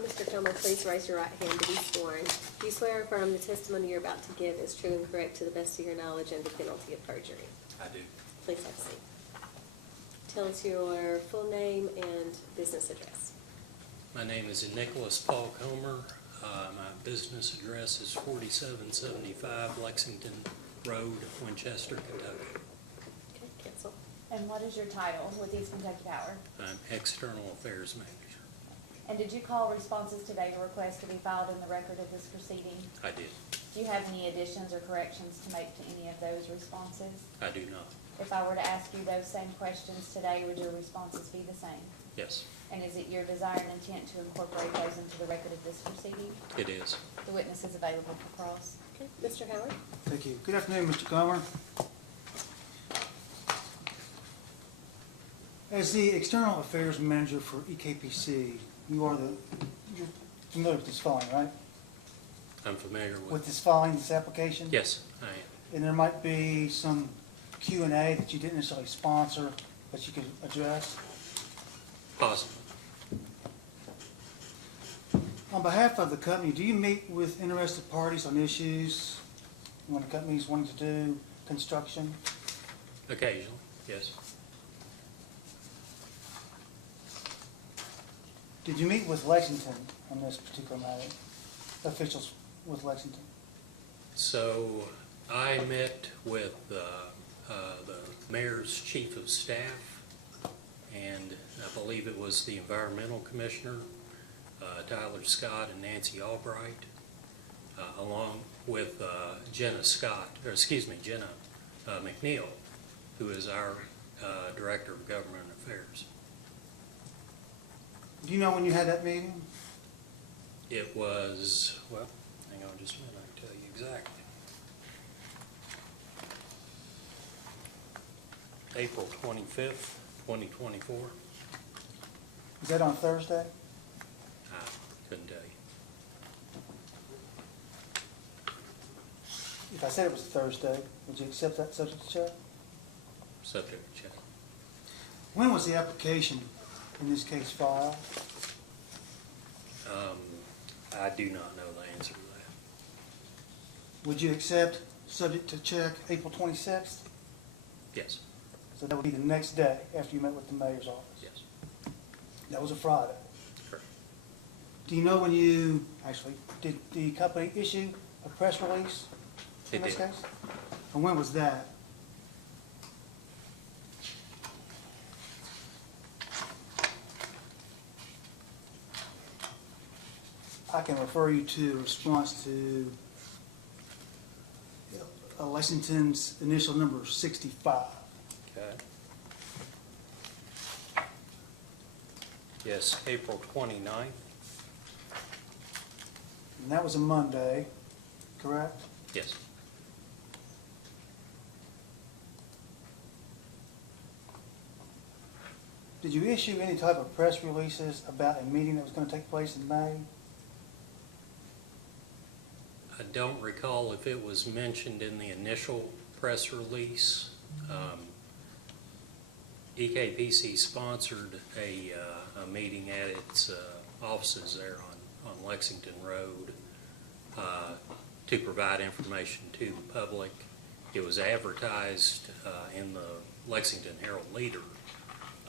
Mr. Comer, please raise your right hand to be sworn. Do you swear or affirm the testimony you're about to give is true and correct to the best of your knowledge under penalty of perjury? I do. Please have a seat. Tell us your full name and business address. My name is Nicholas Paul Comer. My business address is 4775 Lexington Road, Winchester, Kentucky. Okay, cancel. And what is your title with East Kentucky Power? I'm External Affairs Manager. And did you call responses today to request to be filed in the record of this proceeding? I did. Do you have any additions or corrections to make to any of those responses? I do not. If I were to ask you those same questions today, would your responses be the same? Yes, And is it your desire and intent to incorporate those into the record of this proceeding? it is. The witness is available for cross. Okay, Mr. Howard? Thank you. Good afternoon, Mr. Comer. As the External Affairs Manager for EKPC, you're familiar with this filing, right? I'm familiar With with, this filing, this application? yes, I am. And there might be some Q&A that you didn't necessarily sponsor, but you could address? Possible. On behalf of the company, do you meet with interested parties on issues when the company's wanting to do construction? Occasionally, yes. Did you meet with Lexington on this particular matter? Officials with Lexington? So I met with the mayor's chief of staff, and I believe it was the environmental commissioner, Tyler Scott and Nancy Albright, along with Jenna McNeil, who is our Director of Government Affairs. Do you know when you had that meeting? It was, well, hang on just a minute, I can tell you exactly. April 25th, 2024. Is that on Thursday? I couldn't tell you. If I said it was Thursday, would you accept that subject to check? Subject to check. When was the application in this case filed? I do not know the answer to that. Would you accept subject to check April 26th? Yes, So that would be the next day after you met with the mayor's office? yes, That was a Friday. correct. Do you know when did the company issue a press release in It this did. case? And when was that? I can refer you to a response to Lexington's initial number 65. Okay. Yes, April 29th. And that was a Monday, correct? Yes. Did you issue any type of press releases about a meeting that was going to take place in May? I don't recall if it was mentioned in the initial press release. EKPC sponsored a meeting at its offices there on Lexington Road to provide information to the public. It was advertised in the Lexington Herald Leader,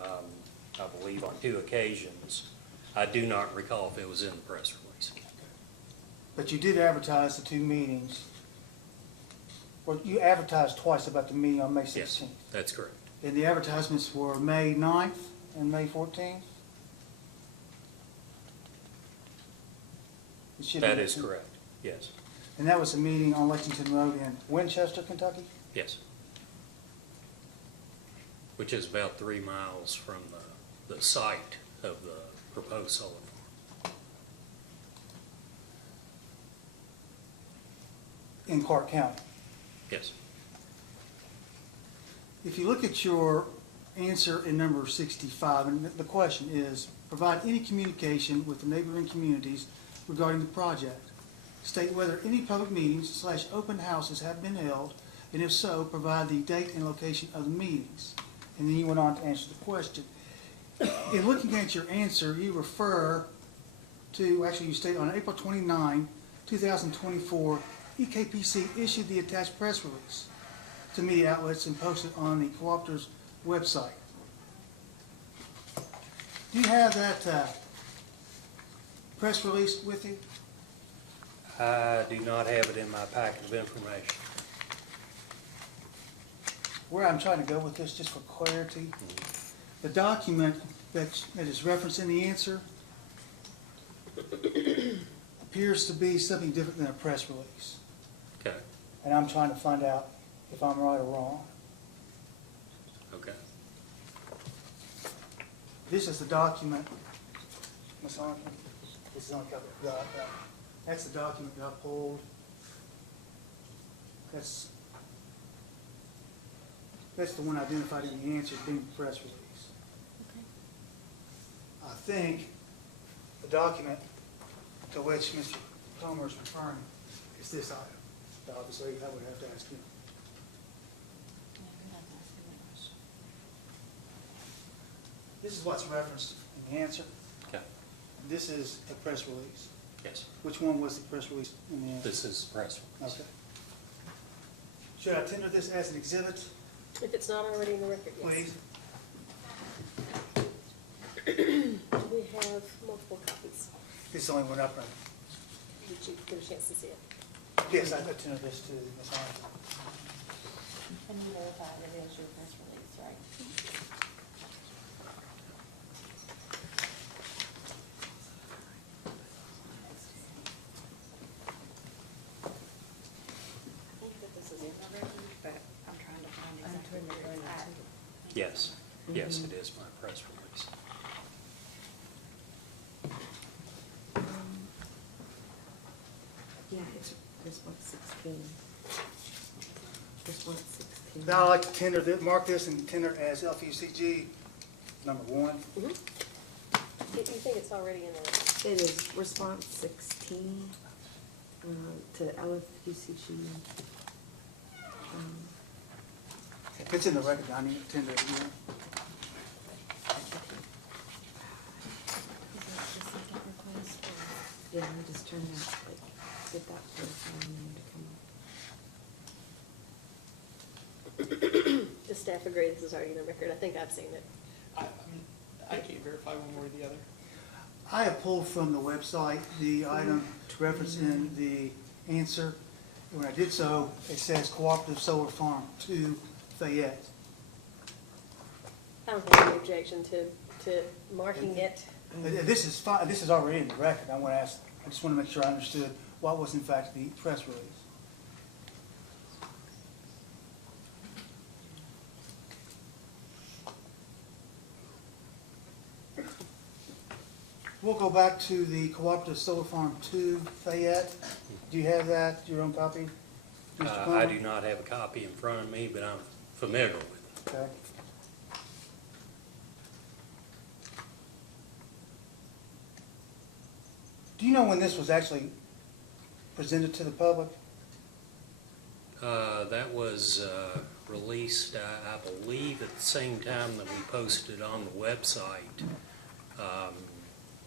I believe on 2 occasions. I do not recall if it was in the press release. But you did advertise the 2 meetings. Well, you advertised twice about the meeting on May 16th. Yes, that's correct. And the advertisements were May 9th and May 14th? It should That be- is correct, yes, And that was a meeting on Lexington Road in Winchester, Kentucky? yes. Which is about 3 miles from the site of the proposed solar farm. In Clark County. Yes, If you look at your answer in number 65, and the question is, provide any communication with the neighboring communities regarding the project. State whether any public meetings / open houses have been held, and if so, provide the date and location of the meetings. And then you went on to answer the question. In looking at your answer, you refer to, actually you state on April 29, 2024, EKPC issued the attached press release to media outlets and posted on the Cooperative's website. Do you have that press release with you? I do not have it in my packet of information. Where I'm trying to go with this, just for clarity, the document that is referenced in the answer appears to be something different than a press release. Okay, And I'm trying to find out if I'm right or wrong. okay. This is the document, Ms. Harkin, this is on a couple, that's the document that I pulled. That's the one identified in the answer being the press release. I think the document to which Mr. Palmer is referring is this item. Obviously, I would have to ask him. This is what's referenced in the answer. Okay. This is a press release. Yes. Which one was the press release in the answer? This is press release. Okay. Should I tender this as an exhibit? If it's not already in the record, yes. Please. We have multiple copies. This is the only one up there. Did you get a chance to see it? Yes, I could tender this to Ms. Harkin. Can you verify that it is your press release, right? I think that this is in the record, but I'm trying to find exactly where it's at. Yes, yes, it is my press release. Yeah, it's response 16. Response 16. Now I'd like to tender this, mark this and tender as LFUCG number 1. You think it's already in the record? It is response 16 to LFUCG. If it's in the record, I need to tender it again. Yeah, I just turn that, like, get that profile name to come up. The staff agree this is already in the record. I think I've seen it. I can't verify one way or the other. I have pulled from the website the item referenced in the answer. When I did so, it says Cooperative Solar Farm 2, Fayette. I don't have any objection to marking it. This is fine, this is already in the record. I just want to make sure I understood what was in fact the press release. We'll go back to the Cooperative Solar Farm 2, Fayette. Do you have that, your own copy, Mr. I Palmer? do not have a copy in front of me, but I'm familiar with it. Okay. Do you know when this was actually presented to the public? That was released, I believe, at the same time that we posted on the website,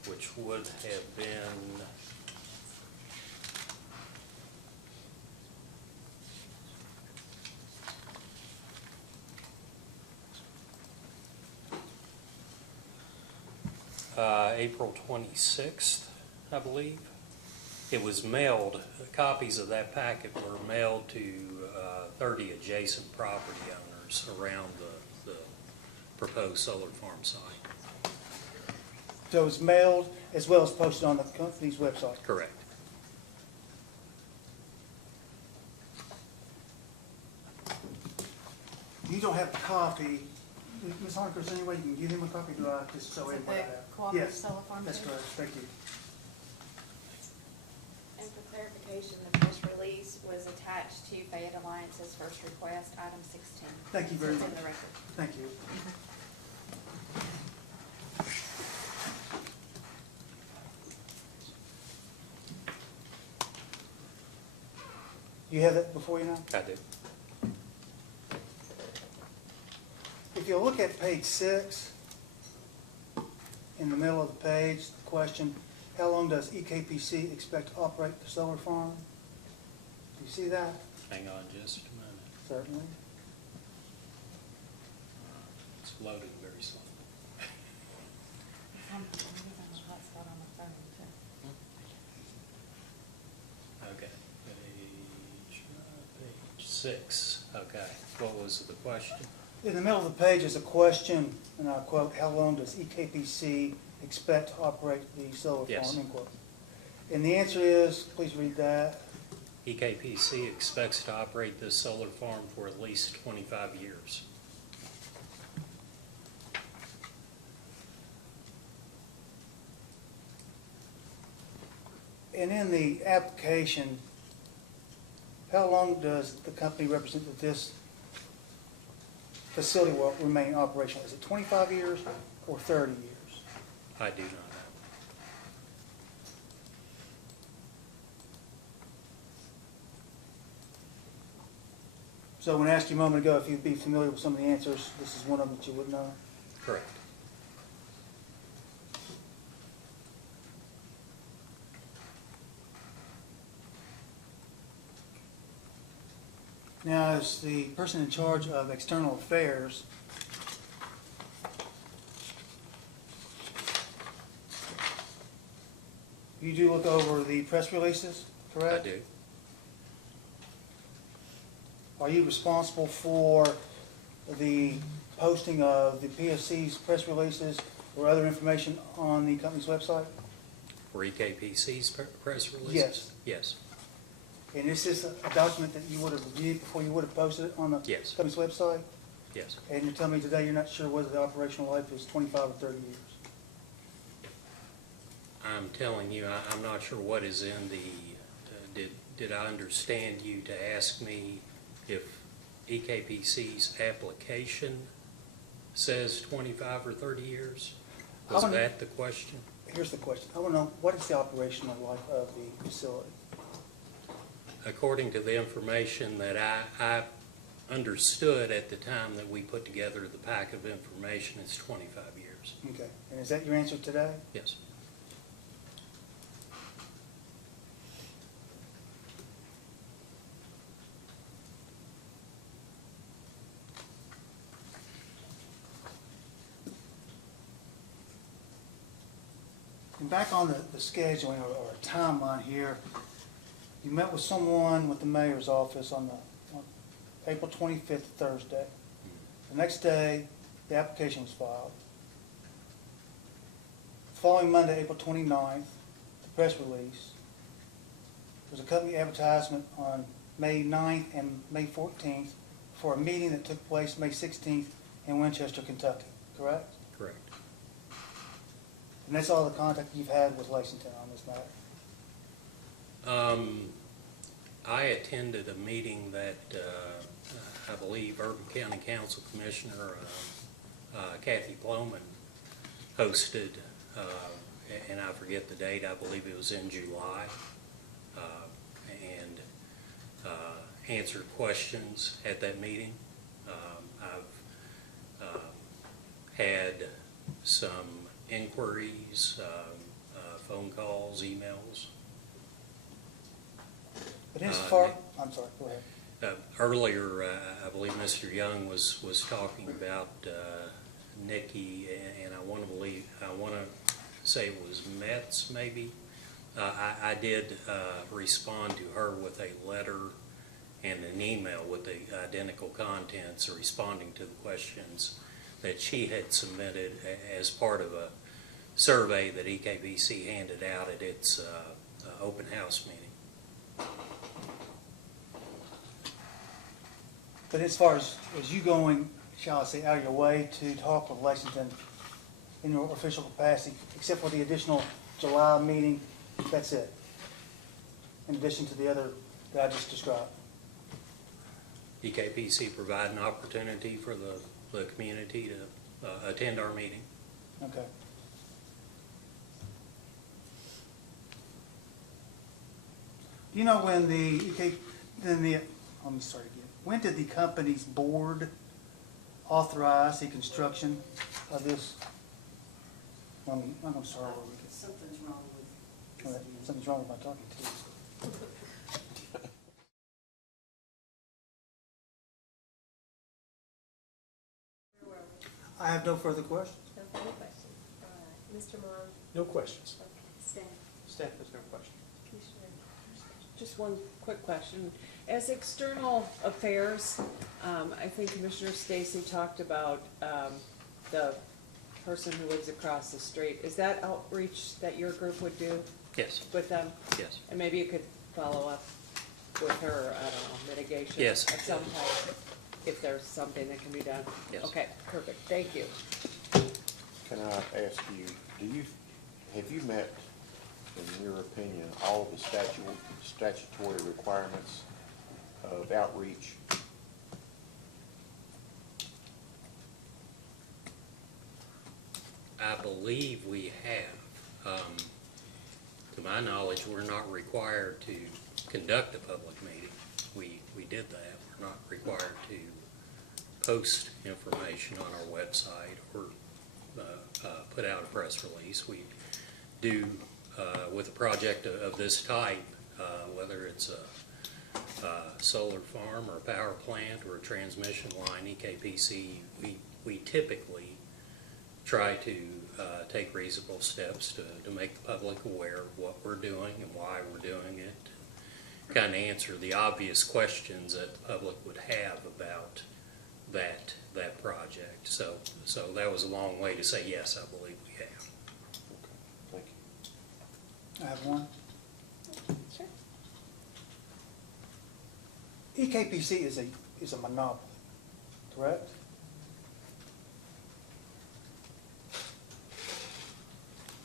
which would have been April 26th, I believe. It was mailed, copies of that packet were mailed to 30 adjacent property owners around the proposed solar farm site. So it was mailed as well as posted on the company's website? Correct. You don't have a copy. Ms. Harker, is there any way you can give him a copy? Do I just so Is it everybody the have? Cooperative Yes, Solar Farm that's too? correct. Thank you. And for clarification, the press release was attached to Fayette Alliance's first request, item 16. Thank you very It's much. in the record. Thank you. You have that before you now? I do. If you look at page 6, in the middle of the page, the question, how long does EKPC expect to operate the solar farm? Do you see that? Hang on just a minute. Certainly. It's loading very slowly. Okay, page 6. Okay, what was the question? In the middle of the page is a question, and I quote, how long does EKPC expect to operate the solar Yes. farm, end quote. And the answer is, please read that. EKPC expects to operate this solar farm for at least 25 years. And in the application, how long does the company represent that this facility will remain operational? Is it 25 years or 30 years? I do not know. So when I asked you a moment ago if you'd be familiar with some of the answers, this is one of them that you would know? Correct. Now, as the person in charge of external affairs, you do look over the press releases, correct? I do. Are you responsible for the posting of the PSC's press releases or other information on the company's website? For EKPC's press release? Yes. Yes. And is this a document that you would have reviewed before you would have posted it on the Yes. company's website? Yes. And you're telling me today you're not sure whether the operational life is 25 or 30 years? I'm telling you, I'm not sure what is in the, did I understand you to ask me if EKPC's application says 25 or 30 years? Was that the question? Here's the question. I want to know, what is the operational life of the facility? According to the information that I understood at the time that we put together the pack of information, it's 25 years. Okay. And is that your answer today? Yes. And back on the scheduling or timeline here, you met with someone with the mayor's office on April 25th, Thursday. The next day, the application was filed. The following Monday, April 29th, the press release. There was a company advertisement on May 9th and May 14th for a meeting that took place May 16th in Winchester, Kentucky, correct? Correct. And that's all the contact you've had with Lexington on this matter? I attended a meeting that I believe Urban County Council Commissioner Kathy Ploman hosted, and I forget the date, I believe it was in July, and answered questions at that meeting. I've had some inquiries, phone calls, emails. But as far, I'm sorry, go ahead. Earlier, I believe Mr. Young was talking about Nikki, and I want to say it was Metz, maybe. I did respond to her with a letter and an email with the identical contents, responding to the questions that she had submitted as part of a survey that EKBC handed out at its open house meeting. But as far as you going, shall I say, out of your way to talk with Lexington in your official capacity, except for the additional July meeting, that's it? In addition to the other that I just described? EKPC provide an opportunity for the community to attend our meeting. Okay. You know when let me start again. When did the company's board authorize the construction of this? I'm sorry. Something's wrong with Something's wrong with my talking to you. I have no further questions. No further questions. All right. Mr. Morrow? No questions. Okay. Staff? Staff has no question. Commissioner? Just one quick question. As external affairs, I think Commissioner Stacy talked about the person who lives across the street. Is that outreach that your group would do Yes. with them? Yes. And maybe you could follow up with her, I don't know, mitigation Yes. of some type, if there's something that can be done? Yes. Okay, perfect. Thank you. Can I ask you, have you met in your opinion, all of the statutory requirements of outreach? I believe we have. To my knowledge, we're not required to conduct a public meeting. We did that. We're not required to post information on our website or put out a press release. We do, with a project of this type, whether it's a solar farm or a power plant or a transmission line, EKPC, we typically try to take reasonable steps to make the public aware of what we're doing and why we're doing it. Kind of answer the obvious questions that the public would have about that project. So that was a long way to say yes, I believe we have. Thank you. I have one. Sure. EKPC is a monopoly, correct?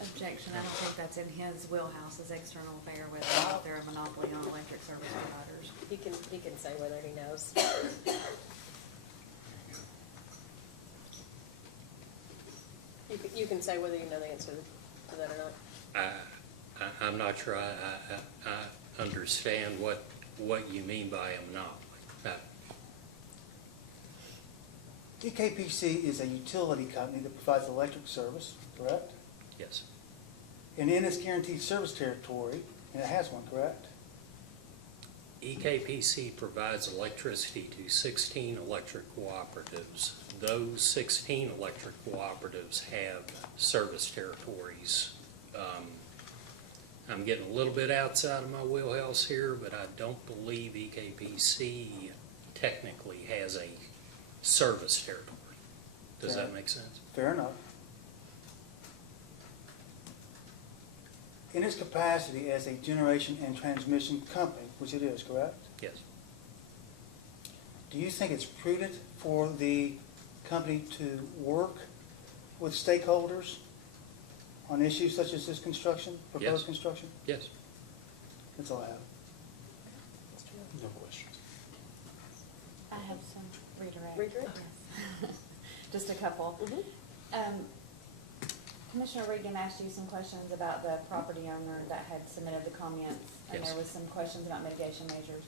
Objection, I don't think that's in his wheelhouse as external affair, whether or not they're a monopoly on electric service providers. He can say whether he knows. You can say whether you know the answer to that or not. I'm not sure I understand what you mean by a monopoly. EKPC is a utility company that provides electric service, correct? Yes. And in its guaranteed service territory, and it has one, correct? EKPC provides electricity to 16 electric cooperatives. Those 16 electric cooperatives have service territories. I'm getting a little bit outside of my wheelhouse here, but I don't believe EKPC technically has a service territory. Does that make sense? Fair enough. In its capacity as a generation and transmission company, which it is, correct? Yes. Do you think it's prudent for the company to work with stakeholders on issues such as this construction, proposed Yes. construction? Yes. That's all I have. No questions. I have some redirect. Redirect? Yes. Just a couple. Commissioner Regan asked you some questions about the property owner that had submitted the comments, and Yes. there was some questions about mitigation measures.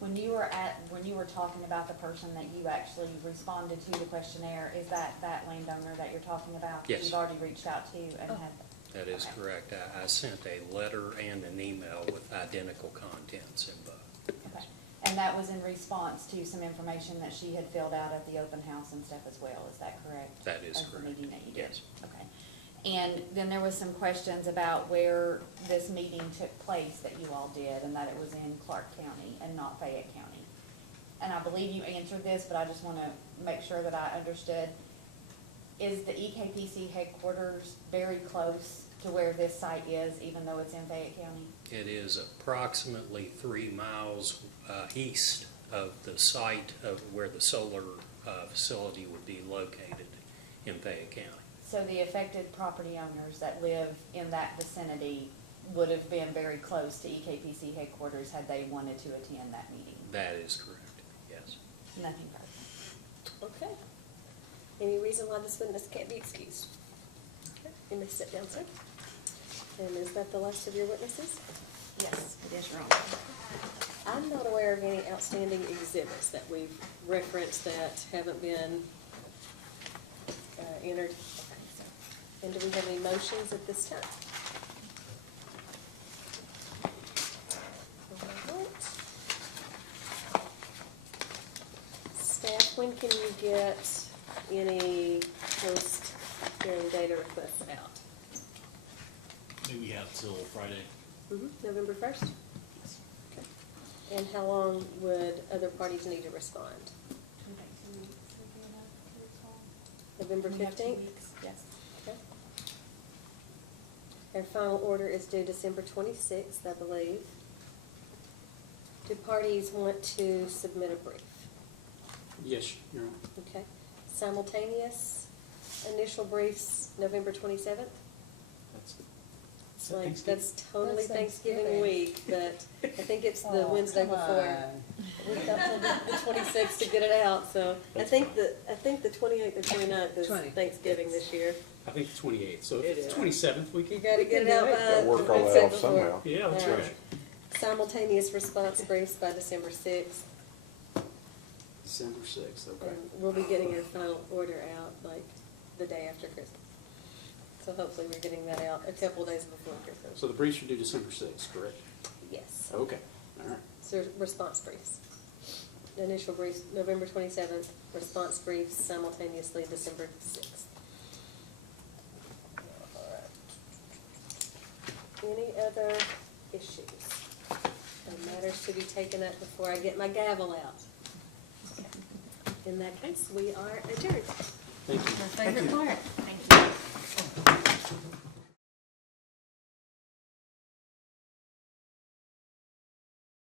When you were talking about the person that you actually responded to the questionnaire, is that landowner that you're talking about? Yes. You've already reached out to and have? That is Okay. correct. I sent a letter and an email with identical contents in both. Okay. And that was in response to some information that she had filled out at the open house and stuff as well, is that correct? That is As the correct. meeting that you did? Yes. Okay. And then there was some questions about where this meeting took place that you all did, and that it was in Clark County and not Fayette County. And I believe you answered this, but I just want to make sure that I understood. Is the EKPC headquarters very close to where this site is, even though it's in Fayette County? It is approximately 3 miles east of the site of where the solar facility would be located in Fayette County. So the affected property owners that live in that vicinity would have been very close to EKPC headquarters had they wanted to attend that meeting? That is correct, yes. Nothing further. Okay. Any reason why this witness can't be excused? Okay. You may sit down, sir. And is that the last of your witnesses? Yes, it is, Your Honor. I'm not aware of any outstanding exhibits that we've referenced that haven't been entered. And do we have any motions at this time? All right. Staff, when can you get any post-hearing data requests out? Maybe we have till Friday. November 1st? Okay. And how long would other parties need to respond? November 15th? Yes. Okay. Our final order is due December 26th, I believe. Do parties want to submit a brief? Yes, Your Honor. Okay. Simultaneous initial briefs, November 27th? That's Is that Like, Thanksgiving? that's totally That's Thanksgiving Thanksgiving. week, but I think it's the Oh, Wednesday come before. on. We've got till the 26th to get it out, so I think the 28th or 29th is 20. Thanksgiving this year. I think the 28th, so if It it's is. 27th, we You can. gotta get it out by Gotta the work all that Wednesday off before. somehow. Yeah, that's Uh, right. Simultaneous response briefs by December 6th. December 6th, okay. And we'll be getting our final order out like the day after Christmas. So hopefully we're getting that out a couple days before Christmas. So the briefs are due December 6th, correct? Yes. Okay, all right. So response briefs. The initial briefs, November 27th, response briefs simultaneously December 6th. Any other issues or matters to be taken up before I get my gavel out? In that case, we are adjourned. Thank you. My favorite part. Thank you.